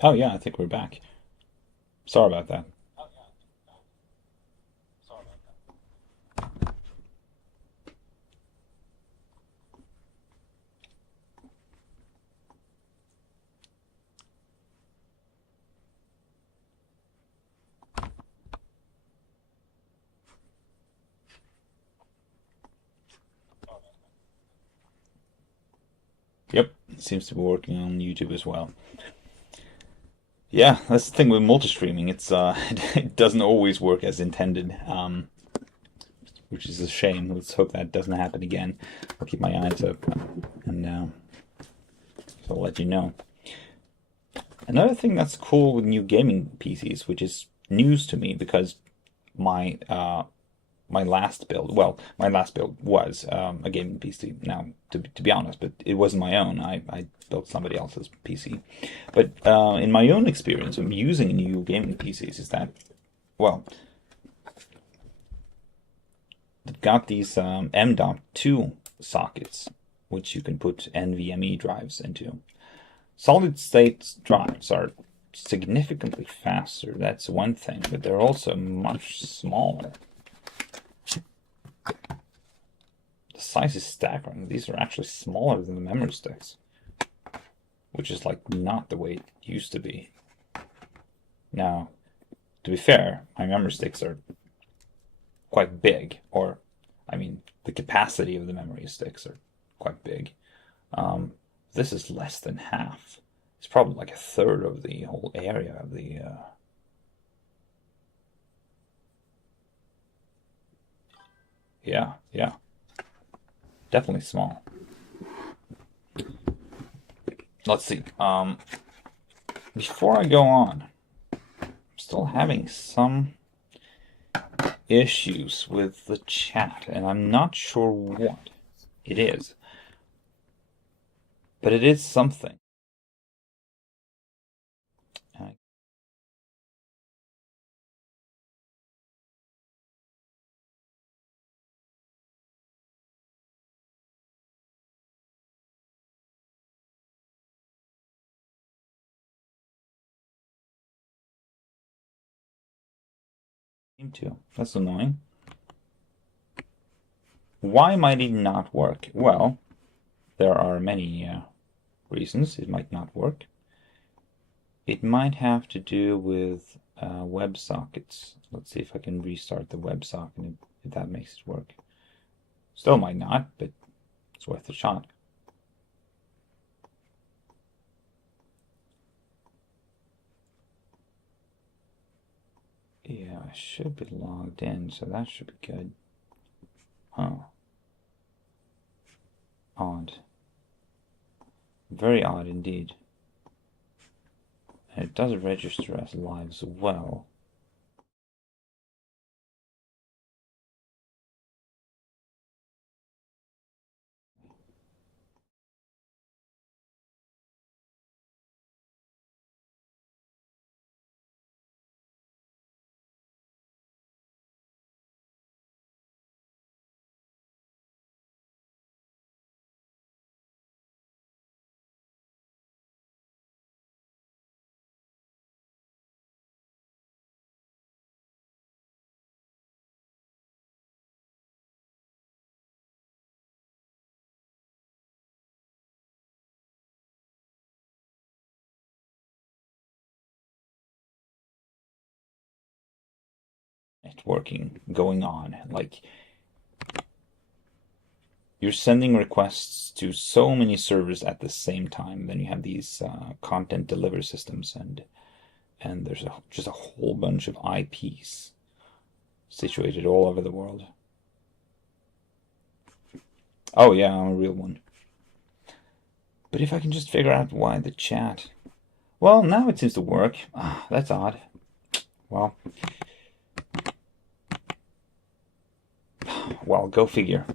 Oh yeah, I think we're back. Sorry about that. Yep, it seems to be working on YouTube as well. Yeah, that's the thing with multi-streaming. It's it doesn't always work as intended, which is a shame. Let's hope that doesn't happen again. I'll keep my eyes open, and so I'll let you know. Another thing that's cool with new gaming PCs, which is news to me because my my last build, well, my last build was a gaming PC. Now, to be honest, but it wasn't my own. I built somebody else's PC. But in my own experience of using new gaming PCs, is that, well, they've got these M.2 sockets, which you can put NVMe drives into. Solid state drives are significantly faster, that's one thing, but they're also much smaller. The size is staggering. These are actually smaller than the memory sticks, which is like not the way it used to be. Now, to be fair, my memory sticks are quite big, or I mean, the capacity of the memory sticks are quite big. This is less than half. It's probably like a third of the whole area of the. Yeah, yeah, definitely small. Let's see. Before I go on, I'm still having some issues with the chat, and I'm not sure what it is, but it is something. Uh, Seem to. That's annoying. Why might it not work? Well, there are many reasons it might not work. It might have to do with WebSockets. Let's see if I can restart the WebSocket if that makes it work. Still might not, but it's worth a shot. Yeah, I should be logged in, so that should be good. Huh. Odd. Very odd indeed. And it does register as live as well. Networking going on. Like, you're sending requests to so many servers at the same time. Then you have these content delivery systems, and there's just a whole bunch of IPs situated all over the world. Oh yeah, I'm a real one. But if I can just figure out why the chat. Well, now it seems to work. Ah, that's odd. Well, go figure.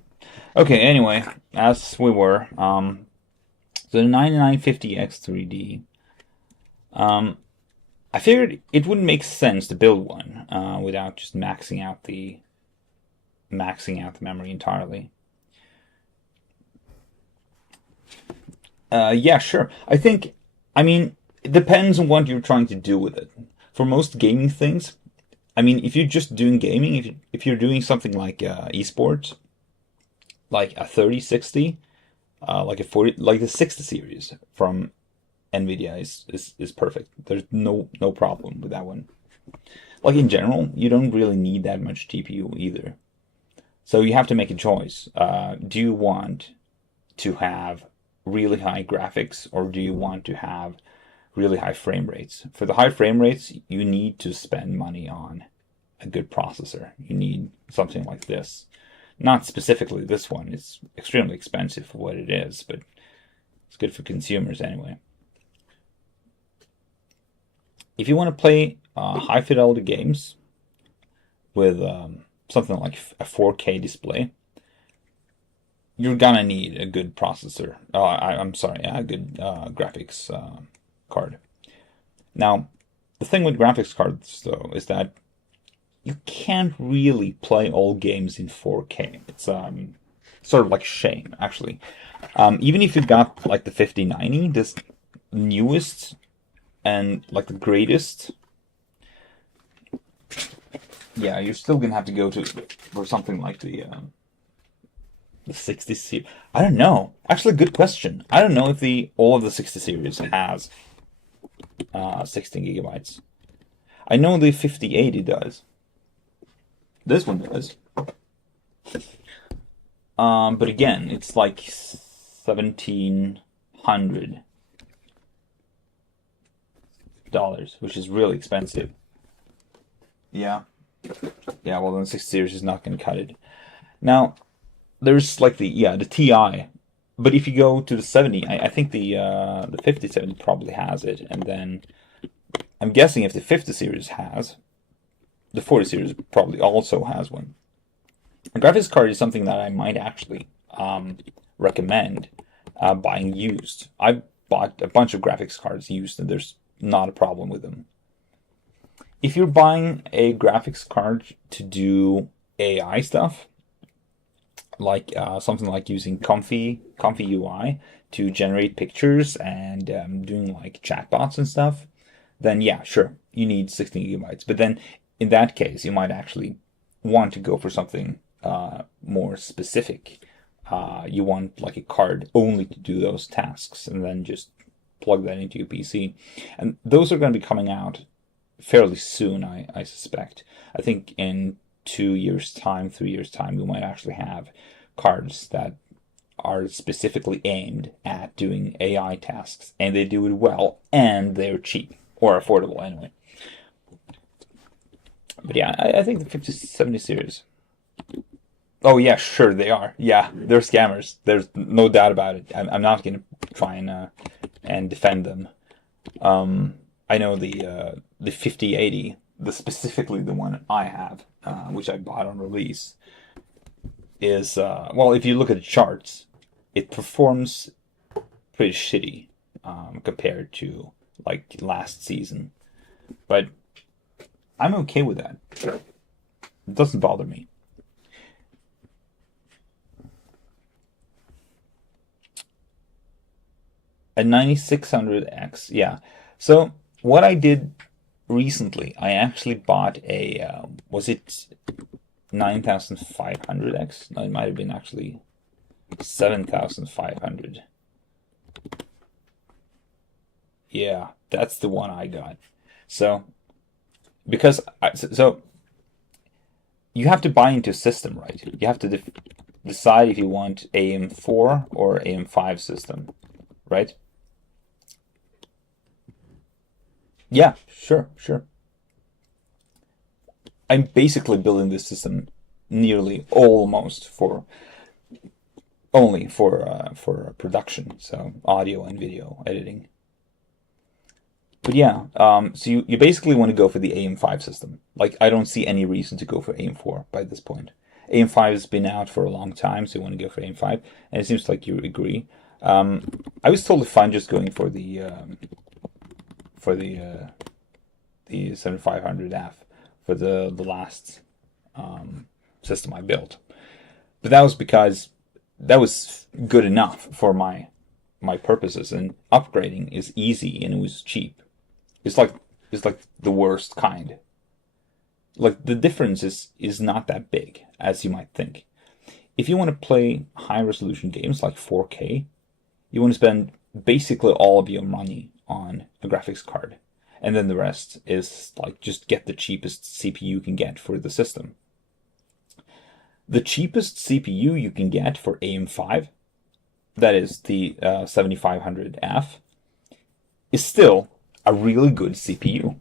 Okay, anyway, as we were, so the 9950X 3D, I figured it wouldn't make sense to build one without just maxing out the memory entirely. Yeah, sure. I think, I mean, It depends on what you're trying to do with it. For most gaming things, I mean, if you're just doing gaming, if you're doing something like esports, like a 3060, like a 40, like the 60 series from NVIDIA is perfect. There's no problem with that one. Like in general, you don't really need that much GPU either. So you have to make a choice. Do you want to have really high graphics, or do you want to have really high frame rates? For the high frame rates, you need to spend money on a good processor. You need something like this. Not specifically this one. It's extremely expensive for what it is, but it's good for consumers anyway. If you want to play high fidelity games with something like a 4K display, you're gonna need a good processor. I'm sorry, a good graphics card. Now, the thing with graphics cards, though, is that you can't really play all games in 4K. It's sort of like a shame, actually. Even if you got like the 5090, this newest and like the greatest, yeah, you're still gonna have to go for something like the 60 series. I don't know. Actually, good question. I don't know if all of the 60 series has 16 gigabytes. I know the 5080 does. This one does. But again, it's like $1,700, which is really expensive. Yeah. Yeah, well, then 6 series is not going to cut it. Now, there's like the TI, but if you go to the 70, I think the 5070 probably has it, and then I'm guessing if the 50 series has, the 40 series probably also has one. A graphics card is something that I might actually recommend buying used. I bought a bunch of graphics cards used, and there's not a problem with them. If you're buying a graphics card to do AI stuff, like something like using Comfy UI to generate pictures and doing like chatbots and stuff, then yeah, sure, you need 16 gigabytes. But then in that case, you might actually want to go for something more specific. You want like a card only to do those tasks, and then just plug that into your PC. And those are going to be coming out fairly soon, I suspect. I think in 2 years' time, 3 years' time, we might actually have cards that are specifically aimed at doing AI tasks, and they do it well, and they're cheap, or affordable anyway. But yeah, I think the 5070 series. Oh yeah, sure they are. Yeah, they're scammers. There's no doubt about it. I'm not going to try and defend them. I know the 5080, specifically the one I have, which I bought on release, is well, if you look at the charts, it performs pretty shitty compared to like last season, but I'm okay with that. It doesn't bother me. A 9600X, yeah. So what I did recently, I actually bought a was it 9500X? No, it might have been actually 7500. Yeah, that's the one I got. So because so you have to buy into a system, right? You have to decide if you want AM4 or AM5 system, right? Yeah, sure. I'm basically building this system nearly almost only for production, so audio and video editing. But yeah, so you basically want to go for the AM5 system. Like, I don't see any reason to go for AM4 by this point. AM5 has been out for a long time, so you want to go for AM5, and it seems like you agree. I was totally fine just going for the 7500F for the last system I built, but that was because that was good enough for my my purposes, and upgrading is easy and it was cheap. It's like the worst kind. Like, the difference is not that big as you might think. If you want to play high resolution games like 4K, you want to spend basically all of your money on a graphics card. And then the rest is like just get the cheapest CPU you can get for the system. The cheapest CPU you can get for AM5, that is the 7500F, is still a really good CPU.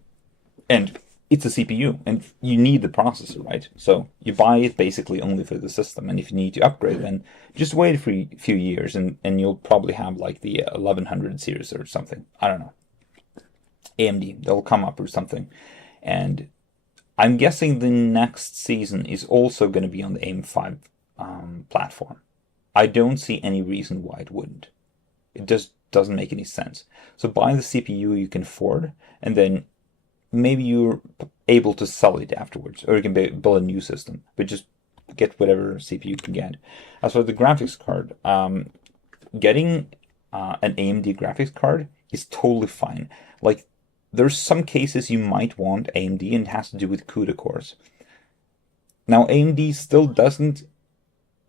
And it's a CPU, and you need the processor, right? So you buy it basically only for the system, and if you need to upgrade, then just wait for a few years, and you'll probably have like the 1100 series or something. I don't know. AMD, they'll come up with something. And I'm guessing the next season is also going to be on the AM5 platform. I don't see any reason why it wouldn't. It just doesn't make any sense. So buy the CPU you can afford, and then maybe you're able to sell it afterwards, or you can build a new system, but just get whatever CPU you can get. As for the graphics card, getting an AMD graphics card is totally fine. Like, there's some cases you might want AMD, and it has to do with CUDA cores. Now, AMD still doesn't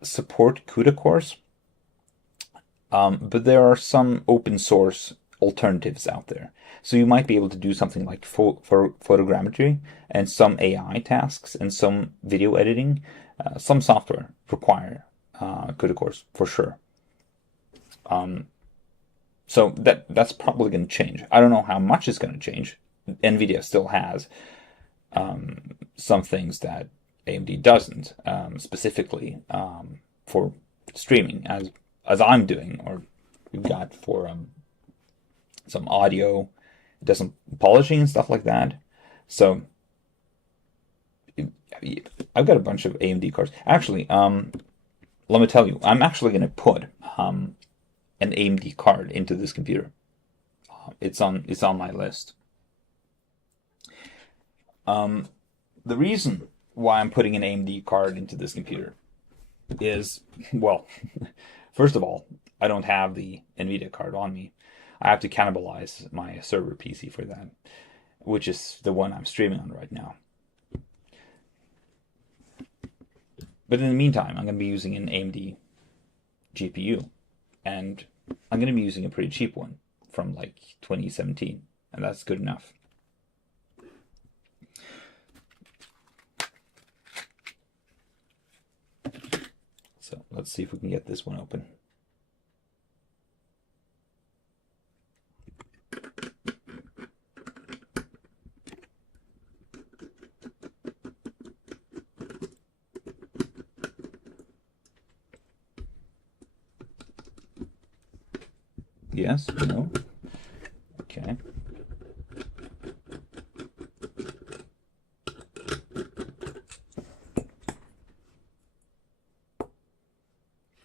support CUDA cores, but there are some open source alternatives out there. So you might be able to do something like for photogrammetry and some AI tasks and some video editing. Some software require CUDA cores for sure. So that's probably going to change. I don't know how much it's going to change. NVIDIA still has some things that AMD doesn't, specifically for streaming, as I'm doing, or we've got for some audio. It does some polishing and stuff like that. So I've got a bunch of AMD cards. Actually, let me tell you, I'm actually going to put an AMD card into this computer. It's on my list. The reason why I'm putting an AMD card into this computer is, well, first of all, I don't have the NVIDIA card on me. I have to cannibalize my server PC for that, which is the one I'm streaming on right now. But in the meantime, I'm going to be using an AMD GPU, and I'm going to be using a pretty cheap one from like 2017, and that's good enough. So let's see if we can get this one open. Yes, no, okay.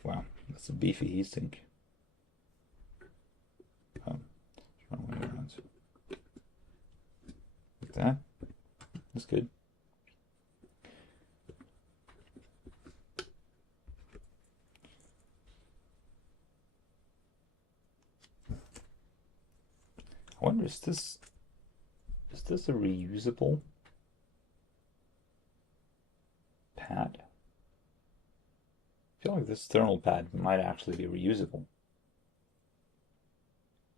Wow, that's a beefy heatsink. Oh, wrong way around. Like that. That's good. I wonder, is this a reusable pad? I feel like this thermal pad might actually be reusable.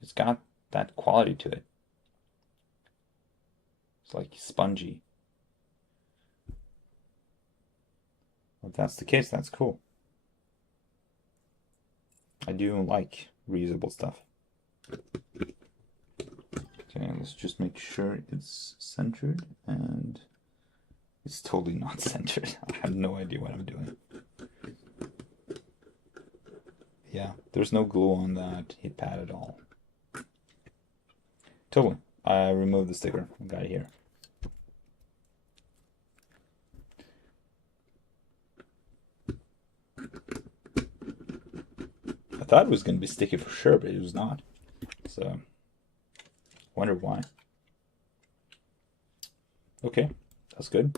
It's got that quality to it. It's like spongy. If that's the case, that's cool. I do like reusable stuff. Okay, let's just make sure it's centered, and it's totally not centered. I have no idea what I'm doing. Yeah, there's no glue on that heat pad at all. Totally. I removed the sticker. I got it here. I thought it was going to be sticky for sure, but it was not. So, wonder why. Okay, that's good.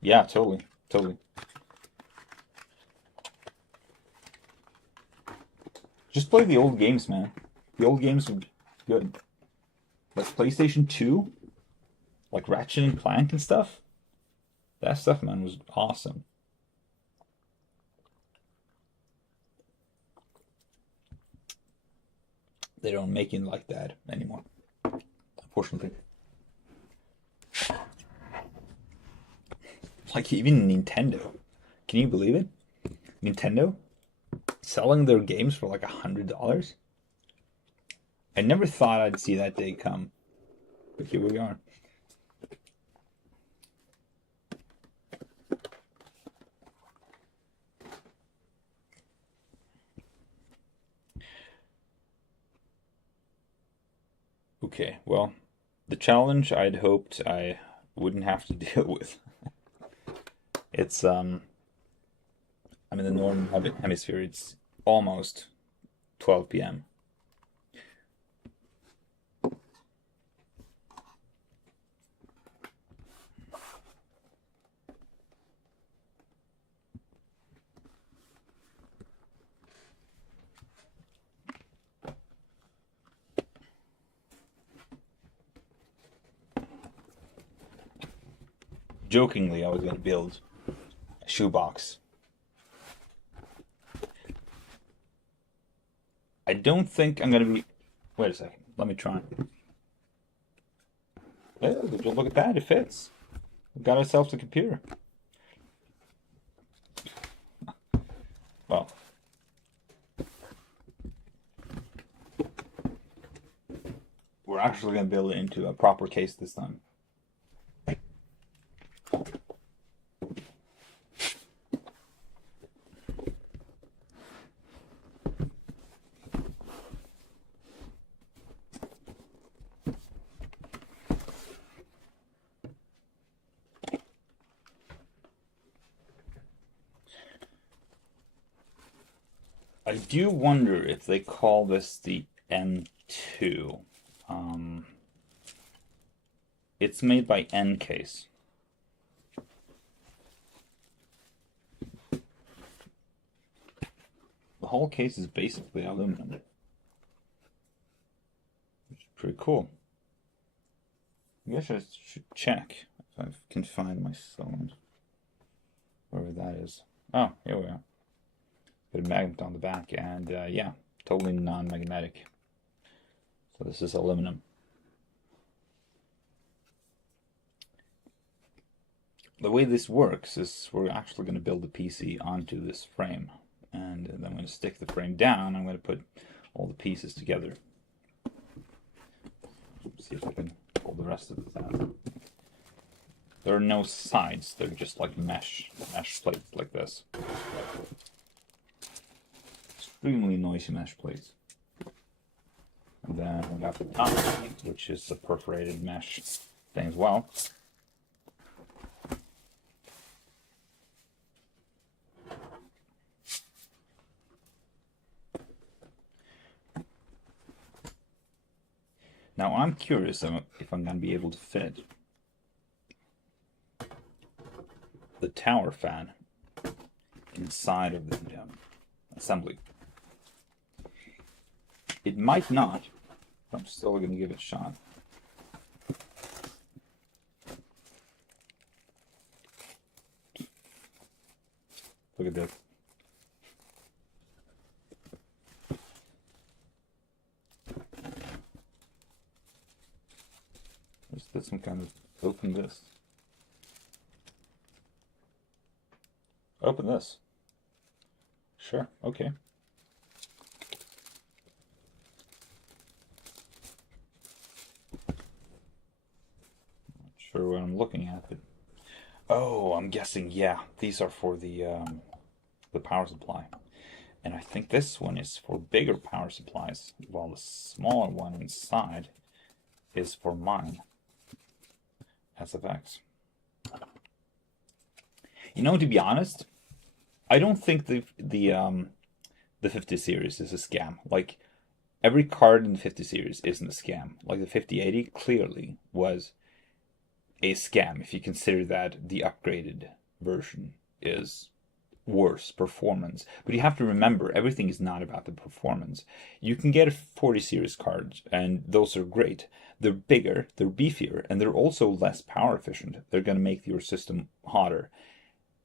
Yeah, totally. Just play the old games, man. The old games were good. Like PlayStation 2, like Ratchet and Clank and stuff. That stuff, man, was awesome. They don't make it like that anymore, unfortunately. Like even Nintendo. Can you believe it? Nintendo selling their games for like $100. I never thought I'd see that day come, but here we are. Okay, well, the challenge I'd hoped I wouldn't have to deal with. It's I'm in the northern hemisphere. It's almost 12 p.m. Jokingly, I was going to build a shoebox. I don't think I'm going to be... Wait a second. Let me try. Yeah, look at that. It fits. We got ourselves a computer. Well. We're actually going to build it into a proper case this time. I do wonder if they call this the M2. It's made by N-Case. The whole case is basically aluminum, which is pretty cool. I guess I should check if I can find my cylinder, wherever that is. Oh, here we are. Bit of magnet on the back, and yeah, totally non-magnetic. So this is aluminum. The way this works is we're actually going to build the PC onto this frame, and then I'm going to stick the frame down. I'm going to put all the pieces together. Let's see if I can pull the rest of this out. There are no sides; they're just like mesh plates like this. Extremely noisy mesh plates. And then we got the top, which is a perforated mesh thing as well. Now I'm curious if I'm going to be able to fit the tower fan inside of the assembly. It might not, but I'm still going to give it a shot. Look at this. Let's put some kind of... Open this. Open this. Sure, okay. Sure what I'm looking at, but oh, I'm guessing, yeah, these are for the power supply, and I think this one is for bigger power supplies, while the smaller one inside is for mine SFX. You know, to be honest, I don't think the 50 series is a scam. Like, every card in the 50 series isn't a scam. Like the 5080 clearly was a scam if you consider that the upgraded version is worse performance. But you have to remember, everything is not about the performance. You can get a 40 series card, and those are great. They're bigger, they're beefier, and they're also less power efficient. They're going to make your system hotter.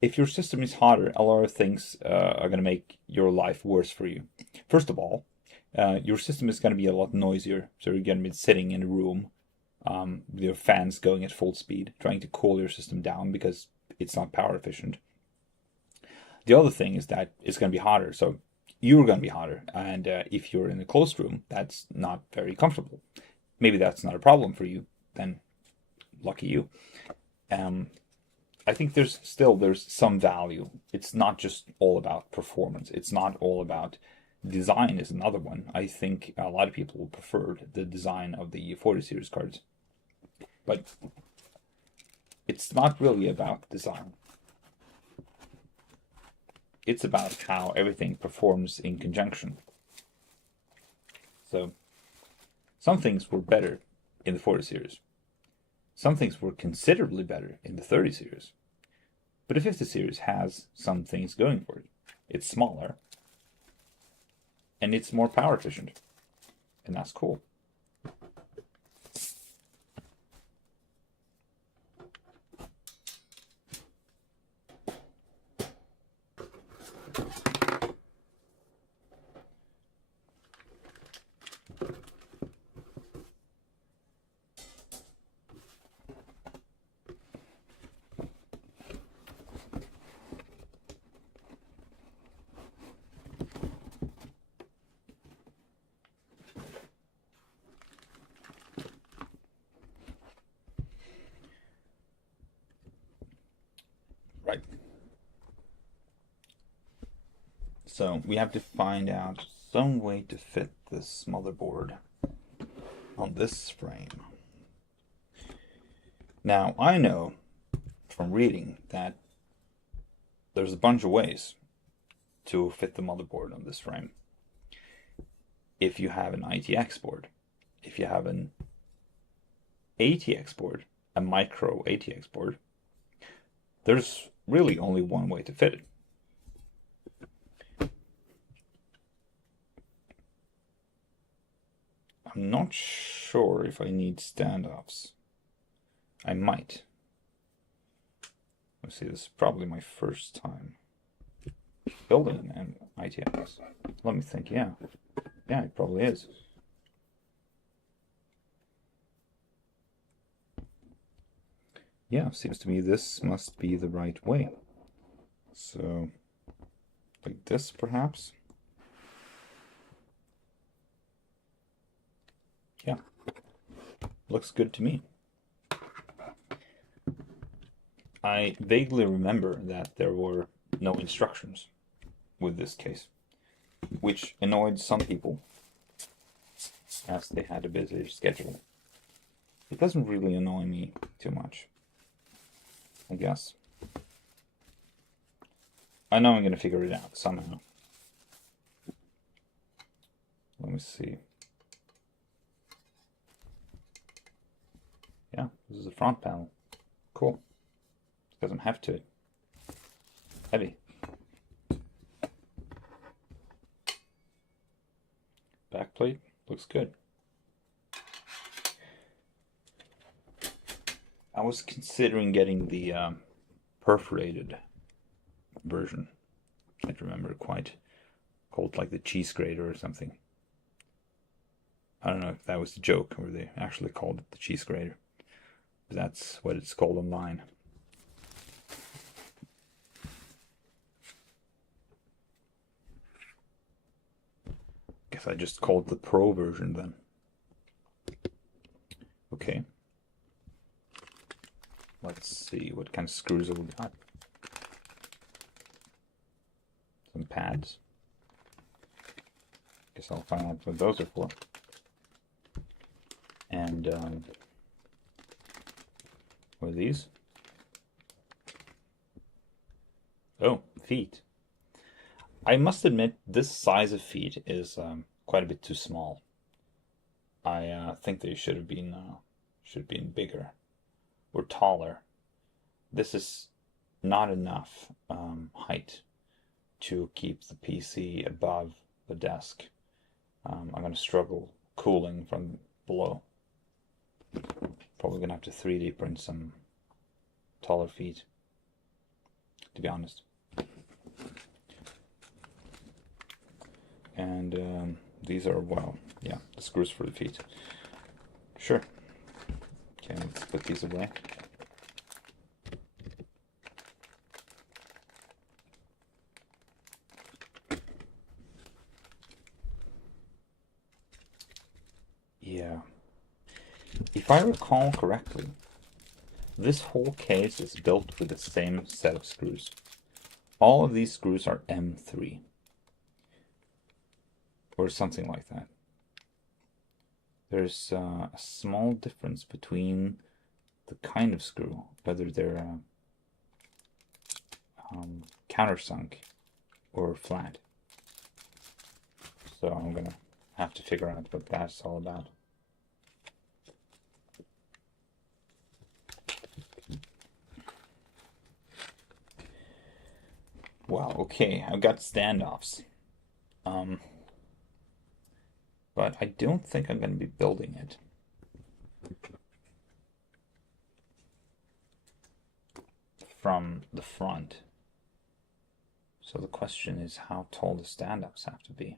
If your system is hotter, a lot of things are going to make your life worse for you. First of all, your system is going to be a lot noisier. So you're going to be sitting in a room with your fans going at full speed, trying to cool your system down because it's not power efficient. The other thing is that it's going to be hotter. So you're going to be hotter. And if you're in a closed room, that's not very comfortable. Maybe that's not a problem for you. Then lucky you. I think there's some value. It's not just all about performance. It's not all about design is another one. I think a lot of people preferred the design of the 40 series cards. But it's not really about design. It's about how everything performs in conjunction. So some things were better in the 40 series. Some things were considerably better in the 30 series. But the 50 series has some things going for it. It's smaller. And it's more power efficient. And that's cool. Right. So we have to find out some way to fit this motherboard on this frame. Now, I know from reading that there's a bunch of ways to fit the motherboard on this frame. If you have an ITX board, if you have an ATX board, a micro ATX board, there's really only one way to fit it. I'm not sure if I need standoffs. I might. Let's see, this is probably my first time building an ITX. Let me think, yeah. Yeah, it probably is. Yeah, seems to me this must be the right way. So, like this perhaps? Yeah, looks good to me. I vaguely remember that there were no instructions with this case, which annoyed some people as they had a busy schedule. It doesn't really annoy me too much, I guess. I know I'm going to figure it out somehow. Let me see. Yeah, this is the front panel. Cool. Doesn't have to. Heavy. Backplate looks good. I was considering getting the perforated version. Can't remember quite. Called like the cheese grater or something. I don't know if that was a joke or they actually called it the cheese grater. But that's what it's called online. Guess I just called it the Pro version then. Okay. Let's see what kind of screws have we got. Some pads. Guess I'll find out what those are for. And what are these? Oh, feet. I must admit, this size of feet is quite a bit too small. I think they should have been bigger or taller. This is not enough height to keep the PC above the desk. I'm going to struggle cooling from below. Probably going to have to 3D print some taller feet, to be honest. And these are, well, yeah, the screws for the feet. Sure. Okay, let's put these away. Yeah. If I recall correctly, this whole case is built with the same set of screws. All of these screws are M3. Or something like that. There's a small difference between the kind of screw, whether they're countersunk or flat. So I'm gonna have to figure out what that's all about. Well, okay, I've got standoffs. But I don't think I'm going to be building it. From the front. So the question is how tall the stand-ups have to be.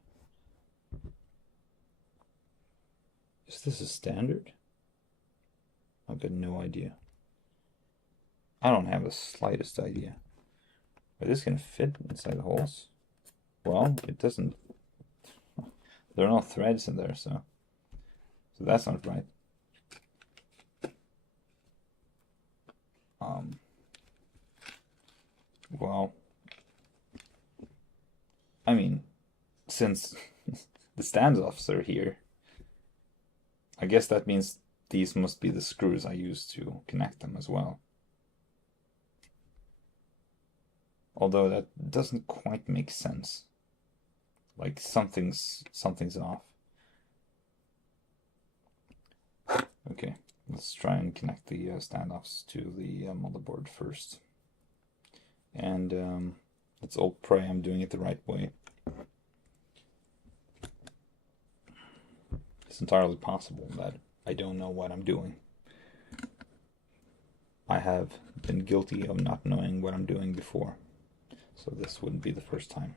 Is this a standard? I've got no idea. I don't have the slightest idea. Are this going to fit inside the holes? Well, it doesn't. There are no threads in there, so that's not right. Well, I mean, since the standoffs are here, I guess that means these must be the screws I use to connect them as well. Although that doesn't quite make sense. Like something's off. Okay, let's try and connect the standoffs to the motherboard first. And let's all pray I'm doing it the right way. It's entirely possible that I don't know what I'm doing. I have been guilty of not knowing what I'm doing before, so this wouldn't be the first time.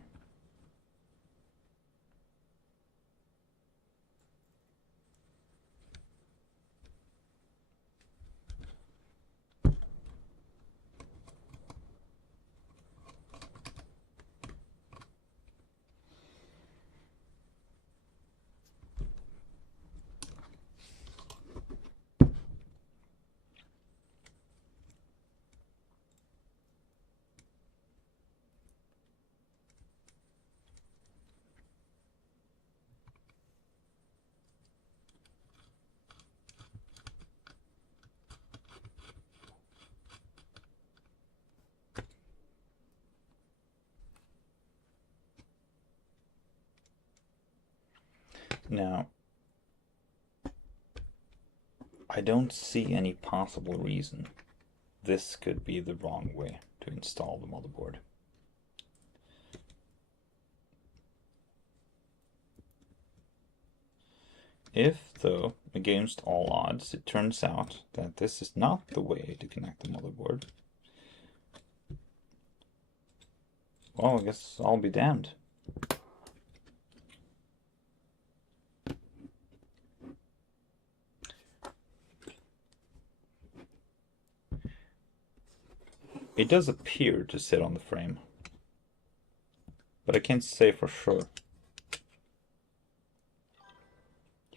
Now, I don't see any possible reason this could be the wrong way to install the motherboard. If, though, against all odds, it turns out that this is not the way to connect the motherboard, well, I guess I'll be damned. It does appear to sit on the frame, but I can't say for sure.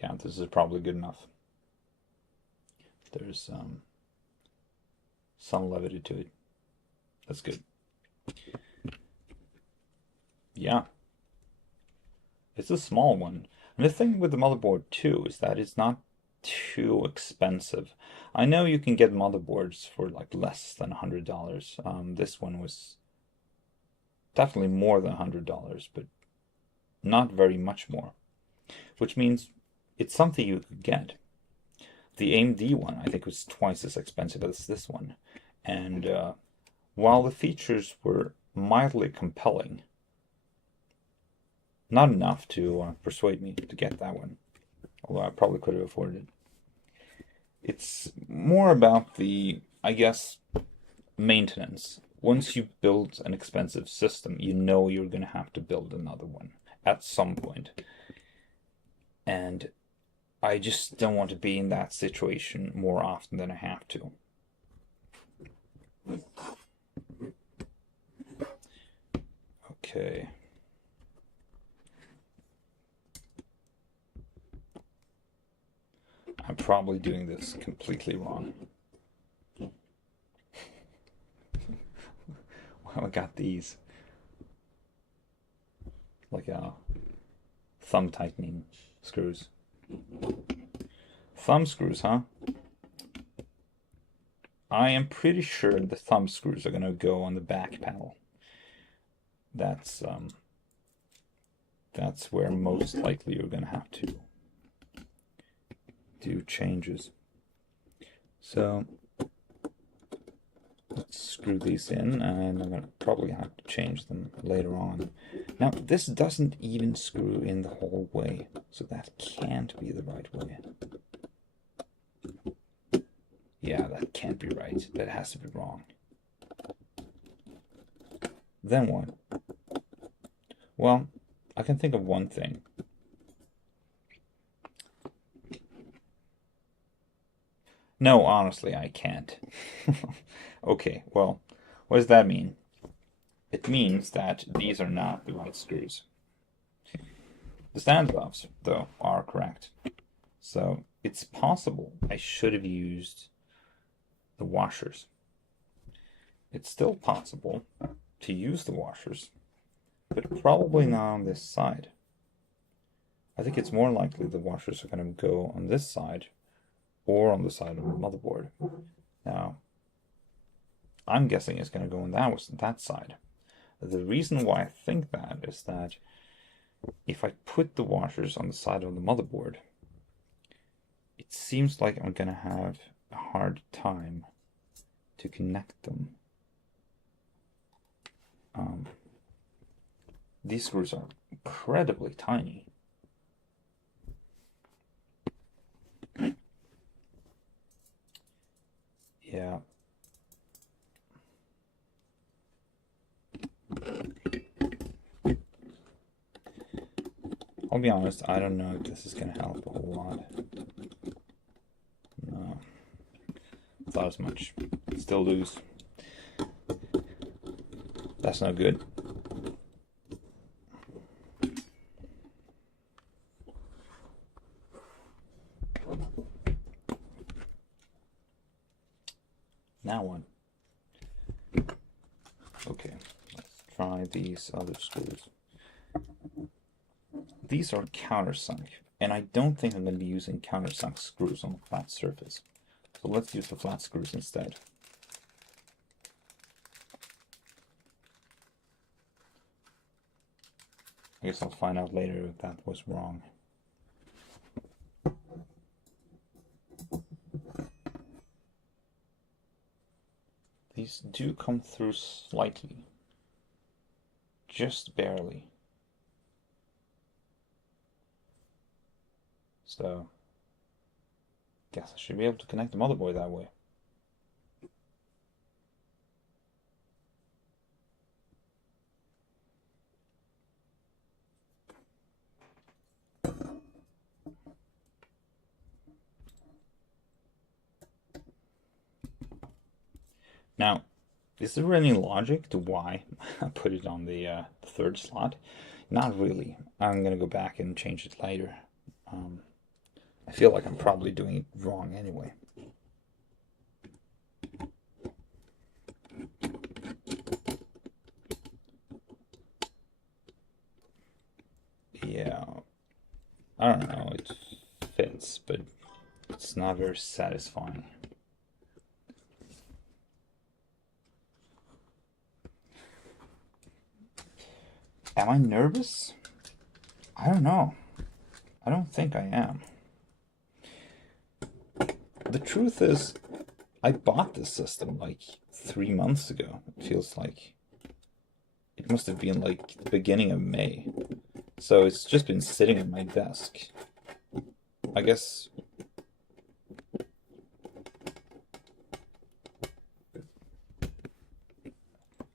Yeah, this is probably good enough. There's some levity to it. That's good. Yeah. It's a small one. And the thing with the motherboard too is that it's not too expensive. I know you can get motherboards for like less than $100. This one was definitely more than $100, but not very much more. Which means it's something you could get. The AMD one, I think, was twice as expensive as this one. And while the features were mildly compelling, Not enough to persuade me to get that one, although I probably could have afforded it. It's more about the, I guess, maintenance. Once you build an expensive system, you know you're going to have to build another one at some point. And I just don't want to be in that situation more often than I have to. Okay. I'm probably doing this completely wrong. Well, I got these. Like thumb tightening screws. Thumb screws, huh? I am pretty sure the thumb screws are gonna go on the back panel. That's where most likely you're gonna have to do changes. So let's screw these in, and I'm gonna probably have to change them later on. Now this doesn't even screw in the whole way, so that can't be the right way. Yeah, that can't be right. That has to be wrong. Then what? Well, I can think of one thing. No, honestly, I can't. Okay, well, what does that mean? It means that these are not the right screws. The standoffs, though, are correct. So it's possible I should have used the washers. It's still possible to use the washers, but probably not on this side. I think it's more likely the washers are going to go on this side or on the side of the motherboard. Now, I'm guessing it's going to go on that side. The reason why I think that is that if I put the washers on the side of the motherboard, it seems like I'm going to have a hard time to connect them. These screws are incredibly tiny. Yeah. I'll be honest, I don't know if this is going to help a whole lot. No. Thought as much. Still loose. That's no good. Now what? Okay, let's try these other screws. These are countersunk, and I don't think I'm going to be using countersunk screws on a flat surface. So let's use the flat screws instead. I guess I'll find out later if that was wrong. These do come through slightly, just barely. So, guess I should be able to connect the motherboard that way. Now, is there any logic to why I put it on the third slot? Not really. I'm gonna go back and change it later. I feel like I'm probably doing it wrong anyway. Yeah, I don't know, it fits, but it's not very satisfying. Am I nervous? I don't know. I don't think I am. The truth is, I bought this system like 3 months ago. It feels like it must have been like the beginning of May. So it's just been sitting on my desk. I guess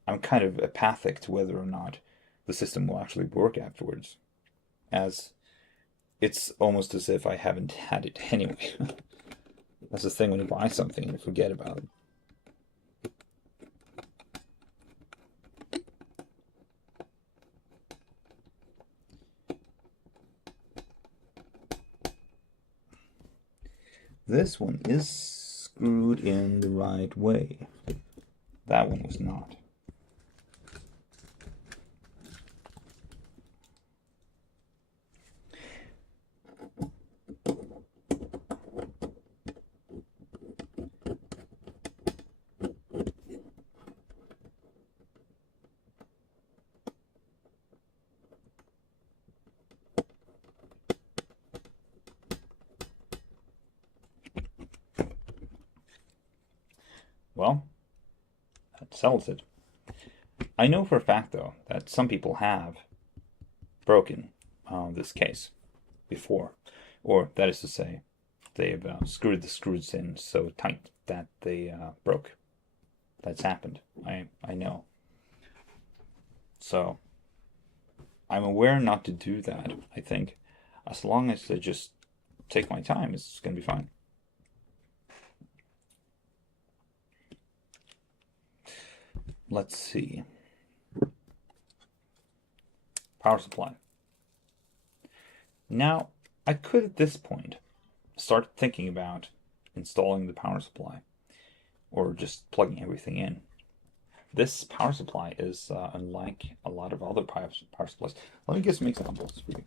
I'm kind of apathic to whether or not the system will actually work afterwards, as it's almost as if I haven't had it anyway. That's the thing when you buy something and you forget about it. This one is screwed in the right way. That one was not. Well, that settles it. I know for a fact, though, that some people have broken this case before. Or, that is to say, they've screwed the screws in so tight that they broke. That's happened. I know. So, I'm aware not to do that, I think. As long as I just take my time, it's going to be fine. Let's see. Power supply. Now, I could at this point start thinking about installing the power supply or just plugging everything in. This power supply is unlike a lot of other power supplies. Let me give some examples for you.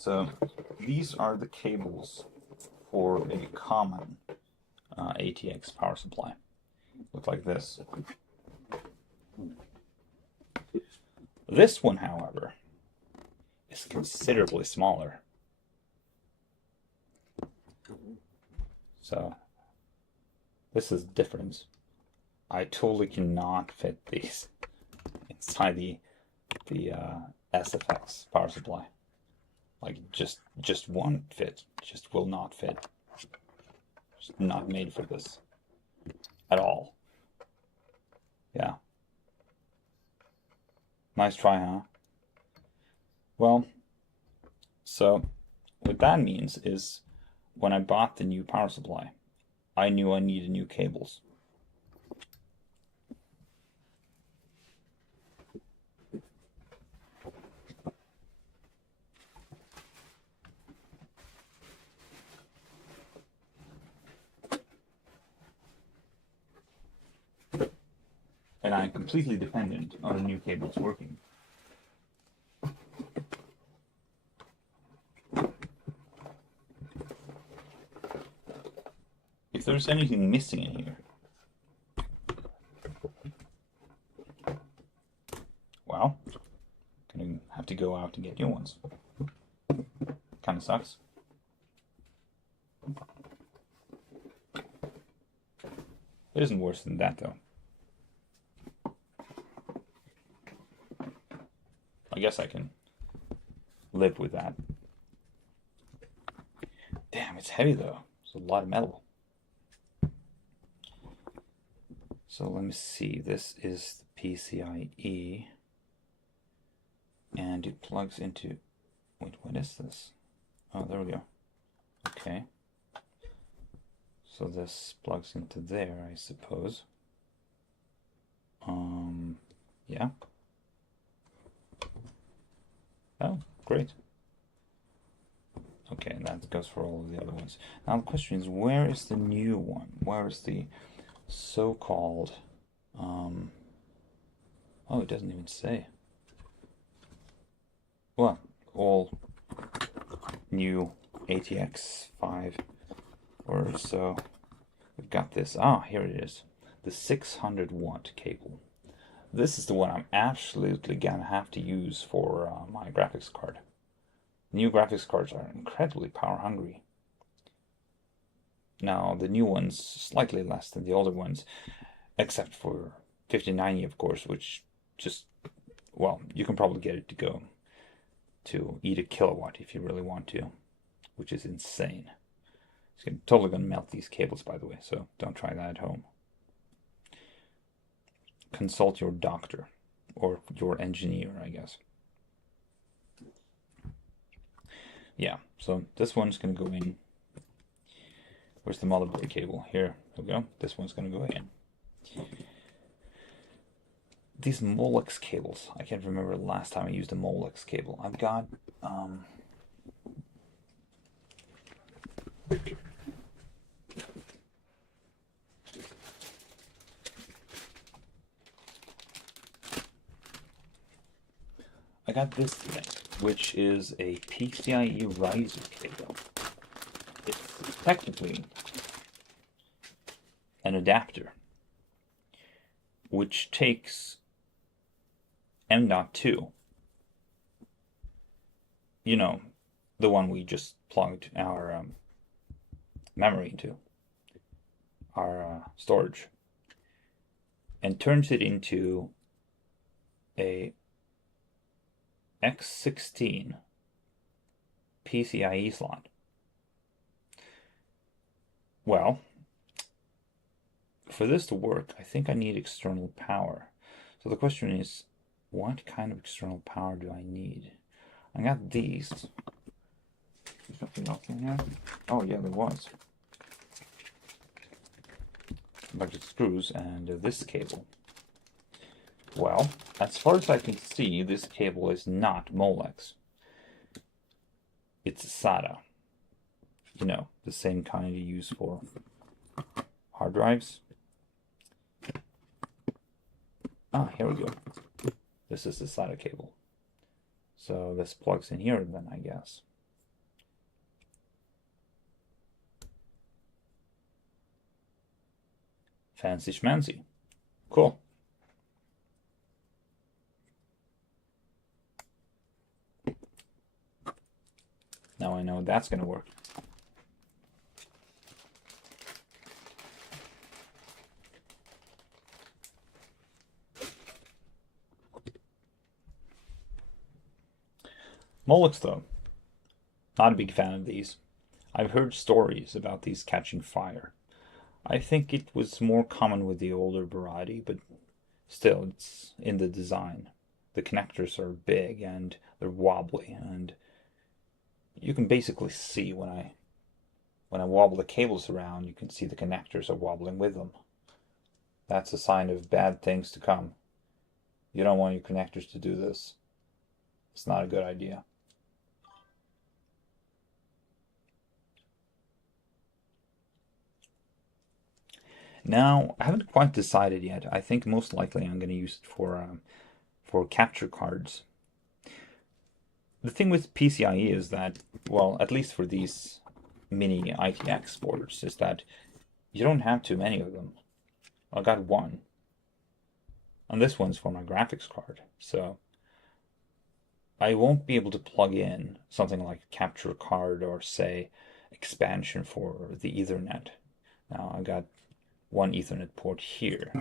So these are the cables for a common ATX power supply. Look like this. This one, however, is considerably smaller. So this is the difference. I totally cannot fit these inside the SFX power supply. Like just won't fit. Just will not fit. Just not made for this at all. Yeah. Nice try, huh? Well, so what that means is when I bought the new power supply, I knew I needed new cables. And I'm completely dependent on the new cables working. If there's anything missing in here, well, gonna have to go out and get new ones. Kinda sucks. It isn't worse than that, though. I guess I can live with that. Damn, it's heavy though. It's a lot of metal. So let me see. This is the PCIe. And it plugs into... Wait, what is this? Oh, there we go. Okay. So this plugs into there, I suppose. Yeah. Oh, great. Okay, and that goes for all of the other ones. Now the question is, where is the new one? Where is the so-called... Oh, it doesn't even say. Well, all new ATX 5 or so. We've got this. Ah, here it is. The 600 watt cable. This is the one I'm absolutely gonna have to use for my graphics card. New graphics cards are incredibly power hungry. Now, the new ones slightly less than the older ones, except for 5090, of course, which just, well, you can probably get it to go to eat a kilowatt if you really want to, which is insane. It's totally going to melt these cables, by the way, so don't try that at home. Consult your doctor, or your engineer, I guess. Yeah, so this one's going to go in. Where's the motherboard cable? Here we go. This one's going to go in. These Molex cables, I can't remember the last time I used a Molex cable. I've got this thing, which is a PCIe riser cable. It's technically an adapter, which takes M.2, you know, the one we just plugged our memory into, our storage, and turns it into a X16 PCIe slot. Well, for this to work, I think I need external power. So the question is, what kind of external power do I need? I got these. There's nothing else in here? Oh yeah, there was. A bunch of screws and this cable. Well, as far as I can see, this cable is not Molex. It's SATA. You know, the same kind you use for hard drives. Ah, here we go. This is the SATA cable. So this plugs in here then, I guess. Fancy schmancy. Cool. Now I know that's going to work. Molex, though, not a big fan of these. I've heard stories about these catching fire. I think it was more common with the older variety, but still, it's in the design. The connectors are big and they're wobbly, and you can basically see when I wobble the cables around, you can see the connectors are wobbling with them. That's a sign of bad things to come. You don't want your connectors to do this. It's not a good idea. Now, I haven't quite decided yet. I think most likely I'm going to use it for capture cards. The thing with PCIe is that, well, at least for these mini ITX boards, is that you don't have too many of them. I got one. And this one's for my graphics card. So I won't be able to plug in something like capture card or, say, expansion for the Ethernet. Now, I got one Ethernet port here.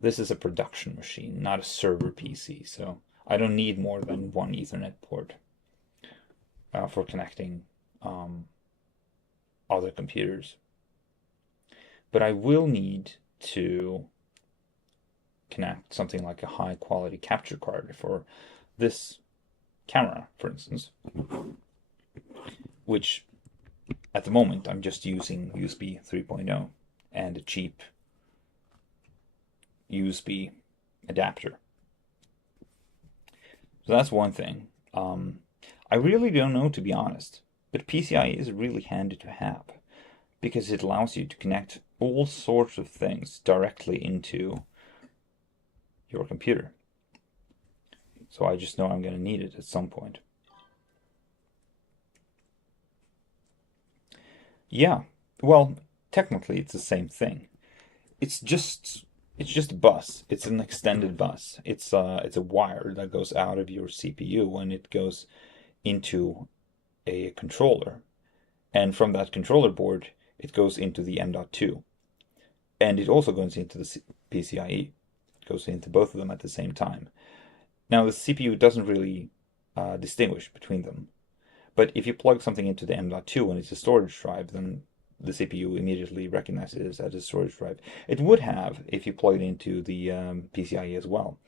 This is a production machine, not a server PC, so I don't need more than one Ethernet port for connecting other computers. But I will need to connect something like a high quality capture card for this camera, for instance, which at the moment I'm just using USB 3.0 and a cheap USB adapter. So that's one thing. I really don't know, to be honest, but PCIe is really handy to have because it allows you to connect all sorts of things directly into your computer. So I just know I'm going to need it at some point. Yeah, well, technically it's the same thing. It's just it's just a bus. It's an extended bus. It's a wire that goes out of your CPU and it goes into a controller. And from that controller board, it goes into the M.2. And it also goes into the PCIe. It goes into both of them at the same time. Now the CPU doesn't really distinguish between them. But if you plug something into the M.2 and it's a storage drive, then the CPU immediately recognizes it as a storage drive. It would have if you plug it into the PCIe as well.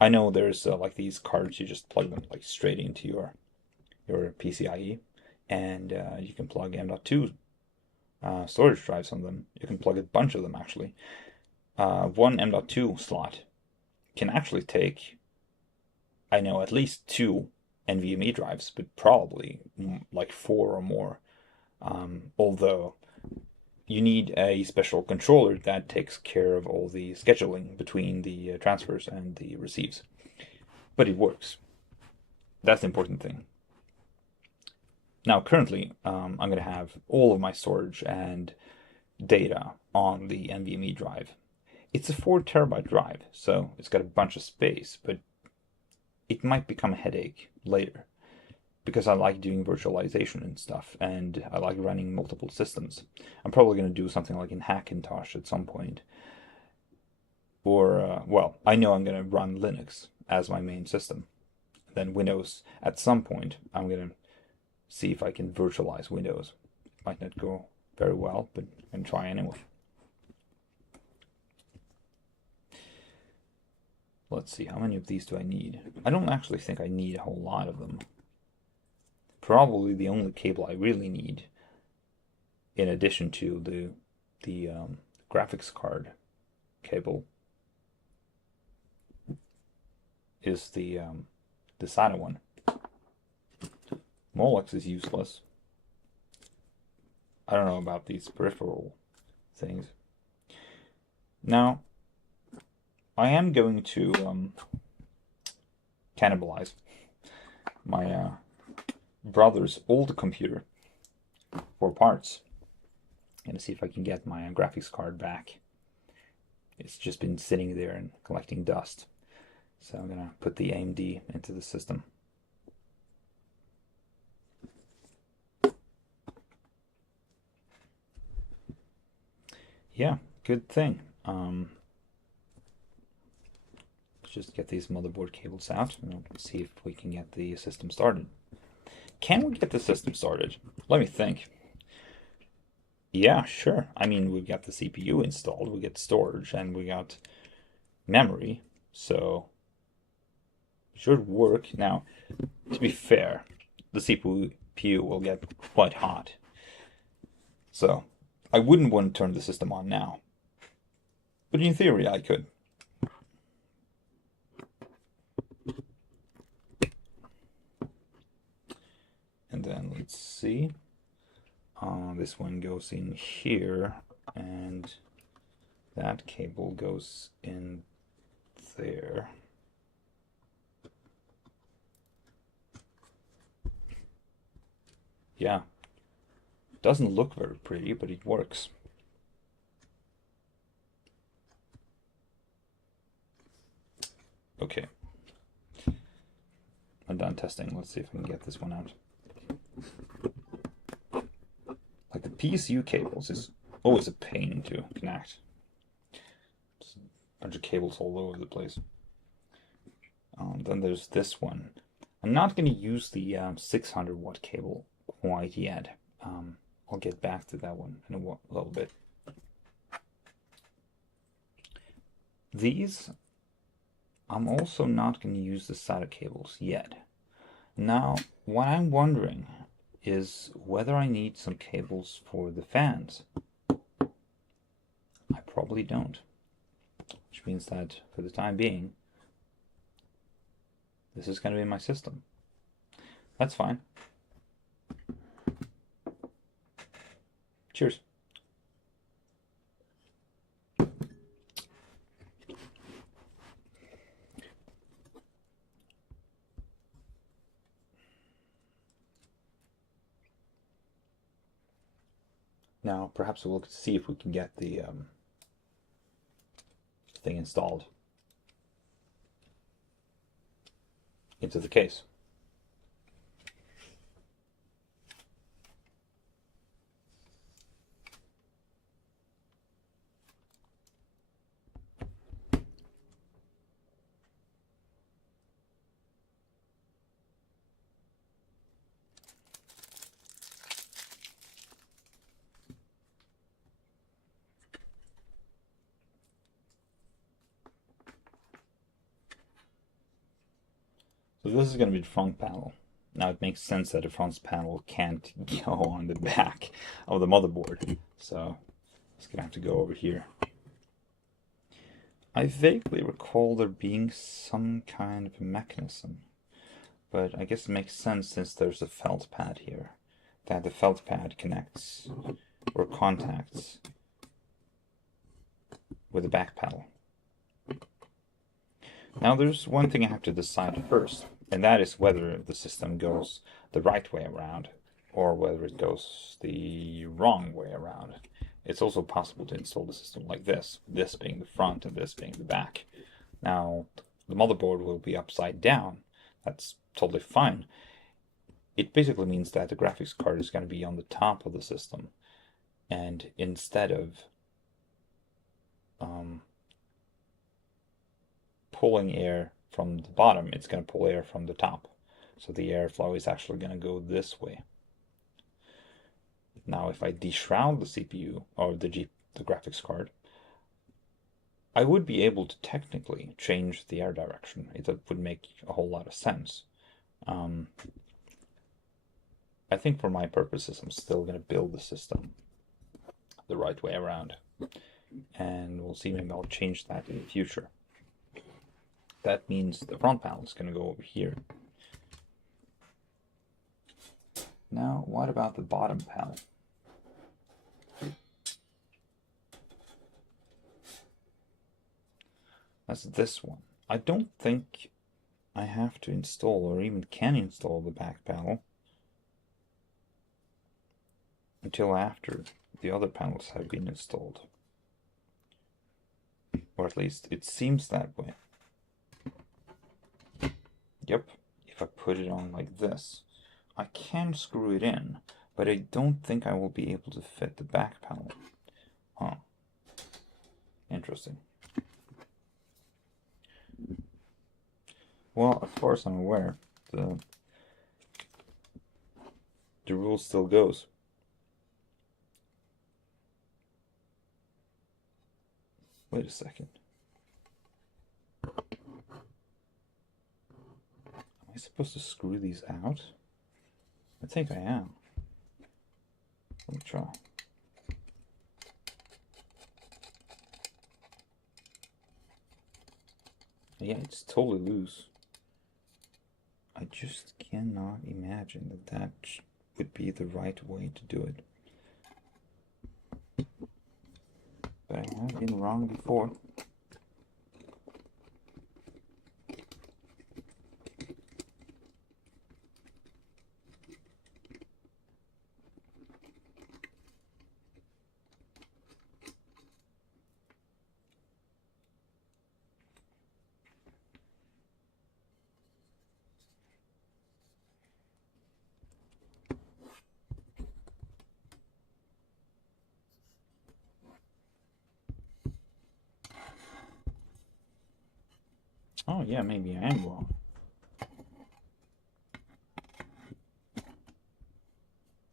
I know there's like these cards, you just plug them like straight into your PCIe, and you can plug M.2 storage drives on them. You can plug a bunch of them actually. One M.2 slot can actually take, I know, at least two NVMe drives, but probably like four or more. Although you need a special controller that takes care of all the scheduling between the transfers and the receives. But it works. That's the important thing. Now, currently, I'm going to have all of my storage and data on the NVMe drive. It's a 4 terabyte drive, so it's got a bunch of space, but it might become a headache later because I like doing virtualization and stuff, and I like running multiple systems. I'm probably going to do something like in Hackintosh at some point. Or, well, I know I'm going to run Linux as my main system. Then Windows, at some point, I'm going to see if I can virtualize Windows. Might not go very well, but I can try anyway. Let's see, how many of these do I need? I don't actually think I need a whole lot of them. Probably the only cable I really need, in addition to the graphics card cable, is the SATA one. Molex is useless. I don't know about these peripheral things. Now, I am going to cannibalize my brother's old computer for parts. I'm gonna see if I can get my graphics card back. It's just been sitting there and collecting dust. So I'm gonna put the AMD into the system. Yeah, good thing. Let's just get these motherboard cables out and see if we can get the system started. Can we get the system started? Let me think. Yeah, sure. I mean, we've got the CPU installed, we get storage, and we got memory, so it should work. Now, to be fair, the CPU will get quite hot. So, I wouldn't want to turn the system on now. But in theory, I could. And then let's see. This one goes in here, and that cable goes in there. Yeah. Doesn't look very pretty, but it works. Okay. I'm done testing. Let's see if I can get this one out. Like the PSU cables is always a pain to connect. Just a bunch of cables all over the place. Then there's this one. I'm not going to use the 600 watt cable quite yet. I'll get back to that one in a little bit. These, I'm also not going to use the SATA cables yet. Now, what I'm wondering is whether I need some cables for the fans. I probably don't. Which means that for the time being, this is going to be my system. That's fine. Cheers. Now, perhaps we'll see if we can get the thing installed into the case. So this is going to be the front panel. Now it makes sense that the front panel can't go on the back of the motherboard. So it's going to have to go over here. I vaguely recall there being some kind of a mechanism, but I guess it makes sense since there's a felt pad here, that the felt pad connects or contacts with the back panel. Now there's one thing I have to decide first, and that is whether the system goes the right way around or whether it goes the wrong way around. It's also possible to install the system like this being the front and this being the back. Now, the motherboard will be upside down. That's totally fine. It basically means that the graphics card is going to be on the top of the system, and instead of pulling air from the bottom, it's going to pull air from the top. So the airflow is actually going to go this way. Now, if I deshroud the CPU or the graphics card, I would be able to technically change the air direction. It would make a whole lot of sense. I think for my purposes, I'm still going to build the system the right way around. And we'll see, maybe I'll change that in the future. That means the front panel is going to go over here. Now, what about the bottom panel? That's this one. I don't think I have to install or even can install the back panel until after the other panels have been installed. Or at least it seems that way. Yep, if I put it on like this, I can screw it in, but I don't think I will be able to fit the back panel. Huh. Interesting. Well, as far as I'm aware, the rule still goes. Wait a second. Am I supposed to screw these out? I think I am. Let me try. Yeah, it's totally loose. I just cannot imagine that that would be the right way to do it. But I have been wrong before. Oh yeah, maybe I am wrong.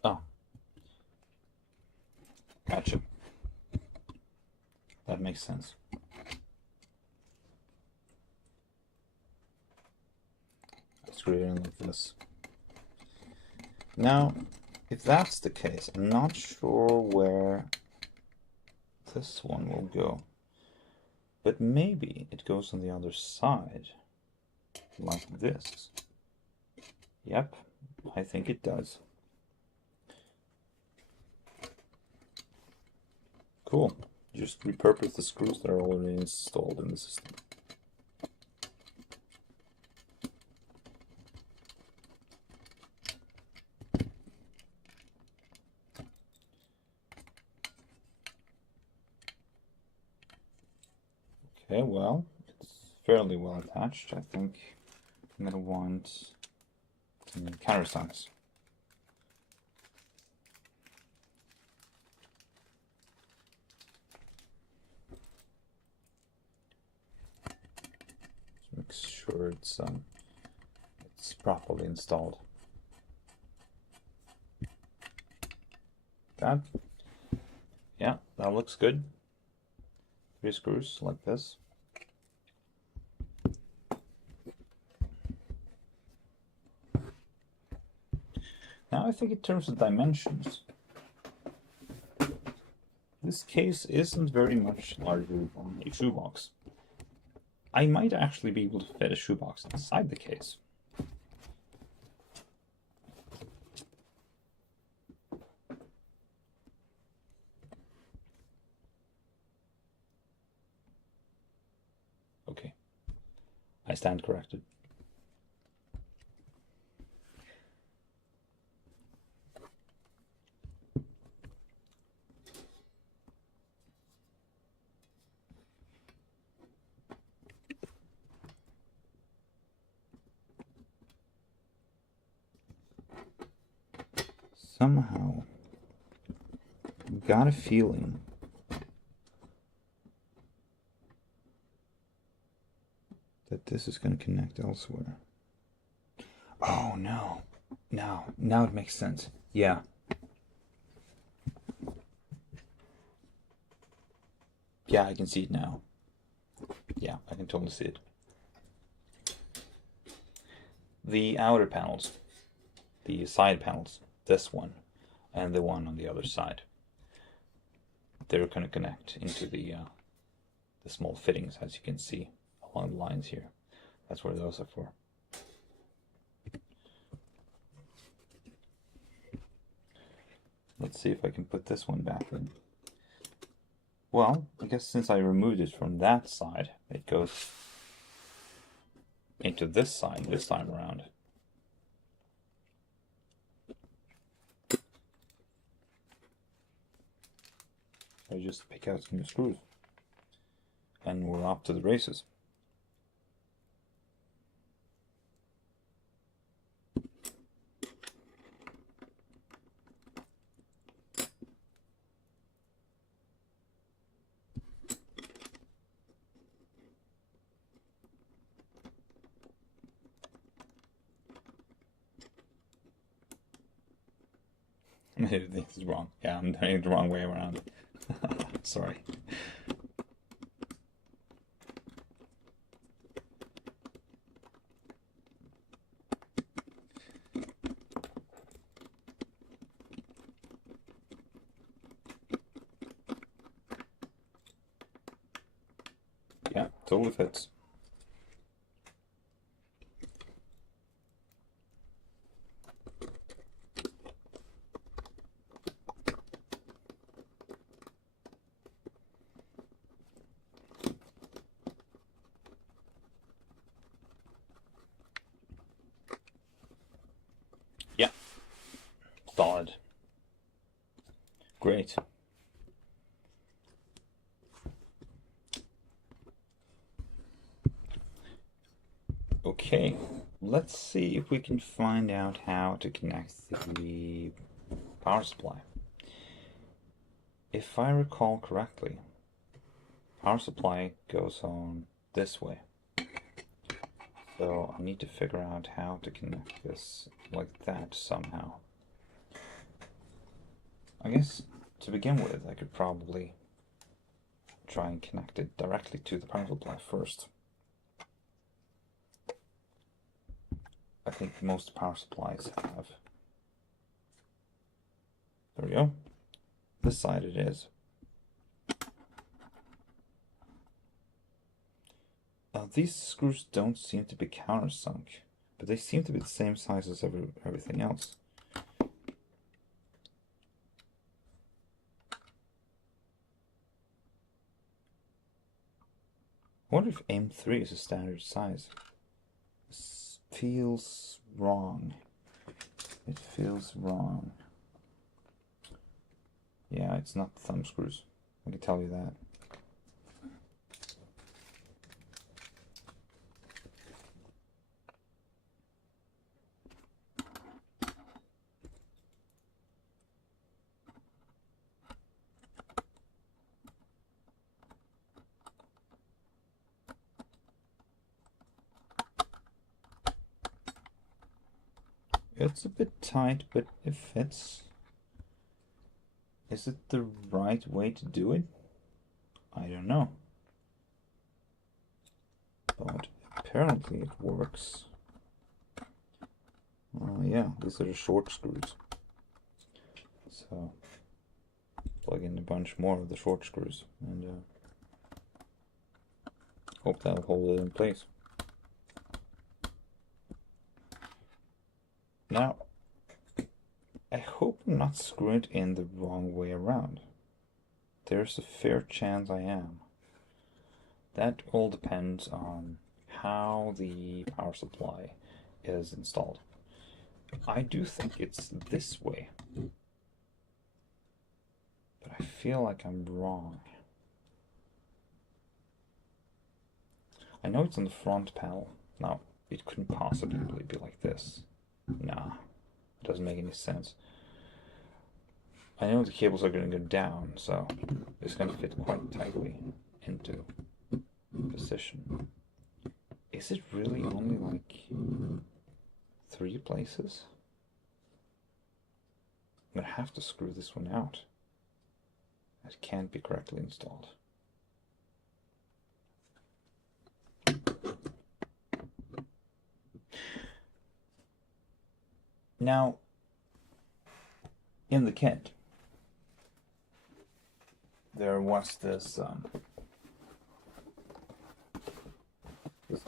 Oh. Gotcha. That makes sense. I screw it in like this. Now, if that's the case, I'm not sure where this one will go. But maybe it goes on the other side, like this. Yep, I think it does. Cool. Just repurpose the screws that are already installed in the system. Okay, well, it's fairly well attached. I think I'm going to want some countersinks. Just make sure it's properly installed. That, yeah, that looks good. 3 screws like this. Now I think in terms of dimensions, this case isn't very much larger than a shoebox. I might actually be able to fit a shoebox inside the case. Okay, I stand corrected. Somehow, I've got a feeling that this is going to connect elsewhere. Oh no. Now it makes sense. Yeah. Yeah, I can see it now. Yeah, I can totally see it. The outer panels, the side panels, this one and the one on the other side, they're going to connect into the small fittings, as you can see along the lines here. That's where those are for. Let's see if I can put this one back in. Well, I guess since I removed it from that side, it goes into this side this time around. I just pick out some new screws and we're off to the races. This is wrong. Yeah, I'm doing it the wrong way around. Sorry. Yeah, totally fits. Yeah, solid. Great. Okay, let's see if we can find out how to connect the power supply. If I recall correctly, power supply goes on this way. So I need to figure out how to connect this like that somehow. I guess to begin with, I could probably try and connect it directly to the power supply first. I think most power supplies have. There we go. This side it is. These screws don't seem to be countersunk, but they seem to be the same size as everything else. I wonder if M3 is a standard size. This feels wrong. It feels wrong. Yeah, it's not thumb screws. I can tell you that. It's a bit tight, but it fits. Is it the right way to do it? I don't know. But apparently it works. Yeah, these are the short screws. So plug in a bunch more of the short screws and hope that'll hold it in place. Now, I hope I'm not screwing it in the wrong way around. There's a fair chance I am. That all depends on how the power supply is installed. I do think it's this way, but I feel like I'm wrong. I know it's on the front panel. Now, it couldn't possibly be like this. Nah, it doesn't make any sense. I know the cables are going to go down, so it's going to fit quite tightly into position. Is it really only like 3 places? I'm going to have to screw this one out. It can't be correctly installed. Now, in the kit, there was this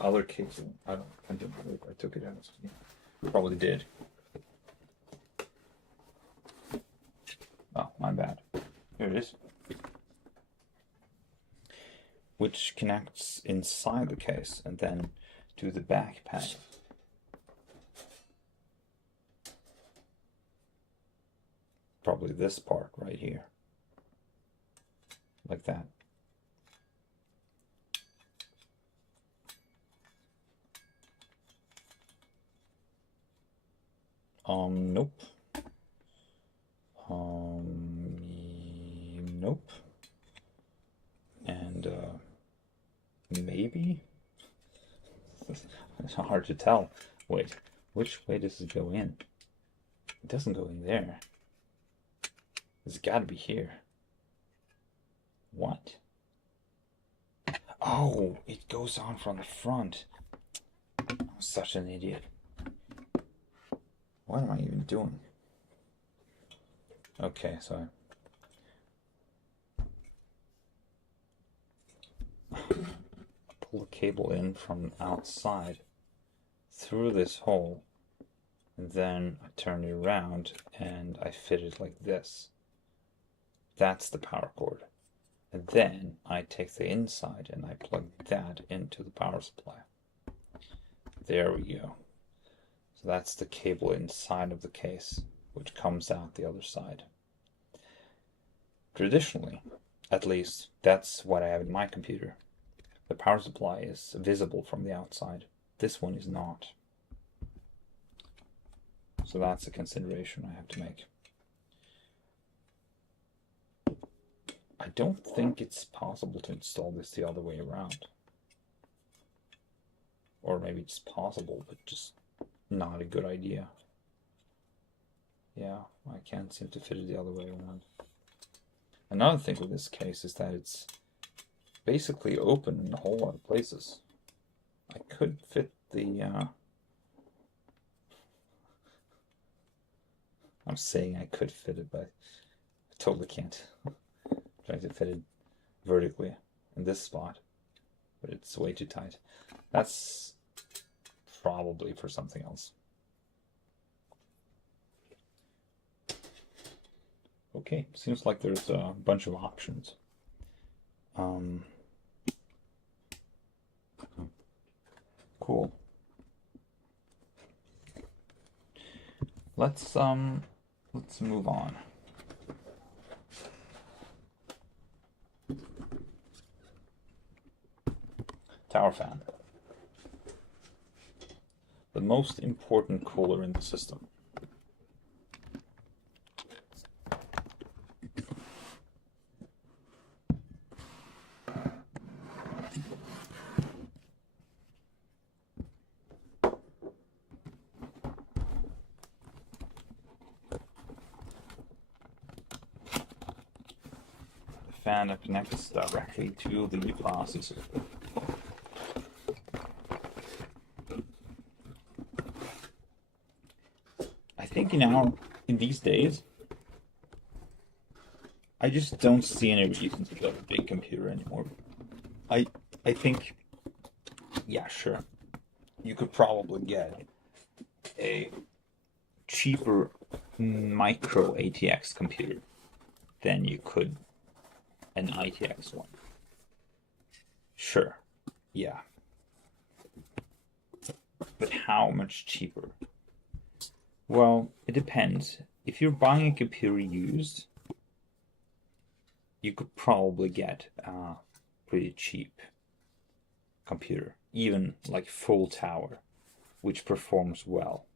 other cable. I don't know if I took it out. Yeah, probably did. Oh, my bad. Here it is. Which connects inside the case and then to the back panel. Probably this part right here. Like that. Nope. Nope. And, maybe? It's hard to tell. Wait, which way does it go in? It doesn't go in there. It's gotta be here. What? Oh, it goes on from the front. I'm such an idiot. What am I even doing? Okay, so I pull the cable in from outside through this hole, and then I turn it around and I fit it like this. That's the power cord. And then I take the inside and I plug that into the power supply. There we go. So that's the cable inside of the case, which comes out the other side. Traditionally, at least, that's what I have in my computer. The power supply is visible from the outside. This one is not. So that's a consideration I have to make. I don't think it's possible to install this the other way around. Or maybe it's possible, but just not a good idea. Yeah, I can't seem to fit it the other way around. Another thing with this case is that it's basically open in a whole lot of places. I could fit the... I'm saying I could fit it, but I totally can't. Trying to fit it vertically in this spot, but it's way too tight. That's probably for something else. Okay, seems like there's a bunch of options. Cool. Let's move on. Tower fan. The most important cooler in the system. fan that connects directly to the processor. I think in these days, I just don't see any reason to build a big computer anymore. I think, yeah, sure, you could probably get a cheaper micro ATX computer than you could an ITX one. Sure, yeah. But how much cheaper? Well, it depends. If you're buying a computer used, you could probably get a pretty cheap computer, even like full tower, which performs well.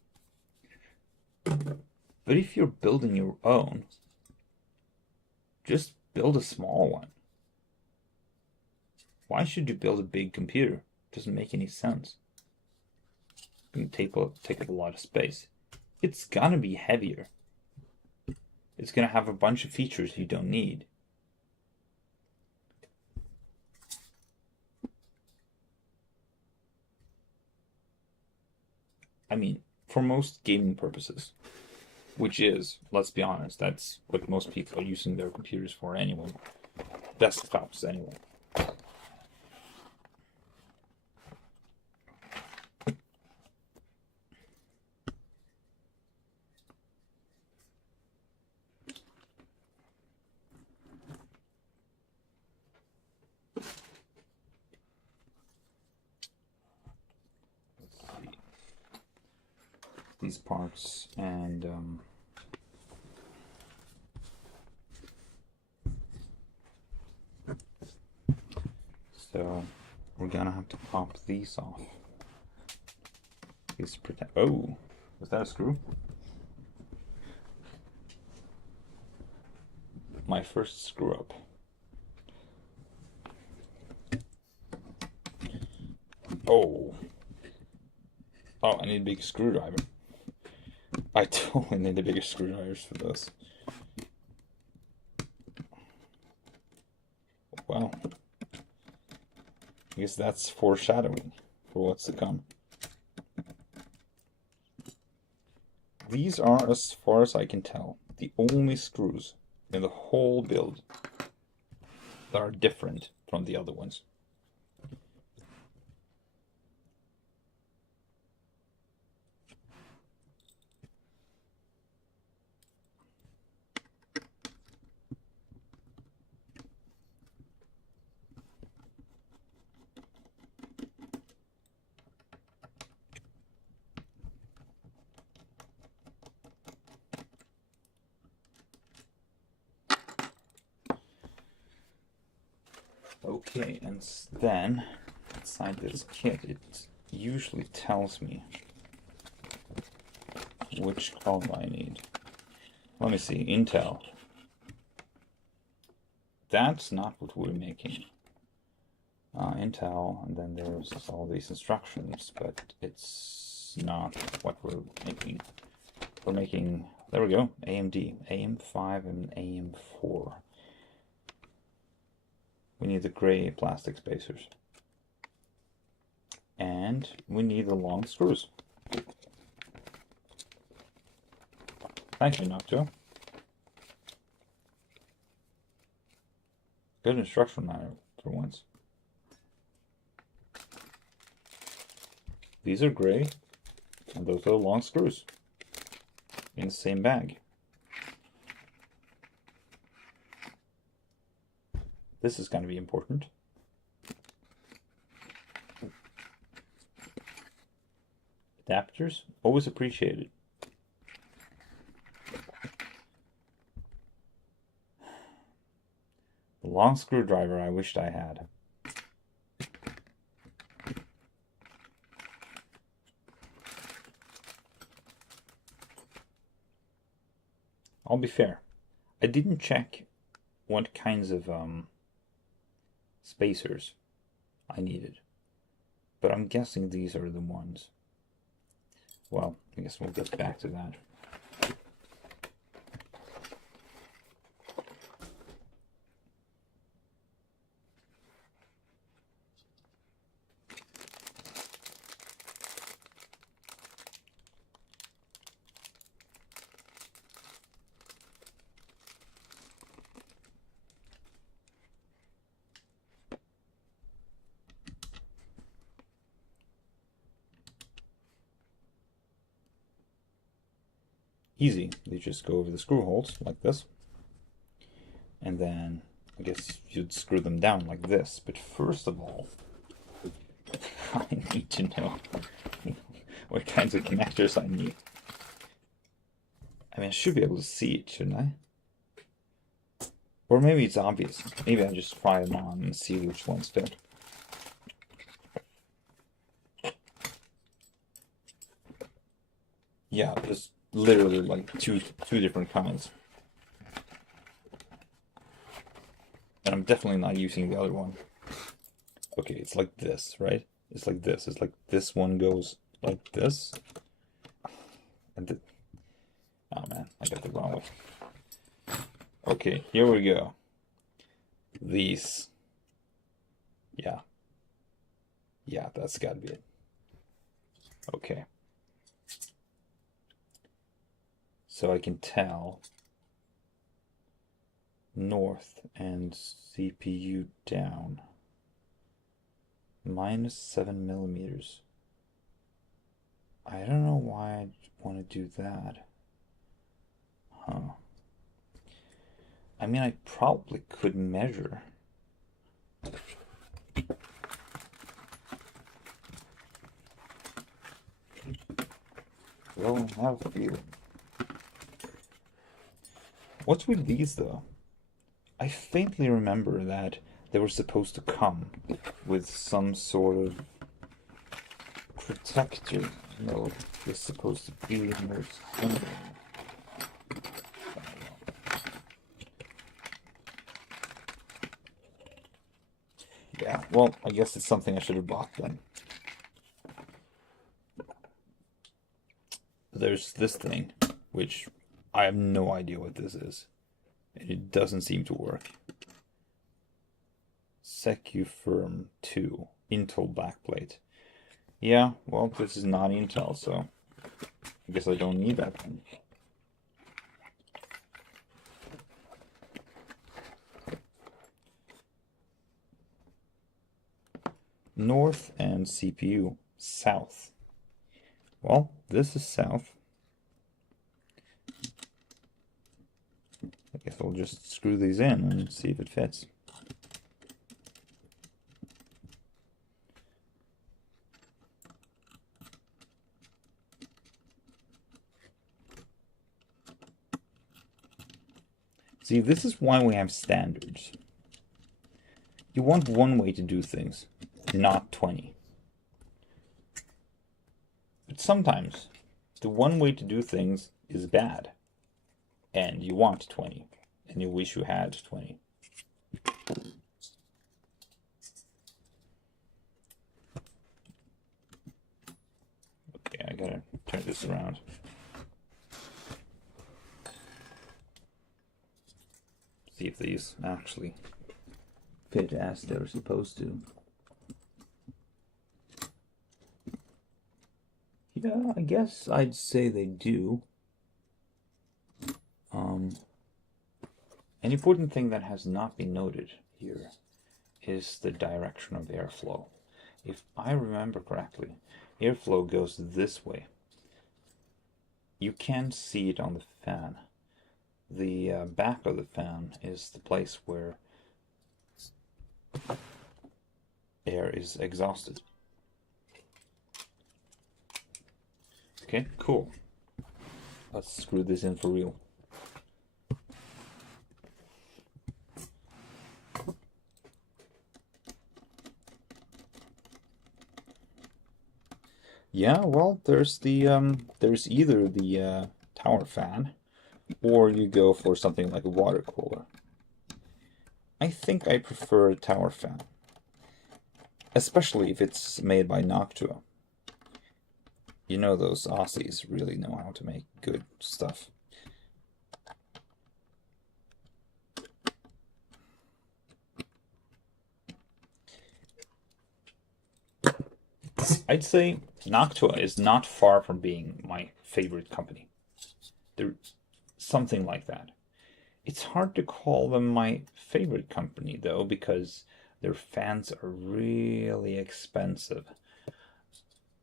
But if you're building your own, just build a small one. Why should you build a big computer? It doesn't make any sense. It's going to take up a lot of space. It's going to be heavier. It's going to have a bunch of features you don't need. I mean, for most gaming purposes, which is, let's be honest, that's what most people are using their computers for anyway. Desktops anyway. These parts and so we're gonna have to pop these off. These protect. Oh, was that a screw? My first screw up. Oh, I need a big screwdriver. I totally need the bigger screwdrivers for this. Well, I guess that's foreshadowing for what's to come. These are, as far as I can tell, the only screws in the whole build that are different from the other ones. Okay, and then inside this kit, it usually tells me which color I need. Let me see, Intel. That's not what we're making. Intel, and then there's all these instructions, but it's not what we're making. We're making, there we go, AMD, AM5 and AM4. We need the gray plastic spacers. And we need the long screws. Thank you, Nocto. Good instruction manual for once. These are gray, and those are the long screws in the same bag. This is going to be important. Adapters, always appreciated. The long screwdriver I wished I had. I'll be fair. I didn't check what kinds of spacers I needed, but I'm guessing these are the ones. Well, I guess we'll get back to that. easy. You just go over the screw holes like this, and then I guess you'd screw them down like this. But first of all, I need to know what kinds of connectors I need. I mean, I should be able to see it, shouldn't I? Or maybe it's obvious. Maybe I just try them on and see which ones fit. Yeah, there's literally like two different kinds. And I'm definitely not using the other one. Okay, it's like this, right? It's like this. It's like this one goes like this. And oh man, I got the wrong way. Okay, here we go. These. Yeah. Yeah, that's gotta be it. Okay. So I can tell north and CPU down. -7 millimeters. I don't know why I want to do that. Huh. I mean, I probably could measure. Well, I have a feeling. What's with these, though? I faintly remember that they were supposed to come with some sort of protector. You know, it's supposed to be in there. Yeah, well, I guess it's something I should have bought then. There's this thing, which I have no idea what this is. And it doesn't seem to work. SecuFirm 2 Intel backplate. Yeah, well, this is not Intel, so I guess I don't need that one. North and CPU south. Well, this is south. I guess I'll just screw these in and see if it fits. See, this is why we have standards. You want one way to do things, not 20. But sometimes the one way to do things is bad, and you want 20, and you wish you had 20. Okay, I gotta turn this around. See if these actually fit as they're supposed to. Yeah, I guess I'd say they do. An important thing that has not been noted here is the direction of airflow. If I remember correctly, airflow goes this way. You can see it on the fan. The back of the fan is the place where air is exhausted. Okay, cool. Let's screw this in for real. Yeah, well, there's either the tower fan, or you go for something like a water cooler. I think I prefer a tower fan, especially if it's made by Noctua. You know, those Aussies really know how to make good stuff. I'd say Noctua is not far from being my favorite company. They're something like that. It's hard to call them my favorite company, though, because their fans are really expensive.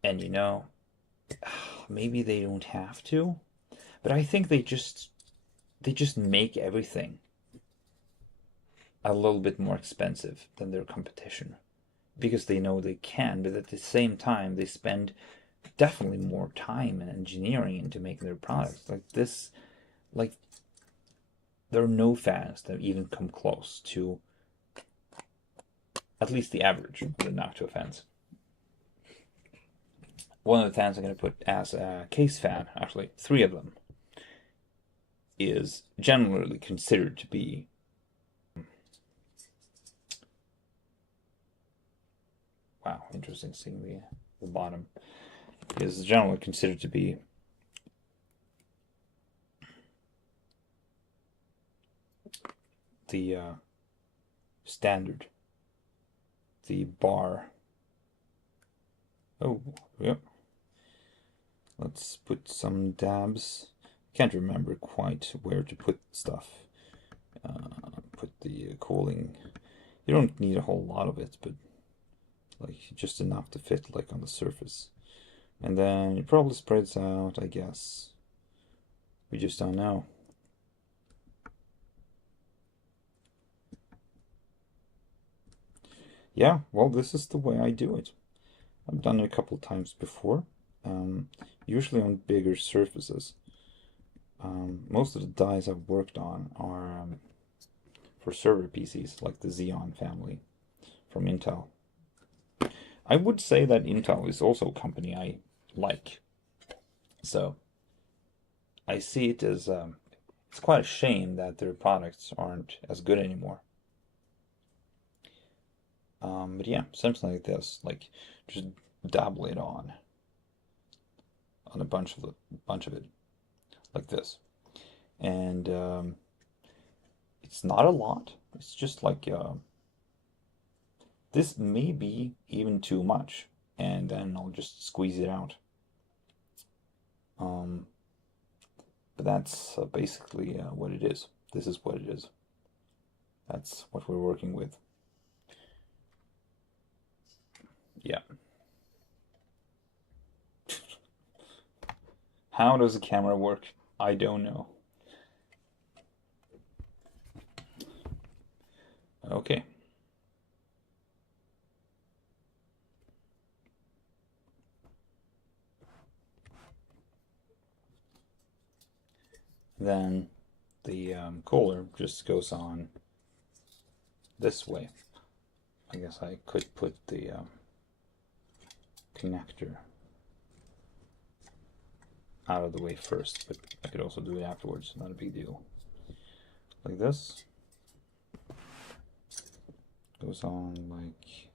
And you know, maybe they don't have to, But I think they just make everything a little bit more expensive than their competition because they know they can, but at the same time they spend definitely more time and engineering into making their products. Like this, like there are no fans that even come close to at least the average of the Noctua fans. One of the fans I'm going to put as a case fan, actually 3 of them, is generally considered to be wow, interesting seeing the bottom, is generally considered to be the standard, the bar. Oh, yep. Let's put some dabs. Can't remember quite where to put stuff. Put the cooling. You don't need a whole lot of it, but like just enough to fit like on the surface. And then it probably spreads out, I guess. We just don't know. Yeah, well, this is the way I do it. I've done it a couple times before, usually on bigger surfaces. Most of the dies I've worked on are for server PCs, like the Xeon family from Intel. I would say that Intel is also a company I like. So I see it as it's quite a shame that their products aren't as good anymore. But yeah, something like this, like just dabble it on a bunch of it, like this, and it's not a lot. It's just like this may be even too much, and then I'll just squeeze it out. But that's basically what it is. This is what it is. That's what we're working with. Yeah. How does a camera work? I don't know. Okay. Then the cooler just goes on this way. I guess I could put the connector out of the way first, but I could also do it afterwards, not a big deal. Like this. Goes on like...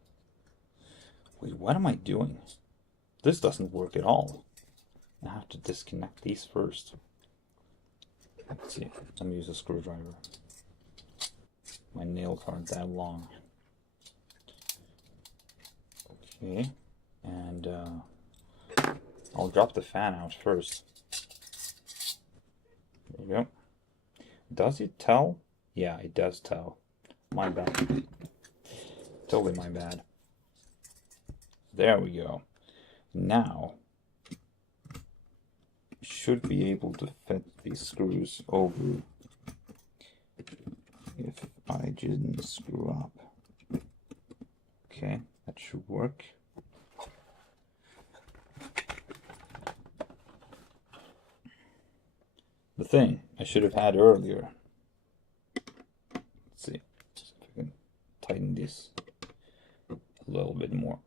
Wait, what am I doing? This doesn't work at all. I have to disconnect these first. Let's see, let me use a screwdriver. My nails aren't that long. Okay, and I'll drop the fan out first. There we go. Does it tell? Yeah, it does tell. My bad. Totally my bad. There we go. Now, should be able to fit these screws over if I didn't screw up. Okay, that should work. The thing I should have had earlier. Let's see if I can tighten this a little bit more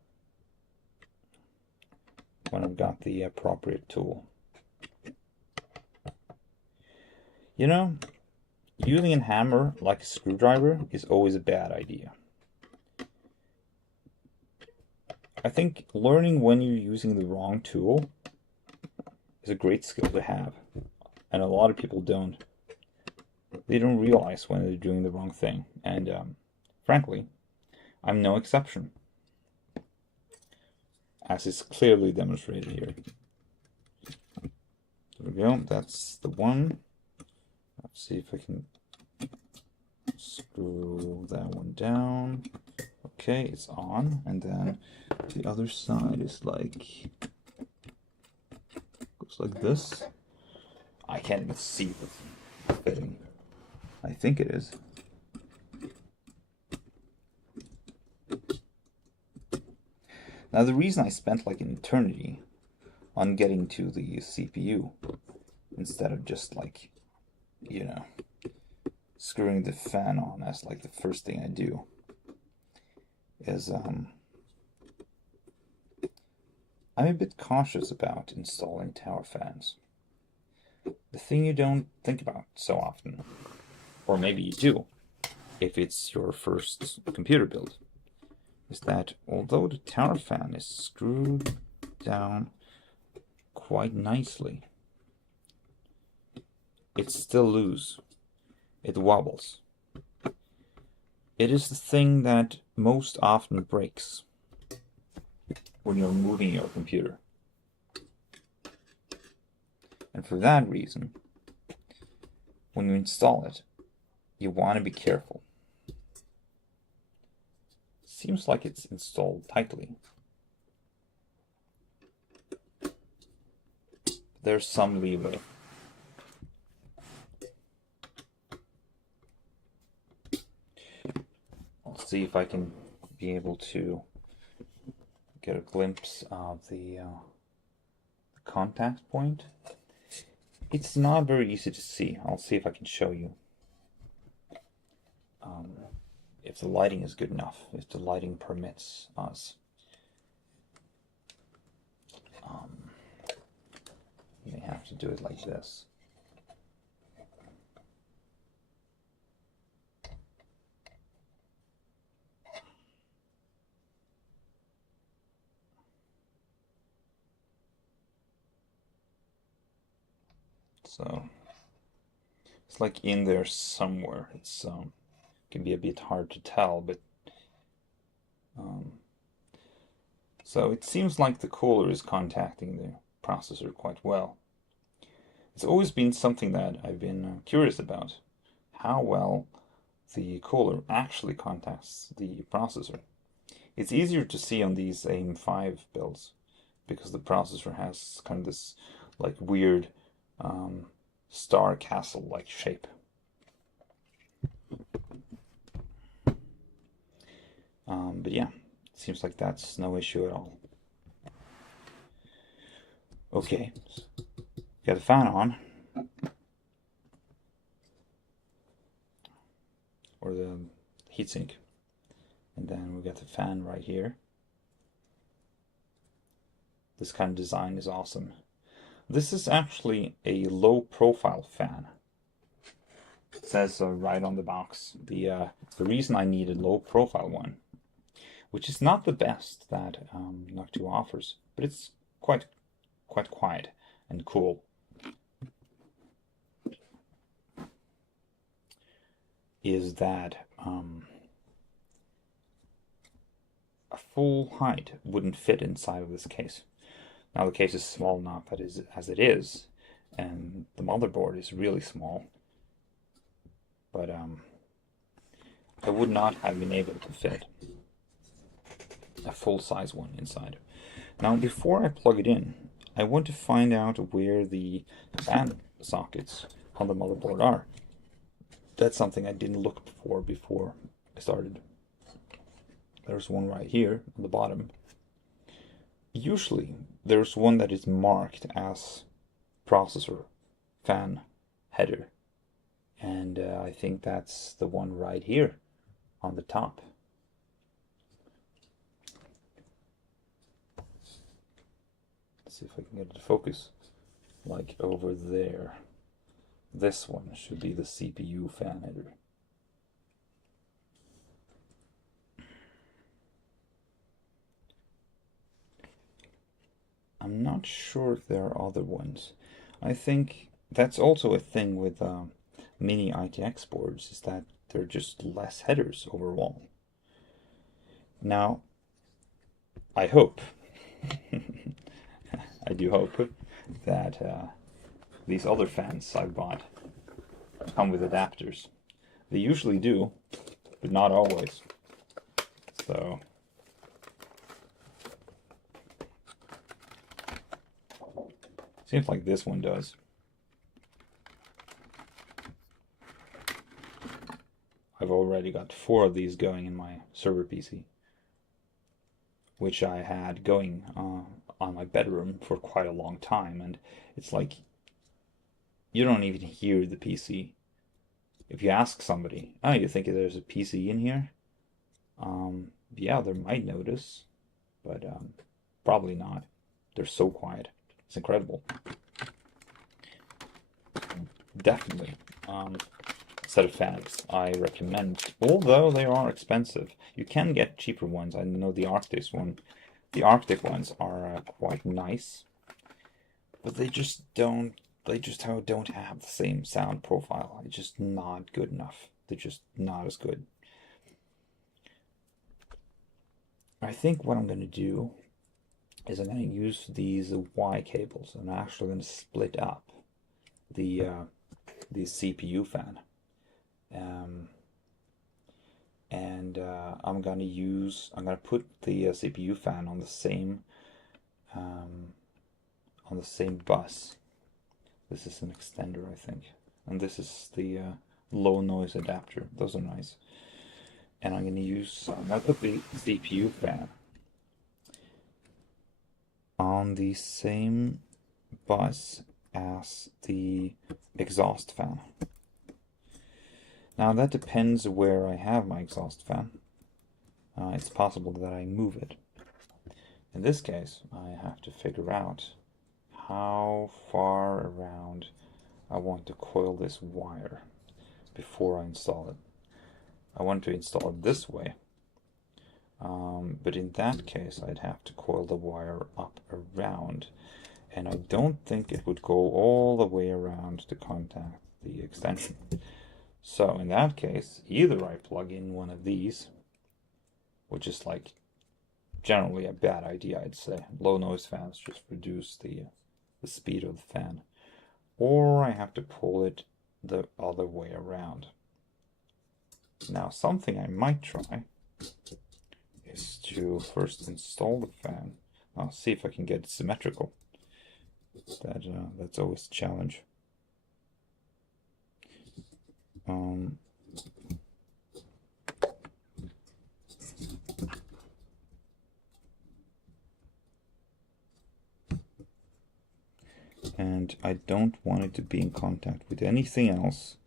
when I've got the appropriate tool. You know, using a hammer like a screwdriver is always a bad idea. I think learning when you're using the wrong tool is a great skill to have, and a lot of people don't. They don't realize when they're doing the wrong thing, and frankly, I'm no exception, as is clearly demonstrated here. There we go, that's the one. Let's see if I can screw that one down. Okay, it's on, and then the other side is like, looks like this. I can't even see what's fitting. I think it is. Now the reason I spent like an eternity on getting to the CPU instead of just like, you know, screwing the fan on as like the first thing I do is I'm a bit cautious about installing tower fans. The thing you don't think about so often, or maybe you do if it's your first computer build, is that although the tower fan is screwed down quite nicely, it's still loose. It wobbles. It is the thing that most often breaks when you're moving your computer. And for that reason, when you install it, you want to be careful. Seems like it's installed tightly. There's some leeway. I'll see if I can be able to get a glimpse of the contact point. It's not very easy to see. I'll see if I can show you. If the lighting is good enough, if the lighting permits us. You may have to do it like this. So it's like in there somewhere. It's can be a bit hard to tell, but so it seems like the cooler is contacting the processor quite well. It's always been something that I've been curious about, how well the cooler actually contacts the processor. It's easier to see on these AIM-5 builds because the processor has kind of this like weird star castle-like shape. But yeah, it seems like that's no issue at all. Okay, got the fan on, or the heatsink, and then we got the fan right here. This kind of design is awesome. This is actually a low profile fan. It says right on the box. The reason I need a low profile one, which is not the best that Noctua offers, but it's quite quiet and cool, is that a full height wouldn't fit inside of this case. Now the case is small enough that is as it is, and the motherboard is really small, but I would not have been able to fit a full-size one inside. Now before I plug it in, I want to find out where the fan sockets on the motherboard are. That's something I didn't look for before I started. There's one right here on the bottom. Usually there's one that is marked as processor fan header, and I think that's the one right here on the top. Let's see if I can get it to focus. Like over there. This one should be the CPU fan header. I'm not sure if there are other ones. I think that's also a thing with mini ITX boards, is that they're just less headers overall. Now, I hope, I do hope that these other fans I bought come with adapters. They usually do, but not always. So seems like this one does. already got 4 of these going in my server PC, which I had going on my bedroom for quite a long time, and it's like you don't even hear the PC. If you ask somebody, oh, you think there's a PC in here? Yeah, they might notice, but probably not. They're so quiet. It's incredible. Definitely. Set of fans I recommend, although they are expensive. You can get cheaper ones. I know the Arctic ones are quite nice, but they just don't have the same sound profile. It's just not good enough. They're just not as good. I think what I'm going to do is I'm going to use these Y cables. I'm actually going to split up the CPU fan. I'm gonna put the CPU fan on the same bus. This is an extender, I think, and this is the low noise adapter. Those are nice. And I'm gonna put the CPU fan on the same bus as the exhaust fan. Now that depends where I have my exhaust fan. It's possible that I move it. In this case, I have to figure out how far around I want to coil this wire before I install it. I want to install it this way, but in that case I'd have to coil the wire up around, and I don't think it would go all the way around to contact the extension. So in that case, either I plug in one of these, which is like generally a bad idea, I'd say. Low noise fans just reduce the speed of the fan, or I have to pull it the other way around. Now something I might try is to first install the fan. I'll see if I can get it symmetrical. That's always a challenge. And I don't want it to be in contact with anything else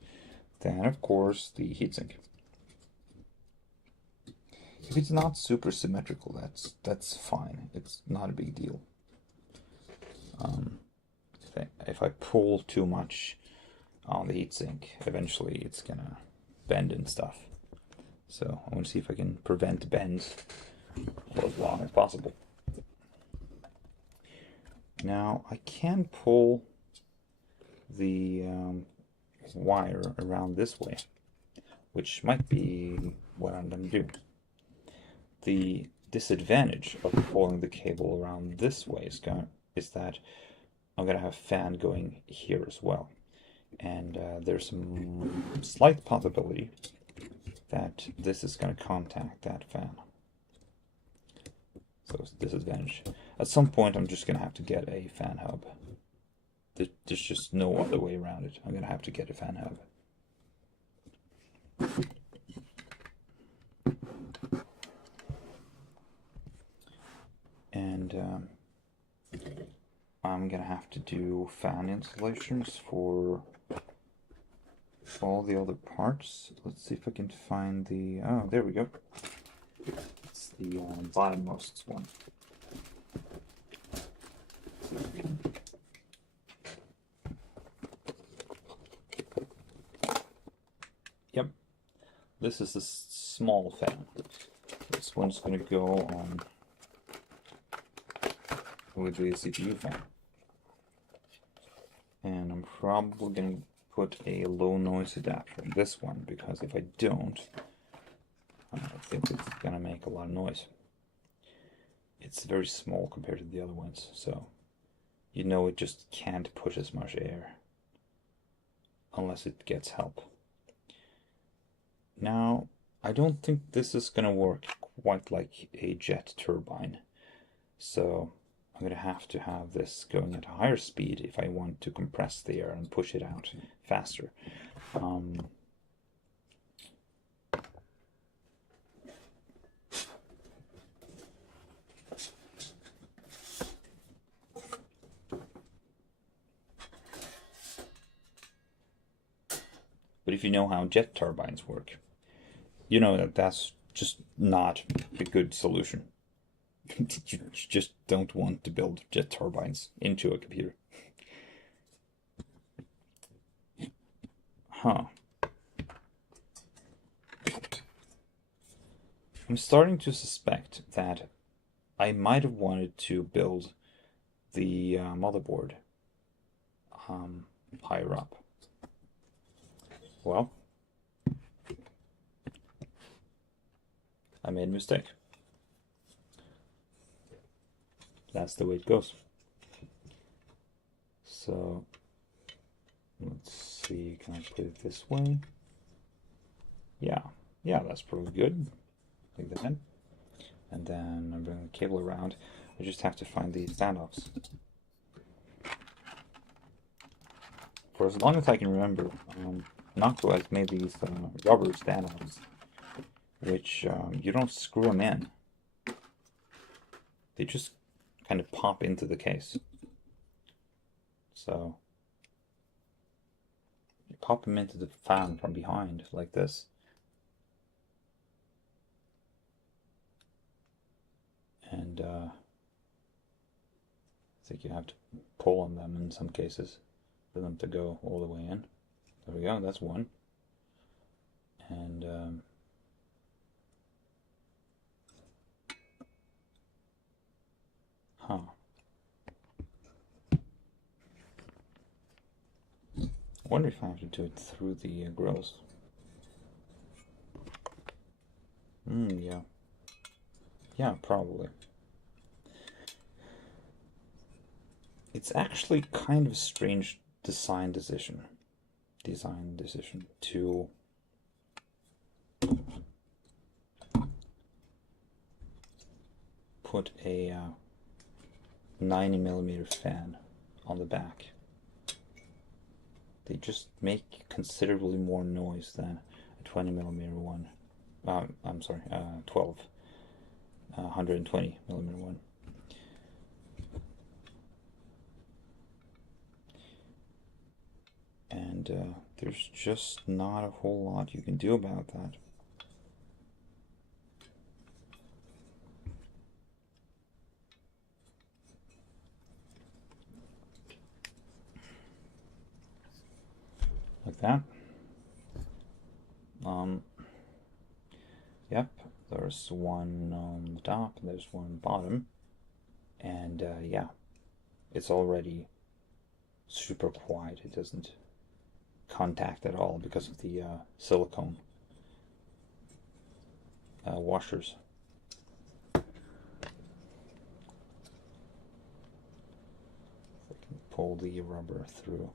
than, of course, the heatsink. If it's not super symmetrical, that's fine. It's not a big deal. If I pull too much on the heatsink, eventually it's gonna bend and stuff. So I want to see if I can prevent bends for as long as possible. Now I can pull the wire around this way, which might be what I'm going to do. The disadvantage of pulling the cable around this way is that I'm going to have a fan going here as well. And there's some slight possibility that this is going to contact that fan. So it's a disadvantage. At some point I'm just going to have to get a fan hub. There's just no other way around it. I'm going to have to get a fan hub. And I'm going to have to do fan installations for all the other parts. Let's see if I can find the... Oh, there we go. It's the bottommost one. Yep. This is a small fan. This one's going to go on with the CPU fan. And I'm probably going to put a low noise adapter in this one, because if I don't, I think it's going to make a lot of noise. It's very small compared to the other ones, so you know it just can't push as much air unless it gets help. Now, I don't think this is going to work quite like a jet turbine, so I'm going to have this going at a higher speed if I want to compress the air and push it out faster. But if you know how jet turbines work, you know that that's just not a good solution. You just don't want to build jet turbines into a computer. Huh. I'm starting to suspect that I might have wanted to build the motherboard higher up. Well, I made a mistake. That's the way it goes. So let's see, can I put it this way? Yeah, that's pretty good. Like that. And then I bring the cable around. I just have to find the standoffs. For as long as I can remember, Nocto has made these rubber standoffs, which you don't screw them in. They just kind of pop into the case. So you pop them into the fan from behind, like this. And I think you have to pull on them in some cases for them to go all the way in. There we go, that's one. And huh. I wonder if I have to do it through the grills. Yeah. Yeah, probably. It's actually kind of a strange design decision to put a 90mm fan on the back. They just make considerably more noise than a 20mm one. I'm sorry, 120mm one. And there's just not a whole lot you can do about that. Like that. Yep, there's one on the top, there's one bottom, and yeah, it's already super quiet. It doesn't contact at all because of the silicone washers. I can pull the rubber through.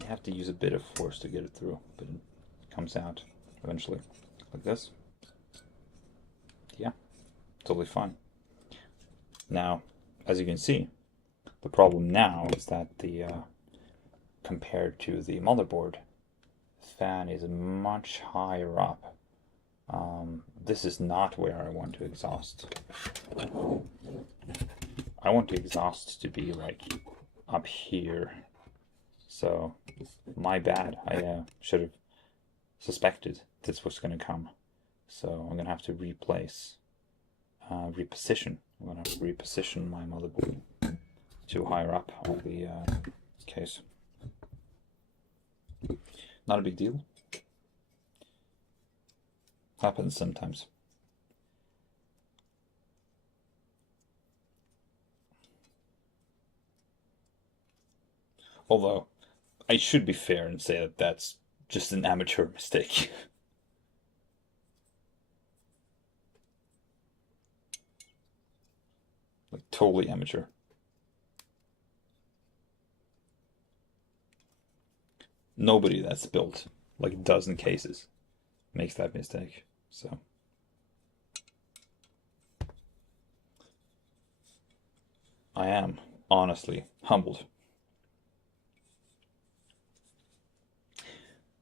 You have to use a bit of force to get it through, but it comes out eventually, like this. Yeah, totally fine. Now, as you can see, the problem now is that the compared to the motherboard, the fan is much higher up. This is not where I want to exhaust. I want the exhaust to be like up here. So, my bad. I should have suspected this was going to come. So I'm going to have to reposition. I'm going to have to reposition my motherboard to higher up on the case. Not a big deal. Happens sometimes. Although, I should be fair and say that that's just an amateur mistake. Like, totally amateur. Nobody that's built like a dozen cases makes that mistake. So I am honestly humbled.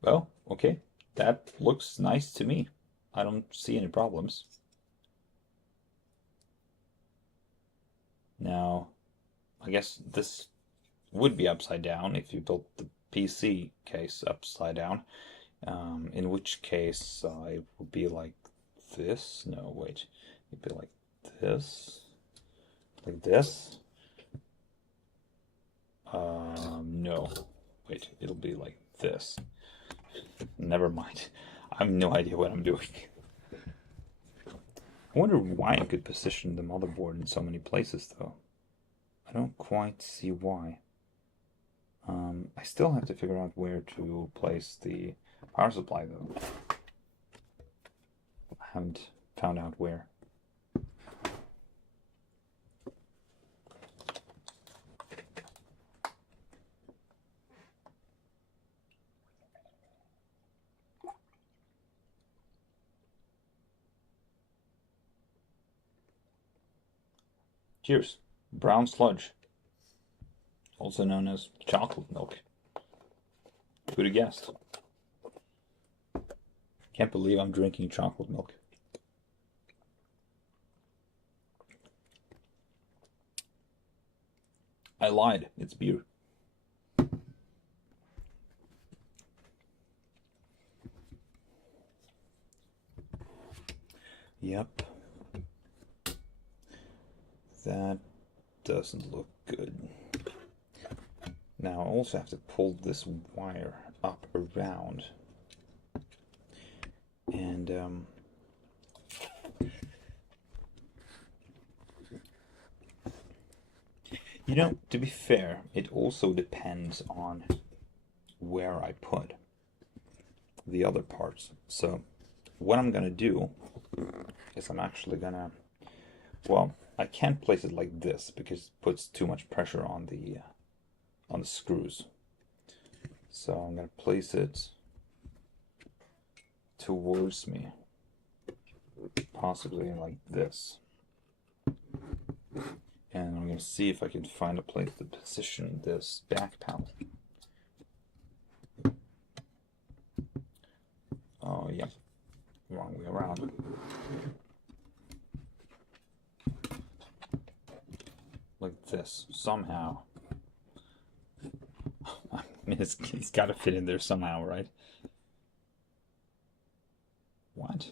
Well, okay, that looks nice to me. I don't see any problems. Now, I guess this would be upside down if you built the PC case upside down. In which case it would be like this. No, wait. It'd be like this. Like this. No. Wait, it'll be like this. Never mind. I have no idea what I'm doing. I wonder why I could position the motherboard in so many places, though. I don't quite see why. I still have to figure out where to place the power supply, though. I haven't found out where. Cheers. Brown sludge. Also known as chocolate milk. Who'd have guessed? Can't believe I'm drinking chocolate milk. I lied. It's beer. Yep. That doesn't look good. Now I also have to pull this wire up around. And you know, to be fair, it also depends on where I put the other parts. So what I'm gonna do is I'm actually gonna, well, I can't place it like this because it puts too much pressure on the screws. So I'm gonna place it towards me, possibly like this. And I'm gonna see if I can find a place to position this back panel. Oh yeah, wrong way around. Like this, somehow. I mean, it's got to fit in there somehow, right? What?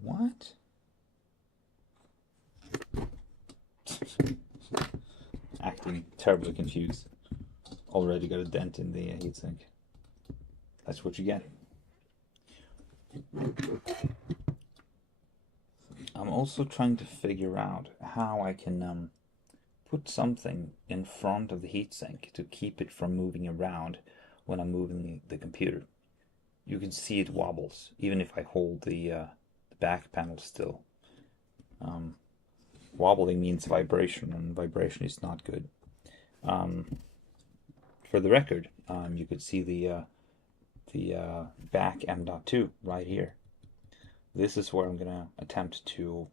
What? Acting terribly confused. Already got a dent in the heatsink. That's what you get. I'm also trying to figure out how I can put something in front of the heatsink to keep it from moving around when I'm moving the computer. You can see it wobbles, even if I hold the back panel still. Wobbling means vibration, and vibration is not good. For the record, you could see the back M.2 right here. This is where I'm going to attempt to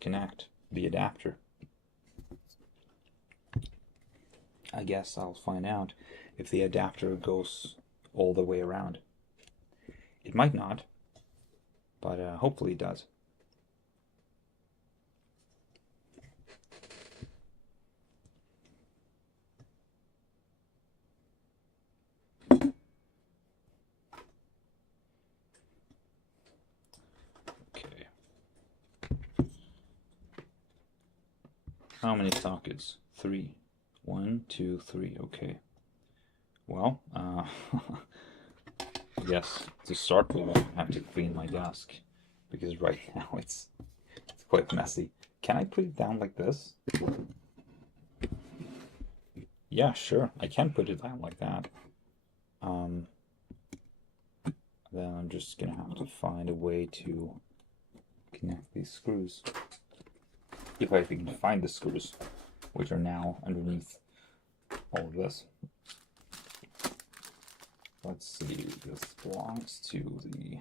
connect the adapter. I guess I'll find out if the adapter goes all the way around. It might not, but hopefully it does. Okay. How many sockets? 3. 1, 2, 3. Okay. Well, I guess to start with, I have to clean my desk because right now it's quite messy. Can I put it down like this? Yeah, sure. I can put it down like that. Then I'm just gonna have to find a way to connect these screws. If I can find the screws, which are now underneath all of this. Let's see, this belongs to the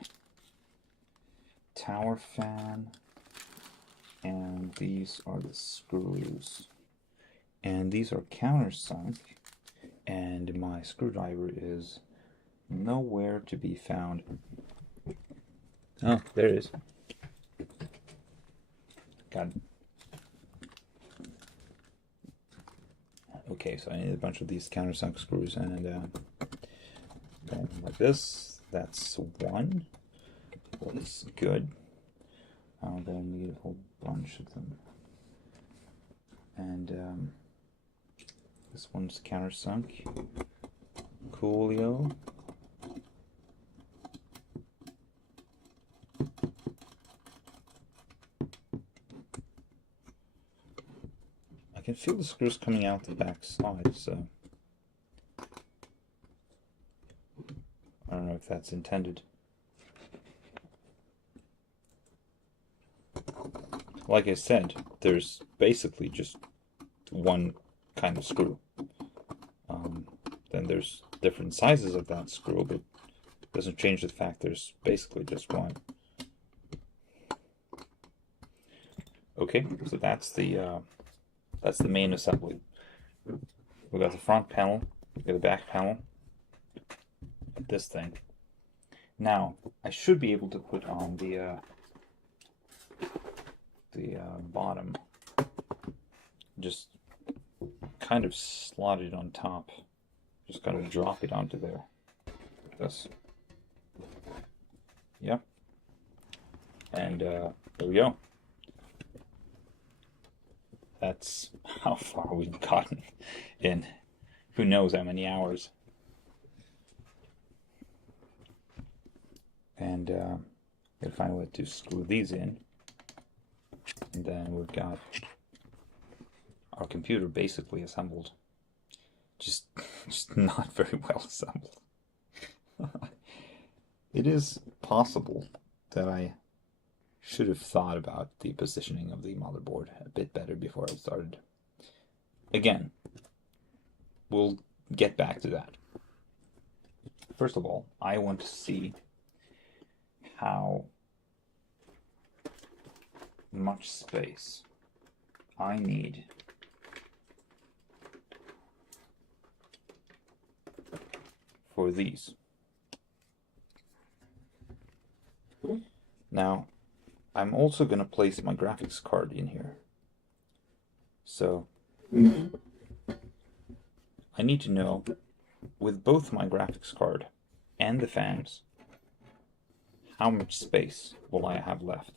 tower fan, and these are the screws. And these are countersunk, and my screwdriver is nowhere to be found. Oh, there it is. Got it. Okay, so I need a bunch of these countersunk screws, and going like this. That's one. That's good. I'm gonna need a whole bunch of them. And this one's countersunk. Coolio. I can feel the screws coming out the back side, so I don't know if that's intended. Like I said, there's basically just one kind of screw. Then there's different sizes of that screw, but it doesn't change the fact there's basically just one. Okay, so that's the main assembly. We got the front panel, we got the back panel, this thing. Now I should be able to put on the bottom, just kind of slot it on top, just kind of drop it onto there, like this. Yep. And there we go. That's how far we've gotten in who knows how many hours. And gotta find a way to screw these in. And then we've got our computer basically assembled. Just not very well assembled. It is possible that I should have thought about the positioning of the motherboard a bit better before I started. Again, we'll get back to that. First of all, I want to see how much space I need for these. Now, I'm also going to place my graphics card in here. So, I need to know, with both my graphics card and the fans, how much space will I have left?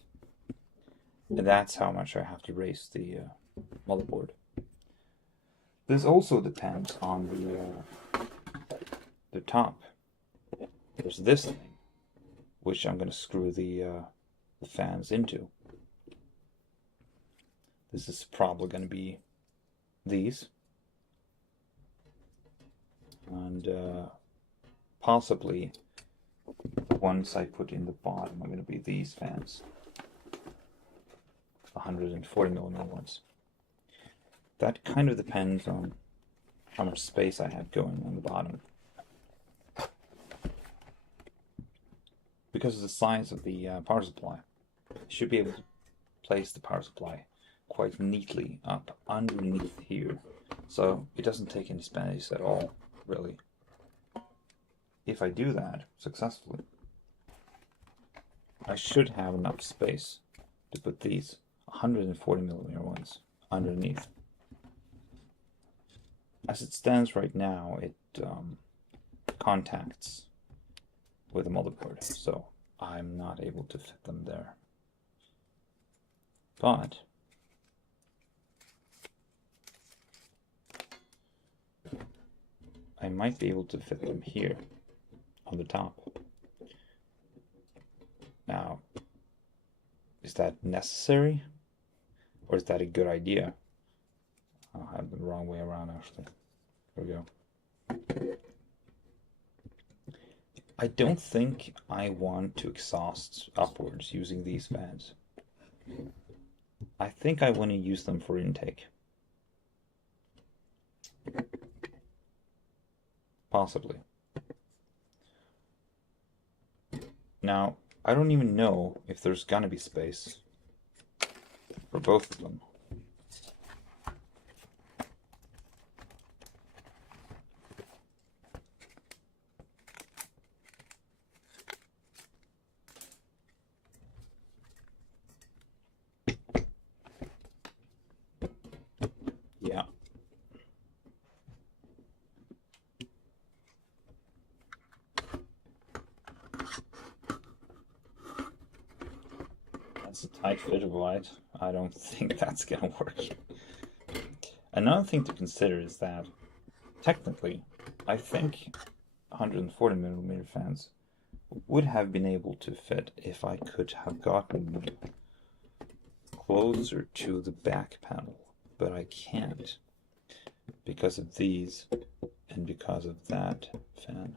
And that's how much I have to raise the motherboard. This also depends on the top. There's this thing, which I'm going to screw the fans into. This is probably going to be these. And possibly the ones I put in the bottom are going to be these fans. 140mm ones. That kind of depends on how much space I have going on the bottom. Because of the size of the power supply, I should be able to place the power supply quite neatly up underneath here, so it doesn't take any space at all, really. If I do that successfully, I should have enough space to put these 140mm ones underneath. As it stands right now, it contacts with the motherboard, so I'm not able to fit them there. But I might be able to fit them here on the top. Now, is that necessary? Or is that a good idea? I have the wrong way around, actually. There we go. I don't think I want to exhaust upwards using these fans. I think I want to use them for intake. Possibly. Now, I don't even know if there's gonna be space for both of them. Yeah. that's a tight fit, right? I don't think that's gonna work. Another thing to consider is that, technically, I think 140mm fans would have been able to fit if I could have gotten closer to the back panel, but I can't because of these and because of that fan.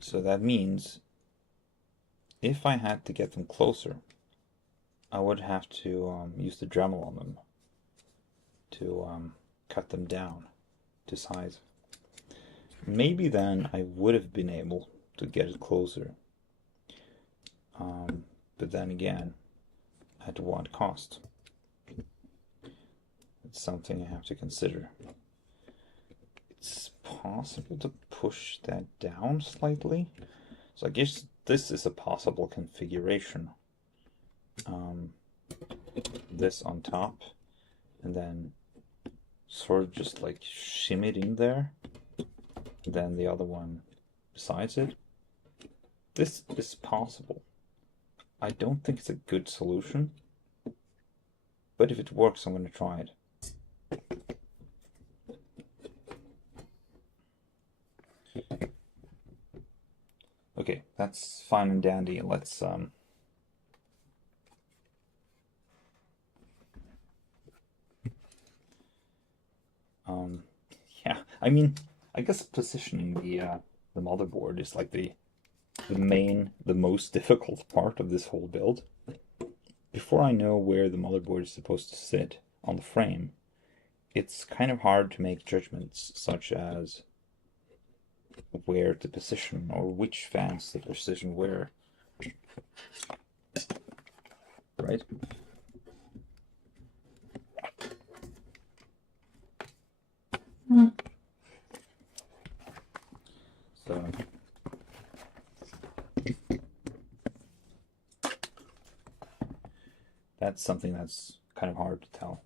So that means if I had to get them closer, I would have to use the Dremel on them to cut them down to size. Maybe then I would have been able to get it closer. But then again, at what cost? It's something I have to consider. It's possible to push that down slightly. So I guess this is a possible configuration. This on top, and then sort of just like shimmy it in there, and then the other one besides it. This is possible. I don't think it's a good solution, but if it works, I'm going to try it. Okay, that's fine and dandy. Let's yeah, I mean, I guess positioning the motherboard is like the most difficult part of this whole build. Before I know where the motherboard is supposed to sit on the frame, it's kind of hard to make judgments such as where to position or which fans to position where. Right? So that's something that's kind of hard to tell.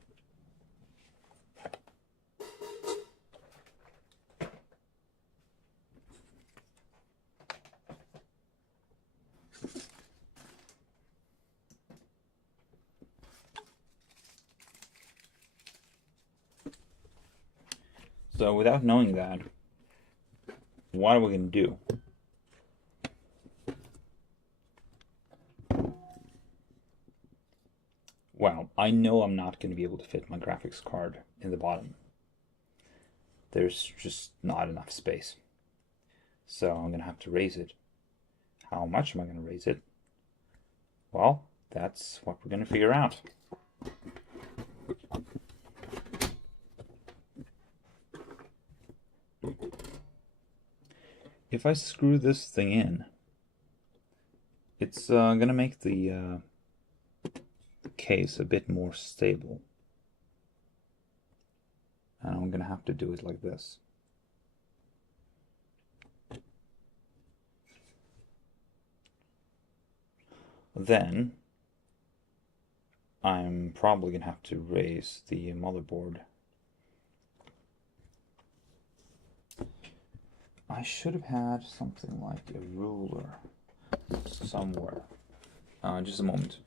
So without knowing that, what are we going to do? Well, I know I'm not going to be able to fit my graphics card in the bottom. There's just not enough space. So I'm going to have to raise it. How much am I going to raise it? Well, that's what we're going to figure out. If I screw this thing in, it's going to make the case a bit more stable. And I'm going to have to do it like this. Then I'm probably going to have to raise the motherboard. I should have had something like a ruler somewhere. Just a moment.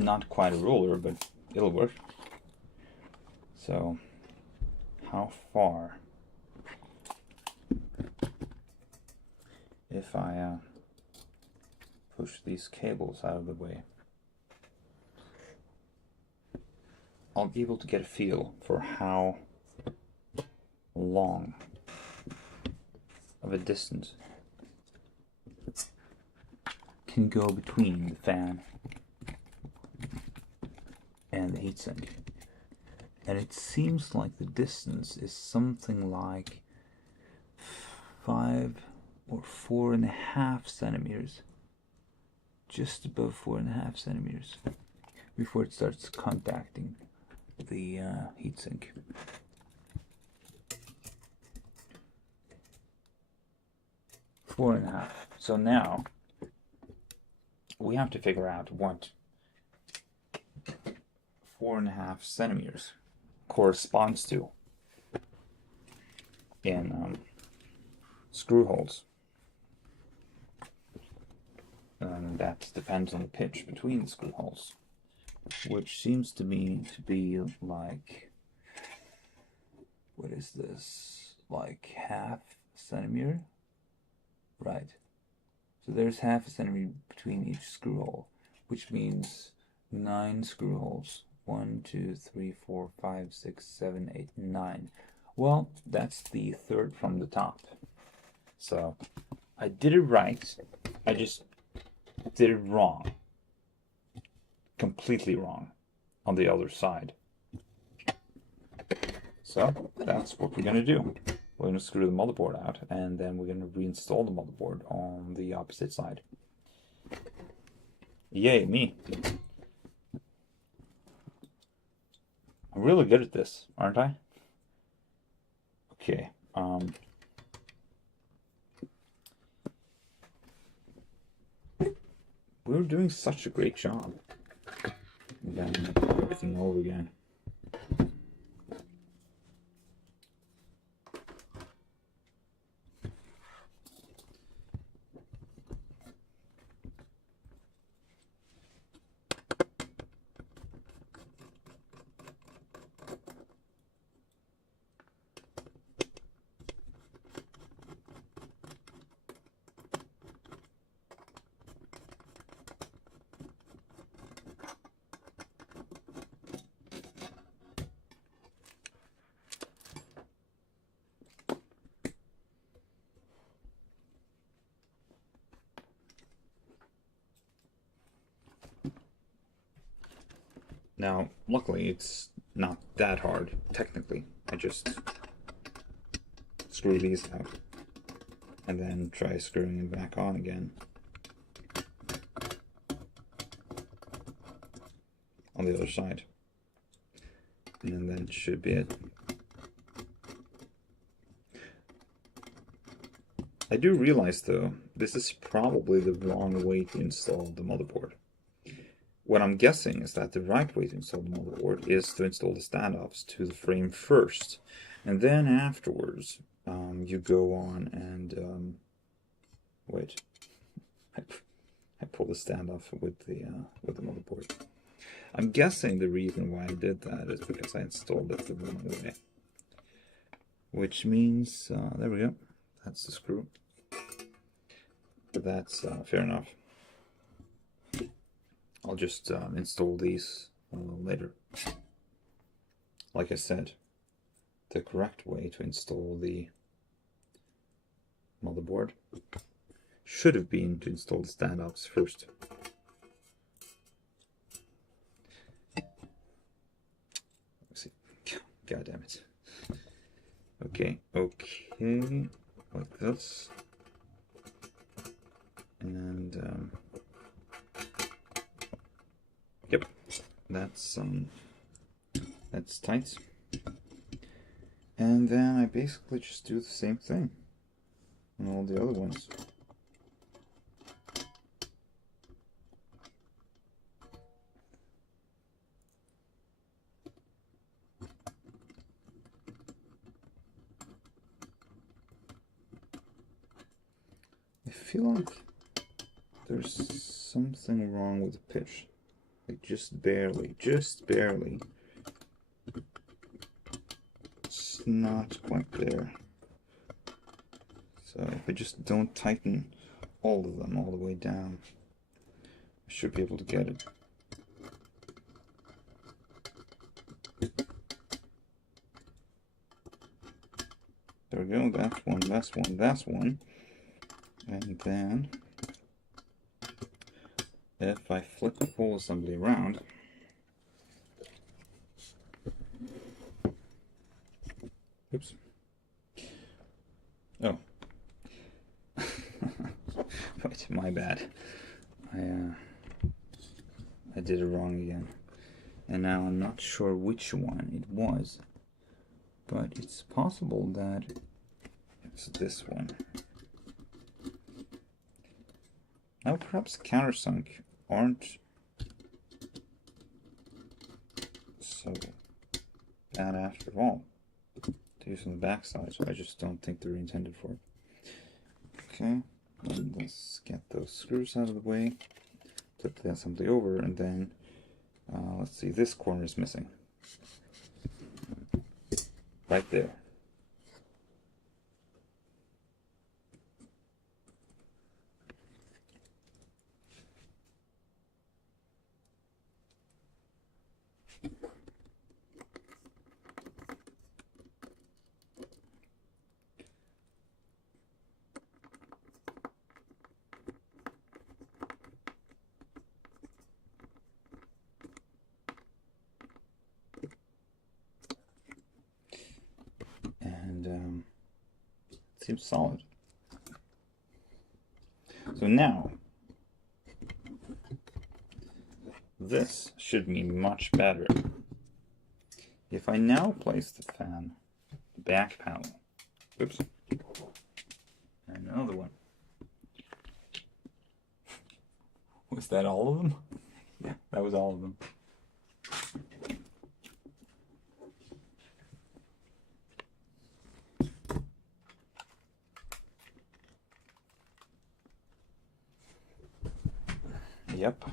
Not quite a ruler, but it'll work. So, how far? If I push these cables out of the way, I'll be able to get a feel for how long of a distance can go between the fan and the heatsink. And it seems like the distance is something like 5 or 4.5 centimeters, just above 4.5 centimeters, before it starts contacting the heatsink. Four and a half. So now we have to figure out what 4.5 centimeters corresponds to in screw holes. And that depends on the pitch between the screw holes, which seems to me to be like, what is this, like half a centimeter? Right. So there's half a centimeter between each screw hole, which means 9 screw holes. 1, 2, 3, 4, 5, 6, 7, 8, 9. Well, that's the third from the top. So I did it right. I just did it wrong. Completely wrong on the other side. So that's what we're going to do. We're going to screw the motherboard out, and then we're going to reinstall the motherboard on the opposite side. Yay, me. I'm really good at this, aren't I? Okay. We're doing such a great job. Then everything over again. Now, luckily, it's not that hard, technically. I just screw these out and then try screwing them back on again on the other side. And that should be it. I do realize, though, this is probably the wrong way to install the motherboard. What I'm guessing is that the right way to install the motherboard is to install the standoffs to the frame first, and then afterwards you go on and wait. I pull the standoff with the motherboard. I'm guessing the reason why I did that is because I installed it the wrong way, which means there we go. That's the screw. But that's fair enough. I'll just install these later. Like I said, the correct way to install the motherboard should have been to install the standoffs first. Let's see. God damn it. Okay, like this. And yep, that's tight. And then I basically just do the same thing on all the other ones. I feel like there's something wrong with the pitch. Like just barely. It's not quite there. So if I just don't tighten all of them all the way down, I should be able to get it. There we go, that's one. And then if I flip the whole assembly around, Oops. Oh. Wait, my bad. I did it wrong again. And now I'm not sure which one it was. But it's possible that it's this one. Now perhaps countersunk aren't so bad after all. To use on the backside, so I just don't think they're intended for it. Okay, and let's get those screws out of the way, flip the assembly over, and then let's see, this corner is missing. Right there. And seems solid. So now, this should be much better. If I now place the fan, the back panel, oops, and another one. Was that all of them? Yeah, that was all of them. Yep.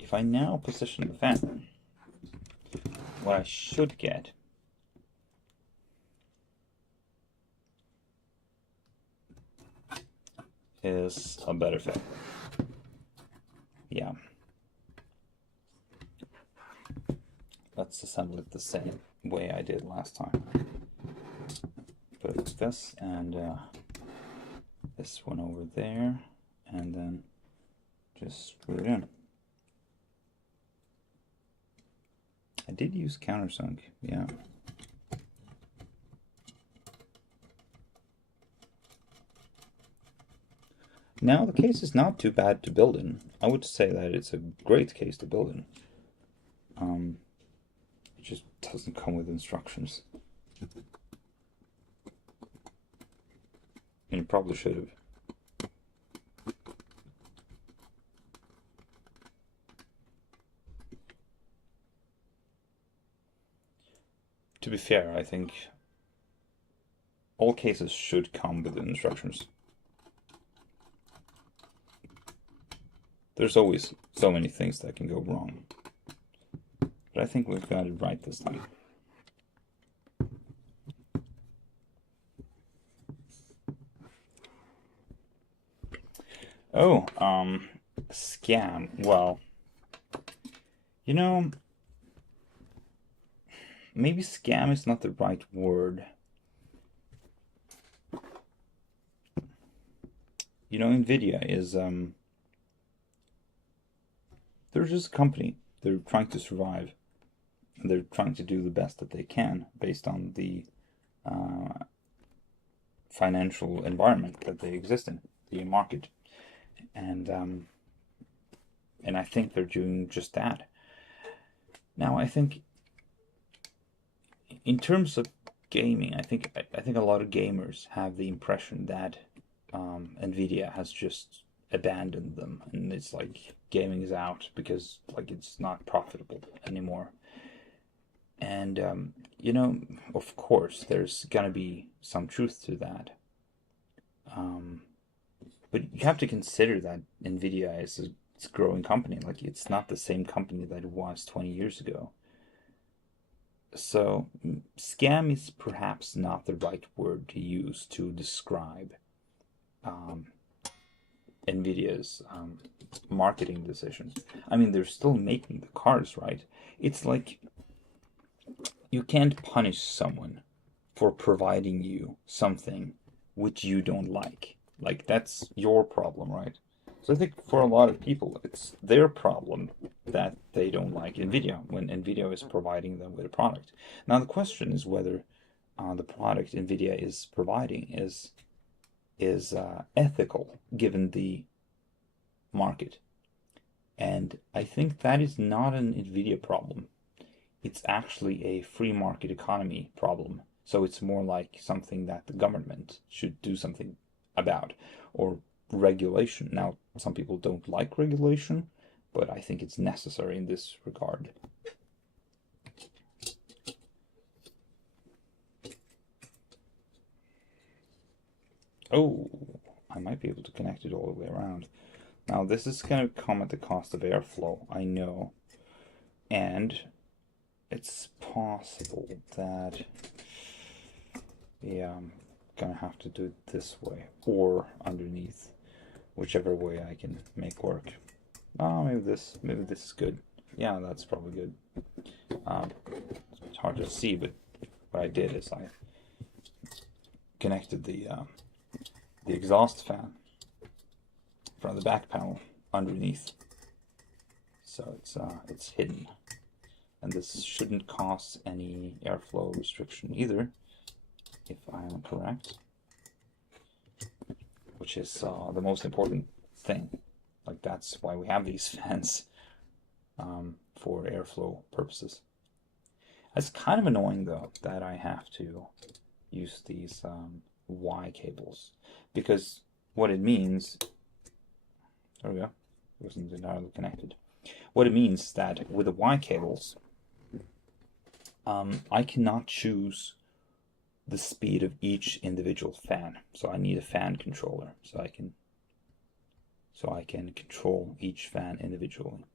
If I now position the fan, what I should get is a better fit. Yeah. Let's assemble it the same way I did last time. Put this and this one over there, and then just screw it in. I did use countersunk, yeah. Now the case is not too bad to build in. I would say that it's a great case to build in. It just doesn't come with instructions. And it probably should have. To be fair, I think all cases should come with instructions. There's always so many things that can go wrong. But I think we've got it right this time. Oh, scam. Well, you know, maybe scam is not the right word. You know, NVIDIA is, they're just a company. They're trying to survive. And they're trying to do the best that they can based on the financial environment that they exist in, the market. And I think they're doing just that. Now, I think in terms of gaming, I think a lot of gamers have the impression that NVIDIA has just abandoned them, and it's like gaming is out because like it's not profitable anymore. And you know, of course, there's gonna be some truth to that. But you have to consider that NVIDIA is a growing company. Like, it's not the same company that it was 20 years ago. So, scam is perhaps not the right word to use to describe NVIDIA's marketing decisions. I mean, they're still making the cars, right? It's like you can't punish someone for providing you something which you don't like. Like, that's your problem, right? So I think for a lot of people, it's their problem that they don't like NVIDIA when NVIDIA is providing them with a product. Now the question is whether the product NVIDIA is providing is ethical given the market. And I think that is not an NVIDIA problem. It's actually a free market economy problem. So it's more like something that the government should do something about, or regulation. Now, some people don't like regulation, but I think it's necessary in this regard. Oh, I might be able to connect it all the way around. Now, this is going to come at the cost of airflow, I know. And it's possible that, yeah, I'm gonna have to do it this way or underneath, whichever way I can make work. Oh, maybe this is good. Yeah, that's probably good. It's hard to see, but what I did is I connected the exhaust fan from the back panel underneath, so it's hidden, and this shouldn't cause any airflow restriction either, if I am correct, which is the most important thing. Like, that's why we have these fans, for airflow purposes. It's kind of annoying though that I have to use these Y cables, because what it means, there we go, it wasn't entirely connected. What it means is that with the Y cables, I cannot choose the speed of each individual fan. So I need a fan controller so I can control each fan individually.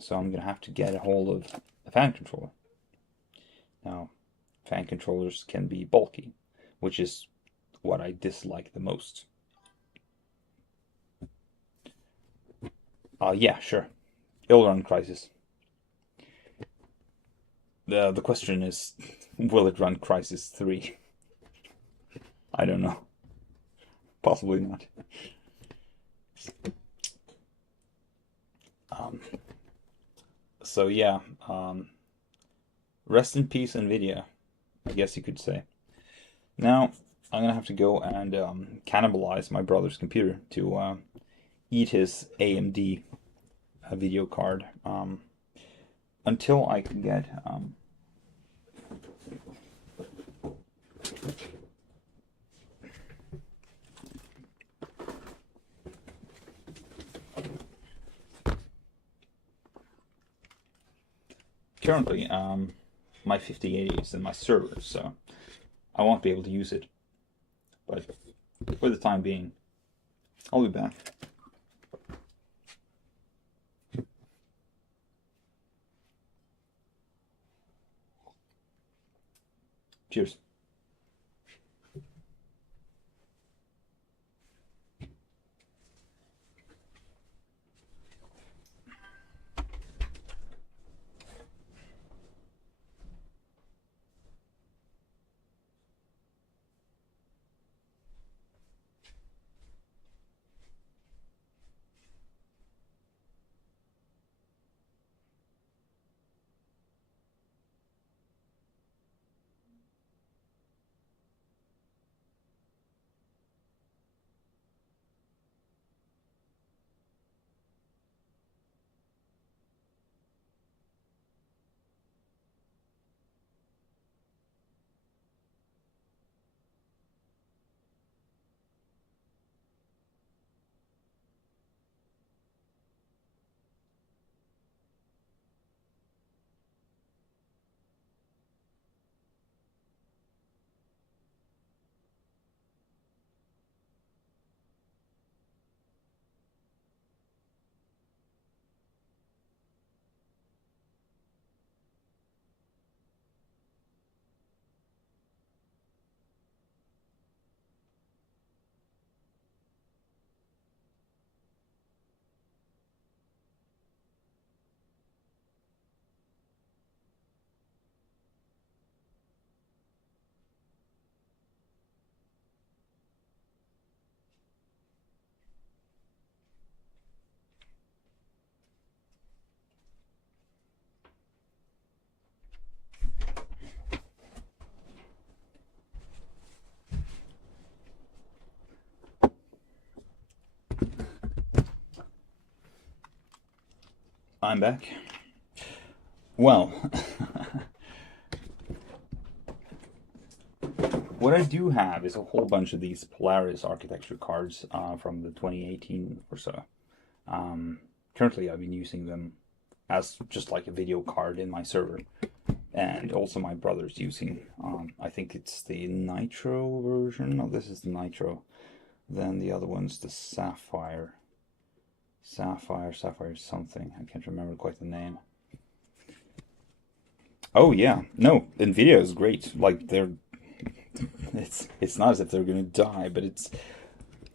So I'm gonna have to get a hold of a fan controller. Now, fan controllers can be bulky, which is what I dislike the most. Yeah, sure. It'll run Crysis. The question is, will it run Crysis 3? I don't know. Possibly not. So yeah, rest in peace, NVIDIA, I guess you could say. Now, I'm gonna have to go and cannibalize my brother's computer to eat his AMD video card until I can get currently my 5080 is in my server, so I won't be able to use it. But for the time being, I'll be back. Cheers. I'm back. Well, what I do have is a whole bunch of these Polaris architecture cards from the 2018 or so. Currently, I've been using them as just like a video card in my server, and also my brother's using. I think it's the Nitro version. Oh, this is the Nitro. Then the other one's the Sapphire. Sapphire something. I can't remember quite the name. Oh yeah, no, Nvidia is great. Like it's not as if they're gonna die, but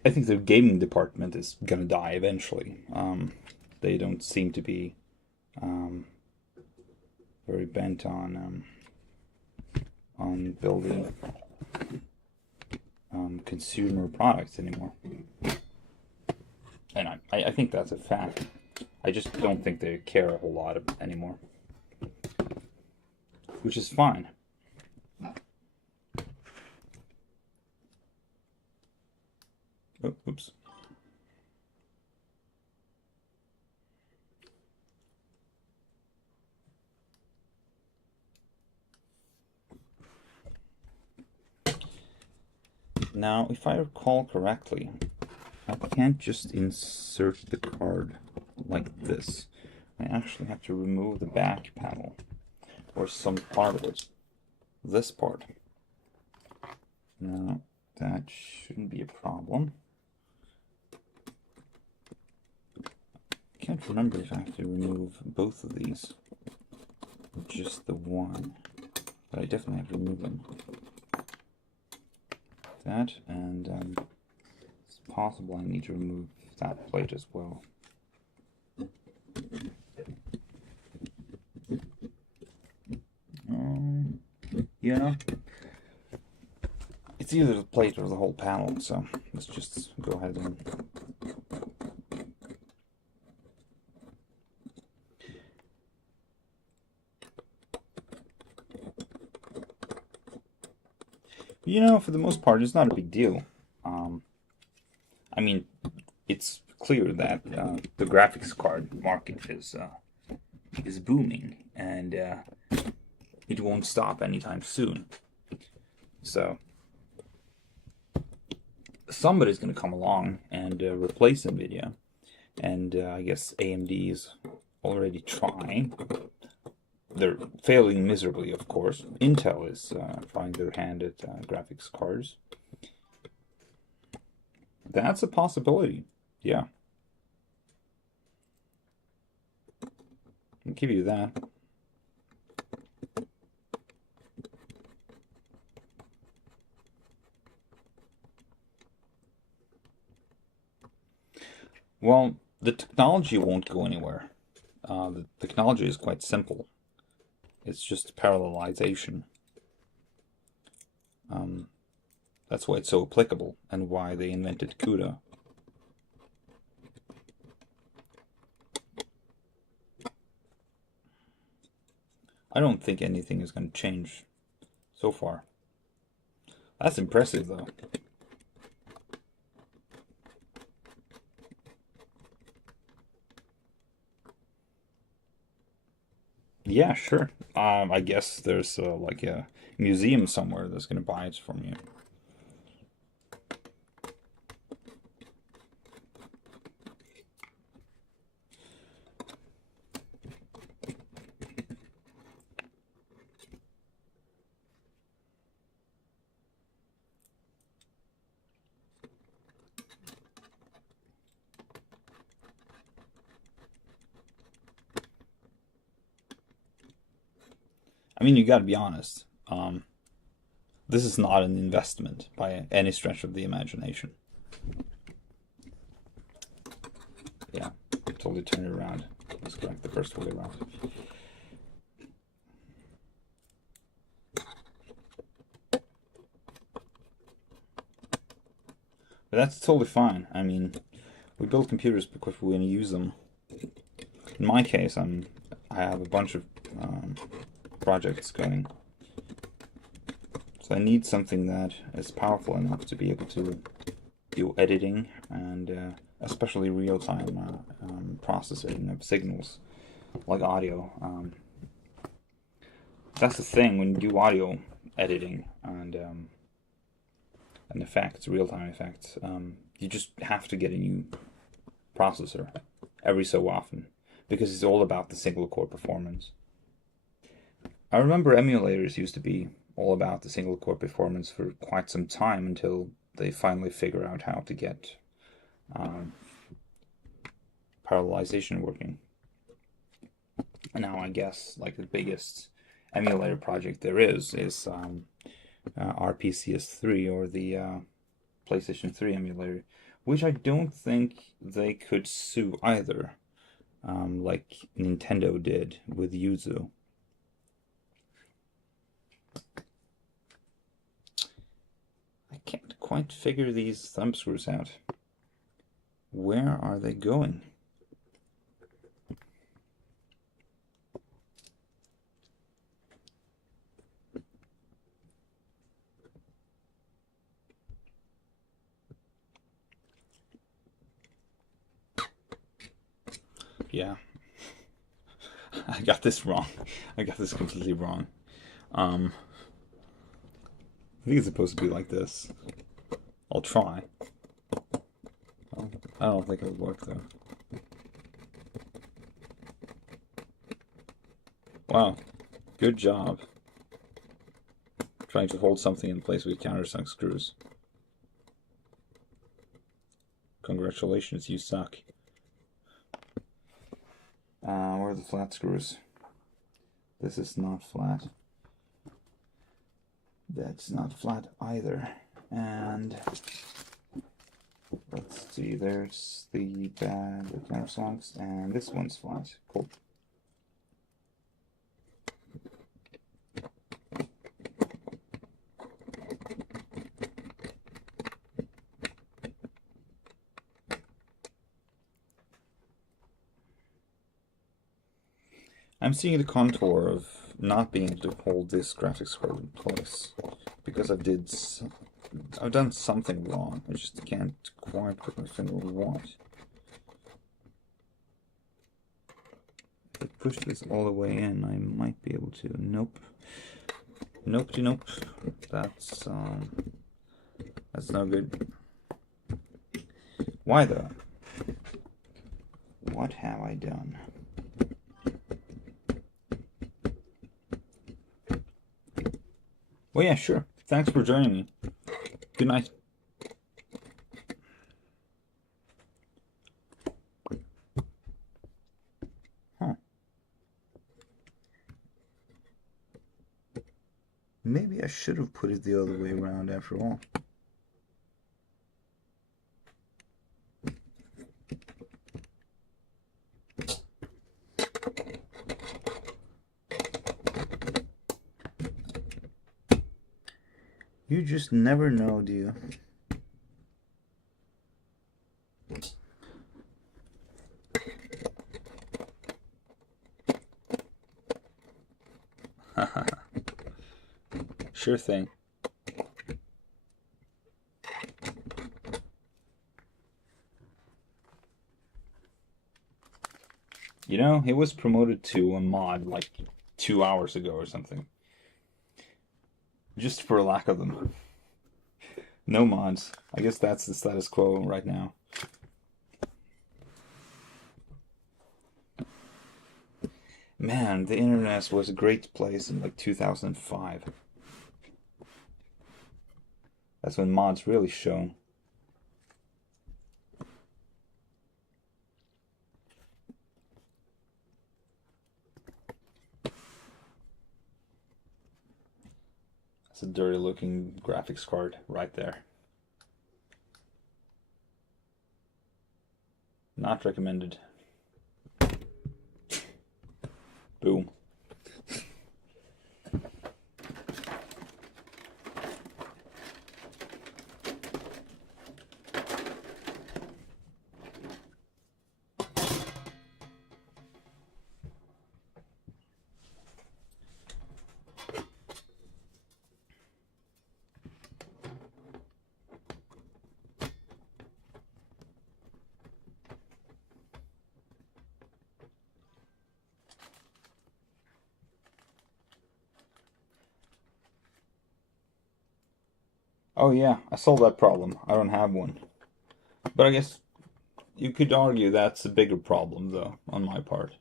I think their gaming department is gonna die eventually. They don't seem to be very bent on building consumer products anymore. And I think that's a fact. I just don't think they care a whole lot anymore. Which is fine. Oh, oops. Now, if I recall correctly, I can't just insert the card like this. I actually have to remove the back panel, or some part of it. This part. Now, that shouldn't be a problem. I can't remember if I have to remove both of these, or just the one, but I definitely have to remove them. That, and it's possible I need to remove that plate as well. Yeah, it's either the plate or the whole panel, so let's just go ahead and for the most part, it's not a big deal. I mean, it's clear that the graphics card market is booming, and it won't stop anytime soon. So somebody's going to come along and replace NVIDIA, and I guess AMD is already trying. They're failing miserably, of course. Intel is trying their hand at graphics cards. That's a possibility, yeah. I'll give you that. Well, the technology won't go anywhere. The technology is quite simple. It's just parallelization. That's why it's so applicable, and why they invented CUDA. I don't think anything is going to change so far. That's impressive, though. Yeah, sure. I guess there's like a museum somewhere that's going to buy it from you. I mean, you got to be honest. This is not an investment by any stretch of the imagination. Yeah, totally turn it around. Let's go back the first way around. But that's totally fine. I mean, we build computers because we're going to use them. In my case, I have a bunch of projects going. So I need something that is powerful enough to be able to do editing and especially real-time processing of signals. like audio. That's the thing when you do audio editing and effects, real-time effects. You just have to get a new processor every so often because it's all about the single core performance. I remember emulators used to be all about the single core performance for quite some time until they finally figure out how to get parallelization working. And now I guess like the biggest emulator project there is RPCS3 or the PlayStation 3 emulator, which I don't think they could sue either, like Nintendo did with Yuzu. I can't quite figure these thumb screws out. Where are they going? Yeah. I got this wrong. I got this completely wrong. I think it's supposed to be like this. I'll try. Well, I don't think it'll work though. Wow. Good job. Trying to hold something in place with countersunk screws. Congratulations, you suck. Where are the flat screws? This is not flat. That's not flat either. And let's see, there's the bad countersunks, and this one's flat. Cool. I'm seeing the contour of not being able to hold this graphics card in place because I've done something wrong. I just can't quite put my finger on what. If I push this all the way in, I might be able to. Nope. Nope. That's no good. Why though? What have I done? Well, yeah, sure. Thanks for joining me. Good night. Huh. Maybe I should have put it the other way around after all. You just never know, do you? Sure thing. You know, he was promoted to a mod like 2 hours ago or something. Just for lack of them. No mods. I guess that's the status quo right now. Man, the internet was a great place in like 2005. That's when mods really shone. That's a dirty looking graphics card right there. Not recommended. Boom. Oh yeah, I solved that problem. I don't have one. But I guess you could argue that's a bigger problem, though, on my part.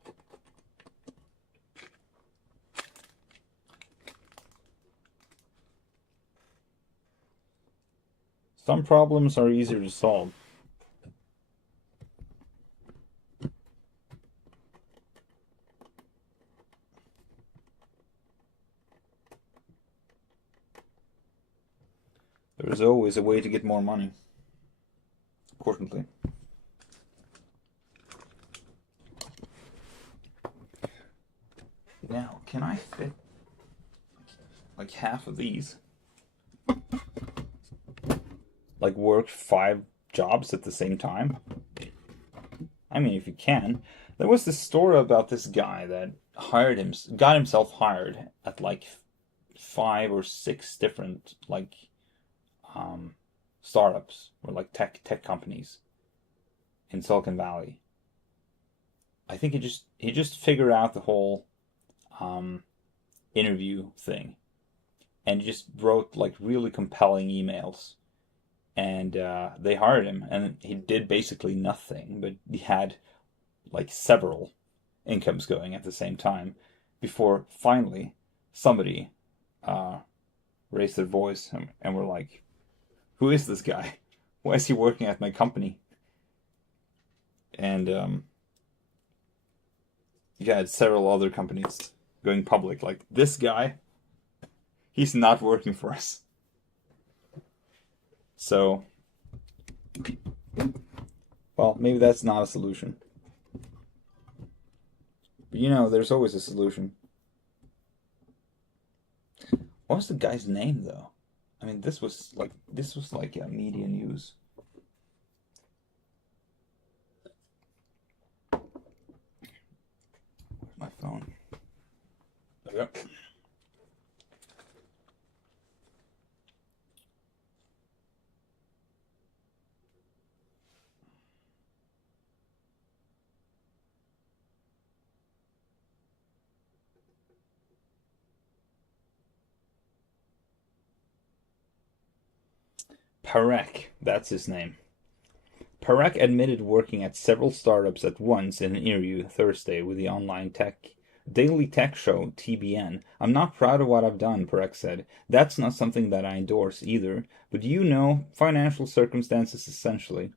Some problems are easier to solve. There is always a way to get more money. Importantly. Now, can I fit like half of these? Like work 5 jobs at the same time? I mean, if you can. There was this story about this guy that got himself hired at like 5 or 6 different like startups or like tech companies in Silicon Valley. I think he just figured out the whole interview thing, and he just wrote like really compelling emails, and they hired him, and he did basically nothing, but he had like several incomes going at the same time before finally somebody raised their voice and were like, "Who is this guy? Why is he working at my company?" And you had several other companies going public, like, this guy, he's not working for us. So, well, maybe that's not a solution. But you know, there's always a solution. What was the guy's name, though? I mean, this was like a media news. Where's my phone? There we go. Parek, that's his name. Parek admitted working at several startups at once in an interview Thursday with the online daily tech show TBN. "I'm not proud of what I've done," Parek said. "That's not something that I endorse either. But you know, financial circumstances essentially."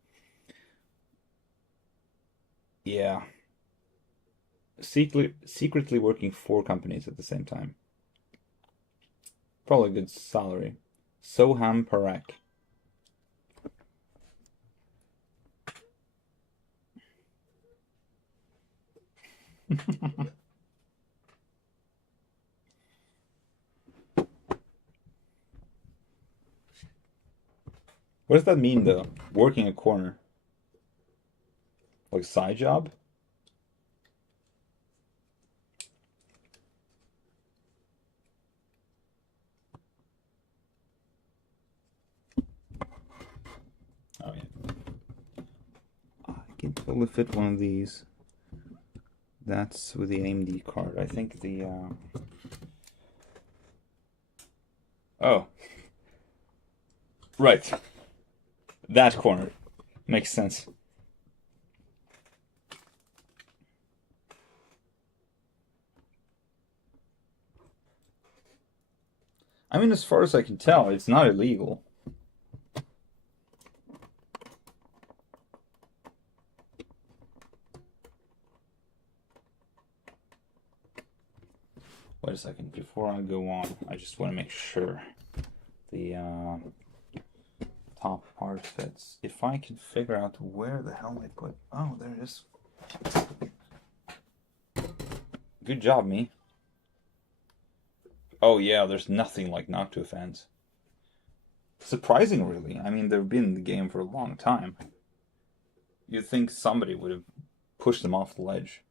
Yeah. Secretly working 4 companies at the same time. Probably a good salary. Soham Parek. What does that mean, though? Working a corner? Like a side job? Oh, yeah. I can totally fit one of these. That's with the AMD card. I think the... Oh. Right. That corner. Makes sense. I mean, as far as I can tell, it's not illegal. Wait a second. Before I go on, I just want to make sure the top part fits. If I can figure out where the hell I put... Oh, there it is. Good job, me. Oh yeah, there's nothing like Noctua fans. Surprising, really. I mean, they've been in the game for a long time. You'd think somebody would have pushed them off the ledge.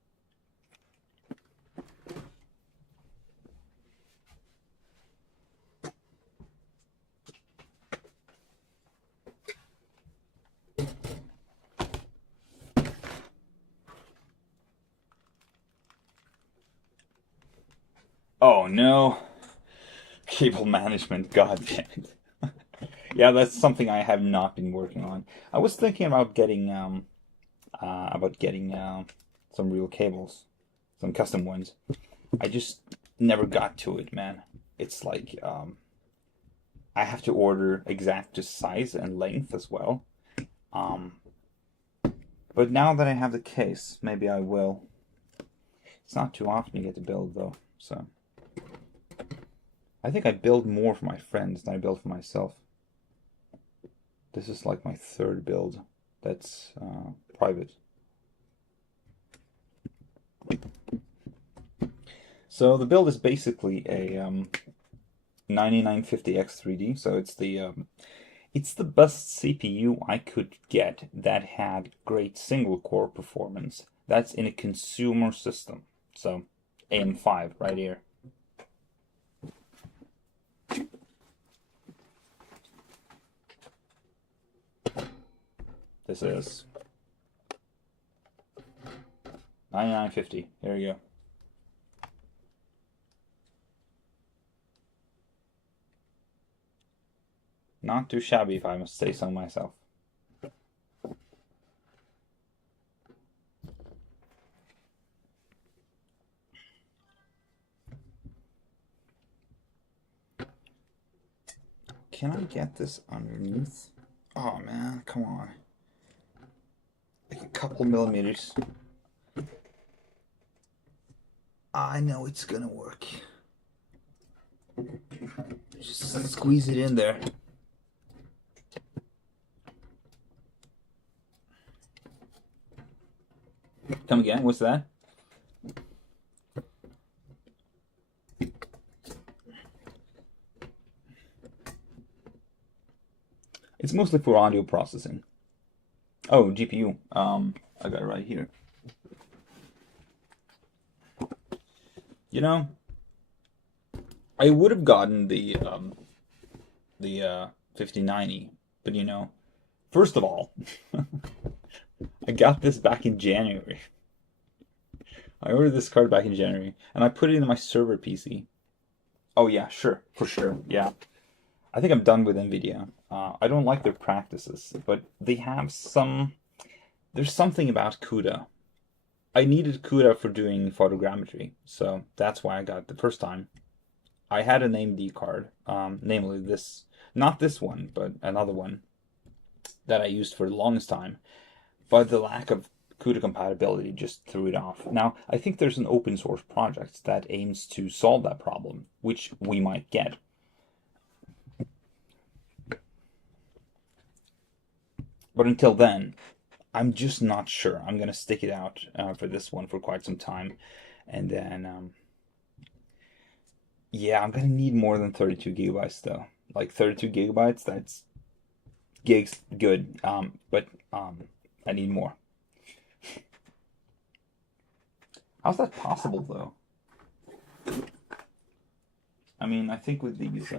Oh no. Cable management, god damn it. Yeah, that's something I have not been working on. I was thinking about getting some real cables, some custom ones. I just never got to it, man. It's like I have to order exact just size and length as well. Um, but now that I have the case, maybe I will. It's not too often you get to build though, so I think I build more for my friends than I build for myself. This is like my third build that's private. So the build is basically a 9950X3D. So it's the best CPU I could get that had great single core performance. That's in a consumer system. So AM5 right here. This is 9950. There you go. Not too shabby, if I must say so myself. Can I get this underneath? Oh man, come on. Like a couple millimeters. I know it's gonna work. Just squeeze it in there. Come again? What's that? It's mostly for audio processing. Oh, GPU. I got it right here. You know, I would have gotten the 5090, but you know, first of all, I got this back in January. I ordered this card back in January, and I put it in my server PC. Oh yeah, sure, for sure, yeah. I think I'm done with NVIDIA. I don't like their practices, but they have some. There's something about CUDA. I needed CUDA for doing photogrammetry, so that's why I got it the first time. I had an AMD card, namely this, not this one, but another one that I used for the longest time. But the lack of CUDA compatibility just threw it off. Now, I think there's an open source project that aims to solve that problem, which we might get. But until then, I'm just not sure. I'm going to stick it out for this one for quite some time. And then, yeah, I'm going to need more than 32 gigabytes though. Like 32 gigabytes, that's gigs, good. But I need more. How's that possible though? I mean, I think with these,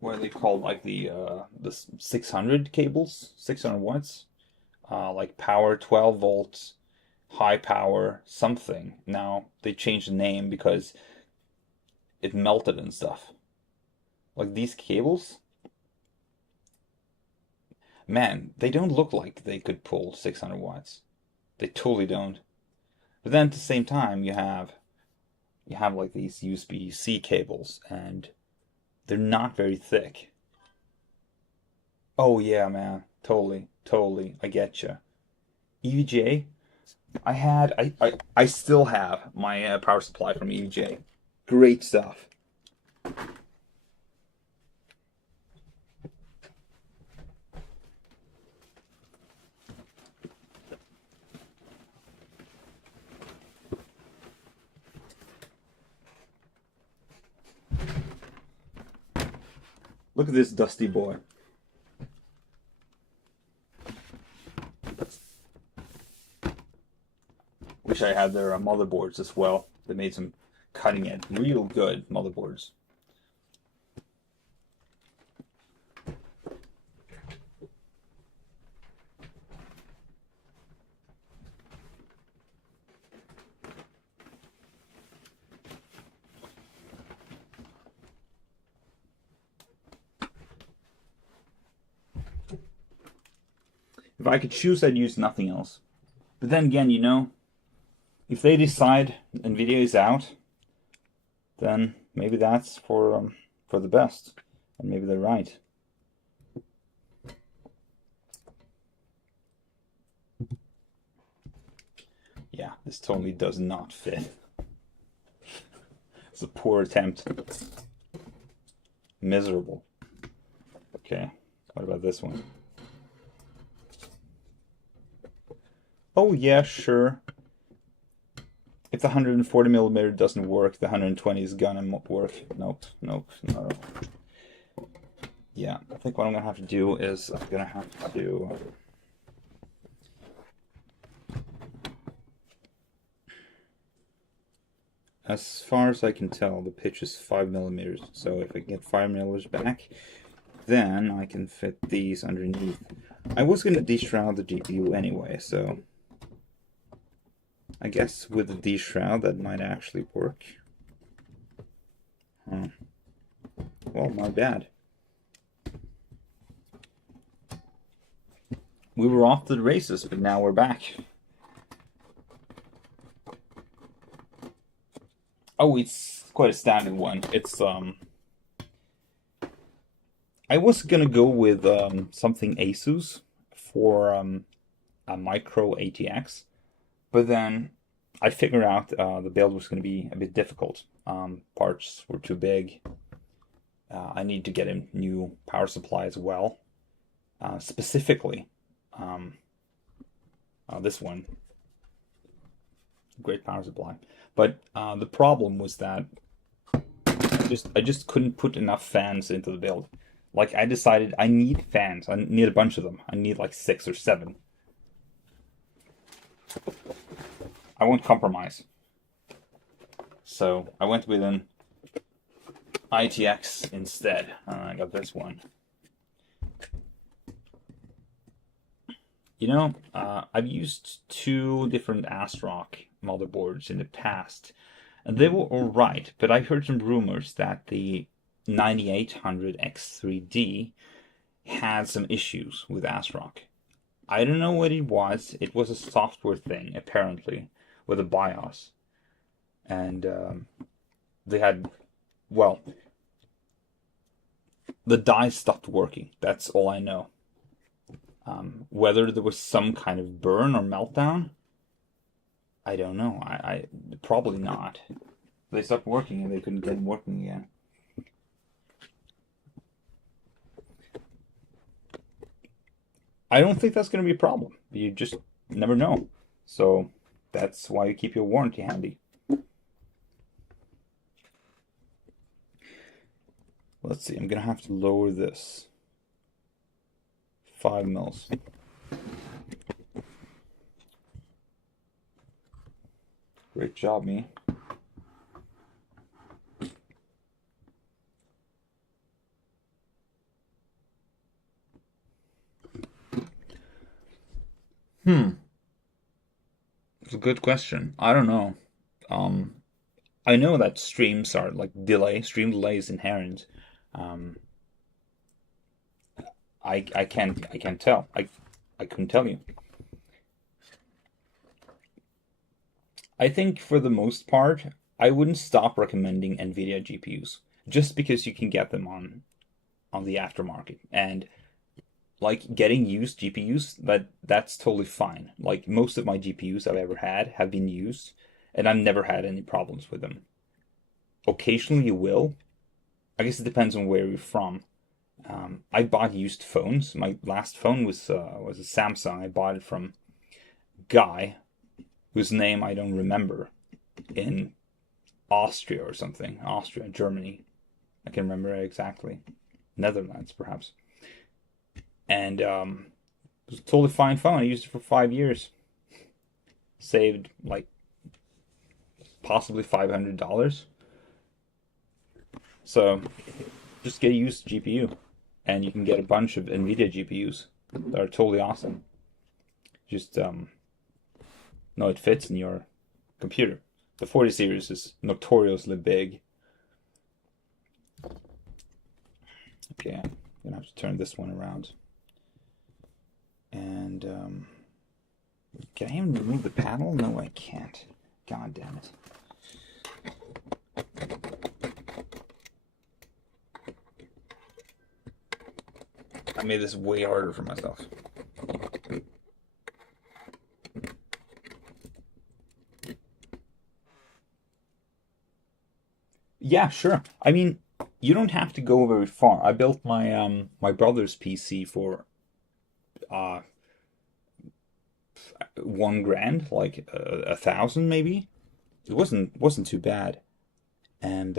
what are they called? Like the 600 cables, 600 watts, like power 12 volts, high power something. Now they changed the name because it melted and stuff. Like these cables, man, they don't look like they could pull 600 watts. They totally don't. But then at the same time, you have like these USB-C cables, and they're not very thick. Oh yeah, man, totally, totally, I get you. EVGA, I still have my power supply from EVGA. Great stuff. Look at this dusty boy. Wish I had their motherboards as well. They made some cutting edge, real good motherboards. If I could choose, I'd use nothing else. But then again, you know, if they decide NVIDIA is out, then maybe that's for the best, and maybe they're right. Yeah, this totally does not fit. It's a poor attempt. Miserable. Okay, what about this one? Oh yeah, sure. If the 140mm doesn't work, the 120 is gonna work. Nope, nope, no. Yeah, I think what I'm gonna have to do is I'm gonna have to as far as I can tell, the pitch is 5mm. So if I get 5mm back, then I can fit these underneath. I was gonna deshroud the GPU anyway, so I guess with the deshroud that might actually work. Well, my bad. We were off to the races, but now we're back. Oh, it's quite a standard one. It's I was gonna go with something Asus for a micro ATX, but then I figured out the build was gonna be a bit difficult. Parts were too big. I need to get a new power supply as well. Specifically, this one. Great power supply. But the problem was that I just couldn't put enough fans into the build. Like, I decided I need fans. I need a bunch of them. I need like 6 or 7. I won't compromise. So I went with an ITX instead. I got this one. You know, I've used 2 different ASRock motherboards in the past, and they were alright, but I heard some rumors that the 9800X3D had some issues with ASRock. I don't know what it was. It was a software thing, apparently, with a BIOS. And they had, well, the die stopped working. That's all I know. Whether there was some kind of burn or meltdown, I don't know. I probably not. They stopped working and they couldn't get them working again. I don't think that's going to be a problem. You just never know. So that's why you keep your warranty handy. Let's see. I'm going to have to lower this 5 mils. Great job, me. It's a good question. I don't know. I know that streams are like stream delay is inherent. I can't tell. I couldn't tell you. I think for the most part, I wouldn't stop recommending NVIDIA GPUs just because you can get them on the aftermarket, and like getting used GPUs, that's totally fine. Like most of my GPUs I've ever had have been used, and I've never had any problems with them. Occasionally you will. I guess it depends on where you're from. I bought used phones. My last phone was a Samsung. I bought it from a guy whose name I don't remember, in Austria or something. Austria, Germany. I can remember it exactly. Netherlands, perhaps. And it was a totally fine phone. I used it for 5 years. Saved like possibly $500. So just get a used GPU, and you can get a bunch of NVIDIA GPUs that are totally awesome. Just know it fits in your computer. The 40 series is notoriously big. Okay, I'm gonna have to turn this one around. And can I even remove the panel? No, I can't. God damn it. I made this way harder for myself. Yeah, sure. I mean, you don't have to go very far. I built my my brother's PC for 1 grand, like 1,000 maybe. It wasn't too bad, and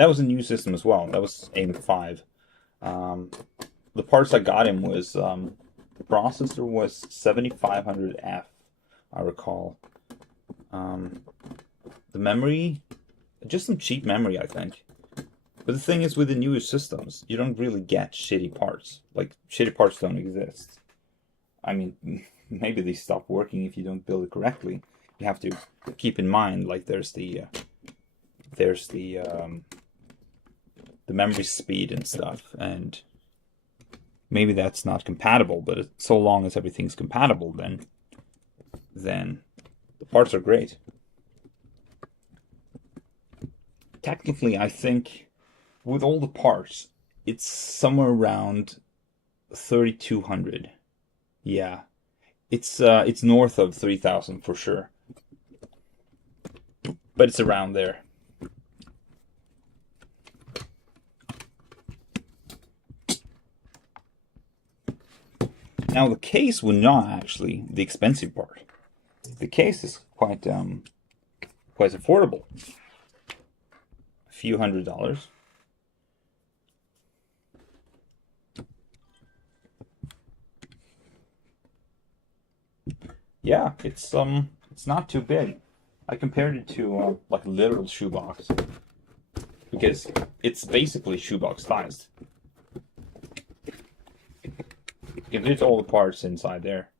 that was a new system as well. That was AIM 5. The parts I got him was the processor was 7500F, I recall. The memory, just some cheap memory, I think. But the thing is, with the newer systems, you don't really get shitty parts. Like, shitty parts don't exist. I mean, maybe they stop working if you don't build it correctly. You have to keep in mind, like, there's the memory speed and stuff, and maybe that's not compatible. But so long as everything's compatible, then the parts are great. Technically, I think with all the parts, it's somewhere around 3,200. Yeah, it's north of 3,000 for sure, but it's around there. Now the case was not actually the expensive part. The case is quite affordable. A few $100s. Yeah, it's not too big. I compared it to like a literal shoebox because it's basically shoebox sized. You can fit all the parts inside there.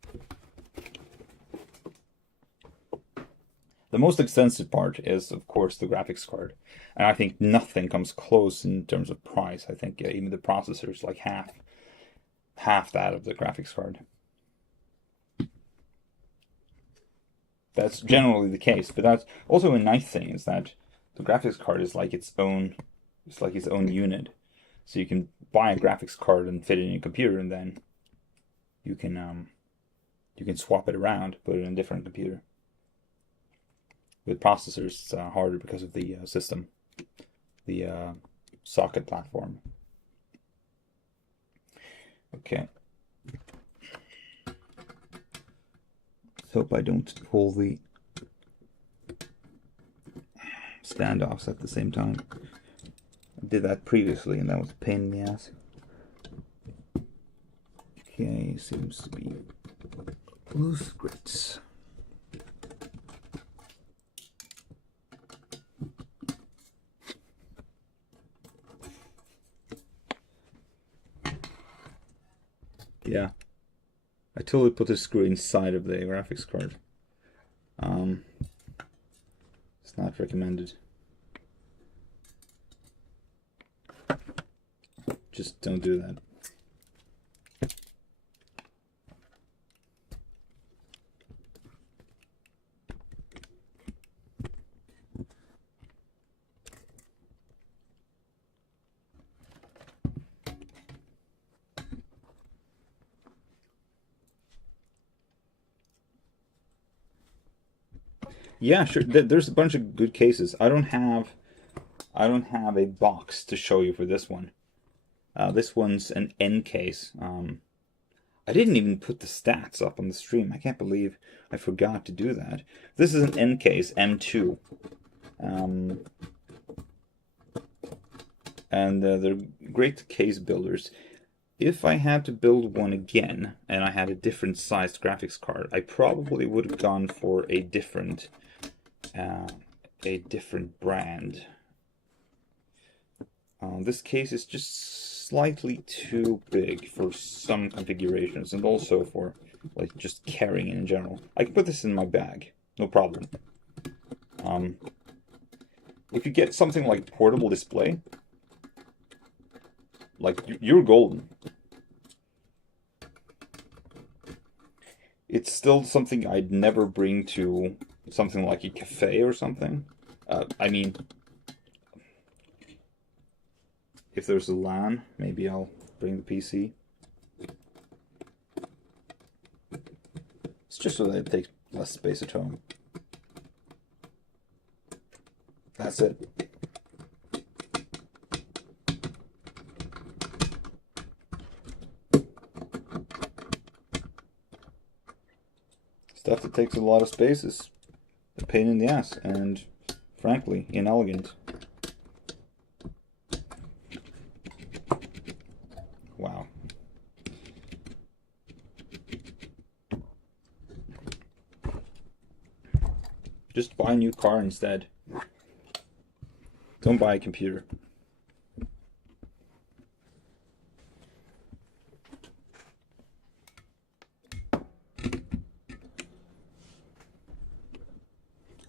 The most expensive part is, of course, the graphics card. And I think nothing comes close in terms of price. I think even the processor is like half that of the graphics card. That's generally the case, but that's also a nice thing is that the graphics card is like its own unit. So you can buy a graphics card and fit it in your computer, and then you can swap it around, put it in a different computer. With processors, it's harder because of the system, the socket platform. Okay. Let's hope I don't pull the standoffs at the same time. I did that previously, and that was a pain in the ass. Okay, seems to be loose grits. Yeah, I totally put the screw inside of the graphics card. It's not recommended. Just don't do that. Yeah, sure. There's a bunch of good cases. I don't have a box to show you for this one. This one's an N case. I didn't even put the stats up on the stream. I can't believe I forgot to do that. This is an N case M2, and they're great case builders. if I had to build one again and I had a different sized graphics card, I probably would have gone for a different brand. This case is just slightly too big for some configurations, and also for like just carrying in general. I can put this in my bag, no problem. If you get something like portable display, like you're golden. It's still something I'd never bring to something like a cafe or something. I mean, if there's a LAN, maybe I'll bring the PC. It's just so that it takes less space at home. That's it. Stuff that takes a lot of space is a pain in the ass and, frankly, inelegant. Wow. Just buy a new car instead. Don't buy a computer.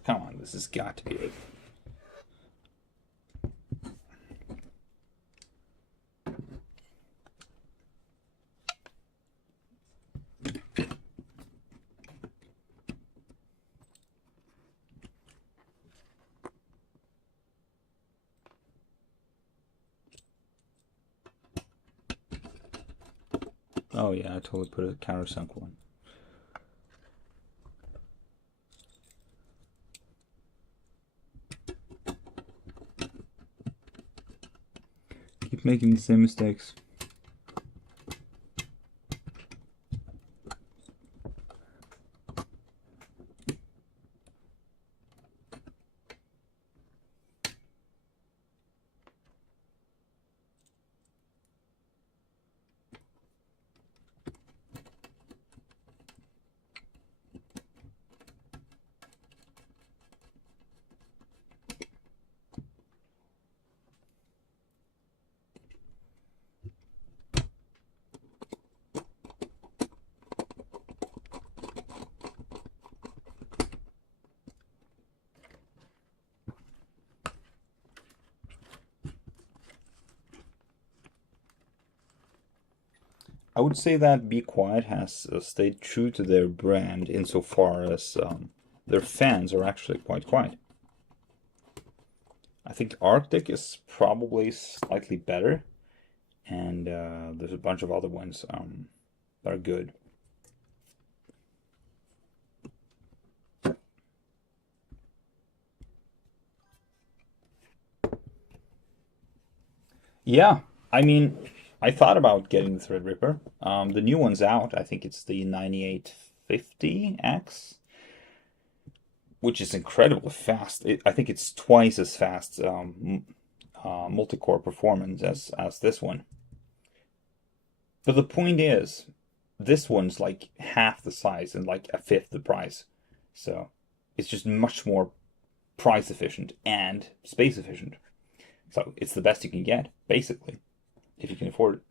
Come on, this has got to be it. Oh yeah, I totally put a countersunk one. Keep making the same mistakes. I would say that Be Quiet has stayed true to their brand insofar as their fans are actually quite quiet. I think Arctic is probably slightly better, and there's a bunch of other ones that are good. Yeah, I mean, I thought about getting the Threadripper. The new one's out. I think it's the 9850X, which is incredibly fast. I think it's twice as fast multi-core performance as this one. But the point is, this one's like half the size and like a fifth the price. So it's just much more price efficient and space efficient. So it's the best you can get, basically, if you can afford it.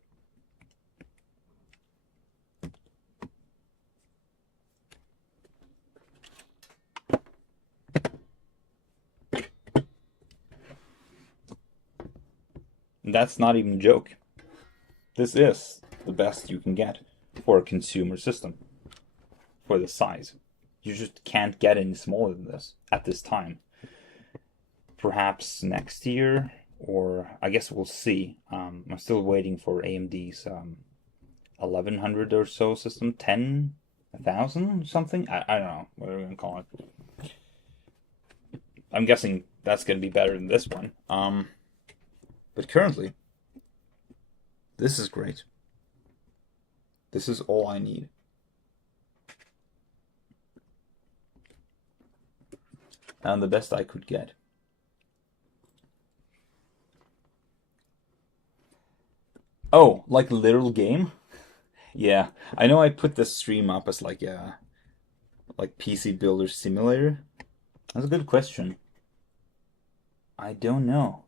And that's not even a joke. This is the best you can get for a consumer system, for the size. You just can't get any smaller than this at this time. Perhaps next year, or I guess we'll see. I'm still waiting for AMD's 1100 or so system, 10,000 something. I don't know what we're gonna call it. I'm guessing that's gonna be better than this one. But currently, this is great. This is all I need. And the best I could get. Oh, like a literal game? Yeah, I know I put this stream up as like a PC Builder Simulator. That's a good question. I don't know.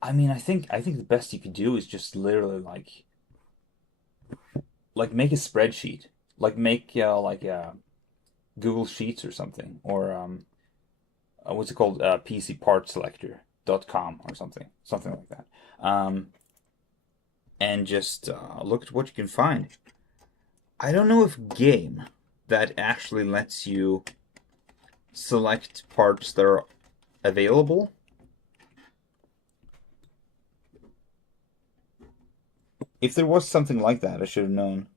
I mean, I think the best you could do is just literally like make a spreadsheet, like make like Google Sheets or something, or what's it called, PCPartSelector.com or something like that, and just look at what you can find. I don't know if game that actually lets you select parts that are available. If there was something like that, I should have known.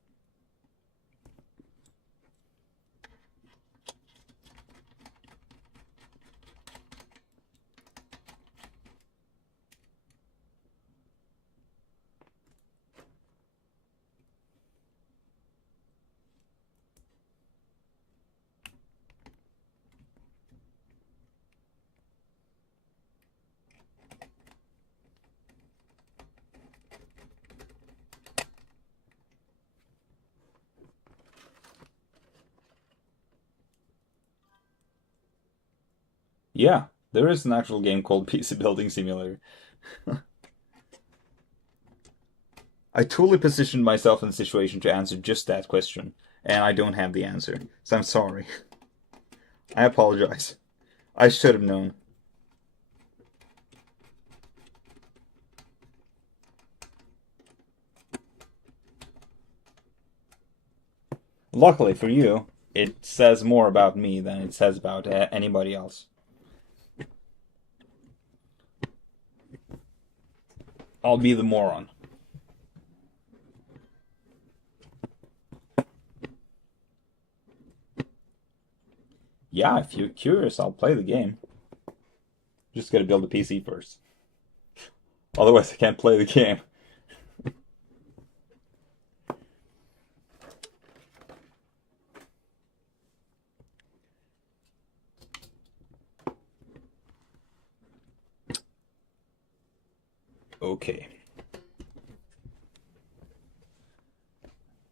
Yeah, there is an actual game called PC Building Simulator. I totally positioned myself in a situation to answer just that question, and I don't have the answer, so I'm sorry. I apologize. I should have known. Luckily for you, it says more about me than it says about anybody else. I'll be the moron. Yeah, if you're curious, I'll play the game. Just gotta build a PC first. Otherwise, I can't play the game. Okay.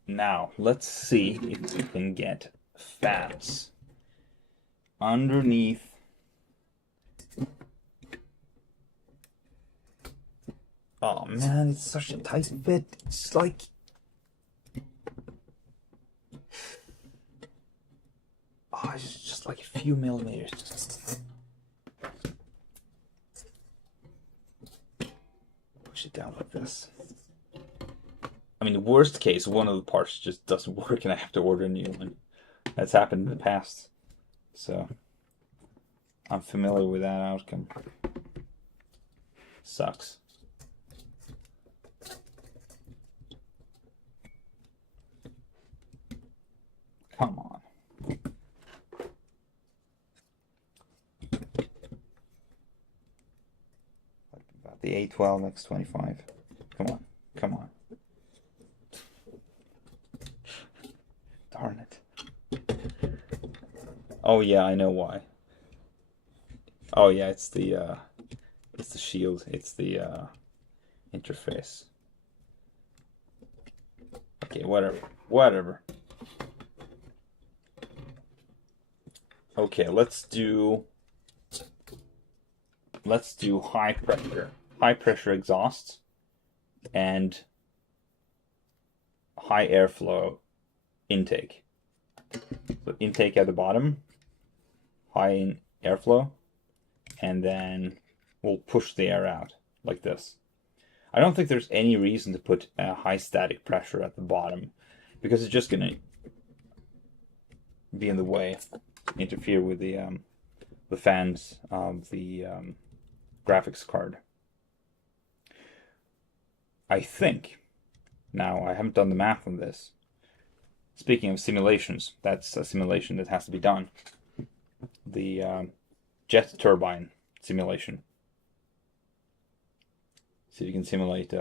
Now, let's see if we can get fans underneath. Oh man, it's such a tight fit. It's like. Oh, it's just like a few millimeters. Push it down like this. I mean, the worst case, one of the parts just doesn't work and I have to order a new one. That's happened in the past. So, I'm familiar with that outcome. Sucks. Come on. About the A12 X25. Come on. Come on. Darn it. Oh yeah, I know why. Oh yeah, it's the shield. It's the interface. Okay, whatever. Whatever. Okay, let's do high pressure exhausts and high airflow intake. So intake at the bottom, high in airflow, and then we'll push the air out like this. I don't think there's any reason to put a high static pressure at the bottom because it's just gonna be in the way, interfere with the fans of the graphics card. I think, now I haven't done the math on this. Speaking of simulations, that's a simulation that has to be done. The jet turbine simulation. So you can simulate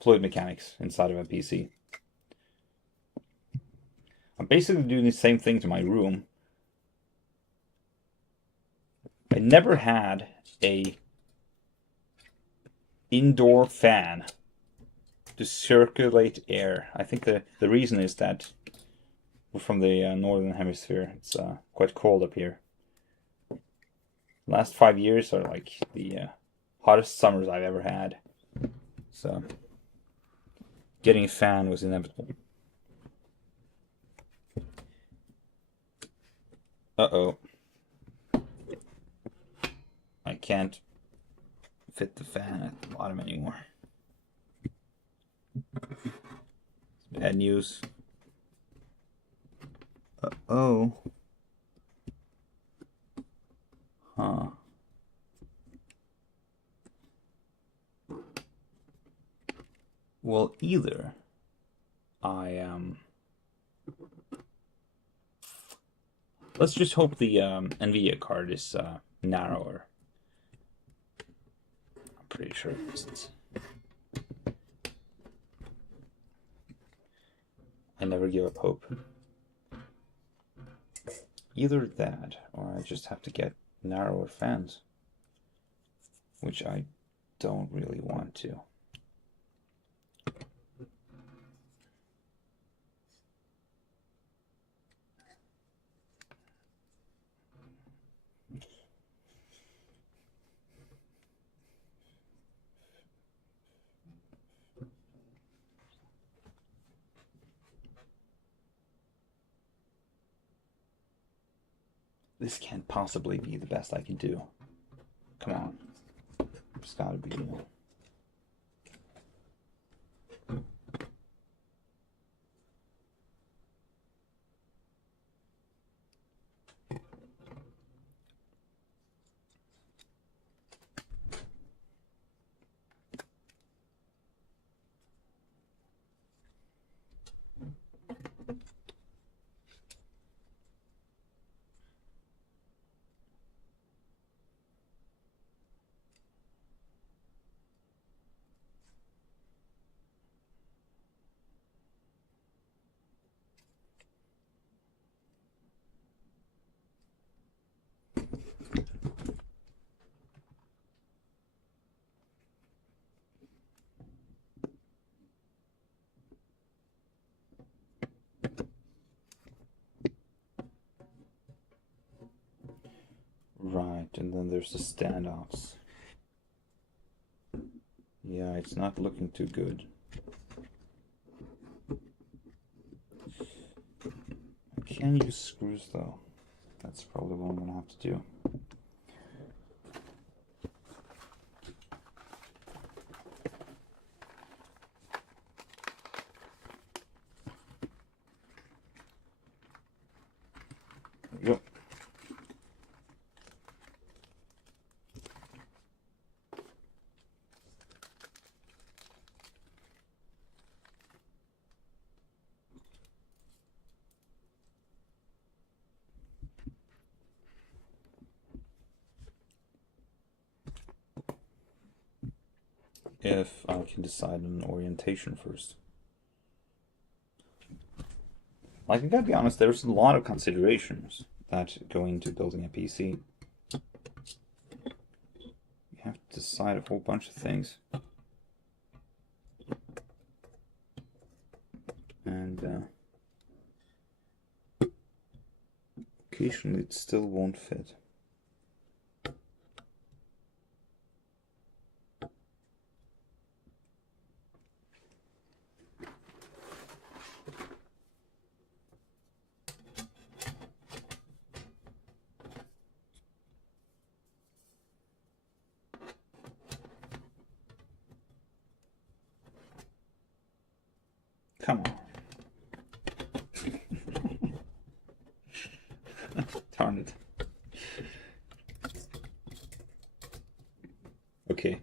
fluid mechanics inside of a PC. I'm basically doing the same thing to my room. I never had a indoor fan to circulate air. I think the reason is that we're from the northern hemisphere. It's quite cold up here. Last 5 years are like the hottest summers I've ever had. So getting a fan was inevitable. Uh-oh. I can't fit the fan at the bottom anymore. Bad news. Uh-oh. Huh. Well, either I let's just hope the NVIDIA card is narrower. I'm pretty sure it isn't. I never give up hope. Either that, or I just have to get narrower fans, which I don't really want to. This can't possibly be the best I can do. Come on. There's gotta be more. Right, and then there's the standoffs. Yeah, it's not looking too good. I can use screws though. That's probably what I'm gonna have to do. There we go. If I can decide on an orientation first. Like, I gotta be honest, there's a lot of considerations that go into building a PC. You have to decide a whole bunch of things. And occasionally it still won't fit. Come on. Darn it. Okay.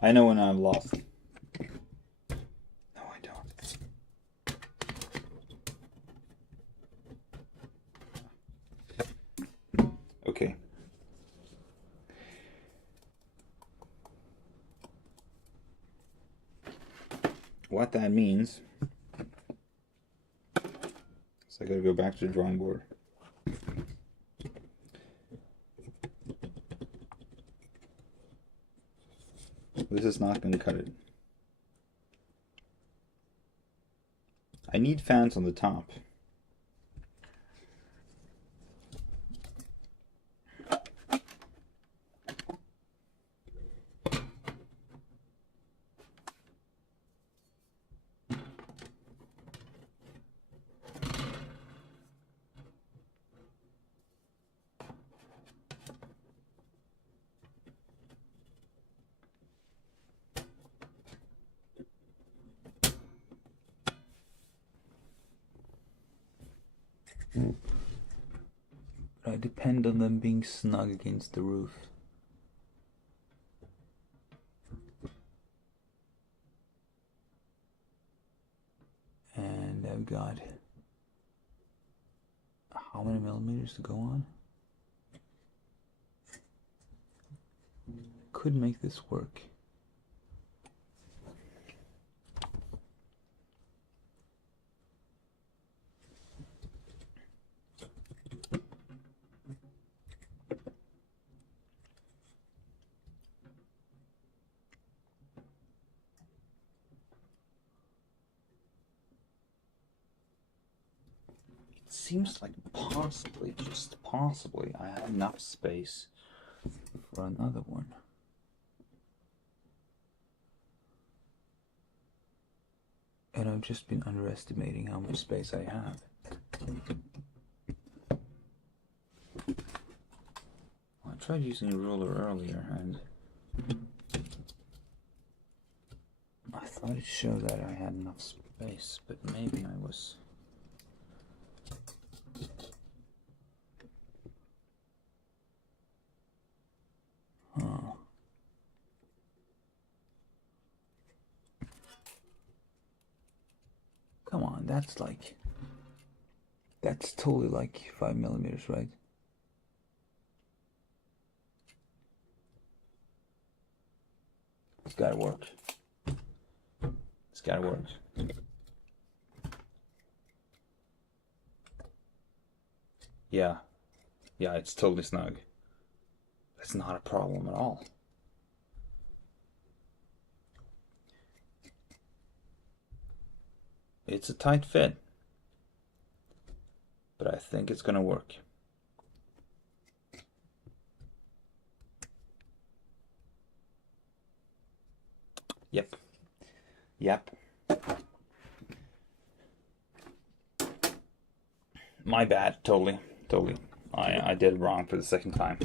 I know when I'm lost. No, I don't. Okay. What that means is I gotta go back to the drawing board. This is not going to cut it. I need fans on the top. But I depend on them being snug against the roof. And I've got how many millimeters to go on? Could make this work. Seems like possibly, just possibly, I have enough space for another one. And I've just been underestimating how much space I have. I tried using a ruler earlier and I thought it showed that I had enough space, but maybe I was... Come on, that's like... That's totally like 5 millimeters, right? It's gotta work. It's gotta work. Yeah. Yeah, it's totally snug. That's not a problem at all. It's a tight fit, but I think it's gonna work. Yep. Yep. My bad, totally. I did it wrong for the second time.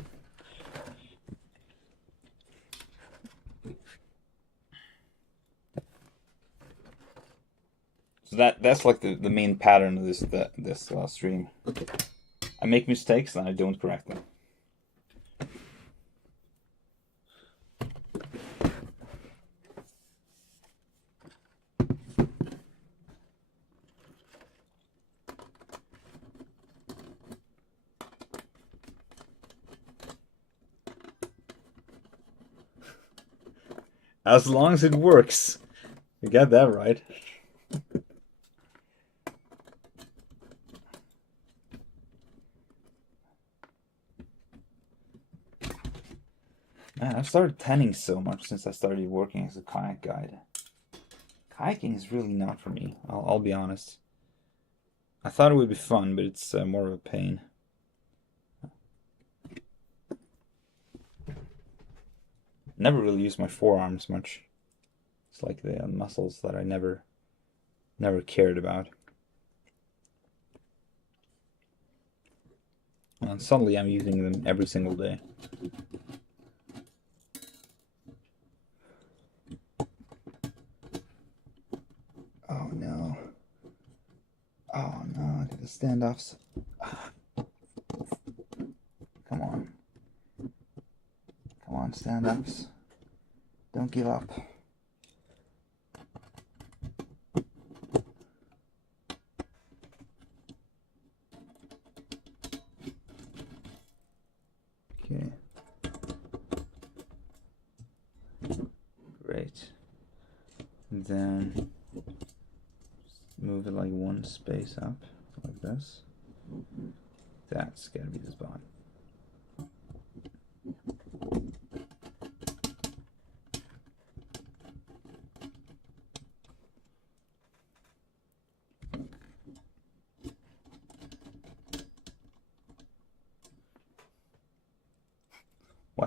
So that's like the main pattern of this stream. I make mistakes and I don't correct them. As long as it works. You got that right. Man, I've started tanning so much since I started working as a kayak guide. Kayaking is really not for me, I'll be honest. I thought it would be fun, but it's more of a pain. Never really use my forearms much. It's like the muscles that I never cared about. And suddenly I'm using them every single day. Oh no. Oh no, the standoffs. Come on. Come on, stand-ups. Don't give up. Okay. Great. And then move it like one space up, like this. That's gotta be the spot.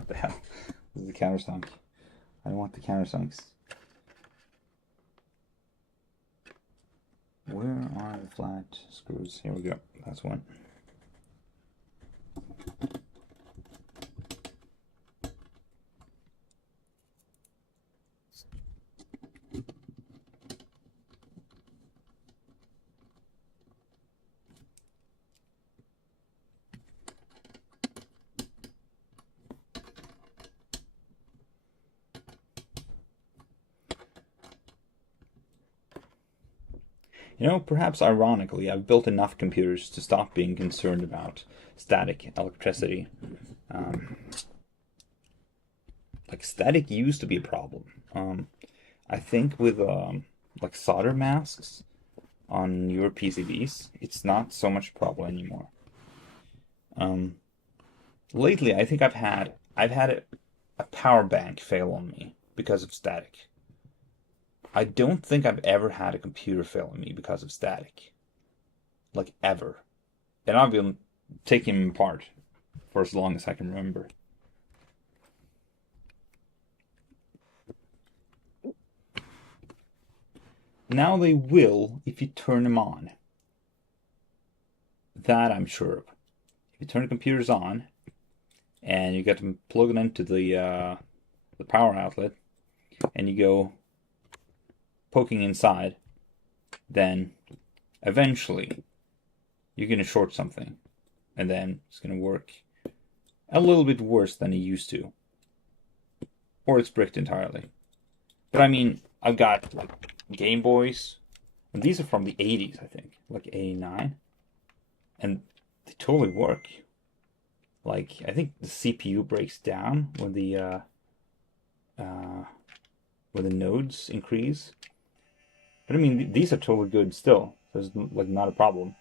What the hell? This is the countersunk. I don't want the countersunks. Where are the flat screws? Here we go. That's one. You know, perhaps ironically, I've built enough computers to stop being concerned about static electricity. Like, static used to be a problem. I think with like solder masks on newer PCBs, it's not so much a problem anymore. Lately, I think I've had a power bank fail on me because of static. I don't think I've ever had a computer fail on me because of static. Like, ever. And I've been taking them apart for as long as I can remember. Now they will if you turn them on. That I'm sure of. If you turn the computers on, and you get them plugged into the power outlet, and you go poking inside, then eventually you're going to short something, and then it's going to work a little bit worse than it used to, or it's bricked entirely. But I mean, I've got like Game Boys, and these are from the 80s, I think, like 89, and they totally work. Like, I think the CPU breaks down when the nodes increase. But I mean, these are totally good still. So it's like not a problem.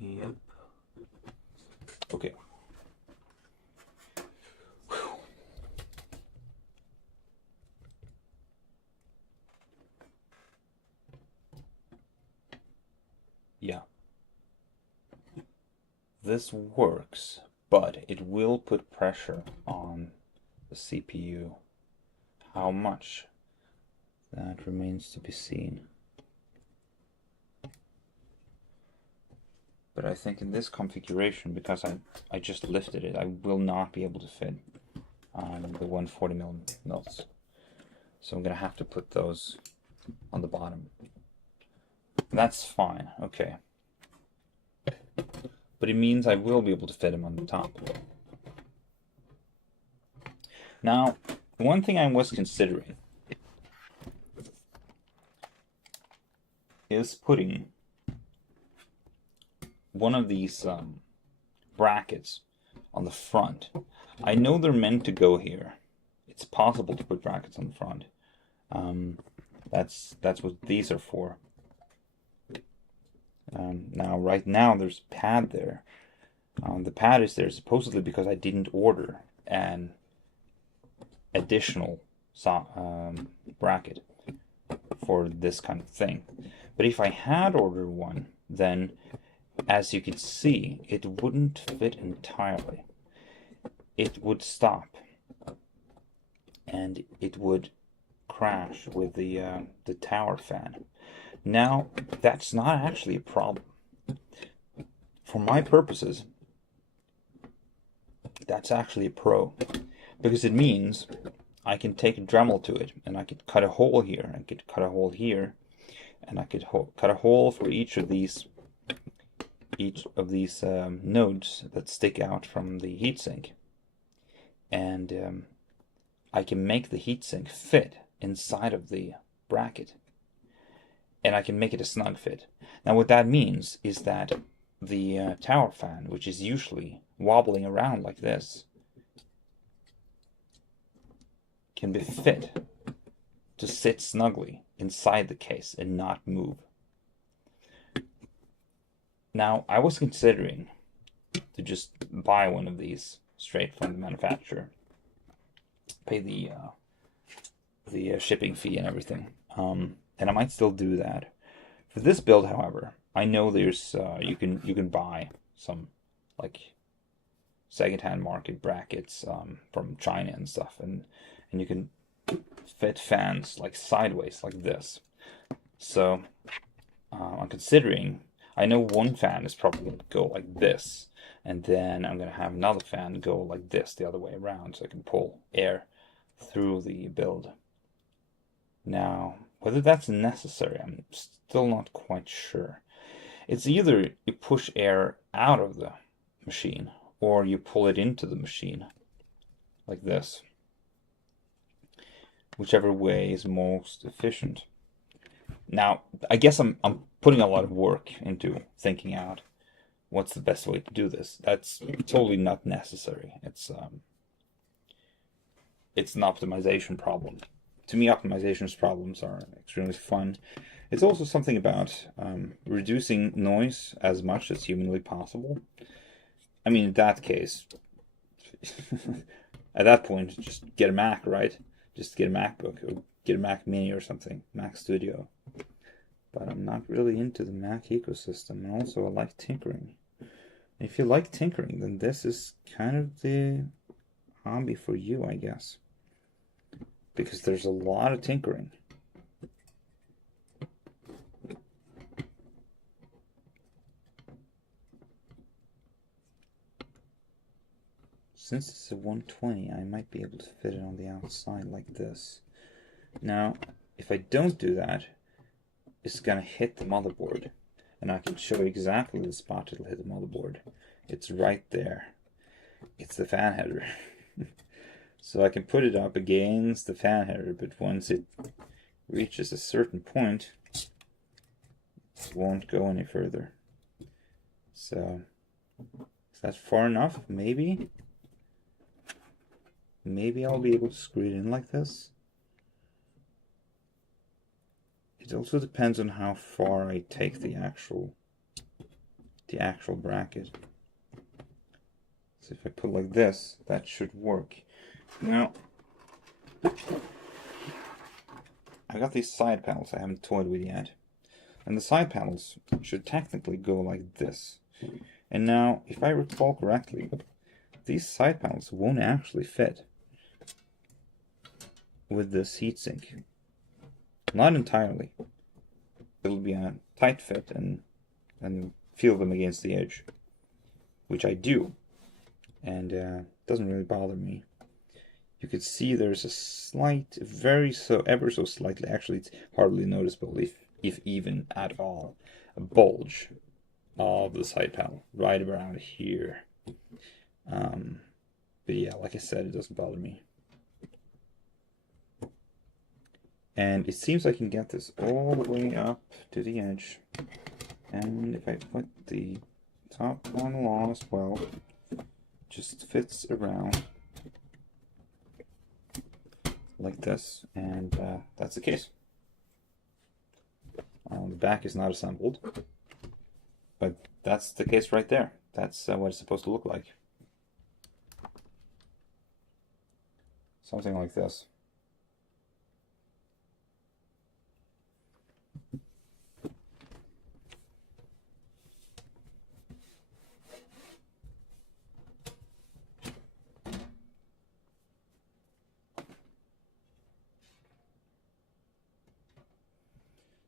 Yep. Okay. Yeah. This works, but it will put pressure on the CPU. How much? That remains to be seen. But I think in this configuration, because I just lifted it, I will not be able to fit the 140mm mils. So I'm going to have to put those on the bottom. That's fine, okay. But it means I will be able to fit them on the top. Now, one thing I was considering is putting one of these brackets on the front. I know they're meant to go here. It's possible to put brackets on the front. That's what these are for. Now, right now, there's a pad there. The pad is there supposedly because I didn't order an additional bracket for this kind of thing. But if I had ordered one, then, as you can see, it wouldn't fit entirely. It would stop, and it would crash with the tower fan. Now, that's not actually a problem. For my purposes, that's actually a pro, because it means I can take a Dremel to it, and I could cut a hole here, I could cut a hole here, and I could cut a hole for each of these nodes that stick out from the heatsink, and I can make the heatsink fit inside of the bracket, and I can make it a snug fit. Now what that means is that the tower fan, which is usually wobbling around like this, can be fit to sit snugly inside the case and not move. Now, I was considering to just buy one of these straight from the manufacturer, pay the shipping fee and everything, and I might still do that. For this build, however, I know there's you can buy some like secondhand market brackets from China and stuff, and you can fit fans like sideways like this. So I'm considering. I know one fan is probably going to go like this, and then I'm going to have another fan go like this the other way around, so I can pull air through the build. Now, whether that's necessary, I'm still not quite sure. It's either you push air out of the machine, or you pull it into the machine, like this. Whichever way is most efficient. Now, I guess I'm putting a lot of work into thinking out what's the best way to do this. That's totally not necessary. It's an optimization problem. To me, optimization problems are extremely fun. It's also something about reducing noise as much as humanly possible. I mean, in that case, at that point, just get a Mac, right? Just get a MacBook or get a Mac Mini or something, Mac Studio. But I'm not really into the Mac ecosystem, and also I like tinkering. If you like tinkering, then this is kind of the hobby for you, I guess. Because there's a lot of tinkering. Since it's a 120, I might be able to fit it on the outside like this. Now, if I don't do that, it's gonna hit the motherboard, and I can show you exactly the spot it'll hit the motherboard. It's right there. It's the fan header. So I can put it up against the fan header, but once it reaches a certain point, it won't go any further. So, is that far enough? Maybe? Maybe I'll be able to screw it in like this. It also depends on how far I take the actual the actual bracket. So if I put like this, that should work. Now, I got these side panels I haven't toyed with yet. And the side panels should technically go like this. And now, if I recall correctly, these side panels won't actually fit with this heatsink. Not entirely. It'll be a tight fit and feel them against the edge, which I do, and doesn't really bother me. You could see there's a slight, ever so slightly, actually it's hardly noticeable, if even at all, a bulge of the side panel right around here. But yeah, like I said, it doesn't bother me. And it seems I can get this all the way up to the edge. And if I put the top panel on as well, just fits around like this, and that's the case. The back is not assembled, but that's the case right there. That's what it's supposed to look like. Something like this.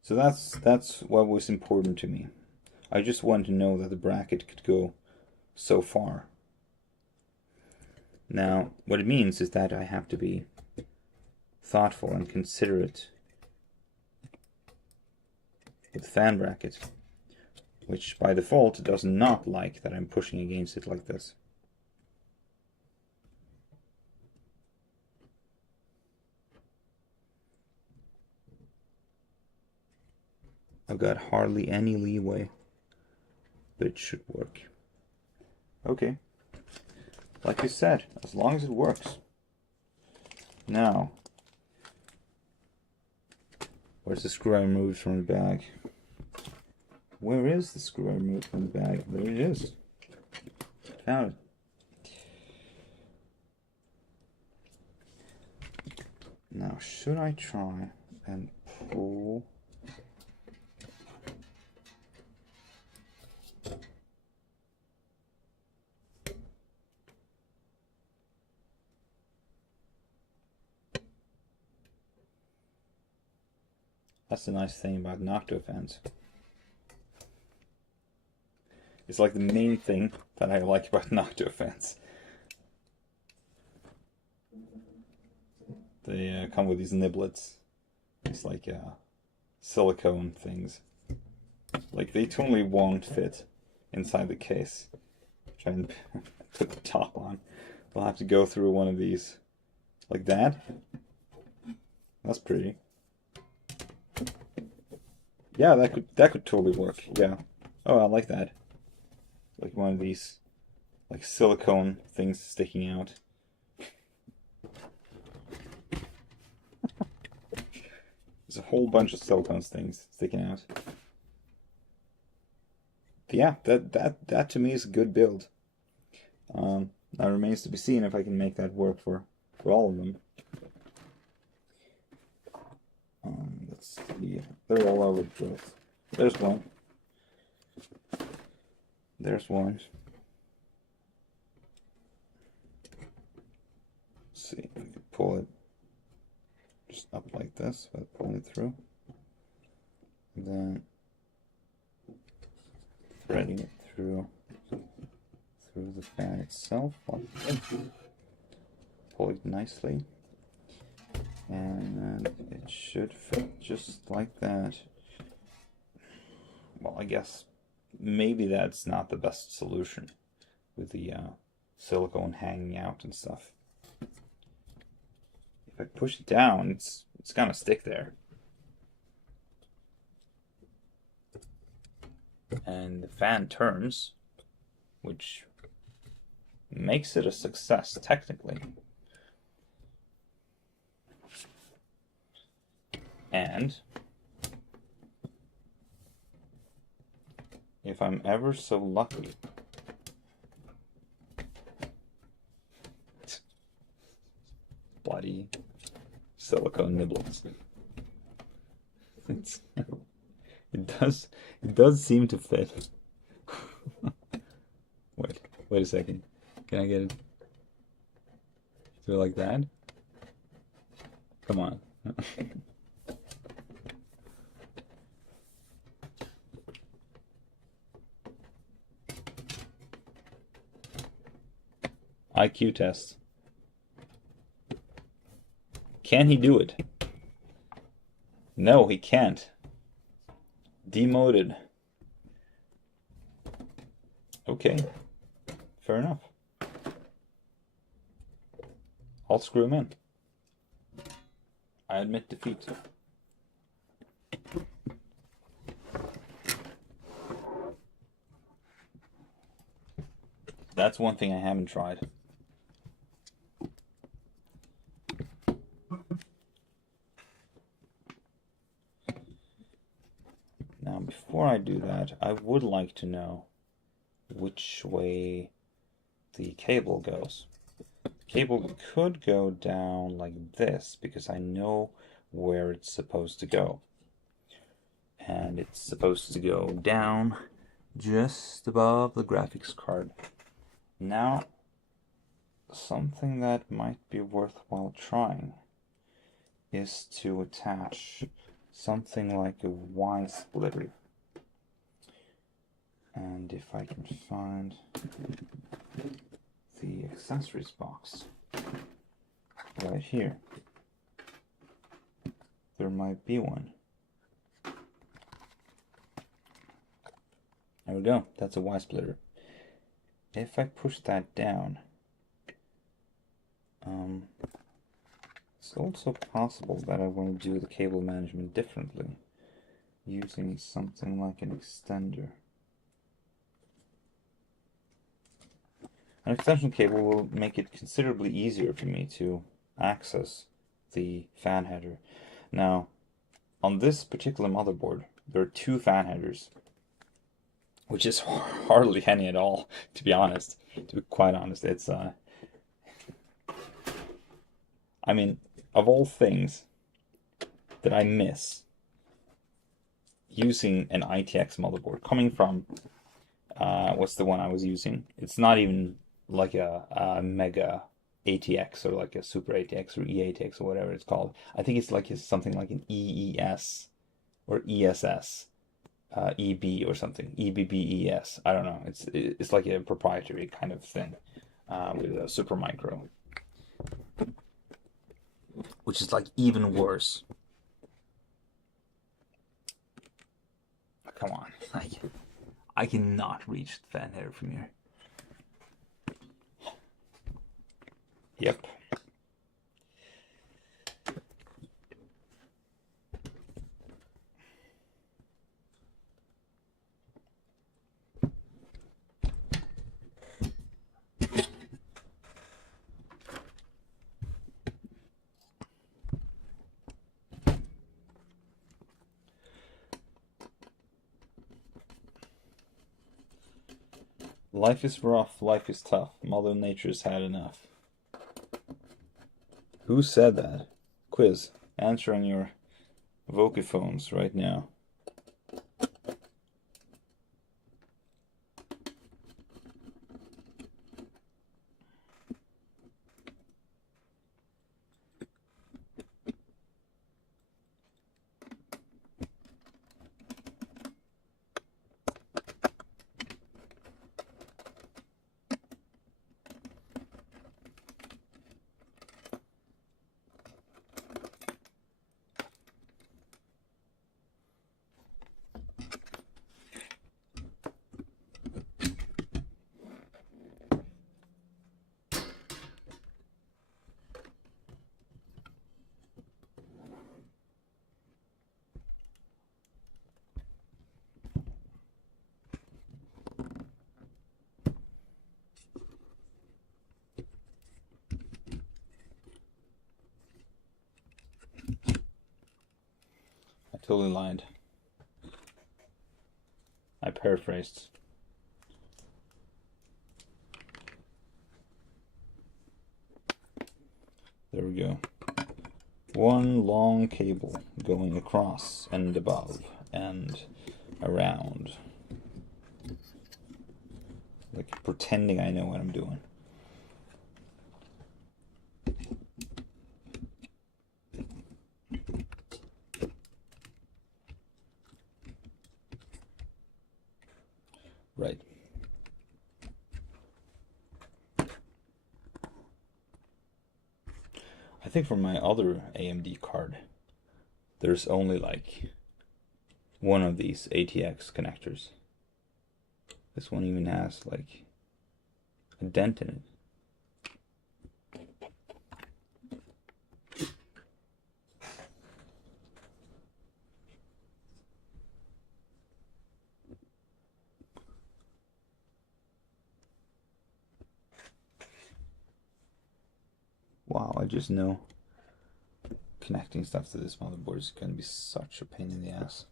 So that's what was important to me. I just wanted to know that the bracket could go so far. Now, what it means is that I have to be thoughtful and considerate with the fan bracket, which by default does not like that I'm pushing against it like this. I've got hardly any leeway, but it should work. Okay. Like I said, as long as it works. Now, where's the screw I removed from the bag? Where is the screw I removed from the bag? There it is. Found it. Now, should I try and pull... That's the nice thing about Nocto fans. It's like the main thing that I like about Nocto fans. They come with these niblets. It's like silicone things. Like they totally won't fit inside the case. Try and put the top on. We'll have to go through one of these. Like that. That's pretty. Yeah, that could totally work. Yeah. Oh, I like that. Like one of these, like silicone things sticking out. There's a whole bunch of silicone things sticking out. But yeah, that to me is a good build. Now it remains to be seen if I can make that work for all of them. Let's see. They're all over the place. There's one. There's one. Let's see. We can pull it just up like this, but pulling it through. And then threading it through the fan itself. Pull it nicely. And it should fit just like that. Well, I guess maybe that's not the best solution with the silicone hanging out and stuff. If I push it down, it's gonna stick there. And the fan turns, which makes it a success technically. And if I'm ever so lucky, bloody silicone nibbles. It does seem to fit. Wait a second. Can I get it? Do it like that? Come on. IQ test. Can he do it? No, he can't. Demoted. Okay. Fair enough. I'll screw him in. I admit defeat. That's one thing I haven't tried. Now, before I do that, I would like to know which way the cable goes. The cable could go down like this because I know where it's supposed to go. And it's supposed to go down just above the graphics card. Now, something that might be worthwhile trying is to attach something like a Y splitter. And if I can find the accessories box right here, there might be one. There we go, that's a Y splitter. If I push that down, it's also possible that I want to do the cable management differently, using something like an extender. An extension cable will make it considerably easier for me to access the fan header. Now, on this particular motherboard, there are two fan headers, which is hardly any at all, to be honest. To be quite honest, it's I mean, of all things that I miss using an ITX motherboard, coming from what's the one I was using? It's not even like a Mega ATX or like a Super ATX or EATX or whatever it's called. I think it's like something like an EES or ESS. EB or something, EBBES. I don't know. It's like a proprietary kind of thing with a super micro, which is like even worse. Come on, I cannot reach the fan header from here. Yep. Life is rough, life is tough. Mother Nature's had enough. Who said that? Quiz. Answering your vocaphones right now. Totally lied. I paraphrased. There we go. One long cable going across and above and around. Like pretending I know what I'm doing. Right. I think for my other AMD card, there's only like one of these ITX connectors. This one even has like a dent in it. Wow, I just know connecting stuff to this motherboard is going to be such a pain in the ass.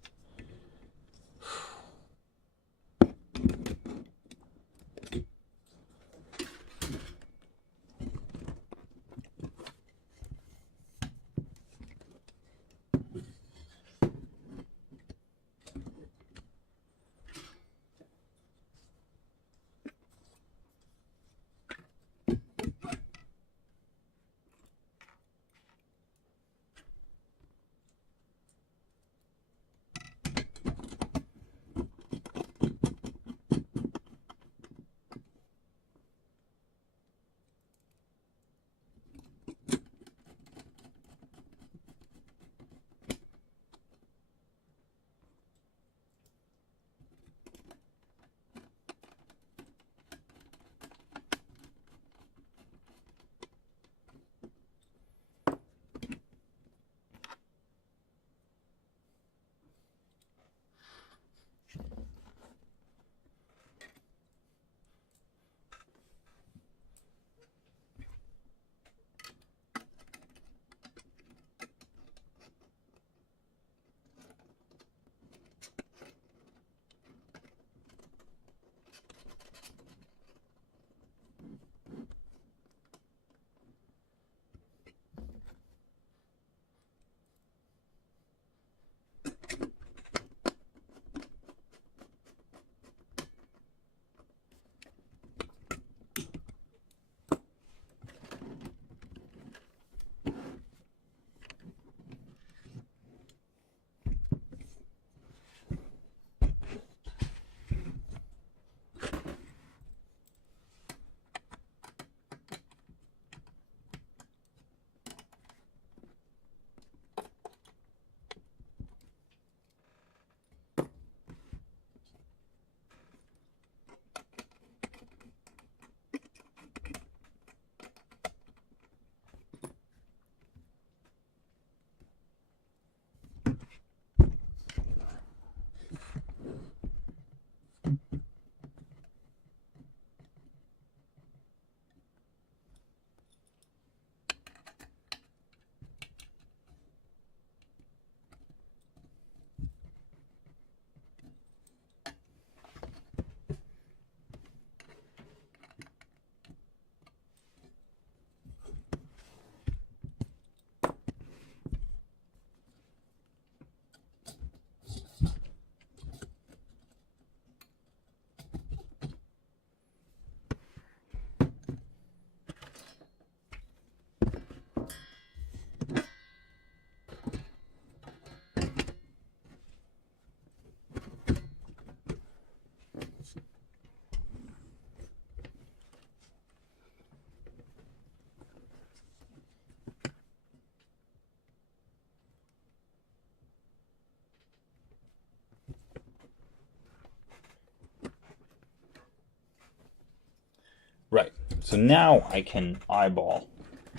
Right. So now I can eyeball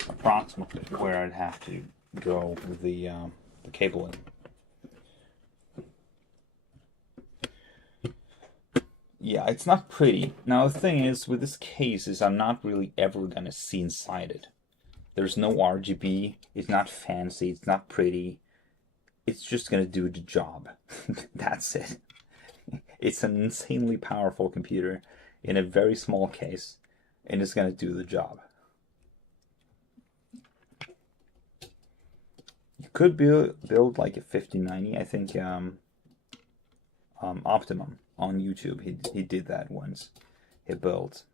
approximately where I'd have to go with the cable in. Yeah, it's not pretty. Now the thing is, with this case, is I'm not really ever gonna see inside it. There's no RGB. It's not fancy. It's not pretty. It's just gonna do the job. That's it. It's an insanely powerful computer in a very small case, and it's going to do the job. You could build like a 5090. I think Optimum on YouTube, he did that once. He built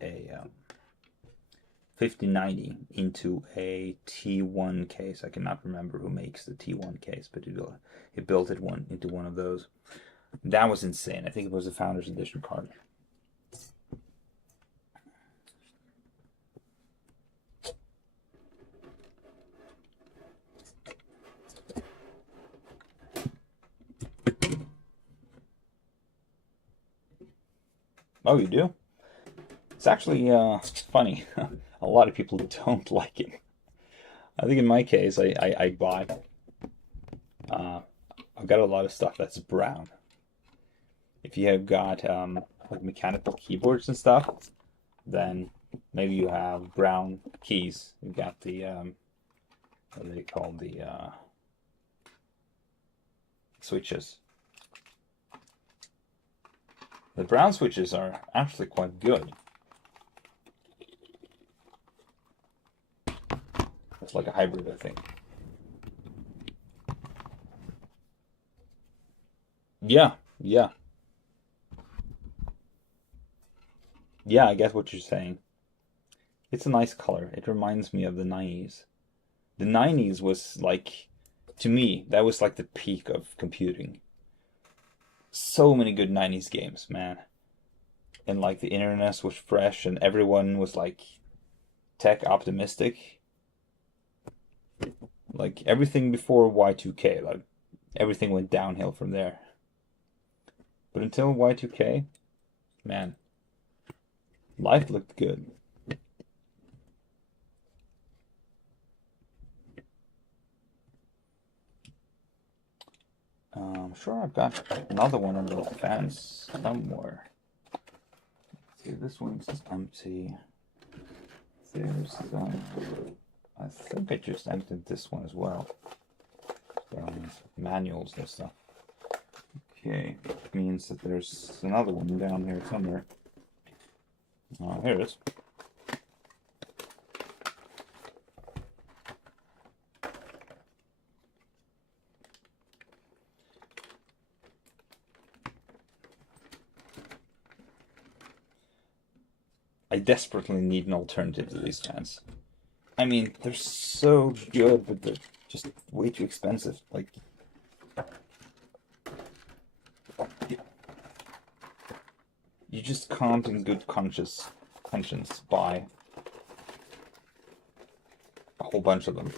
a 5090 into a T1 case. I cannot remember who makes the T1 case, but he built it into one of those. That was insane. I think it was a Founders Edition card. Oh, you do? It's actually funny. A lot of people don't like it. I think in my case, I bought. I've got a lot of stuff that's brown. If you have got like mechanical keyboards and stuff, then maybe you have brown keys. You've got the what are they called, the switches. The brown switches are actually quite good. It's like a hybrid, I think. Yeah, yeah. Yeah, I get what you're saying. It's a nice color. It reminds me of the 90s. The 90s was like, to me, that was like the peak of computing. So many good 90s games, man. And like the internet was fresh and everyone was like tech optimistic. Like everything before Y2K, like everything went downhill from there. But until Y2K, man, life looked good. I'm sure I've got another one of those fans somewhere. See, this one's empty. There's I think I just emptied this one as well. Manuals and stuff. Okay, means that there's another one down here somewhere. Here it is. I desperately need an alternative to these fans. I mean, they're so good, but they're just way too expensive. Like, you just can't, in good conscience, buy a whole bunch of them.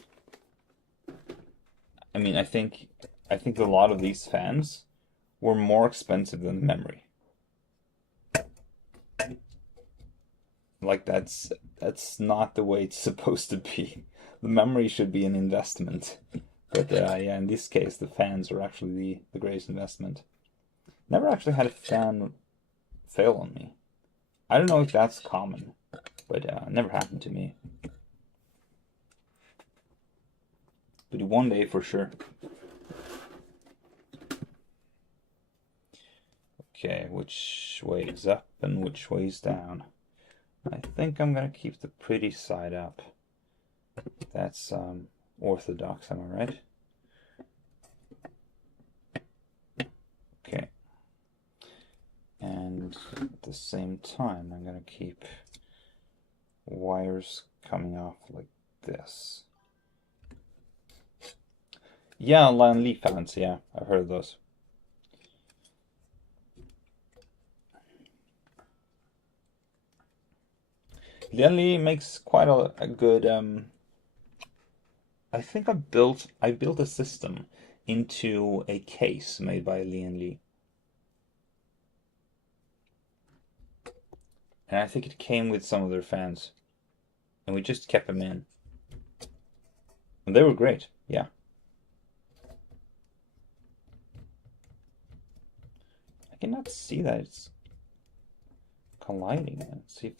I mean, I think a lot of these fans were more expensive than the memory. Like that's not the way it's supposed to be. The memory should be an investment. But yeah, in this case, the fans are actually the greatest investment. Never actually had a fan fail on me. I don't know if that's common, but never happened to me. But one day for sure. Okay, which way is up and which way is down? I think I'm gonna keep the pretty side up. That's orthodox, am I right? Okay. And at the same time, I'm gonna keep wires coming off like this. Yeah, Lion Lee fans, yeah, I've heard of those. Lian Li makes quite a good. I think I built a system into a case made by Lian Li, and I think it came with some of their fans, and we just kept them in, and they were great. Yeah. I cannot see that it's colliding. Let's see.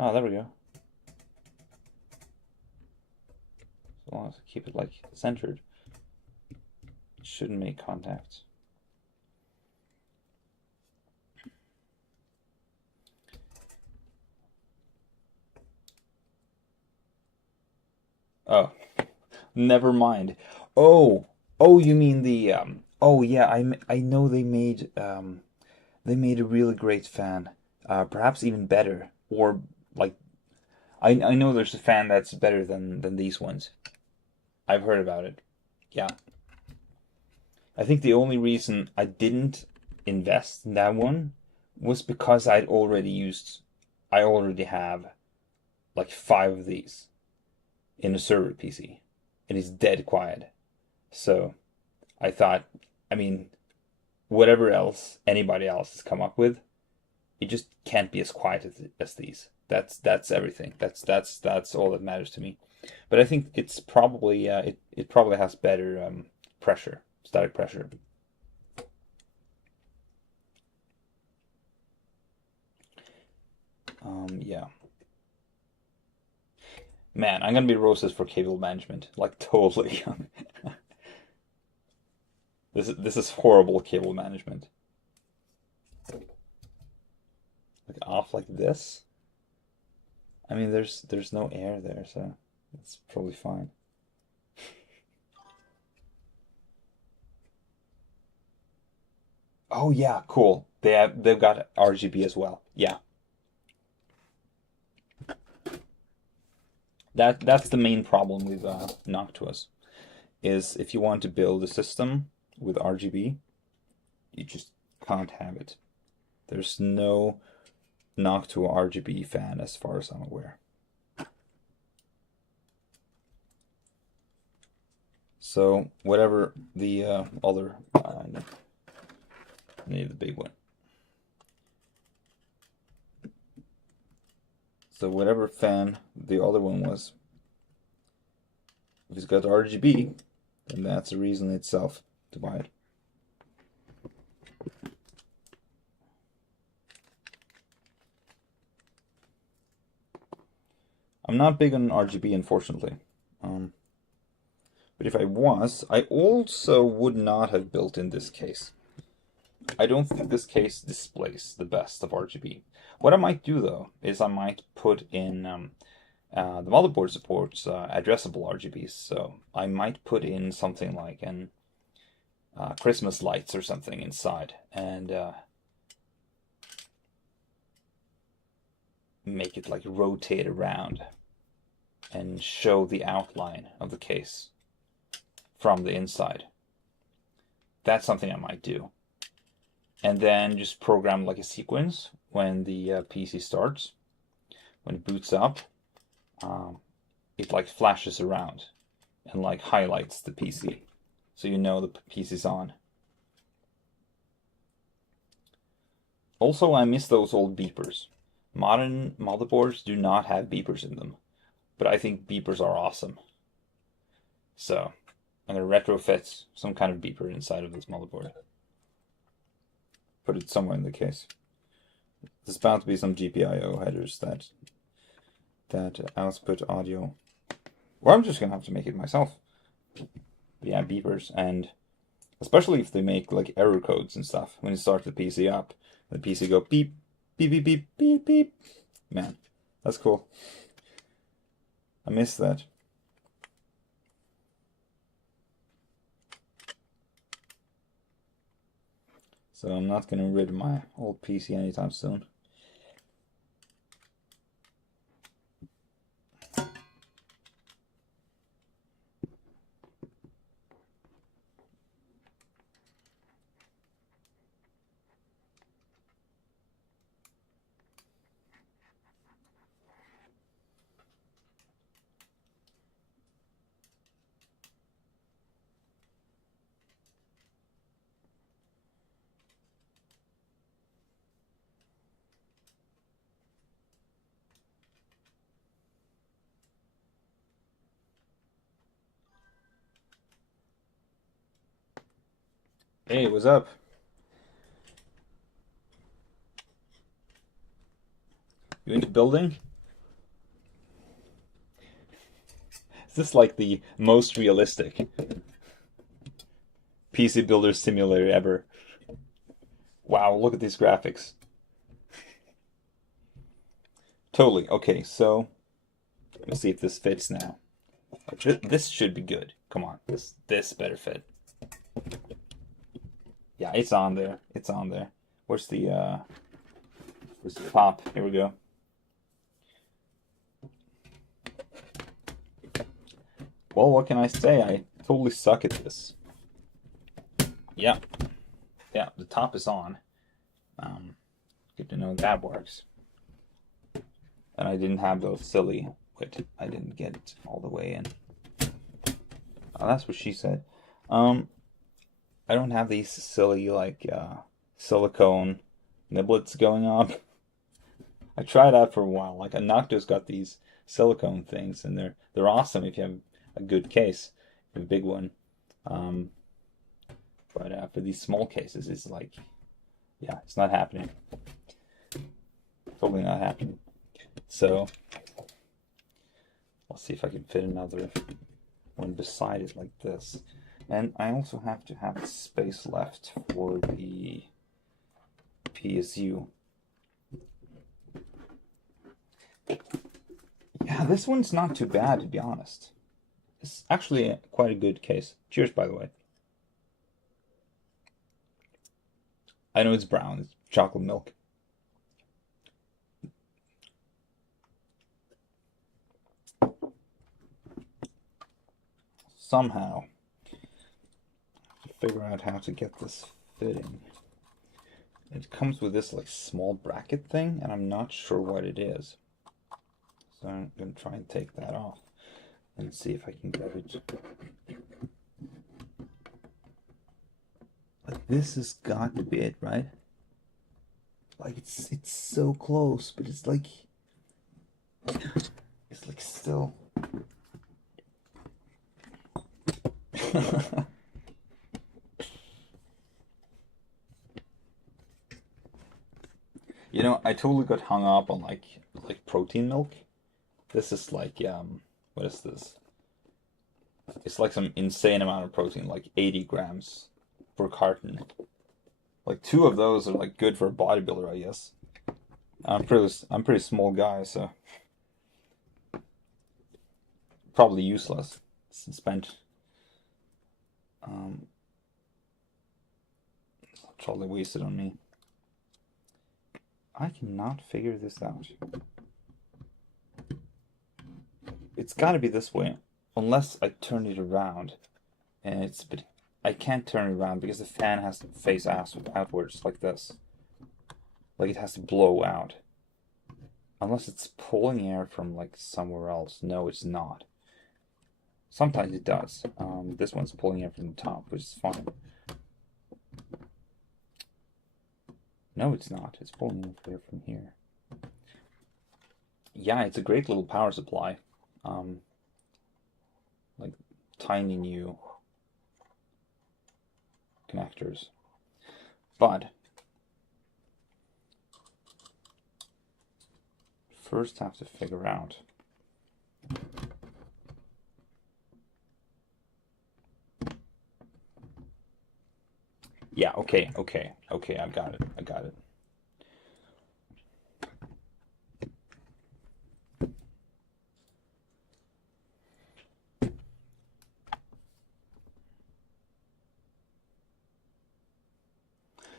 Oh, there we go. As long as I keep it like centered, it shouldn't make contact. Oh, never mind. Oh, oh, you mean the oh yeah, I know they made a really great fan. Perhaps even better, or like I know there's a fan that's better than these ones. I've heard about it. Yeah. I think the only reason I didn't invest in that one was because I already have like five of these in a server PC, and it's dead quiet. So I thought, I mean, whatever else anybody else has come up with, it just can't be as quiet as these. That's everything. That's all that matters to me. But I think it's probably it probably has better pressure, static pressure. Yeah. Man, I'm gonna be roasted for cable management. Like totally. This is horrible cable management. Like off like this. I mean, there's no air there, so it's probably fine. Oh yeah, cool. They've got RGB as well. Yeah, that's the main problem with Noctuas is if you want to build a system with RGB, you just can't have it. There's no Noctua RGB fan as far as I'm aware. So whatever the other, I need the big one. So whatever fan the other one was, if it's got RGB, then that's the reason itself to buy it. I'm not big on RGB, unfortunately. But if I was, I also would not have built in this case. I don't think this case displays the best of RGB. What I might do though is I might put in the motherboard supports addressable RGBs, so I might put in something like an Christmas lights or something inside and make it like rotate around and show the outline of the case from the inside. That's something I might do. And then just program like a sequence when the PC starts. When it boots up, it like flashes around and like highlights the PC. So you know the PC's on. Also, I miss those old beepers. Modern motherboards do not have beepers in them, but I think beepers are awesome. So I'm going to retrofit some kind of beeper inside of this motherboard. Put it somewhere in the case. There's bound to be some GPIO headers that output audio. Or I'm just going to have to make it myself. But yeah, beepers, and especially if they make like error codes and stuff. When you start the PC up, the PC go beep, beep, beep, beep, beep, beep. Man, that's cool. I miss that. So I'm not going to rid my old PC anytime soon. Hey, what's up? You into building? Is this like the most realistic PC Builder simulator ever? Wow, look at these graphics. Totally. Okay, so let me see if this fits now. This should be good. Come on, this better fit. Yeah, it's on there. It's on there. Where's the top? Here we go. Well, what can I say? I totally suck at this. Yeah. Yeah, the top is on. Good to know that works. And I didn't have those silly... Wait, I didn't get it all the way in. Oh, that's what she said. I don't have these silly, like, silicone niblets going on. I tried out for a while. Like, a Nocto's got these silicone things, and they're awesome if you have a good case, a big one. But for these small cases, it's like, yeah, it's not happening. Totally not happening. So, I'll see if I can fit another one beside it like this. And I also have to have space left for the PSU. Yeah, this one's not too bad, to be honest. It's actually quite a good case. Cheers, by the way. I know it's brown. It's chocolate milk. Somehow, figure out how to get this fitting. It comes with this like small bracket thing, and I'm not sure what it is. So I'm gonna try and take that off and see if I can get it. Like, this has got to be it, right? Like, it's so close, but it's like still. You know, I totally got hung up on like protein milk. This is like what is this? It's like some insane amount of protein, like 80 grams per carton. Like 2 of those are like good for a bodybuilder, I guess. I'm pretty small guy, so probably useless. Spent totally wasted on me. I cannot figure this out. It's got to be this way, unless I turn it around, and I can't turn it around because the fan has to face outwards like this. Like, it has to blow out. Unless it's pulling air from like somewhere else. No, it's not. Sometimes it does. This one's pulling air from the top, which is fine. No, it's not. It's pulling air from here. Yeah, it's a great little power supply. Like tiny new connectors. But first have to figure out yeah, okay, I got it.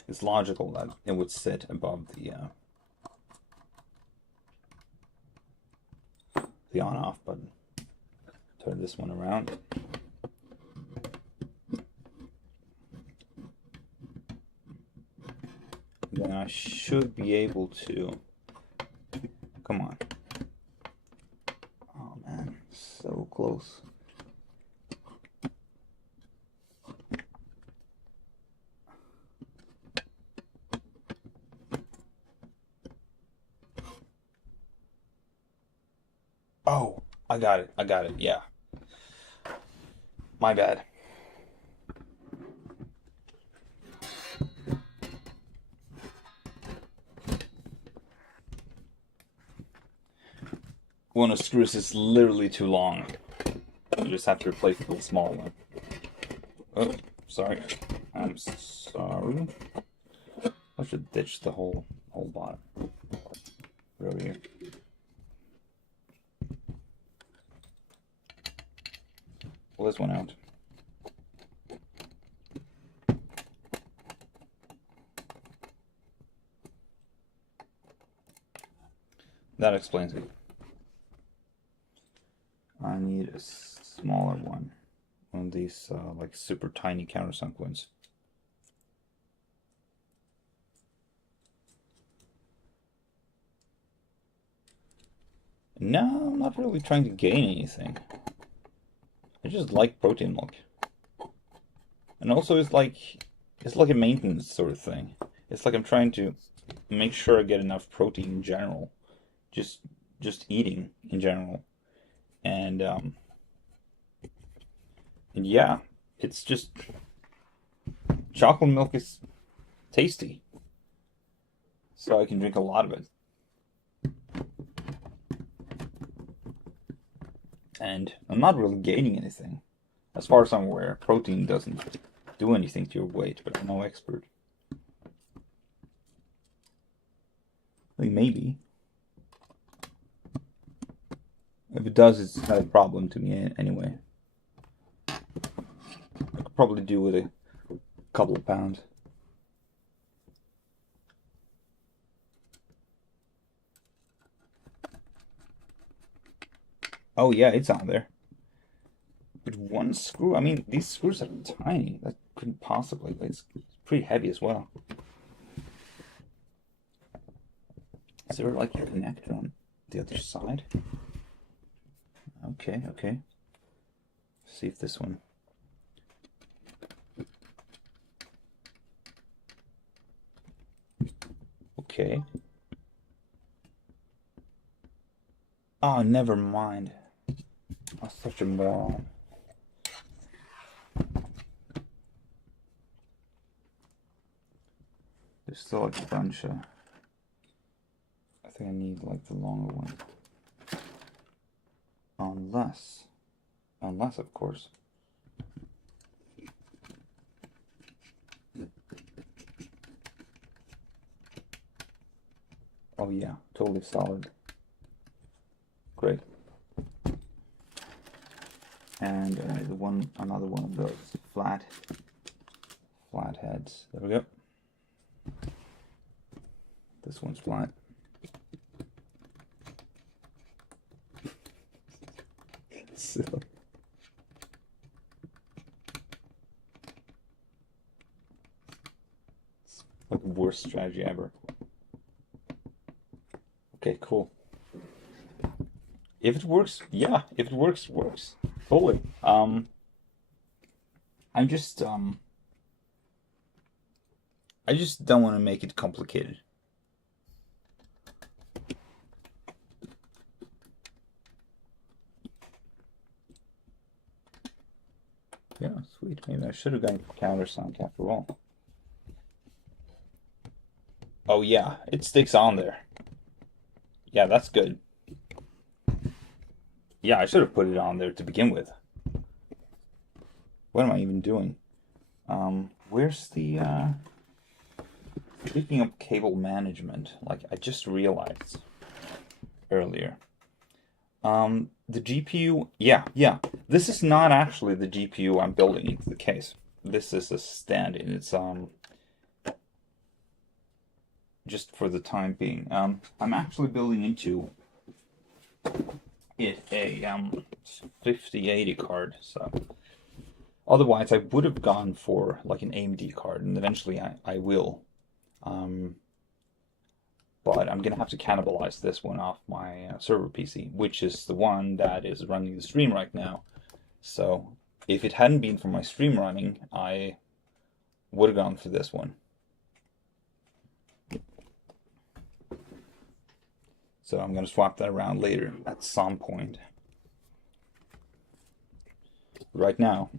It's logical that it would sit above the on-off button. Turn this one around. Then I should be able to. Come on. Oh man, so close. Oh, I got it, yeah. My bad. One of the screws is literally too long. You just have to replace the small one. Oh, sorry. I'm sorry. I should ditch the whole bottom. Over here. this one out. That explains it. I need a smaller one. One of these like super tiny countersunk ones. No, I'm not really trying to gain anything. I just like protein milk. And also it's like a maintenance sort of thing. It's like I'm trying to make sure I get enough protein in general. Just eating in general. And yeah, it's just chocolate milk is tasty. So I can drink a lot of it. And I'm not really gaining anything. As far as I'm aware, protein doesn't do anything to your weight, but I'm no expert. Like maybe. If it does, it's not a problem to me anyway. I could probably do with a couple of pounds. Oh yeah, it's on there. But one screw, I mean, these screws are tiny. That couldn't possibly, it's pretty heavy as well. Is there like a connector on the other side? Okay, okay. See if this one. Okay. Oh, never mind. I'm such a moron. There's still like a bunch of... I think I need like the longer one. Unless of course. Oh yeah, totally solid. Great. And another one of those flat heads. There we go. This one's flat. So. It's like the worst strategy ever. Okay, cool. If it works, yeah. If it works, it works. Totally. I just don't want to make it complicated. Yeah, sweet. Maybe I should have gone countersunk after all. Oh yeah, it sticks on there. Yeah, that's good. Yeah, I should have put it on there to begin with. What am I even doing? Where's the picking up cable management? Like I just realized earlier. The GPU, yeah. This is not actually the GPU I'm building into the case. This is a stand-in. It's just for the time being. I'm actually building into it a 5080 card. So otherwise, I would have gone for like an AMD card, and eventually I will. But I'm going to have to cannibalize this one off my server PC, which is the one that is running the stream right now. So if it hadn't been for my stream running, I would have gone for this one. So I'm going to swap that around later at some point. Right now,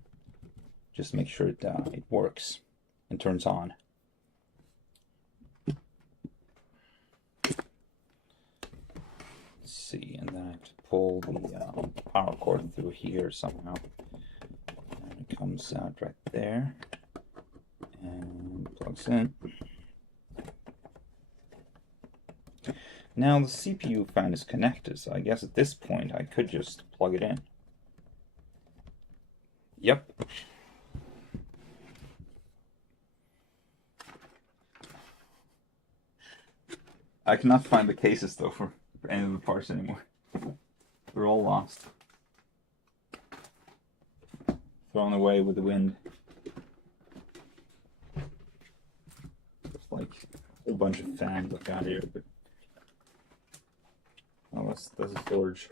just make sure it works and turns on. See, and then I have to pull the power cord through here somehow. And it comes out right there and plugs in. Now the CPU fan is connected, so I guess at this point I could just plug it in. Yep. I cannot find the cases though for any of the parts anymore. They're all lost. Thrown away with the wind. There's like a whole bunch of fans I've got here, but oh, that's a storage.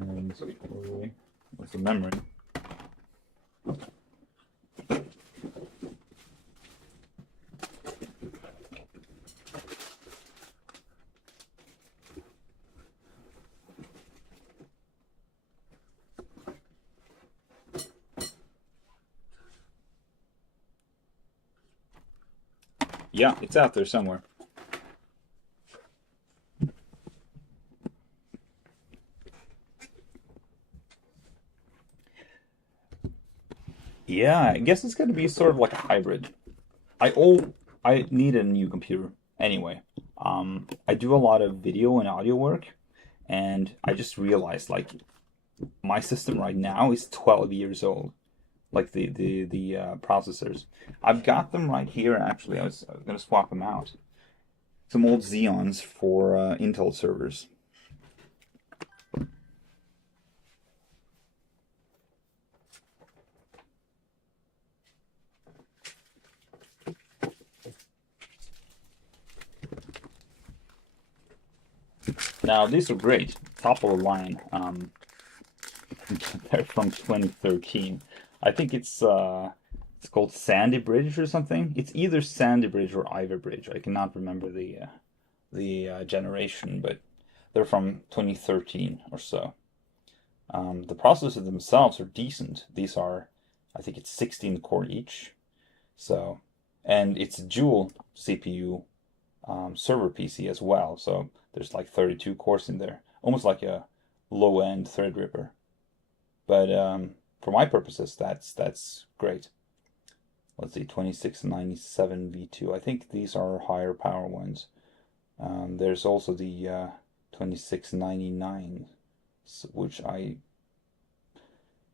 And what's the memory? Yeah, it's out there somewhere. Yeah, I guess it's gonna be sort of like a hybrid. I need a new computer anyway. I do a lot of video and audio work, and I just realized like my system right now is 12 years old. Like the processors, I've got them right here. Actually, I was gonna swap them out. Some old Xeons for Intel servers. Now these are great, top of the line. They're from 2013. I think it's called Sandy Bridge or something. It's either Sandy Bridge or Ivy Bridge. I cannot remember the generation, but they're from 2013 or so. The processors themselves are decent. These are, I think it's 16 core each. So, and it's a dual CPU server PC as well. So there's like 32 cores in there, almost like a low-end Threadripper. But for my purposes, that's great. Let's see, 2697 V2. I think these are higher power ones. There's also the 2699, which if I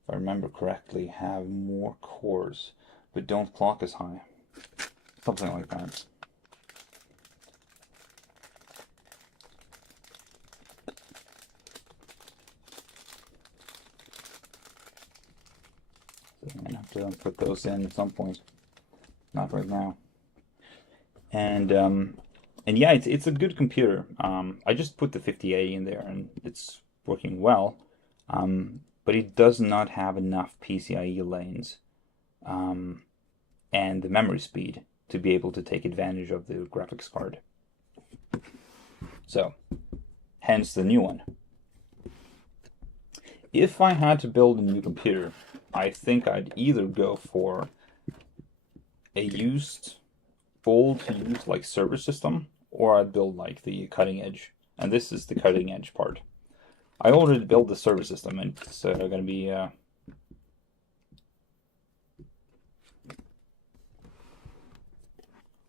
remember correctly, have more cores, but don't clock as high. Something like that. I'm gonna have to put those in at some point. Not right now. And yeah, it's a good computer. I just put the 5080 in there, and it's working well. But it does not have enough PCIe lanes and the memory speed to be able to take advantage of the graphics card. So, hence the new one. If I had to build a new computer, I think I'd either go for a used, old to use like server system, or I'd build like the cutting edge. And this is the cutting edge part. I already built the server system, and it's going to be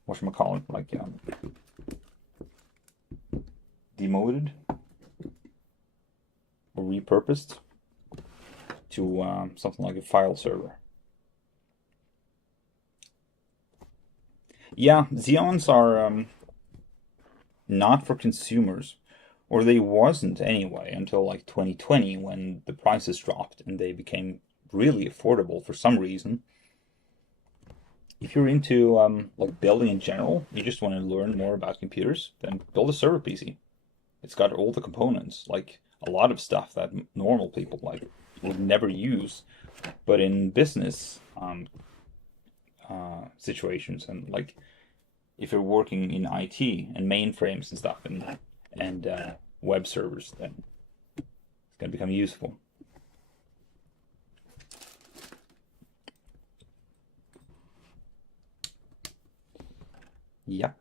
whatchamacallit, like demoted or repurposed to something like a file server. Yeah, Xeons are not for consumers, or they wasn't anyway until like 2020 when the prices dropped and they became really affordable for some reason. If you're into like building in general, you just want to learn more about computers, then build a server PC. It's got all the components, like a lot of stuff that normal people like would never use, but in business situations, and like if you're working in IT and mainframes and stuff and web servers, then it's going to become useful. Yep.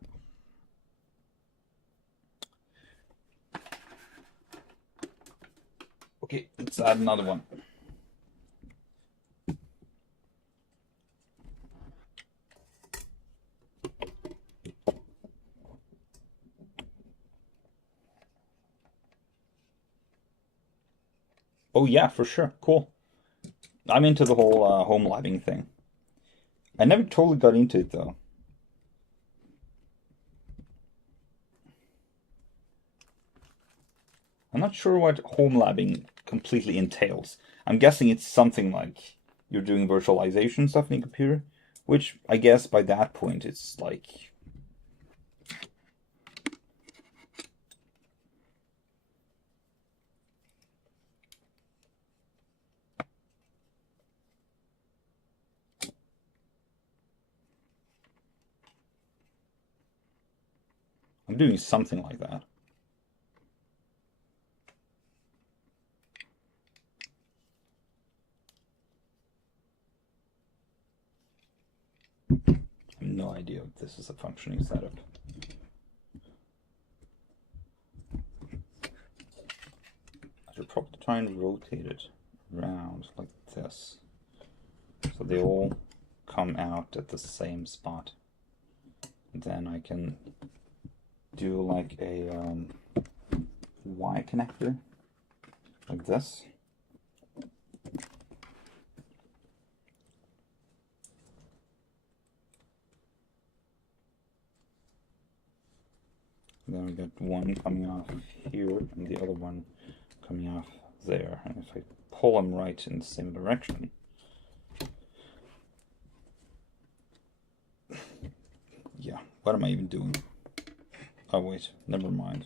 Okay, let's add another one. Oh yeah, for sure. Cool. I'm into the whole home labbing thing. I never totally got into it though. I'm not sure what home labbing completely entails. I'm guessing it's something like you're doing virtualization stuff in your computer, which I guess by that point it's like I'm doing something like that. I have no idea if this is a functioning setup. I should probably try and rotate it around like this, so they all come out at the same spot. And then I can do like a Y connector, like this. Then we got one coming off here and the other one coming off there. And if I pull them right in the same direction, yeah, what am I even doing? Oh wait, never mind.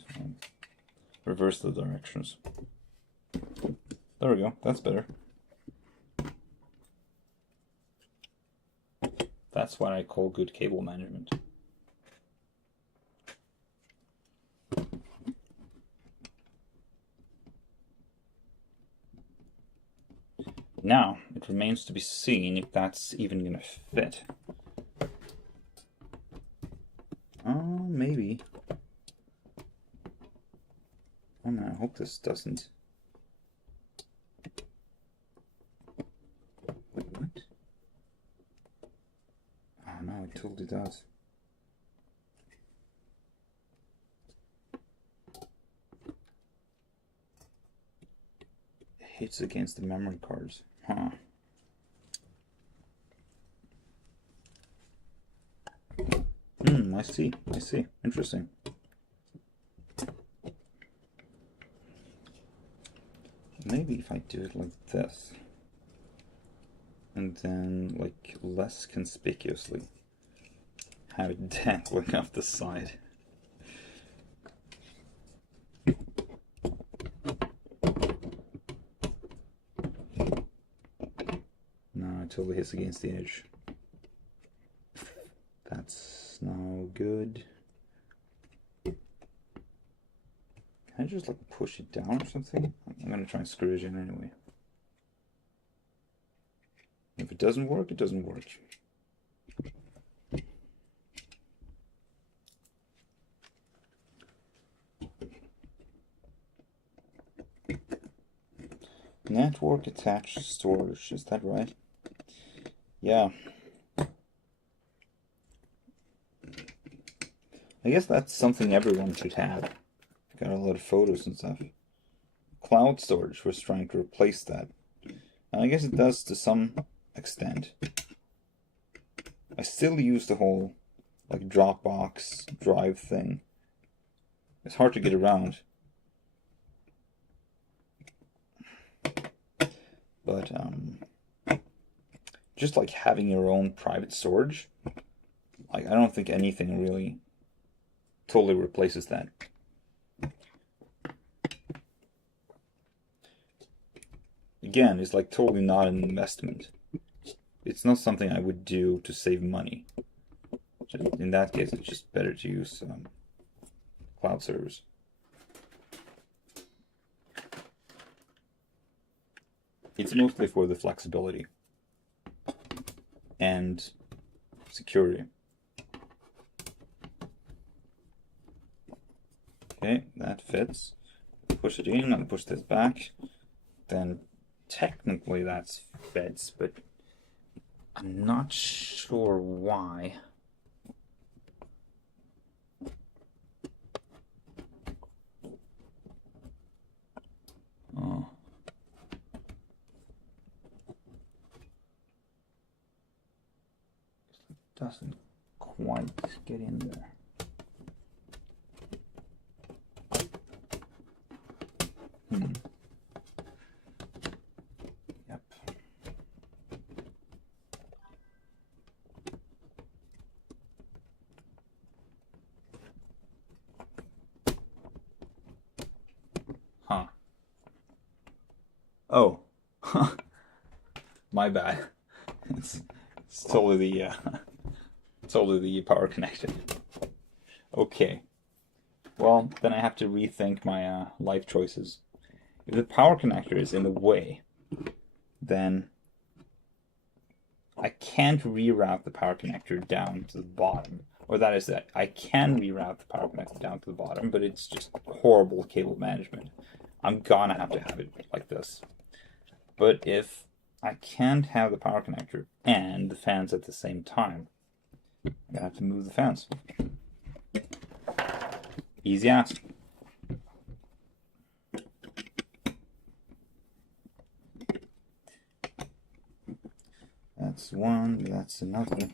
Reverse the directions. There we go, that's better. That's what I call good cable management. Now, it remains to be seen if that's even going to fit. Oh, maybe. Oh man, I hope this doesn't. Wait, what? Oh no, it totally does. It hits against the memory cards. Huh. I see. I see. Interesting. Maybe if I do it like this, and then like less conspicuously have it dangling off the side. No, it totally hits against the edge. That's no good. Can I just like push it down or something? I'm gonna try and screw it in anyway. If it doesn't work, it doesn't work. Network attached storage, is that right? Yeah. I guess that's something everyone should have. Got a lot of photos and stuff. Cloud storage was trying to replace that. And I guess it does to some extent. I still use the whole like Dropbox drive thing. It's hard to get around. But just like having your own private storage, like I don't think anything really totally replaces that. Again, it's like totally not an investment. It's not something I would do to save money. In that case, it's just better to use cloud servers. It's mostly for the flexibility and security. Okay, that fits. Push it in and push this back. Then technically that's fits, but I'm not sure why. Oh. doesn't quite get in there. Yep. Huh. Oh. My bad. It's totally the power connector. Okay. Well, then I have to rethink my life choices. If the power connector is in the way, then I can't reroute the power connector down to the bottom. Or that is that I can reroute the power connector down to the bottom, but it's just horrible cable management. I'm gonna have to have it like this. But if I can't have the power connector and the fans at the same time, I'm gonna have to move the fans. Easy ask. That's one, that's another.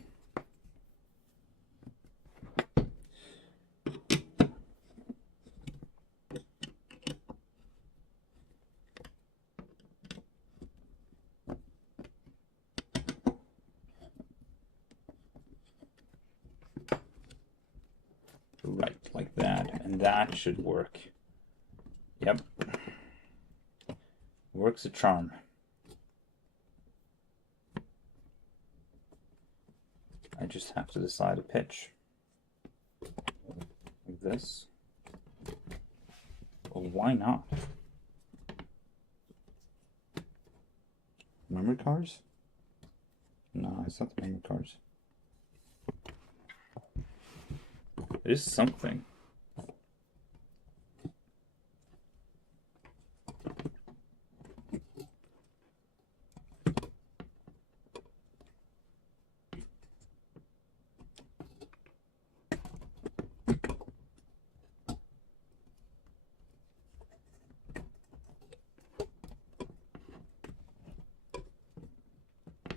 Right, like that, and that should work. Yep. Works a charm. I just have to decide a pitch. Like this. Well, why not? Memory cards? No, it's not the memory cards. It is something.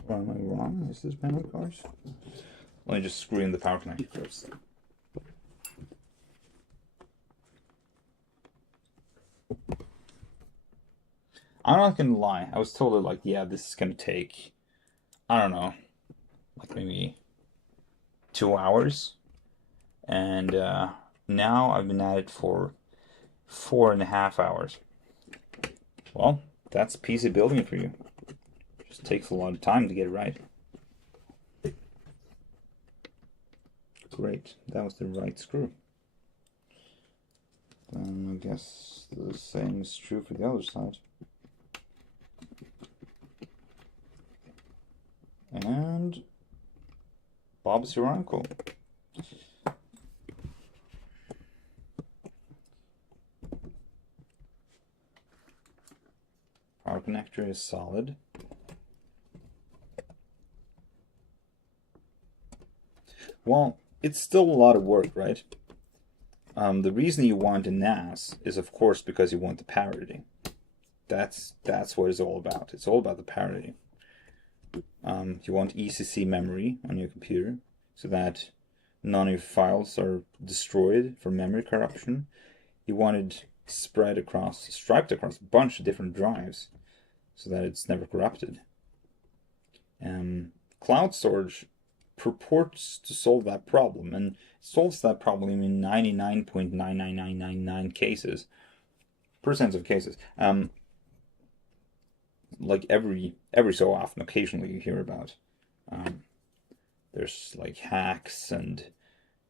Or am I wrong? Is this memory cards? Let me just screw in the power connector first. I'm not gonna lie, I was told like, yeah, this is gonna take, I don't know, like maybe 2 hours. And now I've been at it for 4.5 hours. Well, that's PC building for you. Just takes a lot of time to get it right. Great, that was the right screw. Then I guess the same is true for the other side. And Bob's your uncle. Power connector is solid. Well, it's still a lot of work, right? The reason you want a NAS is, of course, because you want the parity. That's what it's all about. It's all about the parity. You want ECC memory on your computer so that none of your files are destroyed for memory corruption. You want it striped across a bunch of different drives so that it's never corrupted. Cloud storage purports to solve that problem, and solves that problem in 99.99999 cases, percent of cases. Like every so often, occasionally you hear about there's like hacks and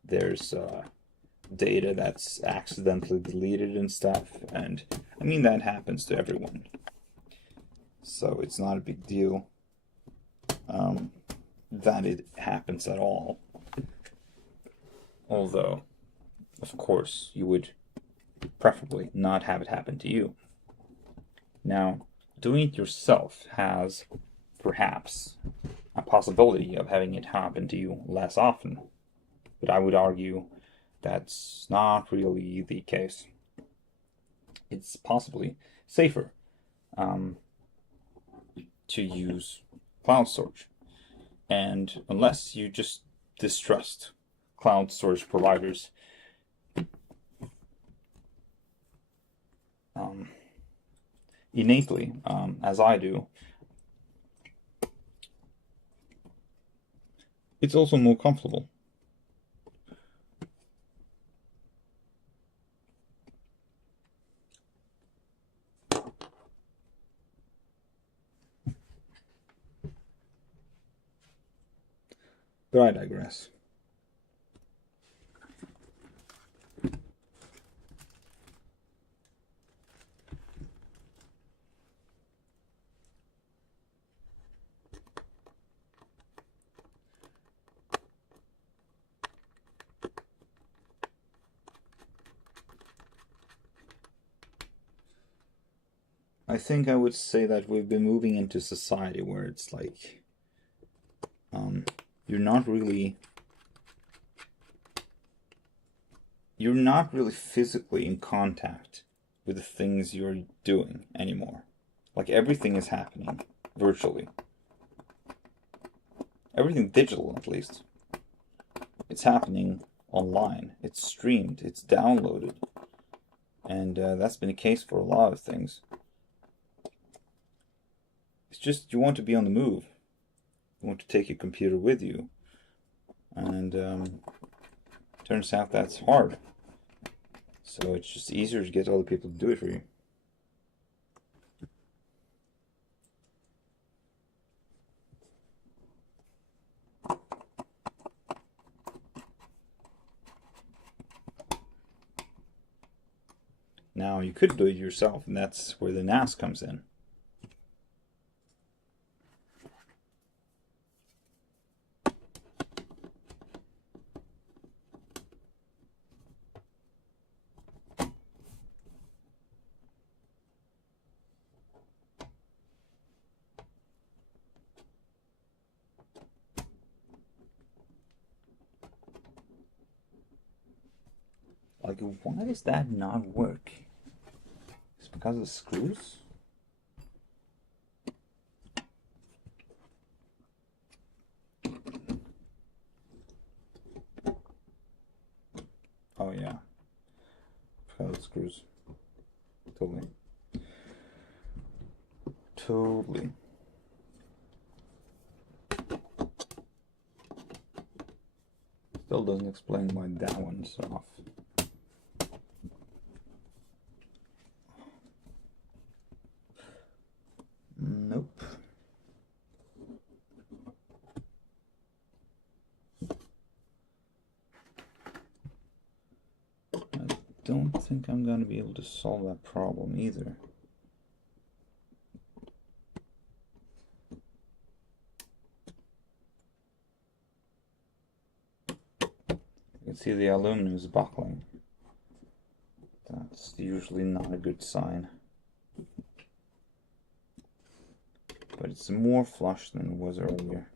there's data that's accidentally deleted and stuff, and I mean that happens to everyone, so it's not a big deal that it happens at all. Although, of course, you would preferably not have it happen to you. Now, doing it yourself has perhaps a possibility of having it happen to you less often, but I would argue that's not really the case. It's possibly safer to use cloud storage. And unless you just distrust cloud storage providers. Innately, as I do. It's also more comfortable. But I digress. I think I would say that we've been moving into society where it's like you're not really physically in contact with the things you're doing anymore. Like everything is happening virtually. Everything digital, at least. It's happening online. It's streamed. It's downloaded. And that's been the case for a lot of things. It's just you want to be on the move. You want to take your computer with you. And turns out that's hard. So it's just easier to get other people to do it for you. Now you could do it yourself, and that's where the NAS comes in. Like, why does that not work? It's because of the screws? Oh yeah. Because of the screws. Totally. Totally. Still doesn't explain why that one's off. Nope. I don't think I'm going to be able to solve that problem either. You can see the aluminum is buckling. That's usually not a good sign. But it's more flush than it was earlier,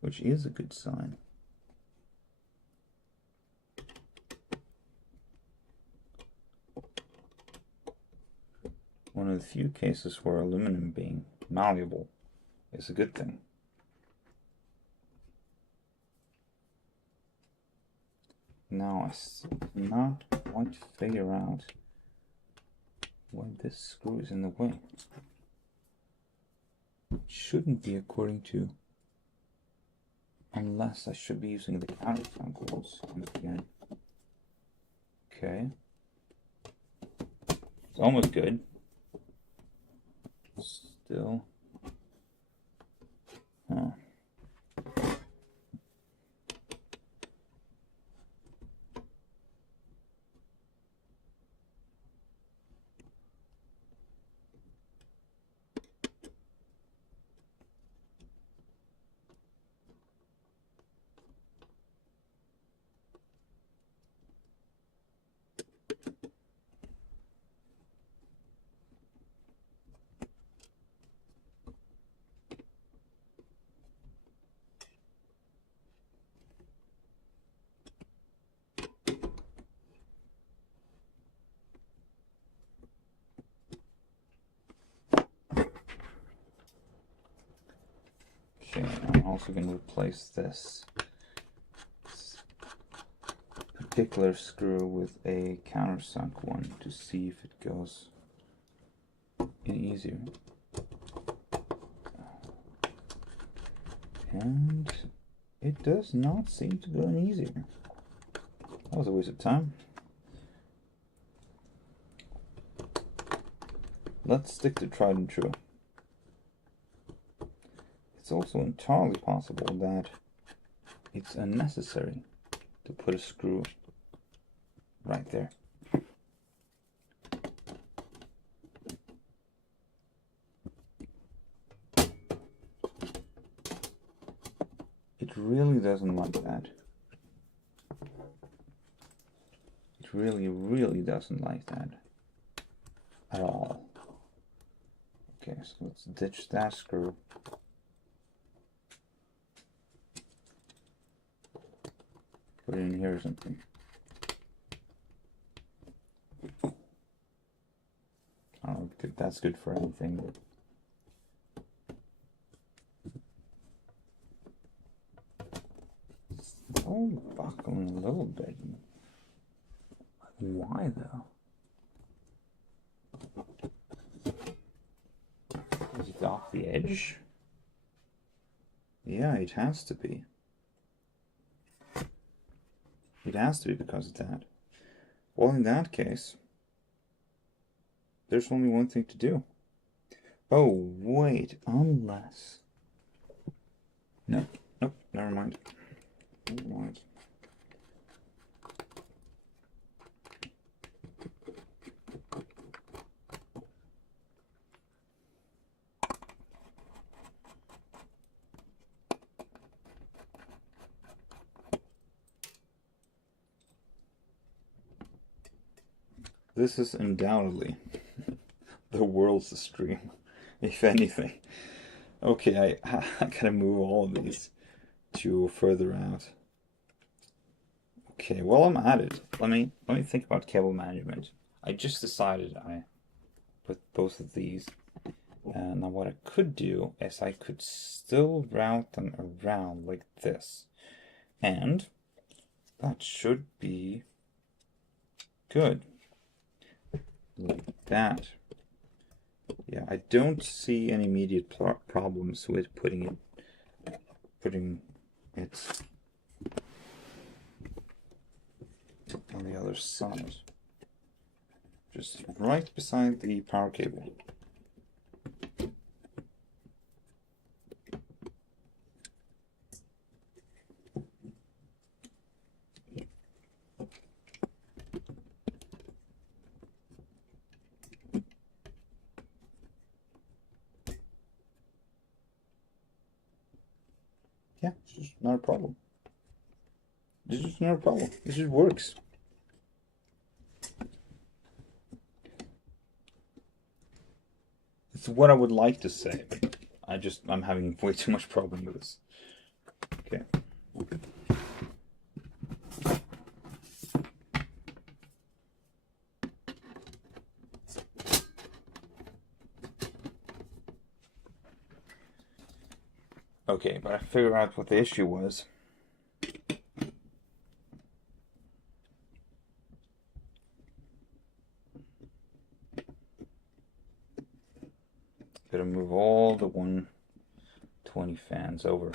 which is a good sign. One of the few cases where aluminum being malleable is a good thing. Now I still not quite figure out why this screw is in the way. It shouldn't be according to, unless I should be using the countertop glues again. Okay. It's almost good. Still. Huh. Okay, I'm also going to replace this particular screw with a countersunk one to see if it goes any easier. And it does not seem to go any easier. That was a waste of time. Let's stick to tried and true. It's also entirely possible that it's unnecessary to put a screw right there. It really doesn't like that. It really doesn't like that at all. Okay, so let's ditch that screw. Put it in here or something. I don't know if that's good for anything, but it's all buckling a little bit. Why though? Is it off the edge? Yeah, it has to be. It has to be because of that. Well, in that case, there's only one thing to do. Oh, wait, unless... No, nope, never mind. Never mind. This is undoubtedly the world's stream, if anything. Okay, I gotta move all of these to further out. Okay, while I'm at it, let me think about cable management. I just decided I put both of these. And now what I could do is I could still route them around like this. And that should be good. Like that. Yeah, I don't see any immediate problems with putting it on the other side. Just right beside the power cable. Yeah, it's just not a problem. This is not a problem. This just works. It's what I would like to say, but I'm having way too much problem with this. Okay. Okay, but I figured out what the issue was. Gotta move all the 120 fans over.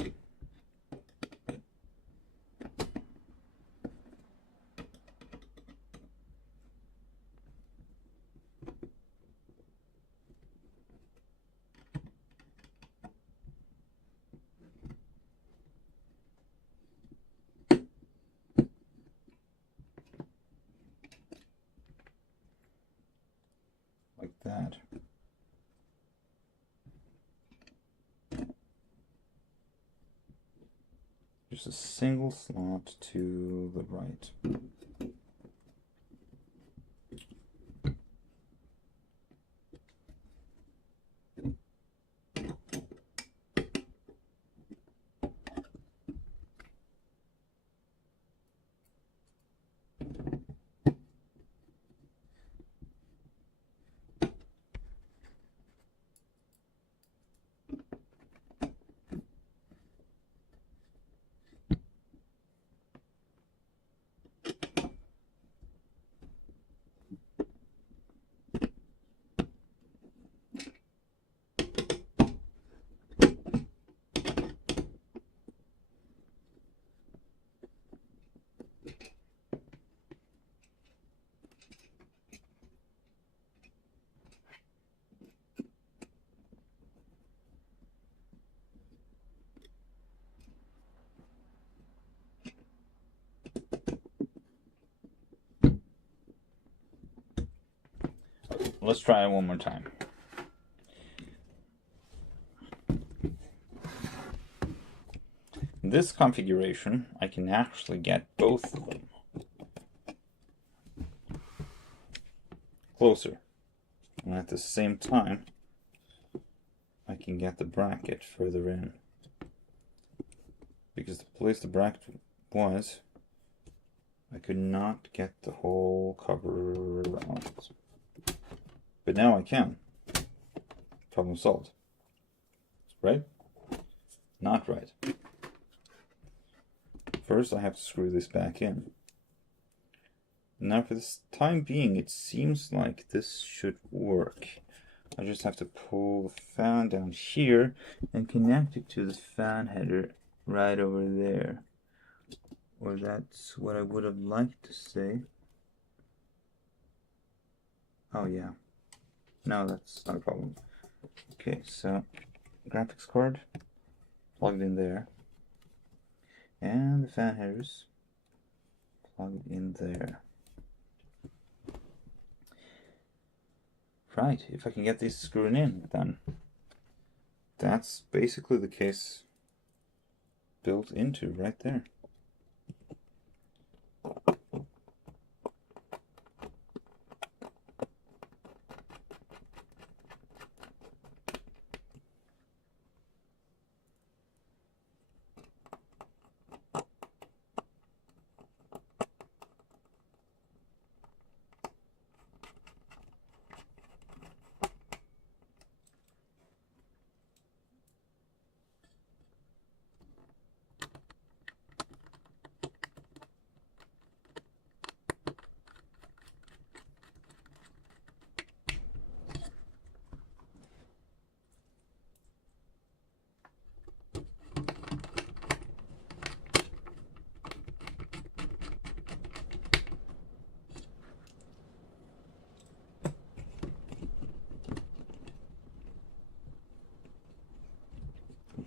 Like that. Just a single slot to the right. let's try it one more time. In this configuration, I can actually get both of them closer. And at the same time, I can get the bracket further in. Because the place the bracket was, I could not get the whole cover out. But now I can. Problem solved. Right? Not right. First I have to screw this back in. Now for this time being, it seems like this should work. I just have to pull the fan down here and connect it to the fan header right over there. Or that's what I would have liked to say. Oh yeah. No, that's not a problem. Okay, so graphics card plugged in there. And the fan headers plugged in there. Right, if I can get these screwing in, then that's basically the case built into right there.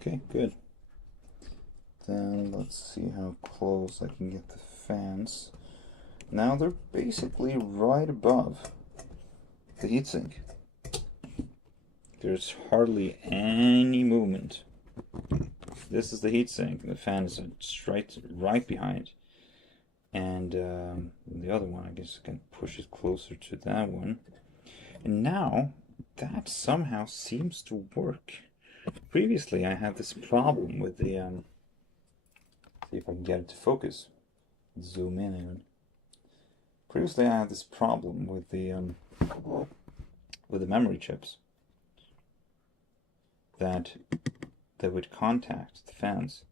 Okay, good. Then let's see how close I can get the fans. Now they're basically right above the heatsink. There's hardly any movement. This is the heatsink. The fan is straight right behind. And the other one, I guess I can push it closer to that one. And now that somehow seems to work. Previously, I had this problem with the, see if I can get it to focus, zoom in even. Previously, I had this problem with the memory chips, that they would contact the fans.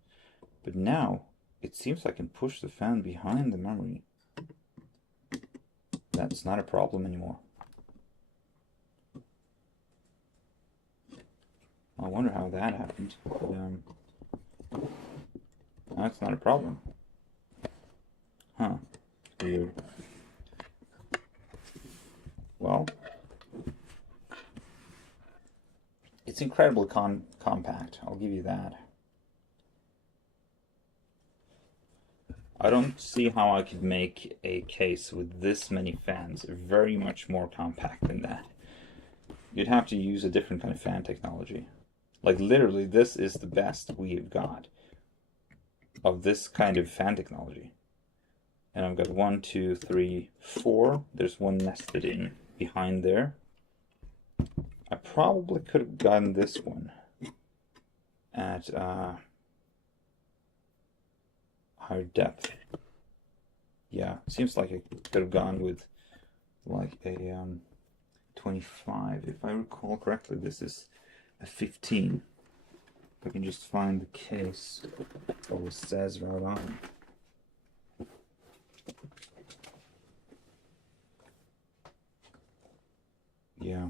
But now, it seems I can push the fan behind the memory. That's not a problem anymore. I wonder how that happened, but that's not a problem. Huh. Weird. Well, it's incredibly compact, I'll give you that. I don't see how I could make a case with this many fans very much more compact than that. You'd have to use a different kind of fan technology. Like literally, this is the best we've got of this kind of fan technology. And I've got 1, 2, 3, 4. There's one nested in behind there. I probably could have gotten this one at higher depth. Yeah, seems like I could have gone with like a 25. If I recall correctly, this is a 15. If I can just find the case, it always says right on. Yeah,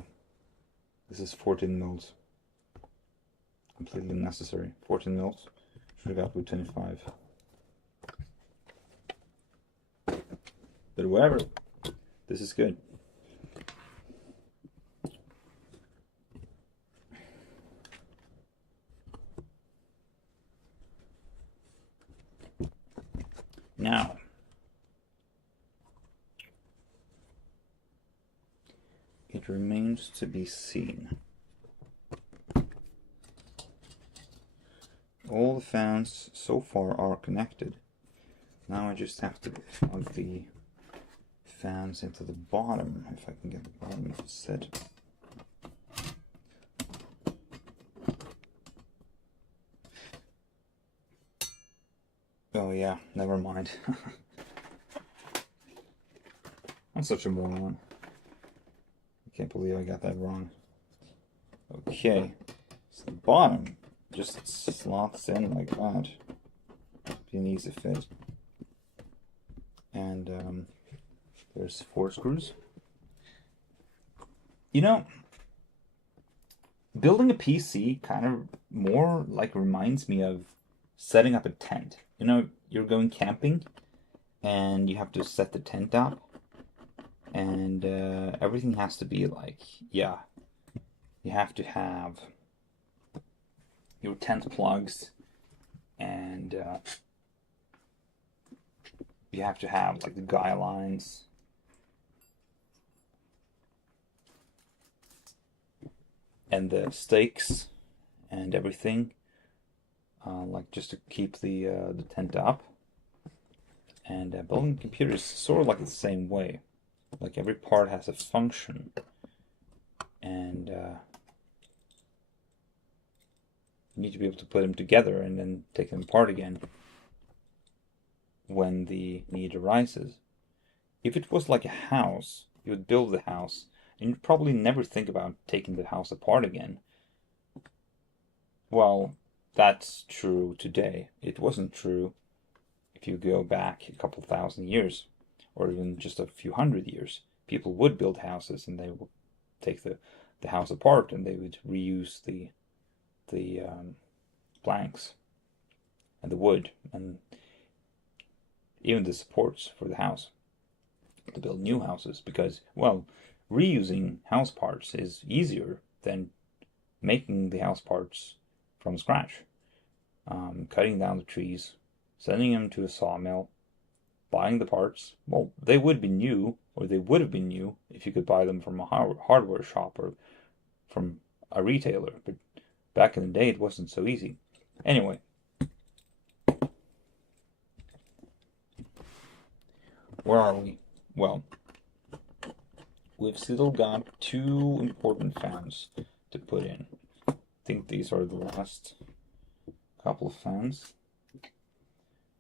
this is 14 mils. Completely unnecessary. 14 mils. Should have got with 25. But whatever, this is good. Now, It remains to be seen. All the fans so far are connected. Now I just have to plug the fans into the bottom, if I can get the bottom set. Oh yeah, never mind. I'm such a moron. I can't believe I got that wrong. Okay, so the bottom just slots in like that. Be an easy fit. And there's 4 screws. You know, building a PC kind of more like reminds me of setting up a tent. You know, you're going camping and you have to set the tent up, and everything has to be like, yeah, you have to have your tent plugs, and you have to have like the guy lines, and the stakes and everything, like just to keep the tent up. And building a computer is sort of like the same way. Like every part has a function, and you need to be able to put them together and then take them apart again when the need arises. If it was like a house, you would build the house, and you'd probably never think about taking the house apart again. Well, that's true today. It wasn't true if you go back a couple thousand years, or even just a few hundred years. People would build houses, and they would take the house apart, and they would reuse the planks and the wood and even the supports for the house to build new houses, because, well, reusing house parts is easier than making the house parts from scratch. Cutting down the trees, sending them to a sawmill, buying the parts. Well, they would be new, or they would have been new if you could buy them from a hardware shop or from a retailer, but back in the day it wasn't so easy. Anyway, where are we? Well, we've still got 2 important fans to put in. I think these are the last couple of fans,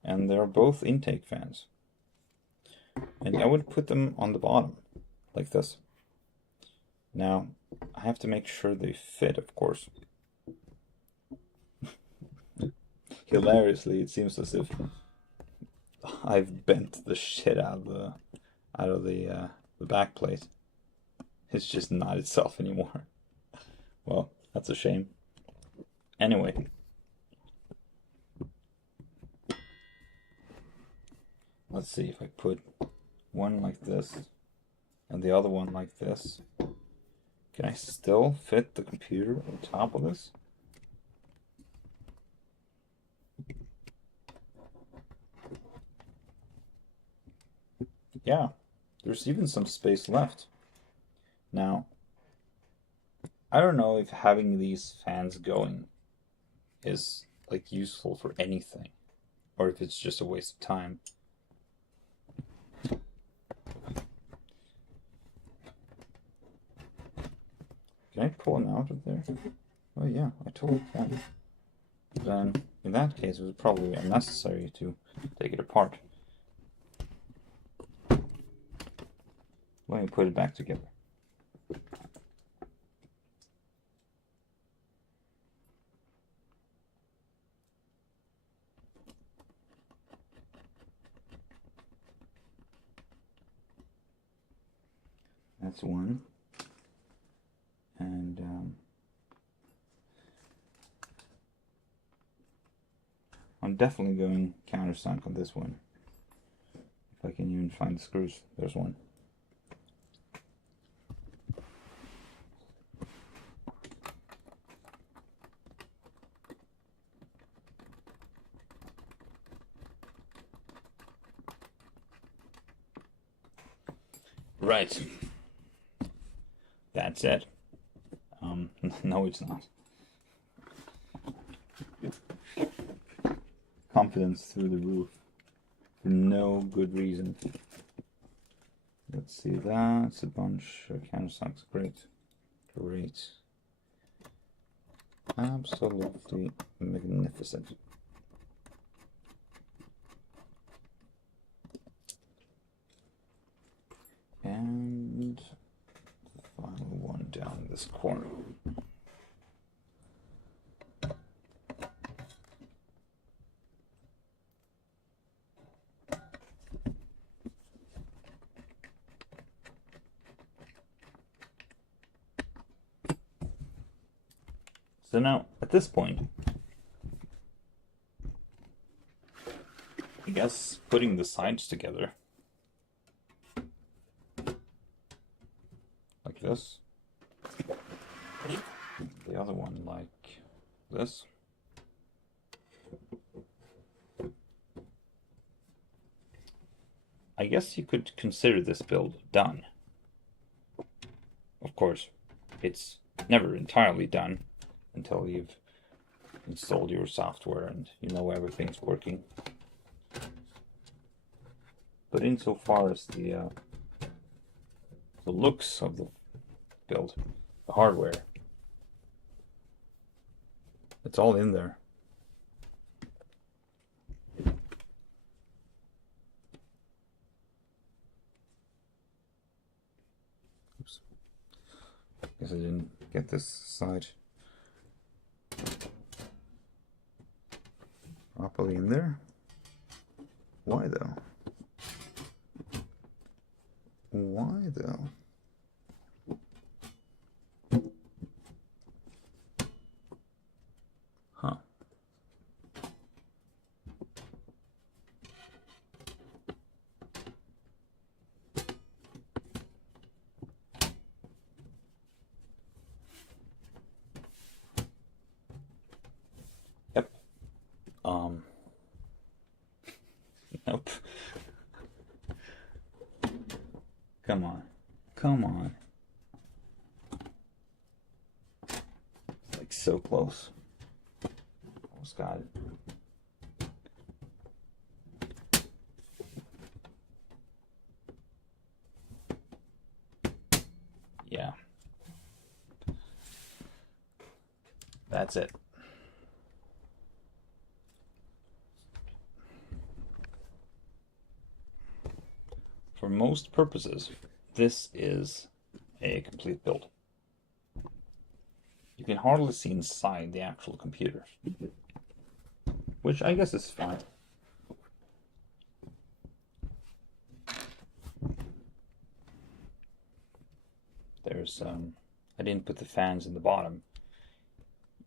and they're both intake fans. And I would put them on the bottom, like this. Now, I have to make sure they fit, of course. Hilariously, it seems as if I've bent the shit out of the back plate. It's just not itself anymore. Well, that's a shame. Anyway. Let's see if I put one like this and the other one like this. Can I still fit the computer on top of this? Yeah, there's even some space left. Now, I don't know if having these fans going is like useful for anything, or if it's just a waste of time. Can I pull them out of there? Oh yeah, I totally can. Then, in that case, it was probably unnecessary to take it apart. Let me put it back together. That's one. And I'm definitely going countersunk on this one. If I can even find the screws. There's one. Right. That's it. No, it's not. Confidence through the roof for no good reason. Let's see, that's a bunch of countersocks. Great. Great. Absolutely magnificent. And the final one down in this corner. So now, at this point, I guess putting the sides together like this, the other one like this. I guess you could consider this build done. Of course, it's never entirely done until you've installed your software and you know everything's working. But insofar as the looks of the build, the hardware, it's all in there. Oops. Guess I didn't get this side properly in there. Why though? Why though? Huh. Yep. Nope. Come on. Come on. It's like so close. Almost got it. Yeah. That's it. For most purposes, this is a complete build. You can hardly see inside the actual computer, which I guess is fine. There's, I didn't put the fans in the bottom.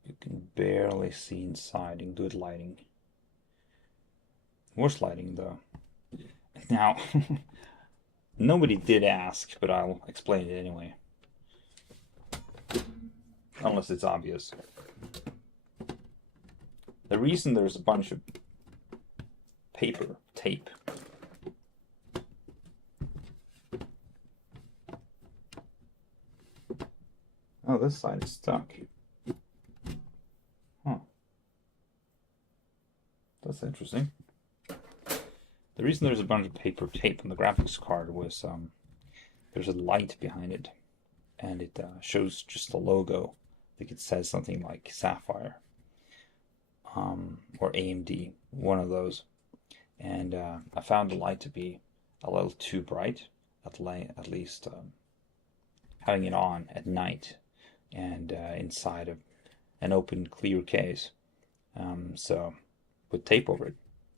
You can barely see inside in good lighting. Worse lighting, though. Now, nobody did ask, but I'll explain it anyway. Unless it's obvious. The reason there's a bunch of paper, tape, oh, this side is stuck. Huh. That's interesting. The reason there's a bunch of paper tape on the graphics card was there's a light behind it, and it shows just the logo. I think it says something like Sapphire or AMD, one of those. And I found the light to be a little too bright, at least having it on at night and inside of an open clear case. So put tape over it.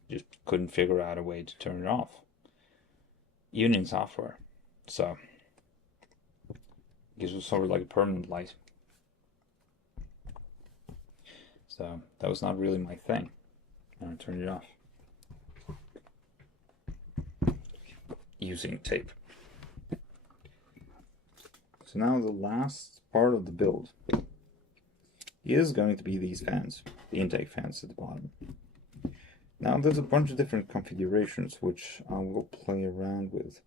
Just couldn't figure out a way to turn it off, even in software. So it gives sort of like a permanent light. So that was not really my thing. And I turned it off using tape. So now the last part of the build is going to be these fans, the intake fans at the bottom. Now there's a bunch of different configurations which I will play around with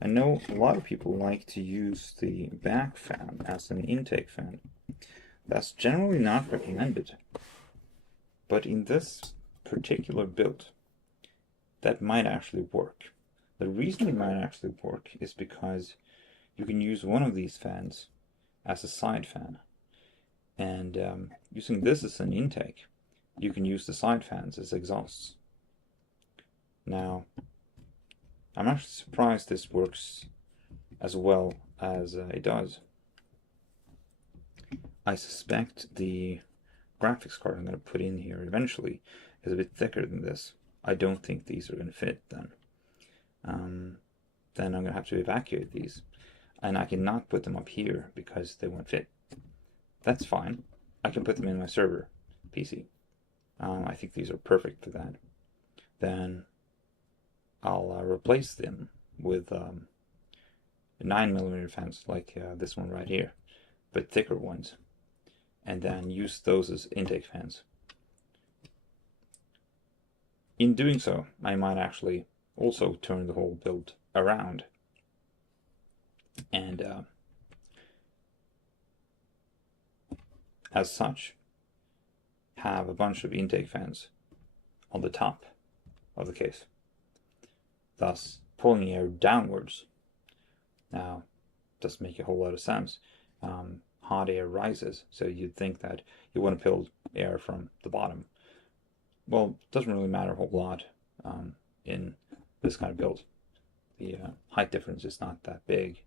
I know a lot of people like to use the back fan as an intake fan. That's generally not recommended. But in this particular build, that might actually work. The reason it might actually work is because you can use one of these fans as a side fan. And using this as an intake, you can use the side fans as exhausts. Now, I'm actually surprised this works as well as it does. I suspect the graphics card I'm going to put in here eventually is a bit thicker than this. I don't think these are going to fit then. Then I'm going to have to evacuate these. And I cannot put them up here because they won't fit. That's fine. I can put them in my server PC. I think these are perfect for that. Then I'll replace them with 9mm fans like this one right here, but thicker ones, and then use those as intake fans. In doing so, I might actually also turn the whole build around and as such have a bunch of intake fans on the top of the case, thus pulling air downwards. Now, doesn't make a whole lot of sense. Hot air rises, so you'd think that you want to pull air from the bottom. Well, it doesn't really matter a whole lot in this kind of build. The height difference is not that big,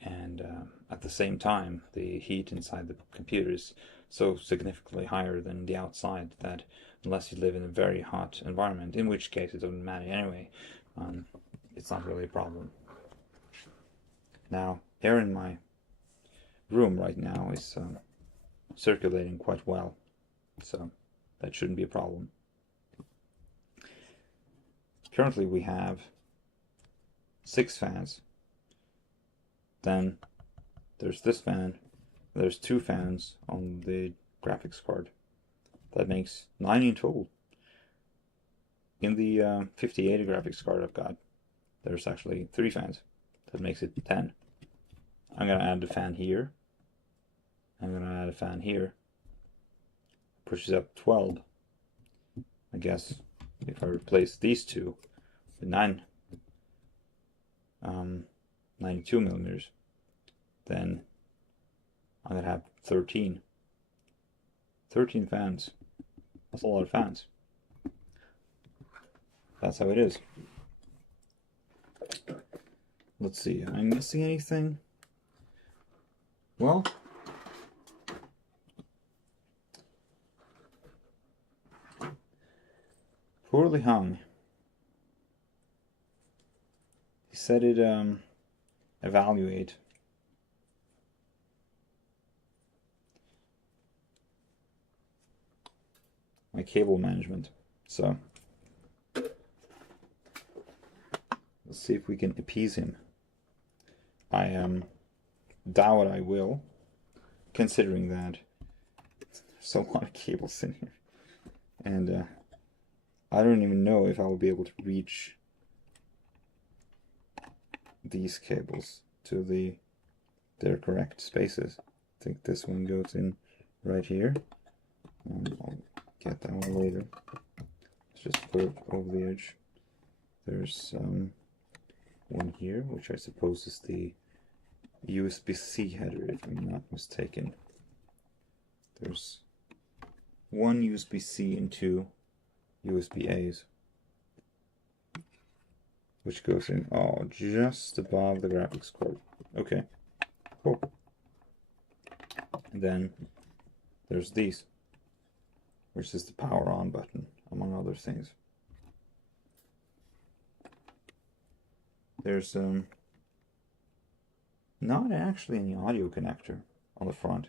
and at the same time, the heat inside the computer is so significantly higher than the outside that unless you live in a very hot environment, in which case it doesn't matter anyway, it's not really a problem. Now, air in my room right now is circulating quite well, so that shouldn't be a problem. Currently we have 6 fans. Then there's this fan. There's 2 fans on the graphics card. That makes 9 in total. In the 5080 graphics card I've got, there's actually 3 fans. That makes it 10. I'm going to add a fan here. I'm going to add a fan here. Pushes up 12. I guess if I replace these two with 92mm, then I'm going to have 13. 13 fans. That's a lot of fans. That's how it is. Let's see, am I missing anything? Well, poorly hung. He said it evaluate. My cable management. So let's see if we can appease him. I doubt I will, considering that there's a lot of cables in here, and I don't even know if I will be able to reach these cables to their correct spaces. I think this one goes in right here. I'll get that one later. Let's just put it over the edge. There's one here, which I suppose is the USB-C header, if I'm not mistaken. There's one USB-C and 2 USB-A's, which goes in, just above the graphics card. Okay, cool. And then there's these, which is the power on button, among other things. There's not actually any audio connector on the front.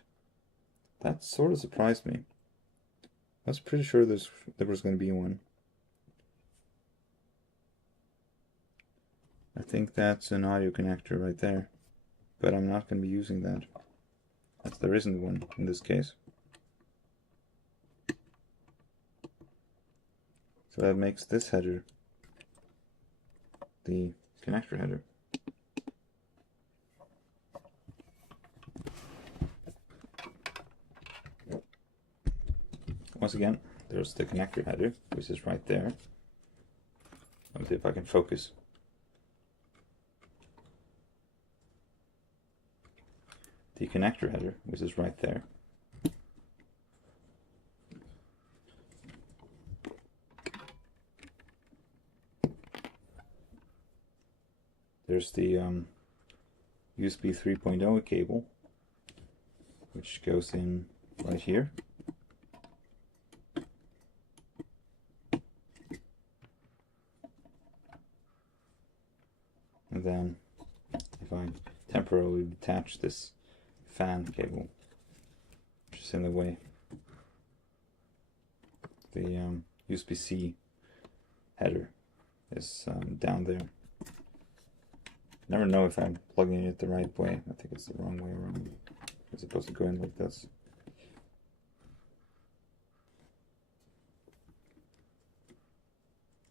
That sort of surprised me. I was pretty sure there was going to be one. I think that's an audio connector right there, but I'm not going to be using that, as there isn't one in this case. So that makes this header the connector header. once again, there's the connector header, which is right there. Let me see if I can focus. The connector header, which is right there. There's the USB 3.0 cable, which goes in right here. And then if I temporarily detach this fan cable, which is in the way, the USB-C header is down there. Never know if I'm plugging it the right way. I think it's the wrong way around. It's supposed to go in like this.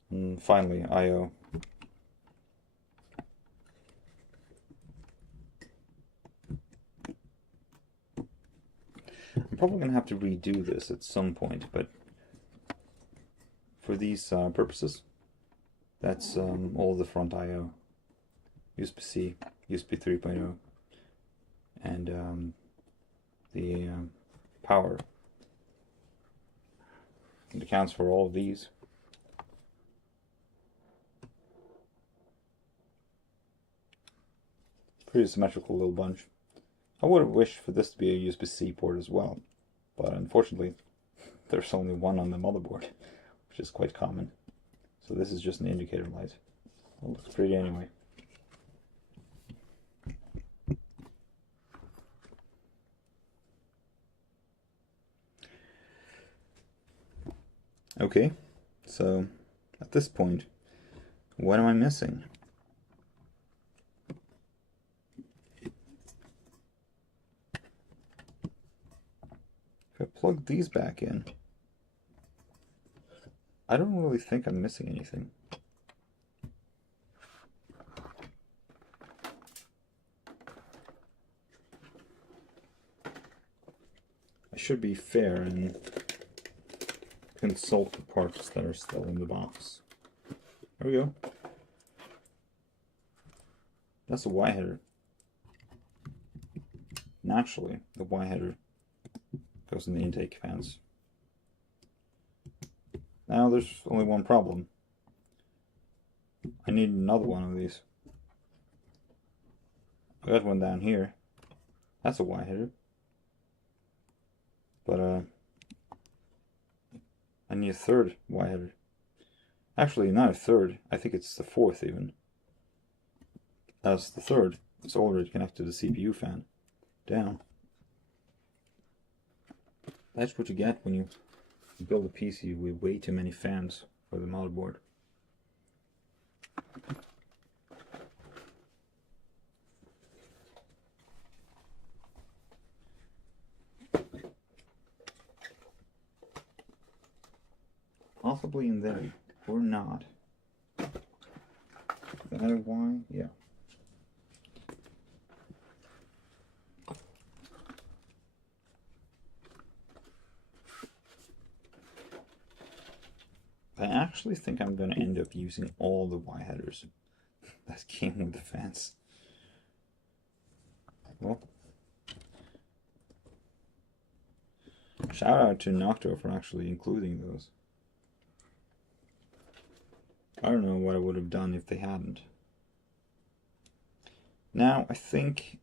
And finally, I/O. I'm probably going to have to redo this at some point, but for these purposes, that's all the front I/O. USB-C, USB 3.0, and the power. It accounts for all of these. Pretty symmetrical little bunch. I would have wished for this to be a USB-C port as well, but unfortunately there's only one on the motherboard, which is quite common. So this is just an indicator light. It looks pretty anyway. Okay, so at this point, what am I missing? If I plug these back in, I don't really think I'm missing anything. I should be fair and consult the parts that are still in the box. There we go. That's a Y header. Naturally, the Y header goes in the intake fans. Now there's only one problem. I need another one of these. I got one down here. That's a Y header. But I need a third Y header. Actually, not a third. I think it's the fourth even. That's the third. It's already connected to the CPU fan. Down. That's what you get when you build a PC with way too many fans for the motherboard. Possibly in there, or not. Is that a Y? Yeah. I actually think I'm going to end up using all the Y headers that came with the fans. Well, shout out to Nocto for actually including those. I don't know what I would have done if they hadn't. Now, I think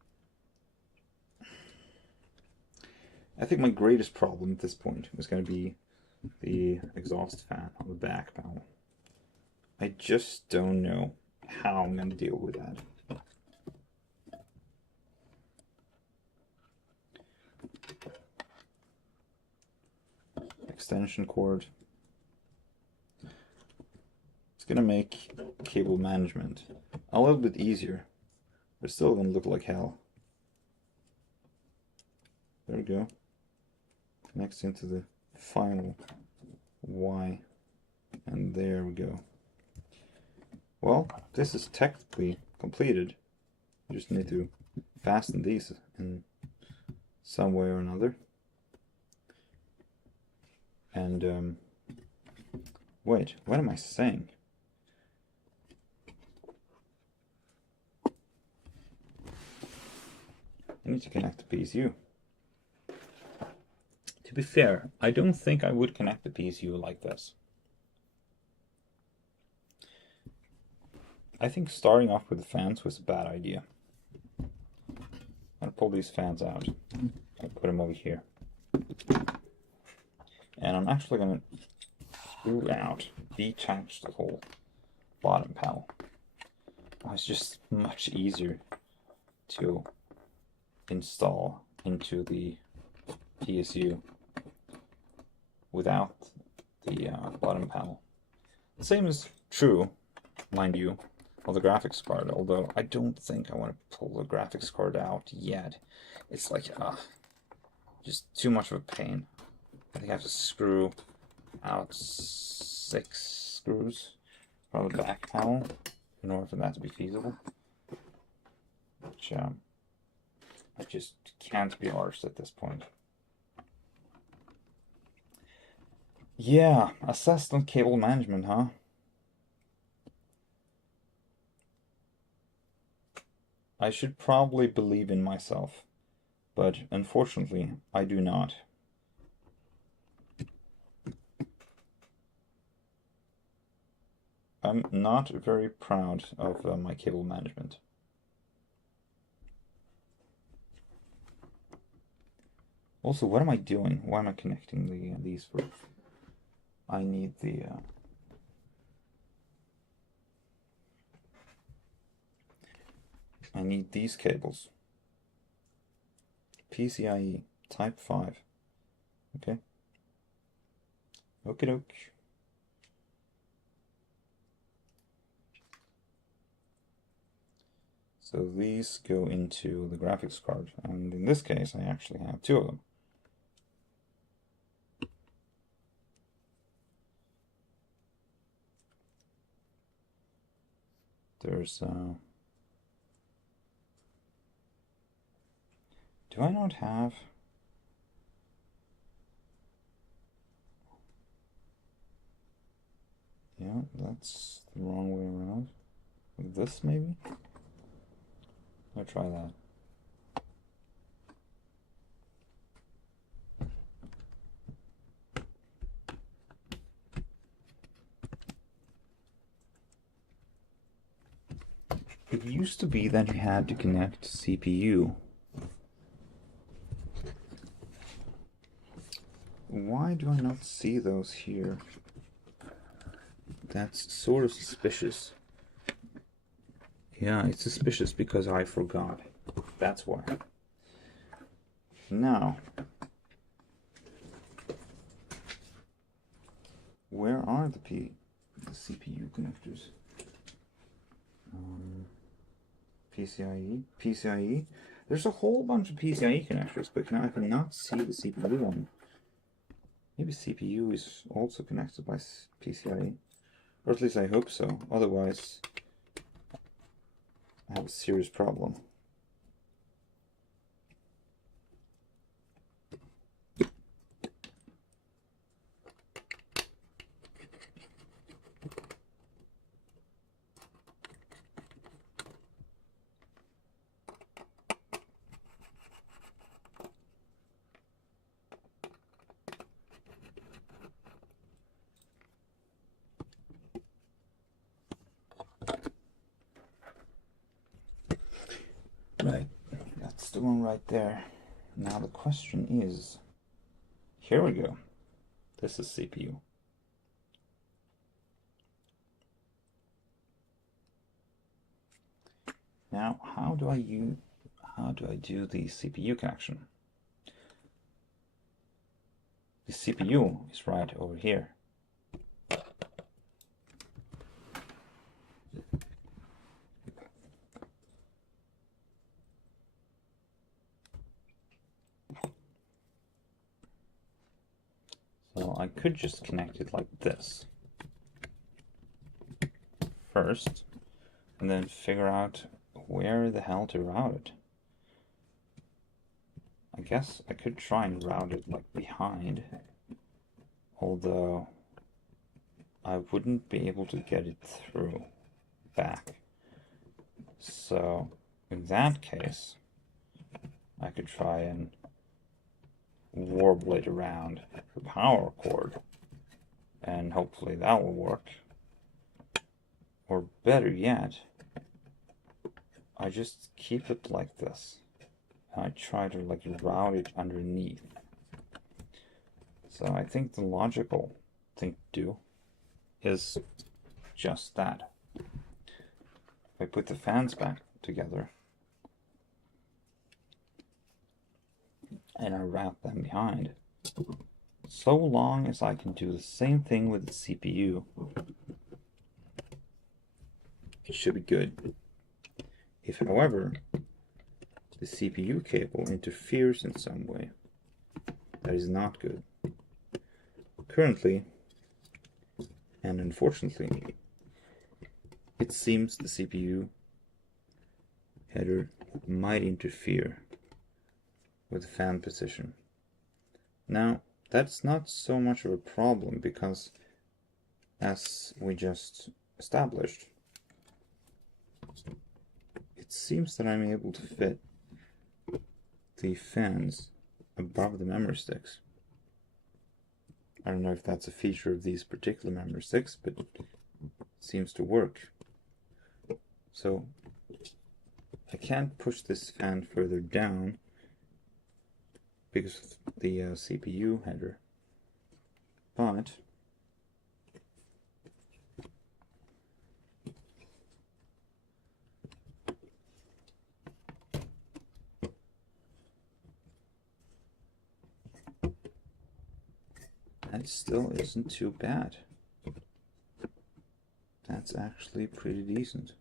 my greatest problem at this point was going to be the exhaust fan on the back panel. I just don't know how I'm going to deal with that. Extension cord. It's going to make cable management a little bit easier, but it's still going to look like hell. There we go. Connects into the final Y, and there we go. Well, this is technically completed. You just need to fasten these in some way or another. And wait, what am I saying? I need to connect the PSU. To be fair, I don't think I would connect the PSU like this. I think starting off with the fans was a bad idea. I'm gonna pull these fans out. I'll put them over here. And I'm actually gonna screw out, detach the whole bottom panel. It's just much easier to install into the PSU without the bottom panel. The same is true, mind you, of the graphics card, although I don't think I want to pull the graphics card out yet. It's like, just too much of a pain. I think I have to screw out 6 screws from the back panel in order for that to be feasible. Which I just can't be arsed at this point. Yeah, assessed on cable management, huh? I should probably believe in myself, but unfortunately, I do not. I'm not very proud of my cable management. Also, what am I doing? Why am I connecting these for? I need the I need these cables. PCIe Type 5. Okay. Okie doke. So these go into the graphics card, and in this case I actually have 2 of them. There's do I not have? Yeah, that's the wrong way around. Like this, maybe? I'll try that. It used to be that you had to connect CPU. Why do I not see those here? That's sort of suspicious. Yeah, it's suspicious because I forgot. That's why. Now, where are the CPU connectors? PCIe. There's a whole bunch of PCIe connectors, but I cannot see the CPU one. Maybe CPU is also connected by PCIe. Or at least I hope so. Otherwise, I have a serious problem. Right, that's the one right there. Now the question is, here we go. This is CPU. Now, how do I do the CPU connection? The CPU is right over here. So I could just connect it like this first, and then figure out where the hell to route it. I guess I could try and route it like behind although I wouldn't be able to get it through back. So in that case, I could try and warble it around the power cord, and hopefully that will work. Or better yet, I just keep it like this. I try to like route it underneath. So I think the logical thing to do is just that. If I put the fans back together and I route them behind, so long as I can do the same thing with the CPU, it should be good. If, however, the CPU cable interferes in some way, that is not good. Currently, and unfortunately, it seems the CPU header might interfere with the fan position. Now, that's not so much of a problem because, as we just established, it seems that I'm able to fit the fans above the memory sticks. I don't know if that's a feature of these particular memory sticks, but it seems to work. So I can't push this fan further down because of the CPU header, but that still isn't too bad. That's actually pretty decent.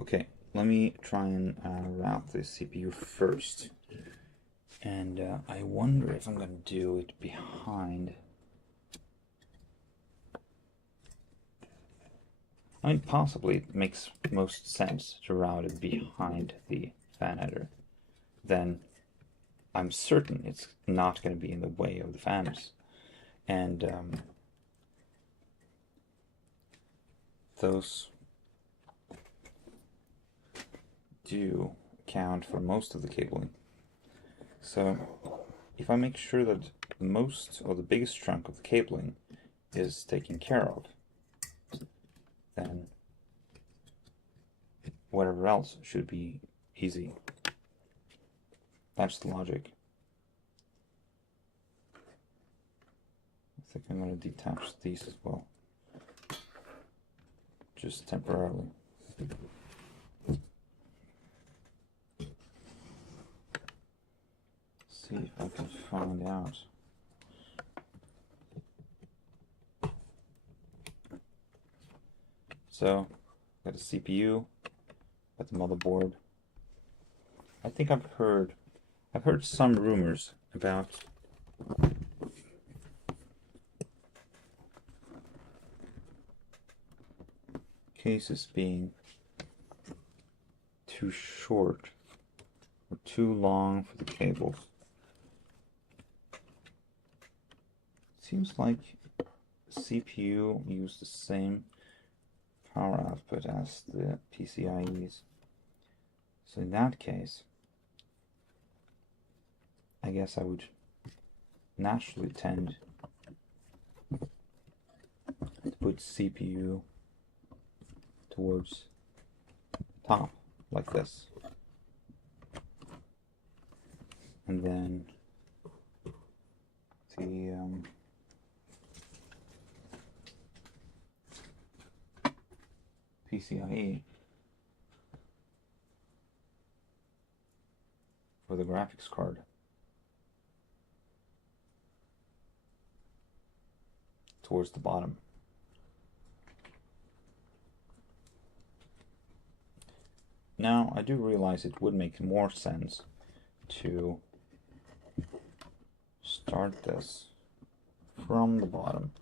Okay, let me try and route the CPU first. And I wonder if I'm going to do it behind. I mean, possibly it makes most sense to route it behind the fan header. Then I'm certain it's not going to be in the way of the fans. And those do count for most of the cabling. So if I make sure that most or the biggest chunk of the cabling is taken care of, then whatever else should be easy. That's the logic. I think I'm going to detach these as well, just temporarily. See if I can find out. So, got a CPU, got the motherboard. I think I've heard some rumors about cases being too short or too long for the cables. Seems like the CPU used the same power output as the PCIe's. So in that case, I guess I would naturally tend to put CPU towards top, like this. And then the PCIe for the graphics card. Towards the bottom. Now, I do realize it would make more sense to start this from the bottom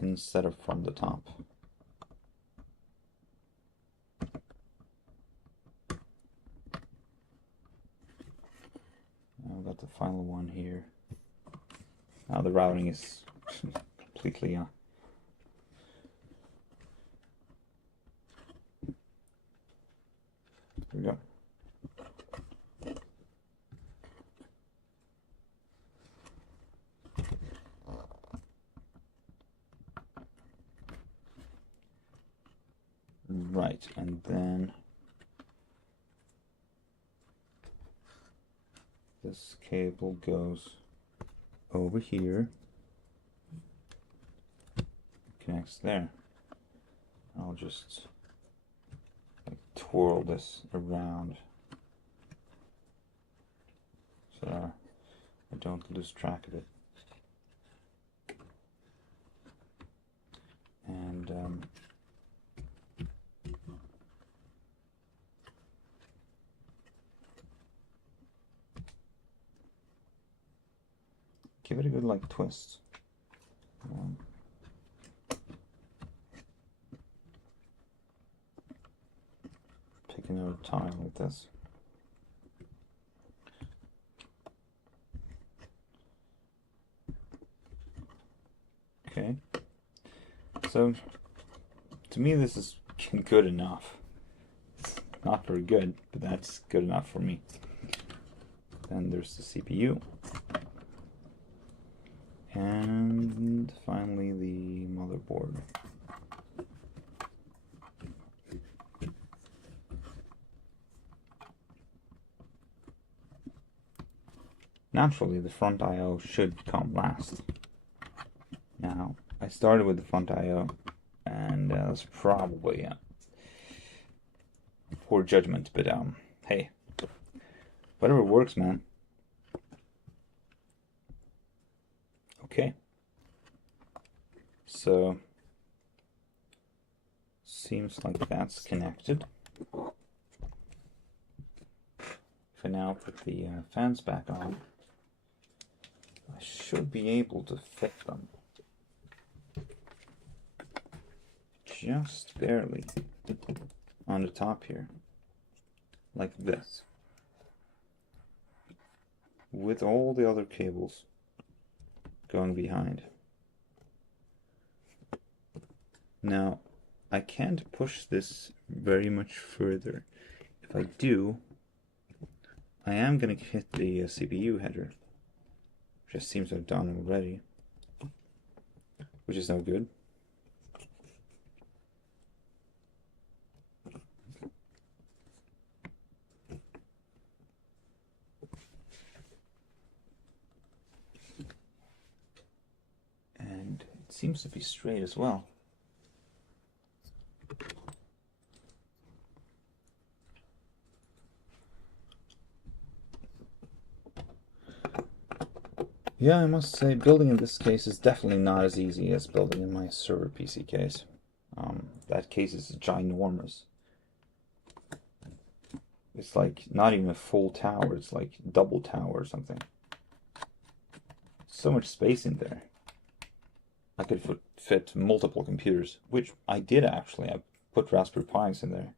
instead of from the top. final one here. Now the routing is completely there we go. Right, and then this cable goes over here, connects there. I'll just like twirl this around so I don't lose track of it. And give it a good like twist. Pick another time with this. Okay. So to me this is good enough. It's not very good, but that's good enough for me. Then there's the CPU. And finally the motherboard. Naturally, the front I/O should come last. Now, I started with the front I/O, and that's probably poor judgment, but hey, whatever works, man. Okay, so seems like that's connected. If I now put the fans back on, I should be able to fit them just barely on the top here, like this, with all the other cables going behind. Now, I can't push this very much further. If I do, I am going to hit the CPU header, which seems to have done already, which is no good. And it seems to be straight as well. Yeah, I must say, building in this case is definitely not as easy as building in my server PC case. That case is ginormous. It's like not even a full tower, it's like double tower or something. So much space in there. I could fit multiple computers, which I did actually. I put Raspberry Pis in there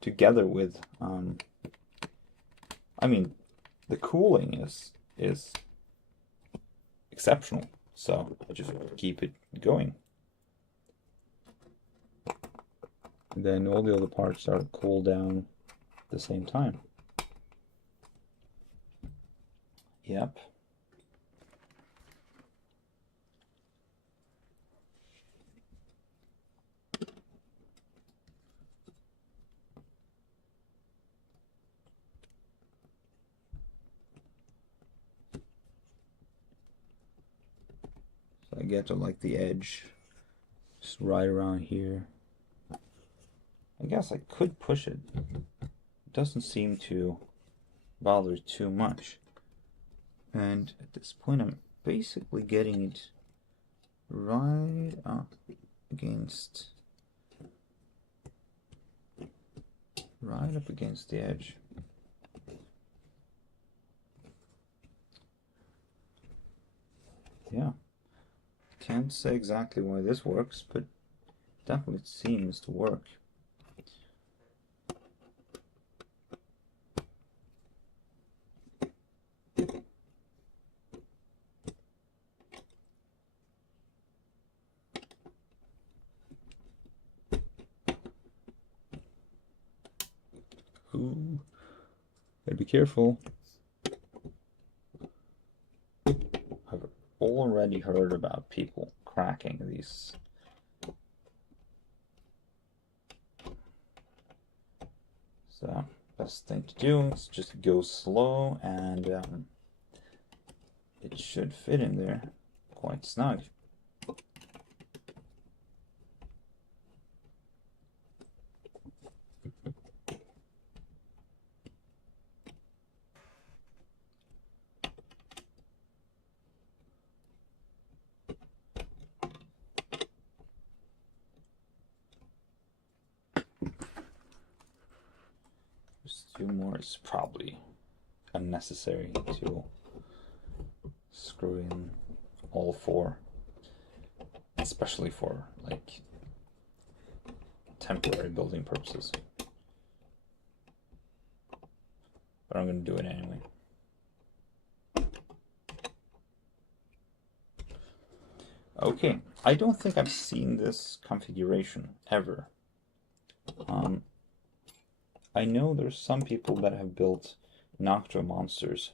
together with, I mean, the cooling is exceptional, so I just keep it going. And then all the other parts are cooled down at the same time. Yep. So I get to like the edge, just right around here. I guess I could push it. It doesn't seem to bother too much. And at this point I'm basically getting it right up against the edge. Yeah. Can't say exactly why this works, but definitely seems to work. Ooh, gotta be careful. I've already heard about people cracking these. So, best thing to do is just go slow, and it should fit in there quite snug. Just 2 more is probably unnecessary to screw in all 4, especially for like temporary building purposes. But I'm going to do it anyway. Okay, I don't think I've seen this configuration ever. I know there's some people that have built Noctua monsters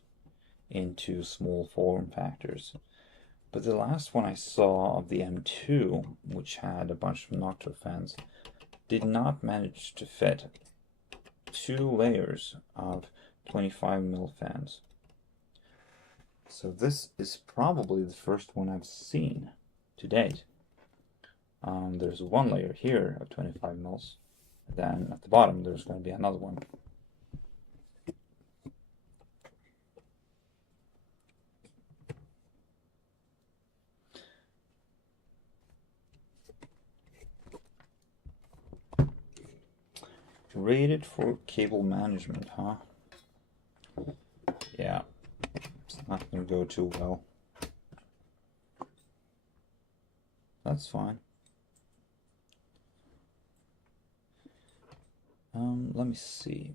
into small form factors, but the last one I saw of the M2, which had a bunch of Noctua fans, did not manage to fit 2 layers of 25mm fans. So this is probably the first one I've seen to date. There's 1 layer here of 25mm, and then at the bottom there's going to be another one. Rated for cable management, huh? Yeah, it's not going to go too well. That's fine. Let me see.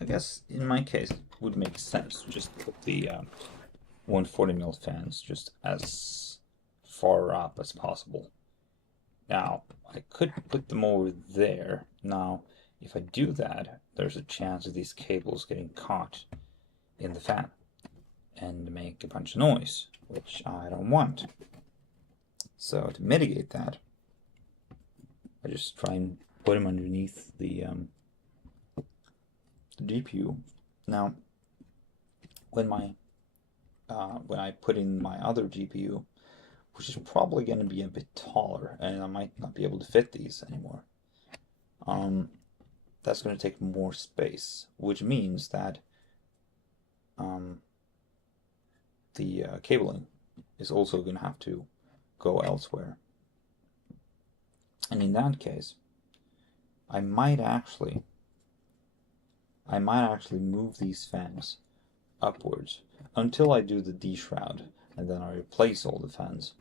I guess in my case it would make sense to just put the 140mm fans just as far up as possible. Now, I could put them over there. Now, if I do that, there's a chance of these cables getting caught in the fan and make a bunch of noise, which I don't want. So to mitigate that, I just try and put them underneath the GPU. Now, when I put in my other GPU, which is probably going to be a bit taller, and I might not be able to fit these anymore, that's going to take more space, which means that the cabling is also going to have to go elsewhere. And in that case, I might actually move these fans upwards until I do the D-shroud, and then I replace all the fans.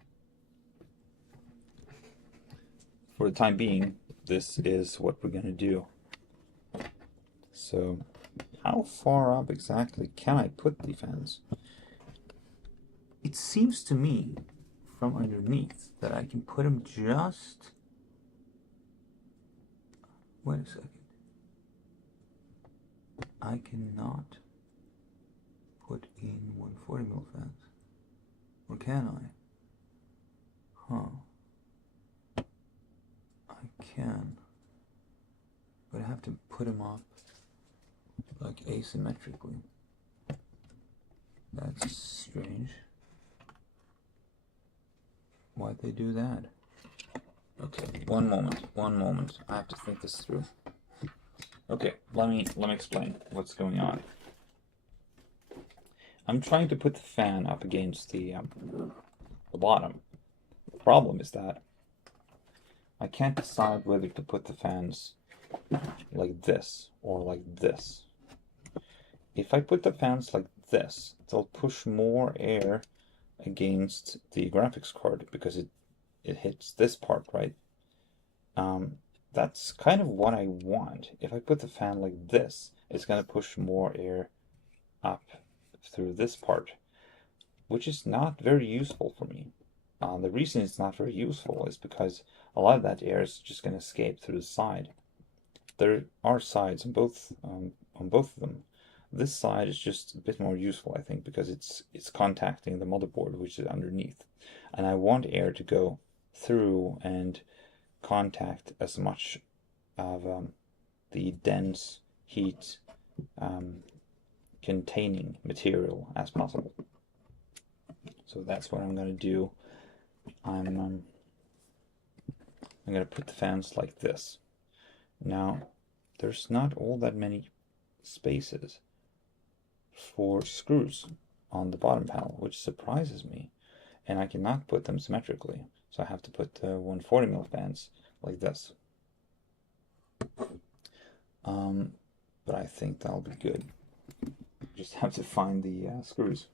For the time being, this is what we're going to do. So, how far up exactly can I put the fans? It seems to me, from underneath, that I can put them just... Wait a second. I cannot put in 140mm fans. Or can I? Huh. I can. But I have to put them up like asymmetrically. That's strange. Why'd they do that? Okay, one moment. I have to think this through. Okay, let me explain what's going on. I'm trying to put the fan up against the bottom. The problem is that I can't decide whether to put the fans like this or like this. If I put the fans like this, they'll push more air against the graphics card because it hits this part, right? That's kind of what I want. If I put the fan like this, it's going to push more air up through this part, which is not very useful for me. The reason it's not very useful is because a lot of that air is just going to escape through the side. There are sides on both of them. This side is just a bit more useful, I think, because it's contacting the motherboard, which is underneath, and I want air to go through and contact as much of the dense heat containing material as possible. So that's what I'm going to do. I'm going to put the fans like this. Now, there's not all that many spaces for screws on the bottom panel, which surprises me, and I cannot put them symmetrically, so I have to put 140mm fans like this. But I think that'll be good. Just have to find the screws.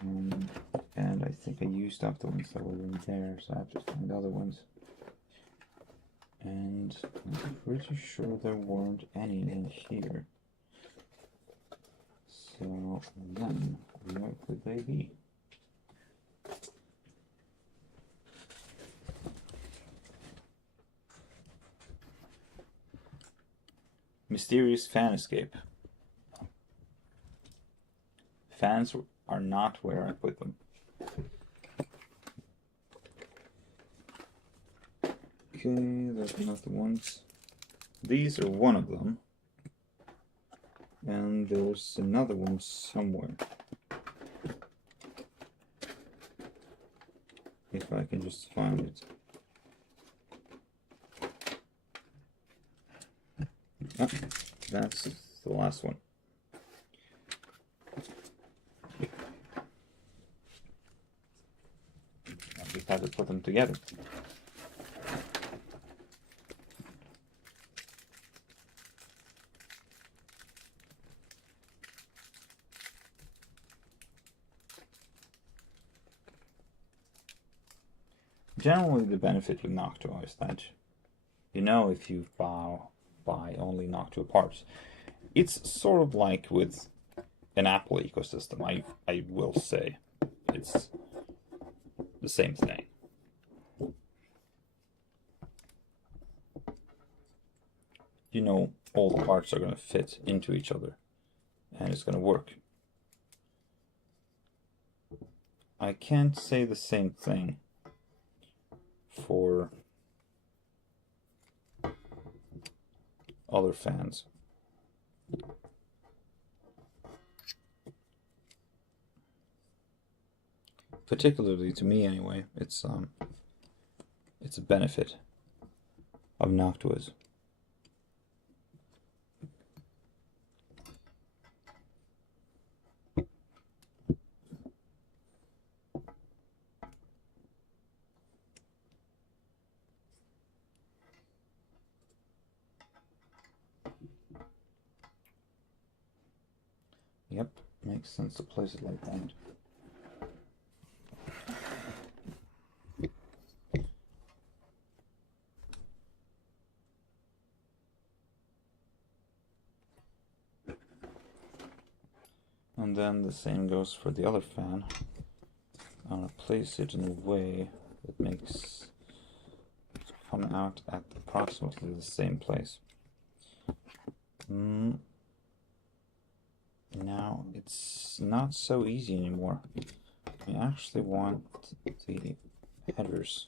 And I think I used up the ones that were in there, so I have to find the other ones. And I'm pretty sure there weren't any in here. So then, where could they be? Mysterious fan escape. Fans are not where I put them. Okay, there's another ones. These are one of them. And there's another one somewhere. If I can just find it. Ah, that's the last one. I just have to put them together. Generally, the benefit with Noctua is that, you know, if you buy only Noctua parts, it's sort of like with an Apple ecosystem. I will say it's the same thing. You know, all the parts are going to fit into each other, and it's going to work. I can't say the same thing for other fans. Particularly to me anyway, it's a benefit of Noctuas. Yep, makes sense to place it like that. And then the same goes for the other fan. I'm going to place it in a way that makes it come out at approximately the same place. Now it's not so easy anymore. I actually want the headers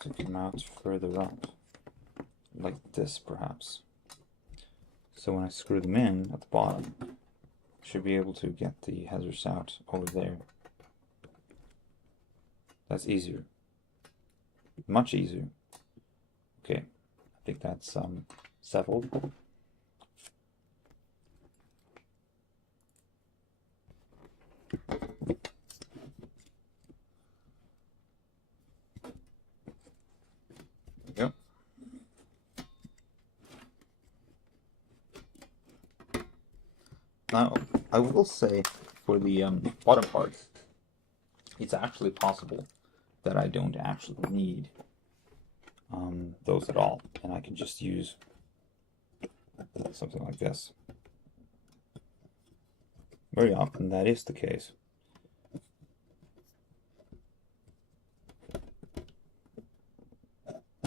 to come out further up, like this perhaps. So when I screw them in at the bottom, I should be able to get the headers out over there. That's easier. Much easier. Okay, I think that's settled. Yep. Now, I will say for the bottom part, it's actually possible that I don't actually need those at all, and I can just use something like this. Very often that is the case.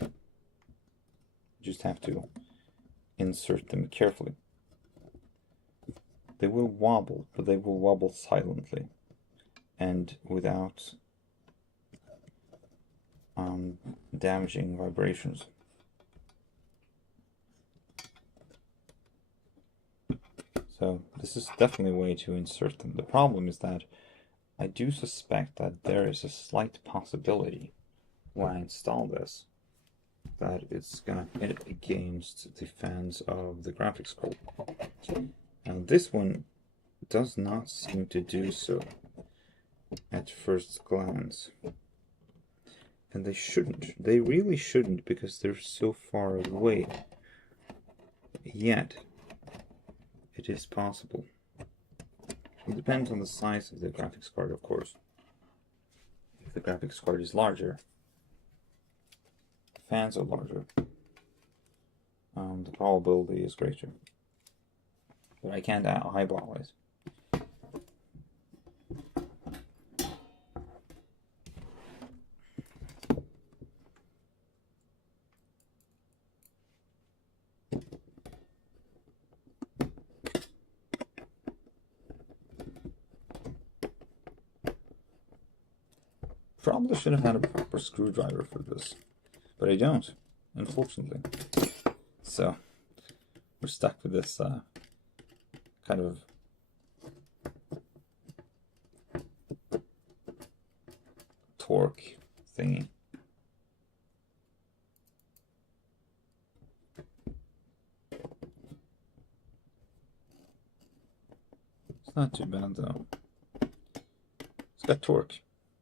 You just have to insert them carefully. They will wobble, but they will wobble silently and without damaging vibrations. So this is definitely a way to insert them. The problem is that I do suspect that there is a slight possibility when I install this that it's gonna hit against the fans of the graphics card. Now this one does not seem to do so at first glance. And they shouldn't. They really shouldn't, because they're so far away. Yet, it is possible. It depends on the size of the graphics card, of course. If the graphics card is larger, the fans are larger, the probability is greater. But I can't eyeball it. Probably should have had a proper screwdriver for this, but I don't, unfortunately. So we're stuck with this kind of torque thingy. It's not too bad though. It's got torque.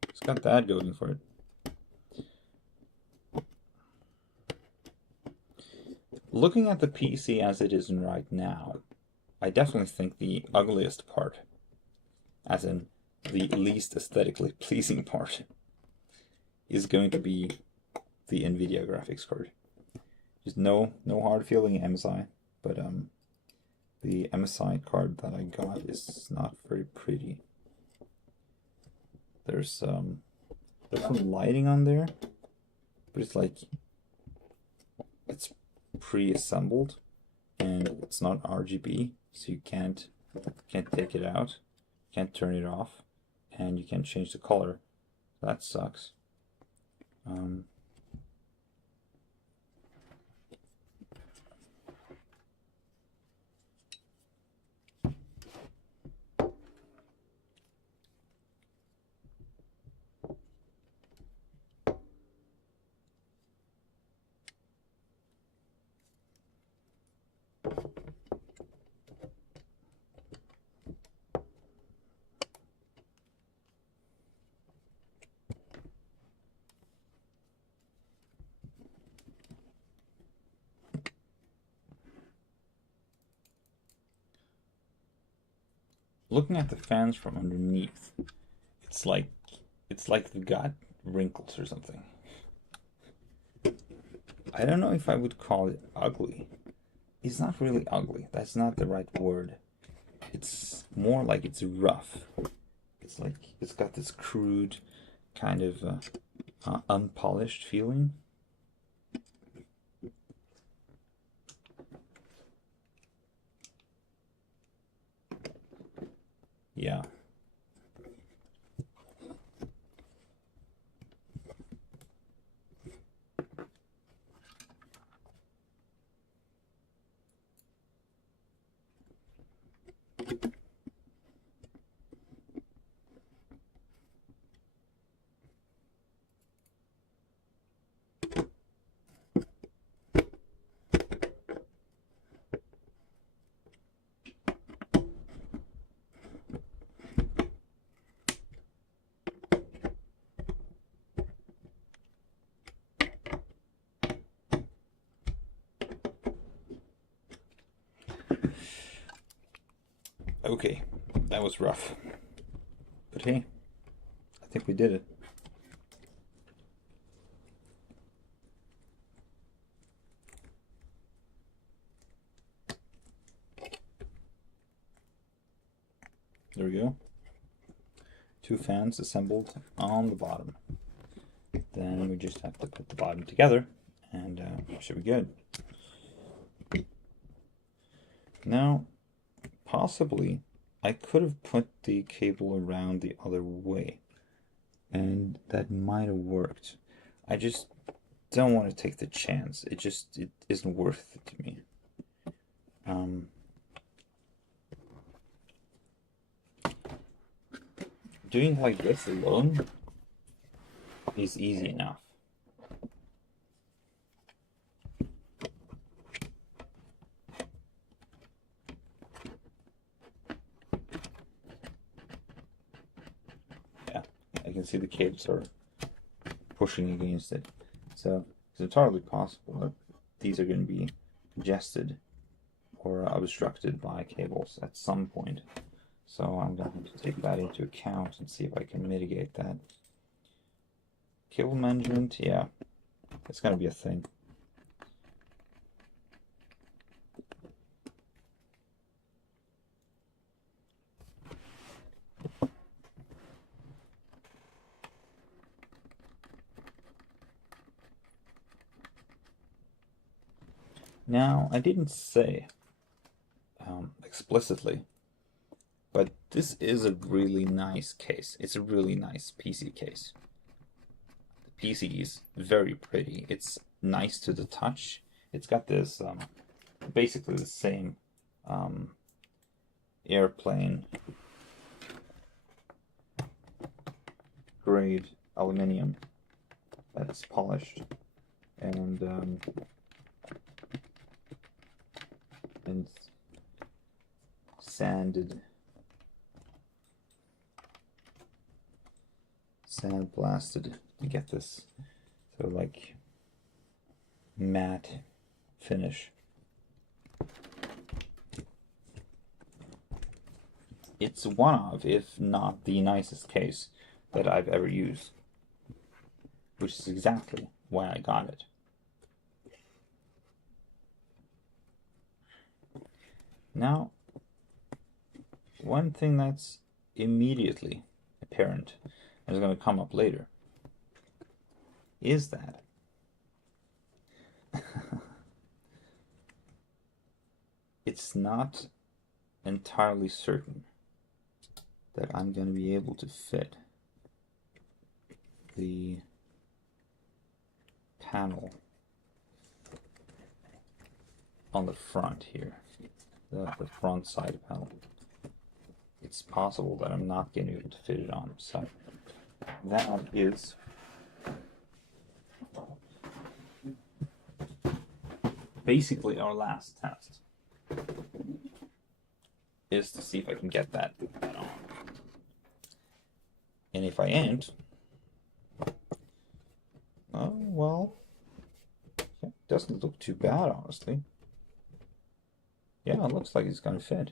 It's got that going for it. Looking at the PC as it is right now, I definitely think the ugliest part, as in the least aesthetically pleasing part, is going to be the NVIDIA graphics card. There's no hard feeling MSI, but the MSI card that I got is not very pretty. There's some lighting on there, but it's like it's pre-assembled and it's not RGB, so you can't take it out, can't turn it off, and you can't change the color. That sucks. Looking at the fans from underneath, it's like they've got wrinkles or something. I don't know if I would call it ugly. It's not really ugly. That's not the right word. It's more like it's rough. It's like it's got this crude, kind of unpolished feeling. Yeah. Okay, that was rough. But hey, I think we did it. There we go. 2 fans assembled on the bottom. Then we just have to put the bottom together, and it should be good. Now, possibly, I could have put the cable around the other way, and that might have worked. I just don't want to take the chance. It isn't worth it to me. Doing like this alone is easy enough. Yeah, I can see the cables are pushing against it. So it's entirely possible that these are going to be congested or obstructed by cables at some point. So I'm going to have to take that into account and see if I can mitigate that. Cable management, yeah, it's going to be a thing. Now, I didn't say explicitly, but this is a really nice case. It's a really nice PC case. The PC is very pretty. It's nice to the touch. It's got this basically the same airplane grade aluminium that is polished and sandblasted to get this sort of like matte finish. It's one of, if not the nicest case that I've ever used, which is exactly why I got it. Now, one thing that's immediately apparent and is going to come up later is that it's not entirely certain that I'm going to be able to fit the panel on the front here, the front side panel. It's possible that I'm not going to be able to fit it on, so that is basically our last test, is to see if I can get that on. And if I ain't, oh well, it doesn't look too bad, honestly. Yeah, it looks like it's gonna fit.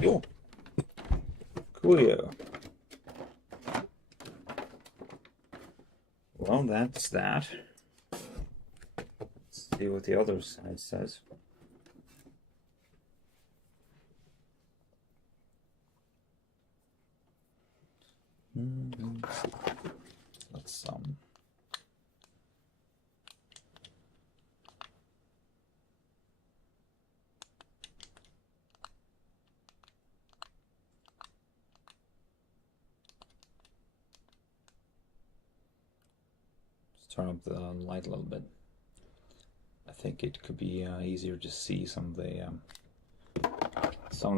Cool. Coolio. Well, that's that. Let's see what the other side says. Let's turn up the light a little bit. I think it could be easier to see some of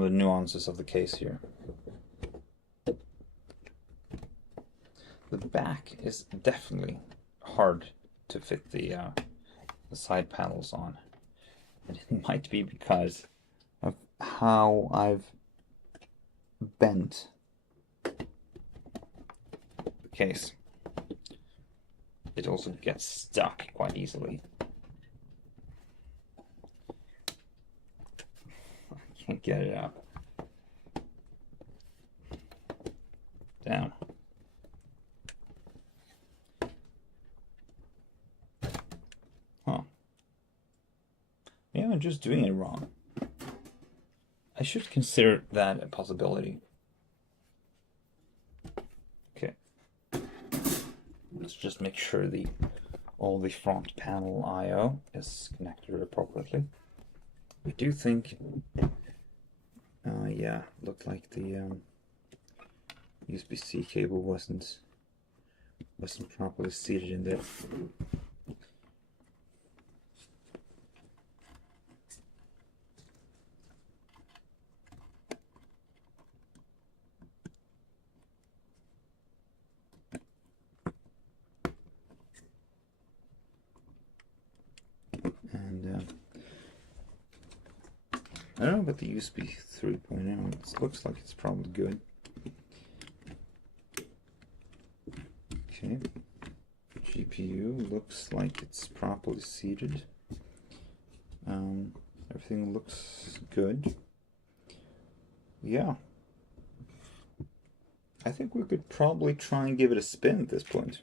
the nuances of the case here. The back is definitely hard to fit the side panels on, and it might be because of how I've bent the case. It also gets stuck quite easily. I can't get it out. down. Huh. Maybe I'm just doing it wrong. I should consider that a possibility. Okay. Let's just make sure all the front panel I/O is connected appropriately. I do think, yeah, looked like the USB-C cable wasn't properly seated in there. And I don't know about the USB 3.0. It looks like it's probably good. Okay. GPU looks like it's properly seated. Everything looks good. Yeah. I think we could probably try and give it a spin at this point.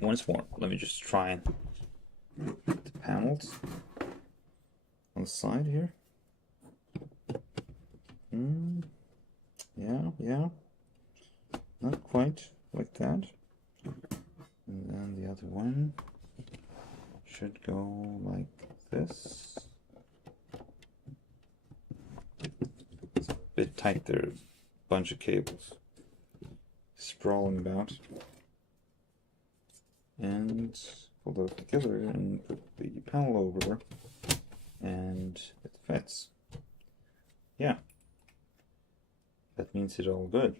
Once more, let me just try and put the panels on the side here. Yeah. Not quite like that. And then the other one should go like this. It's a bit tight there, a bunch of cables sprawling about. And pull those together and put the panel over, and it fits. Yeah. That means it's all good.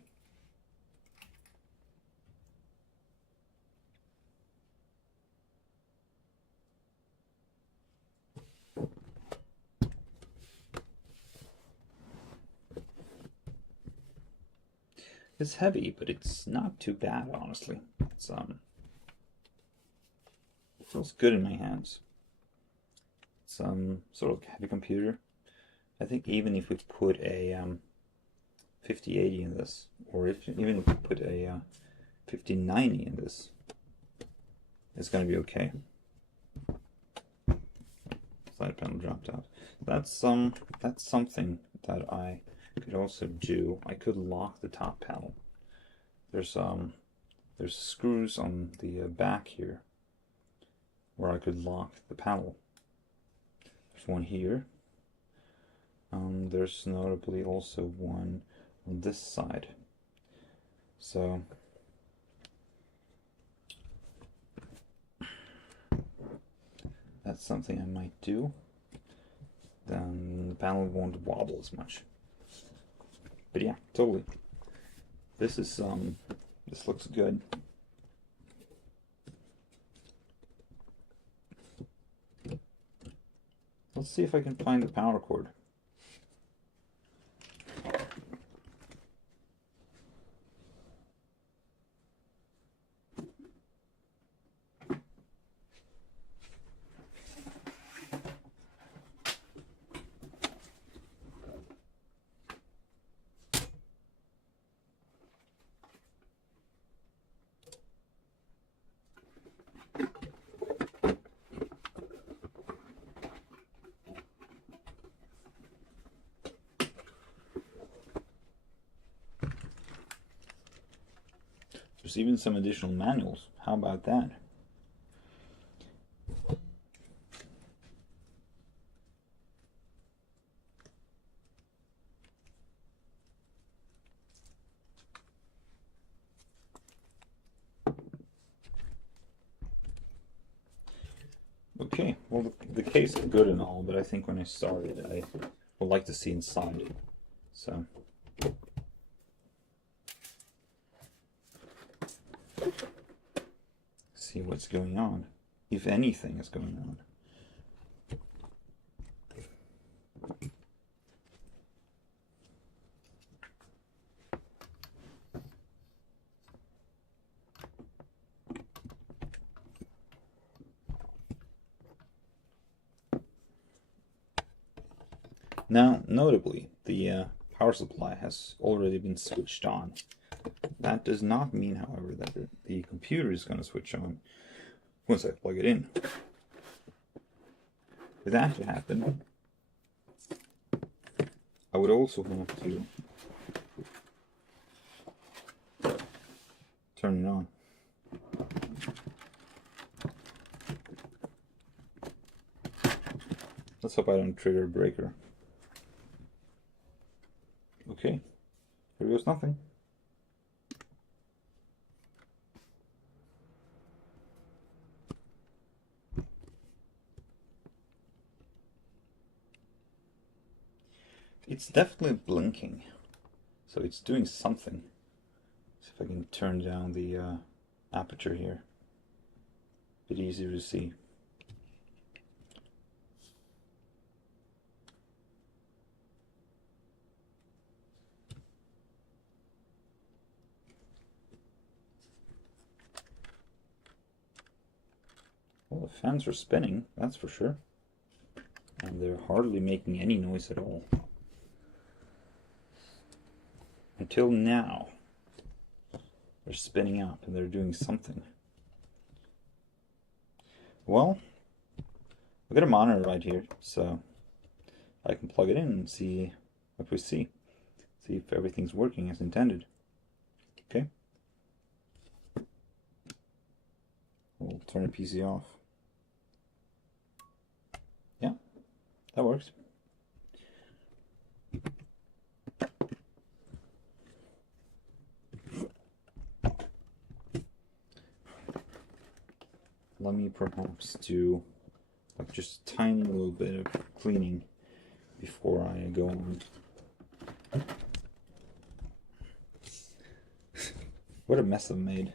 It's heavy, but it's not too bad, honestly. It's it feels good in my hands. It's sort of heavy computer. I think even if we put a 5080 in this, or even if we put a 5090 in this, it's gonna be okay. Side panel dropped out. That's something that I could also do. I could lock the top panel. There's screws on the back here where I could lock the panel. There's one here. There's notably also one on this side. So that's something I might do. Then the panel won't wobble as much. But yeah, totally. This is this looks good. Let's see if I can find the power cord. There's even some additional manuals. How about that? Okay, well the case is good and all, but I think when I started I would like to see inside. So see what's going on, if anything is going on. Now, notably, the power supply has already been switched on. That does not mean, however, that the computer is going to switch on once I plug it in. For that to happen, I would also have to turn it on. Let's hope I don't trigger a breaker. Okay, here goes nothing. It's definitely blinking, so it's doing something. See if I can turn down the aperture here. A bit easier to see. Well, the fans are spinning, that's for sure. And they're hardly making any noise at all. Until now. They're spinning up and they're doing something. Well, I've got a monitor right here, so I can plug it in and see what we see. See if everything's working as intended. Okay. We'll turn the PC off. Yeah, that works. Let me perhaps do like just a tiny little bit of cleaning before I go on. What a mess I've made.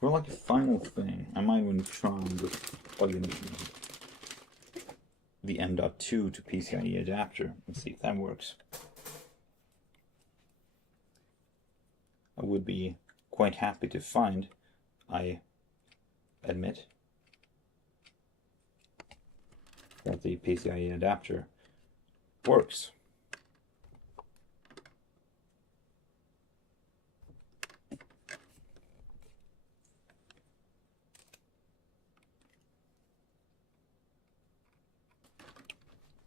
For like a final thing, I might even try and just plug in the M.2 to PCIe adapter and see if that works. I would be quite happy to find, I admit, that the PCIe adapter works.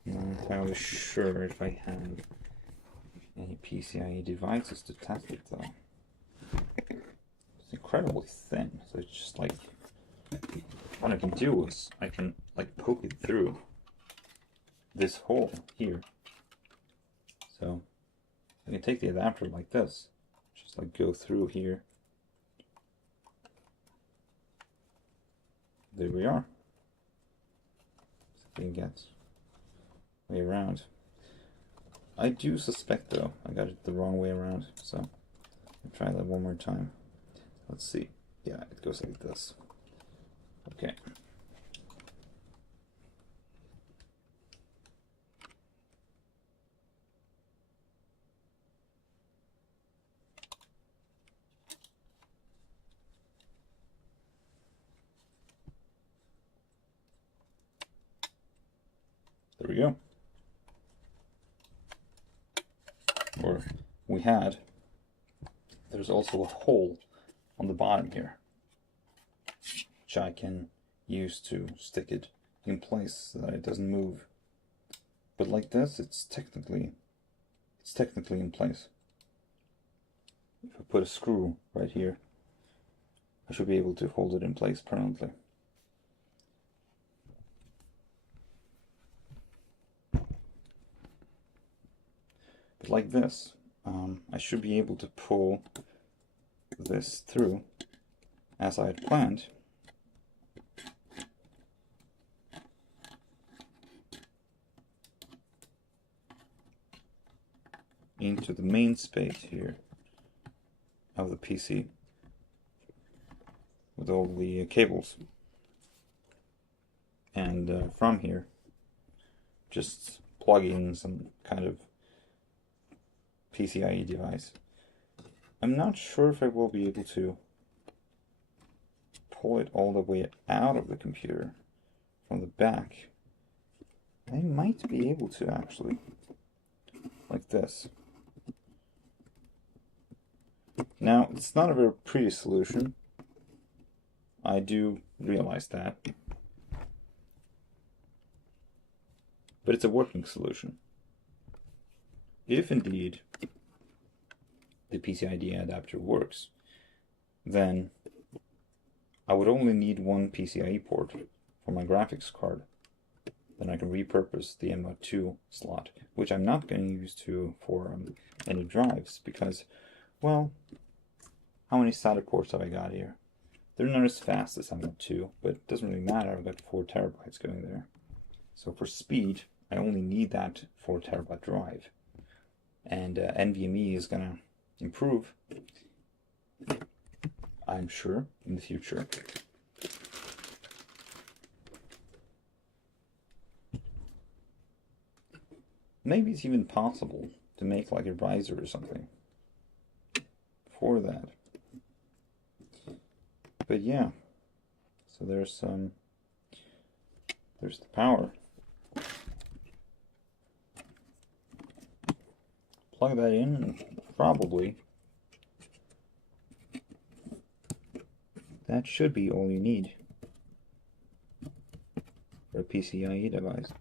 I'm not entirely sure if I have any PCIe devices to test it though. It's incredibly thin, so it's just like, what I can do is I can like poke it through this hole here. So I can take the adapter like this, just like go through here. There we are. See if we can get way around. I do suspect though I got it the wrong way around, so I'll try that one more time. Let's see. Yeah, it goes like this. Okay. There we go. Or we had. There's also a hole on the bottom here, which I can use to stick it in place so that it doesn't move. But like this, it's technically in place. If I put a screw right here, I should be able to hold it in place permanently. But like this, I should be able to pull this through as I had planned. Into the main space here of the PC with all the cables. and from here, just plug in some kind of PCIe device. I'm not sure if I will be able to pull it all the way out of the computer from the back. I might be able to, actually, like this. Now, it's not a very pretty solution. I do realize that. But it's a working solution. If indeed the PCIe adapter works, then I would only need one PCIe port for my graphics card. Then I can repurpose the M.2 slot, which I'm not going to use for any drives, because, well, how many SATA ports have I got here? They're not as fast as M.2, but it doesn't really matter. I've got 4 terabytes going there. So for speed, I only need that 4 terabyte drive. And NVMe is going to improve, I'm sure, in the future. Maybe it's even possible to make like a riser or something for that. But yeah, so there's the power. Plug that in, and probably that should be all you need for a PCIe device.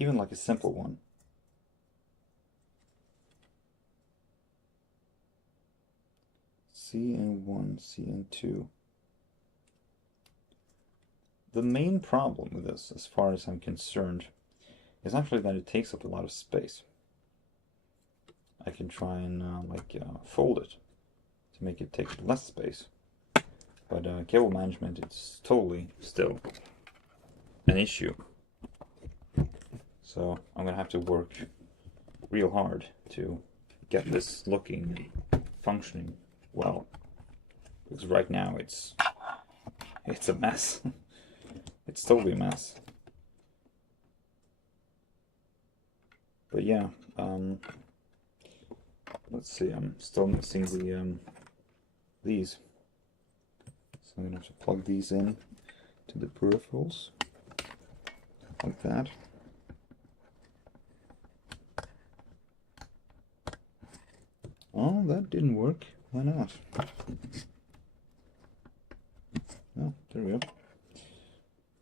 Even like a simple one. CN1, CN2. The main problem with this, as far as I'm concerned, is actually that it takes up a lot of space. I can try and fold it to make it take less space. But cable management is totally still an issue. So I'm going to have to work real hard to get this looking and functioning well. Because right now it's a mess. It's totally a mess. But yeah, let's see, I'm still missing these. So I'm going to have to plug these in to the peripherals, like that. Oh, that didn't work. Why not? Oh, there we go.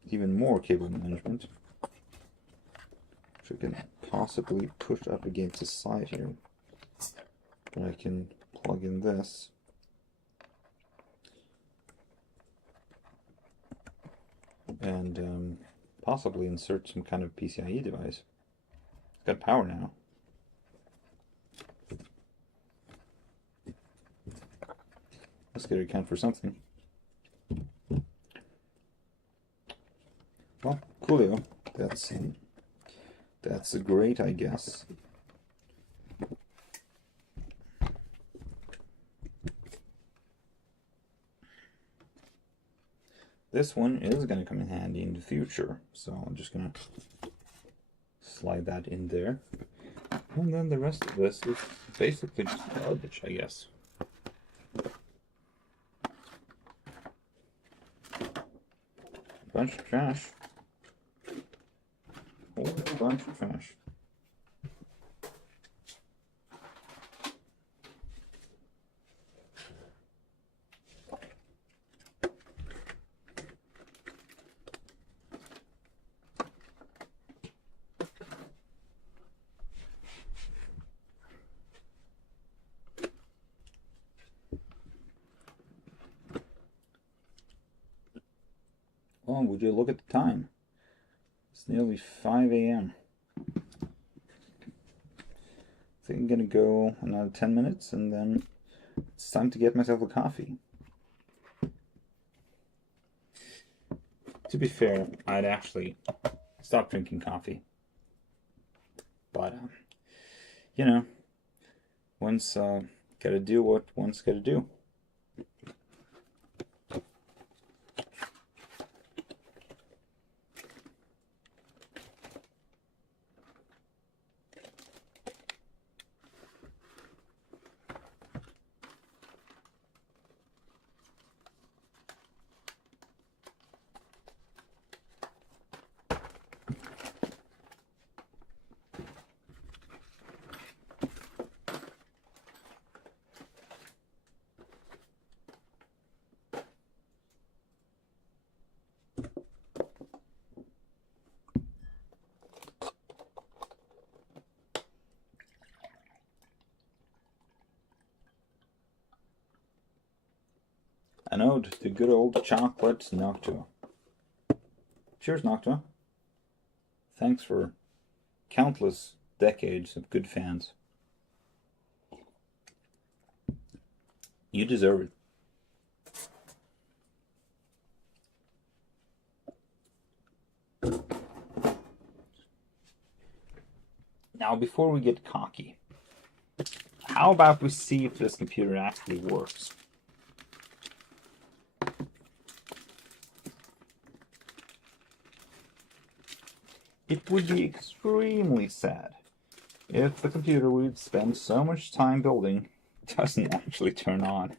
Even more cable management, which I can possibly push up against the side here. But I can plug in this. And possibly insert some kind of PCIe device. It's got power now. Let's get it account for something. Well, coolio. That's great, I guess. This one is going to come in handy in the future, so I'm just going to slide that in there. And then the rest of this is basically just garbage, I guess. Bunch of trash. Whole bunch of trash. Oh, would you look at the time? It's nearly 5 a.m. I think I'm gonna go another 10 minutes and then it's time to get myself a coffee. To be fair, I'd actually stop drinking coffee. But, you know, one's gotta do what one's gotta do. An ode to good old chocolate Noctua. Cheers, Noctua. Thanks for countless decades of good fans. You deserve it. Now, before we get cocky, how about we see if this computer actually works? It would be extremely sad if the computer we'd spend so much time building doesn't actually turn on.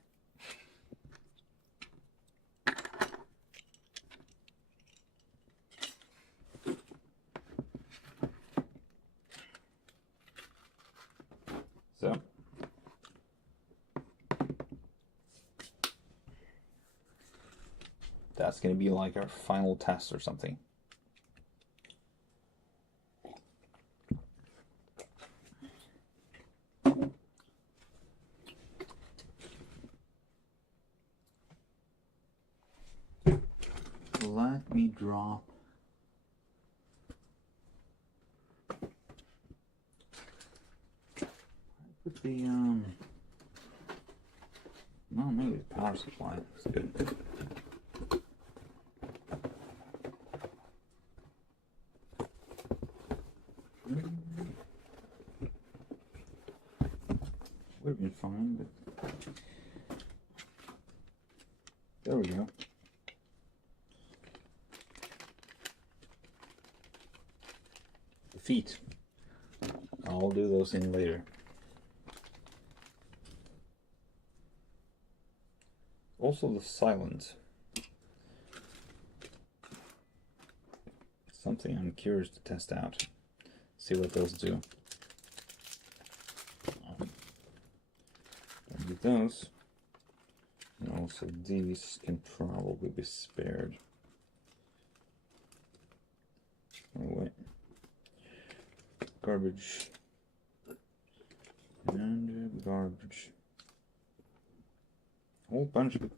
So, that's going to be like our final test or something. Let me drop put the no, maybe the power supply is good. Would have been fine, but there we go. The feet. I'll do those in later. Also the silence. Something I'm curious to test out. See what those do. And those. And also these can probably be spared. Oh wait. Garbage. And garbage. Whole bunch of it.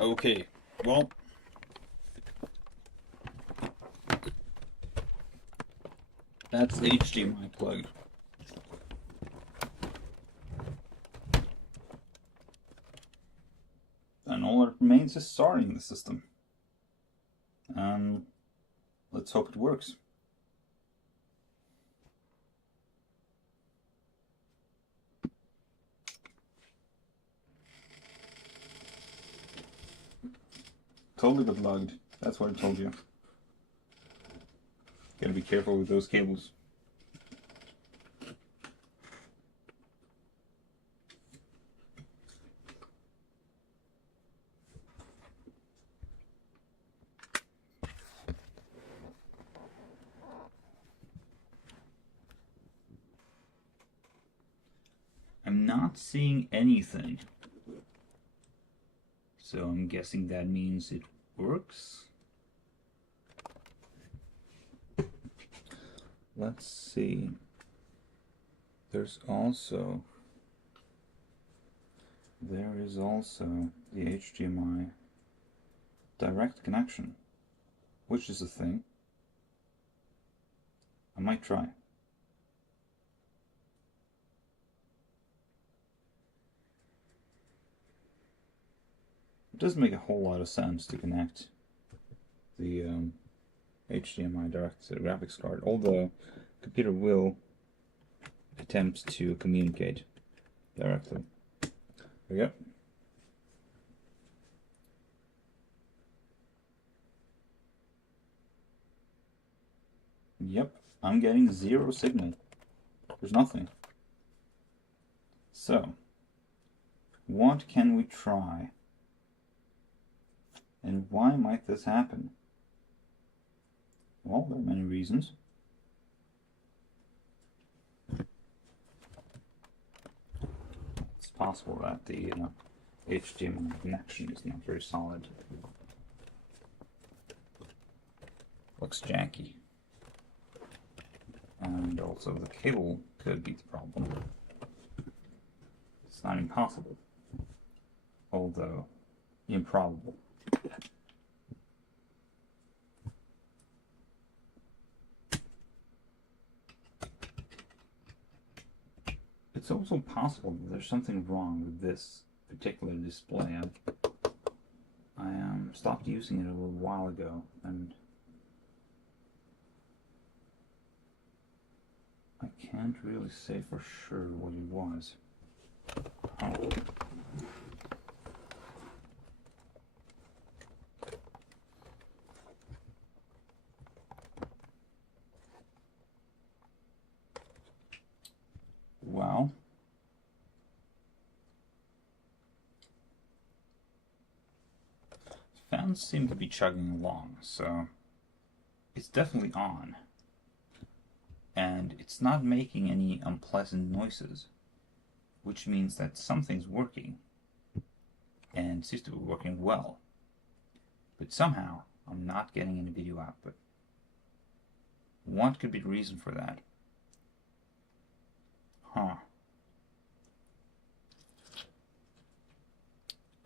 Okay, well, that's the HDMI plug. And all that remains is starting the system. Let's hope it works. Totally got lugged. That's what I told you. Gotta be careful with those cables. I'm not seeing anything. So I'm guessing that means it works. Let's see. There is also the HDMI direct connection, which is a thing. I might try. It doesn't make a whole lot of sense to connect the HDMI direct to the graphics card, although the computer will attempt to communicate directly. There we go. Yep, I'm getting zero signal. There's nothing. So, what can we try? And why might this happen? Well, there are many reasons. It's possible that the HDMI connection is not very solid. Looks janky. And also the cable could be the problem. It's not impossible, although improbable. It's also possible that there's something wrong with this particular display. I stopped using it a little while ago, and I can't really say for sure what it was. Oh. Well, fans seem to be chugging along, so it's definitely on. And it's not making any unpleasant noises, which means that something's working, and seems to be working well. But somehow, I'm not getting any video output. What could be the reason for that?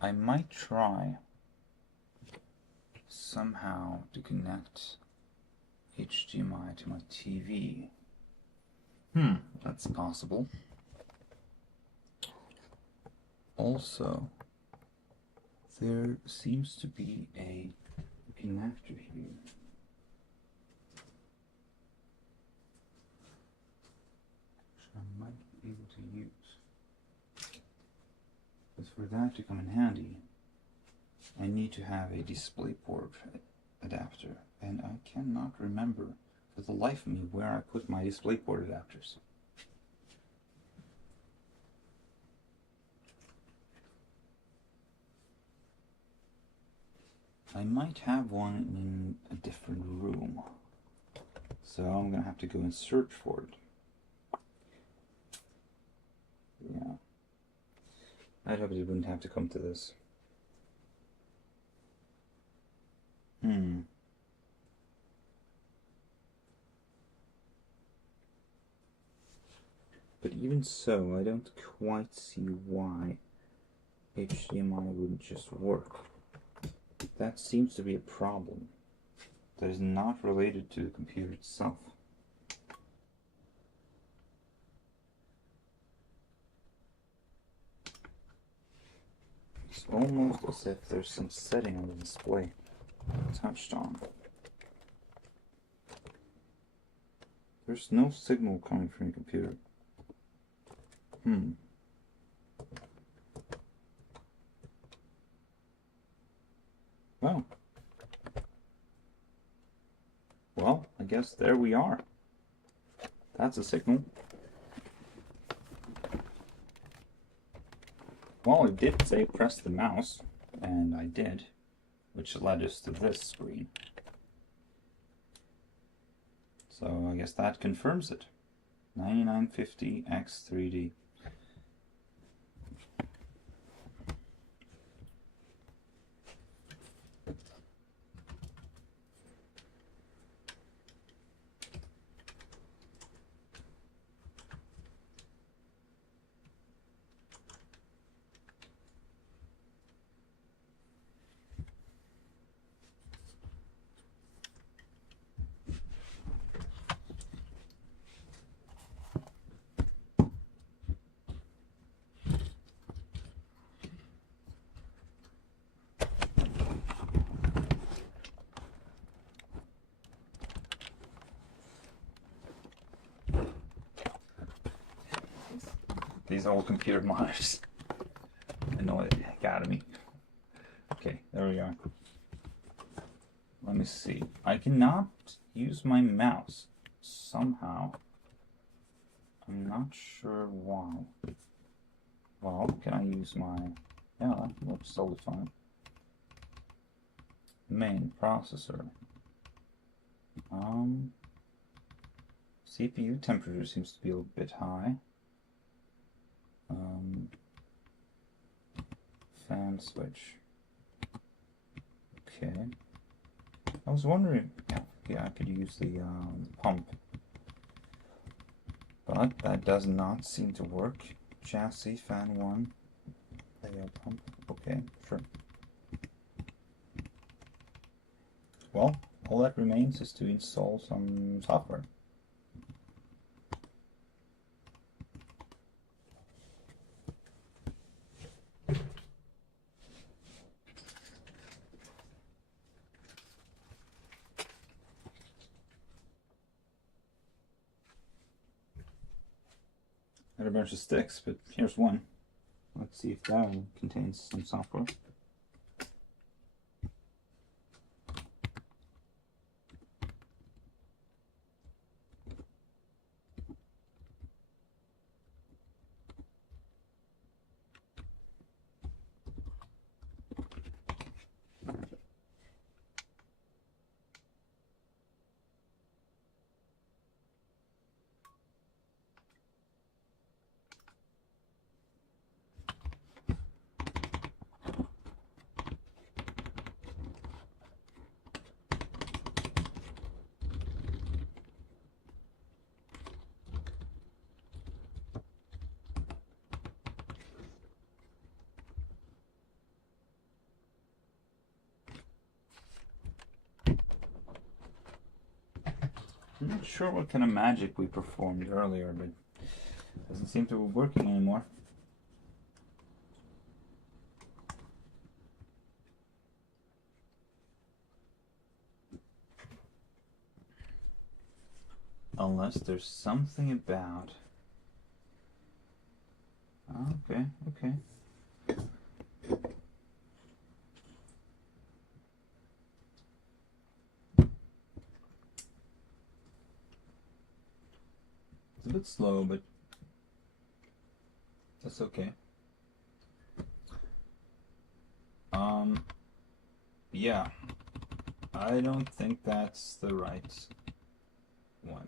I might try somehow to connect HDMI to my TV. That's possible. Also, there seems to be a connector here. Which I might be able to use. But for that to come in handy, I need to have a DisplayPort adapter, and I cannot remember for the life of me where I put my DisplayPort adapters. I might have one in a different room, so I'm gonna have to go and search for it. Yeah, I'd hope it wouldn't have to come to this. But even so, I don't quite see why HDMI wouldn't just work. that seems to be a problem that is not related to the computer itself. It's almost as if there's some setting on the display touched on. There's no signal coming from your computer. Well, I guess there we are. That's a signal. Well, it did say press the mouse, and I did, which led us to this screen. So I guess that confirms it. 9950X3D. These old computer monitors annoy the heck out of me. Okay, there we are. Let me see. I cannot use my mouse somehow. I'm not sure why. Well, can I use my... Yeah, that looks totally fine. Main processor. CPU temperature seems to be a little bit high. Fan switch. Okay. I was wondering, yeah, I could use the pump, but that does not seem to work. Chassis, fan 1, pump. Okay, sure. Well, all that remains is to install some software. Got a bunch of sticks, but here's one. Let's see if that one contains some software. I'm not sure what kind of magic we performed earlier, but it doesn't seem to be working anymore. Unless there's something about... Okay, okay. It's a bit slow, but that's okay. Yeah, I don't think that's the right one.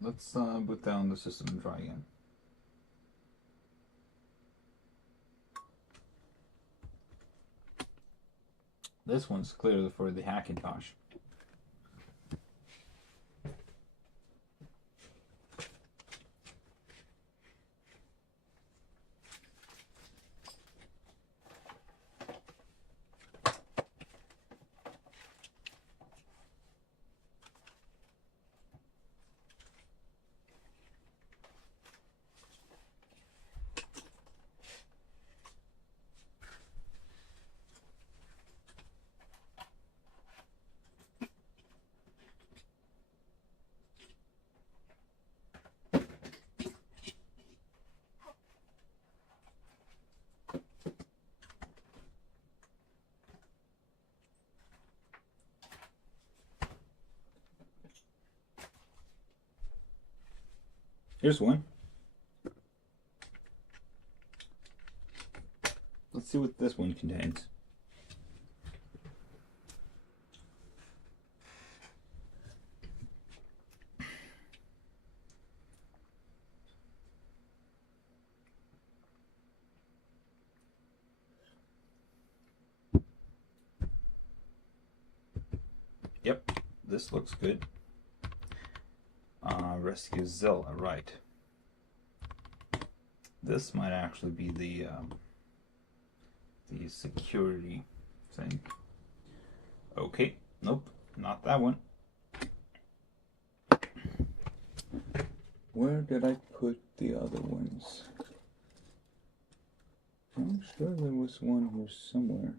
Let's boot down the system and try again. This one's clearly for the Hackintosh. Here's one. Let's see what this one contains. Yep, this looks good. Rescue Zilla, right. This might actually be the security thing. Okay, nope, not that one. Where did I put the other ones? I'm sure there was one here somewhere.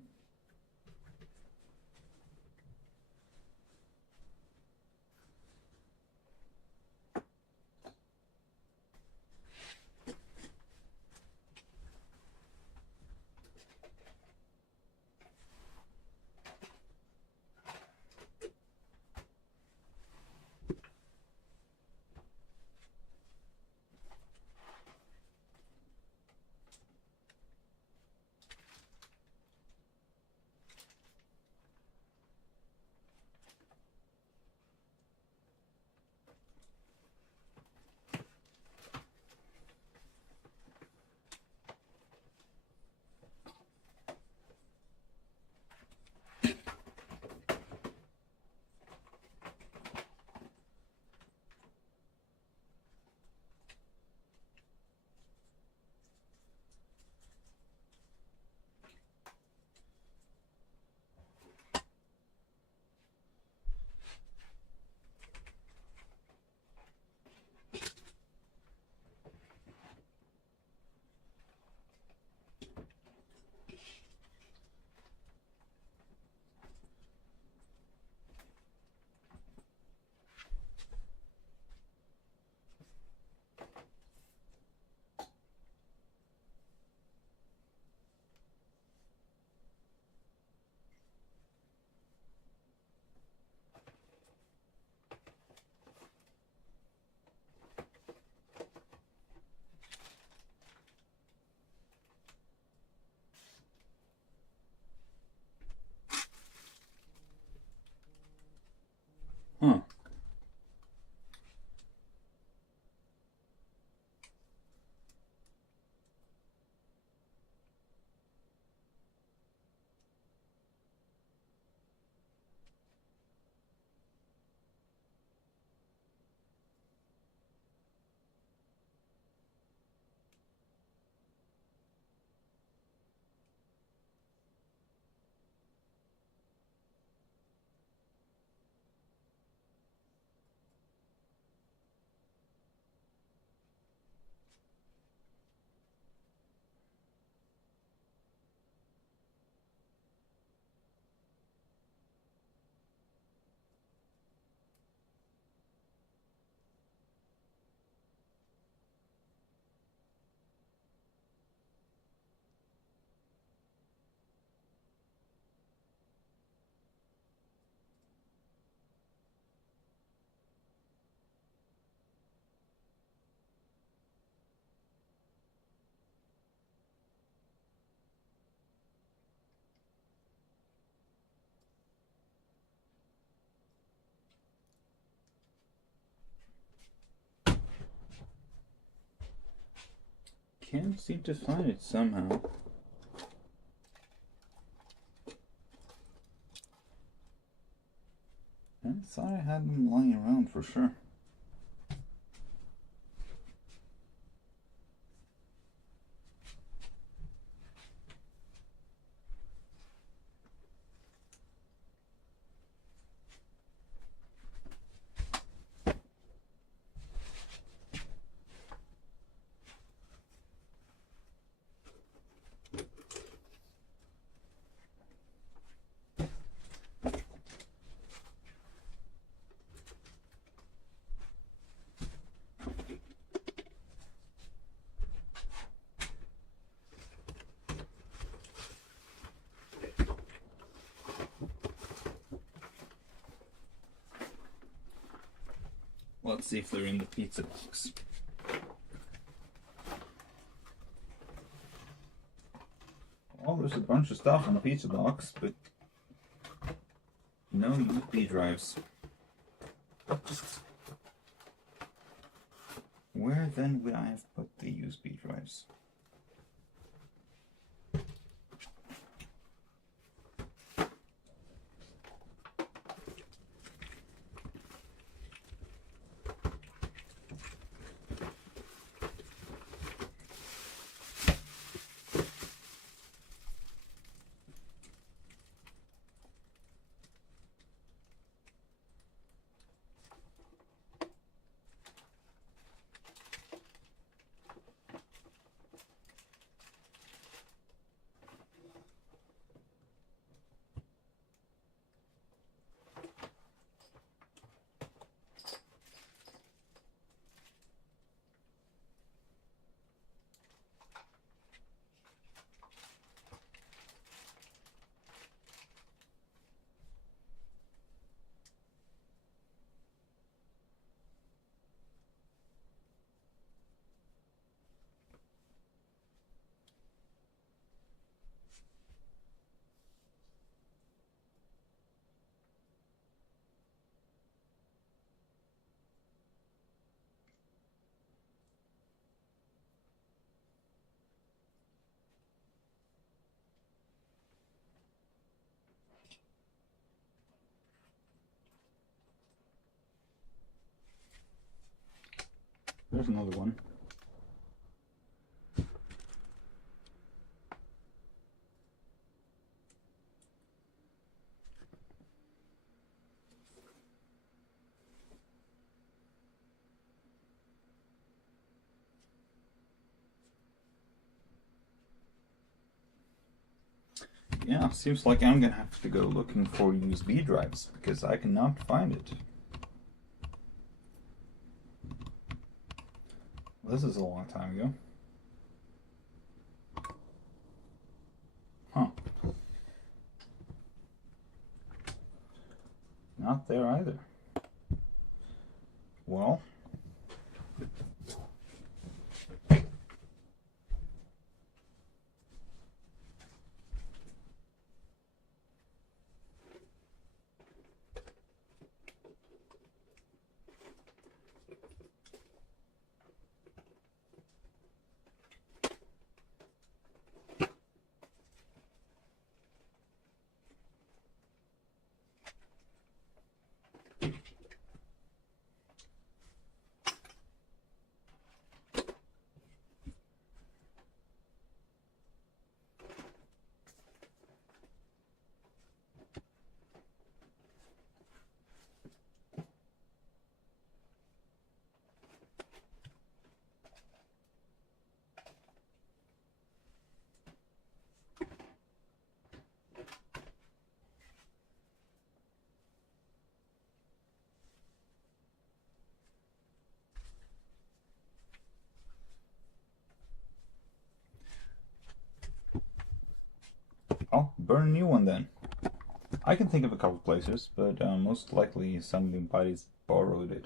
Huh. Can't seem to find it somehow. I thought I had them lying around for sure. Let's see if they're in the pizza box. there's a bunch of stuff on the pizza box, but no USB drives. Where then would I have put the USB drives? There's another one. Yeah, seems like I'm gonna have to go looking for USB drives because I cannot find it. This is a long time ago. Huh. Not there either. Well. I'll burn a new one then. I can think of a couple places, but most likely somebody's borrowed it.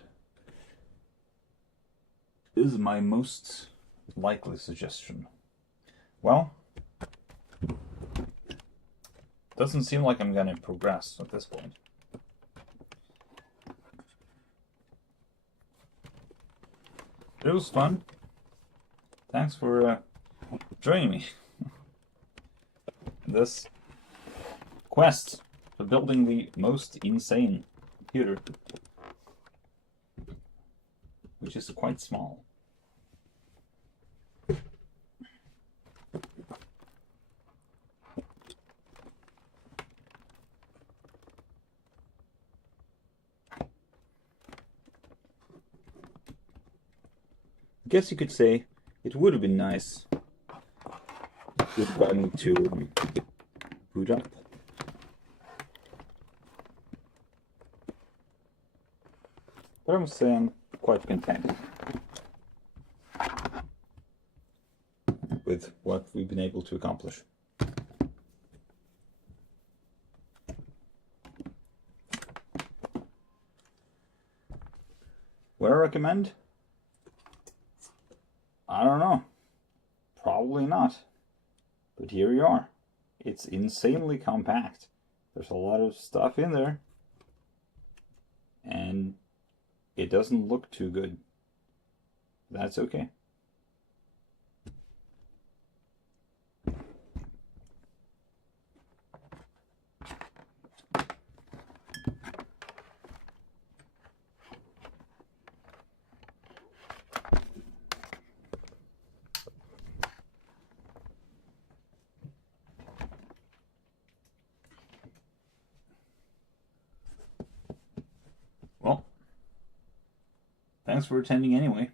This is my most likely suggestion. Well, doesn't seem like I'm gonna progress at this point. It was fun. Thanks for joining me. This quest for building the most insane computer, which is quite small. I guess you could say it would have been nice with button to boot up. But I must say I'm quite content with what we've been able to accomplish. Would I recommend? I don't know. Probably not. But here you are. It's insanely compact. There's a lot of stuff in there, and it doesn't look too good. That's okay. Well, thanks for attending anyway.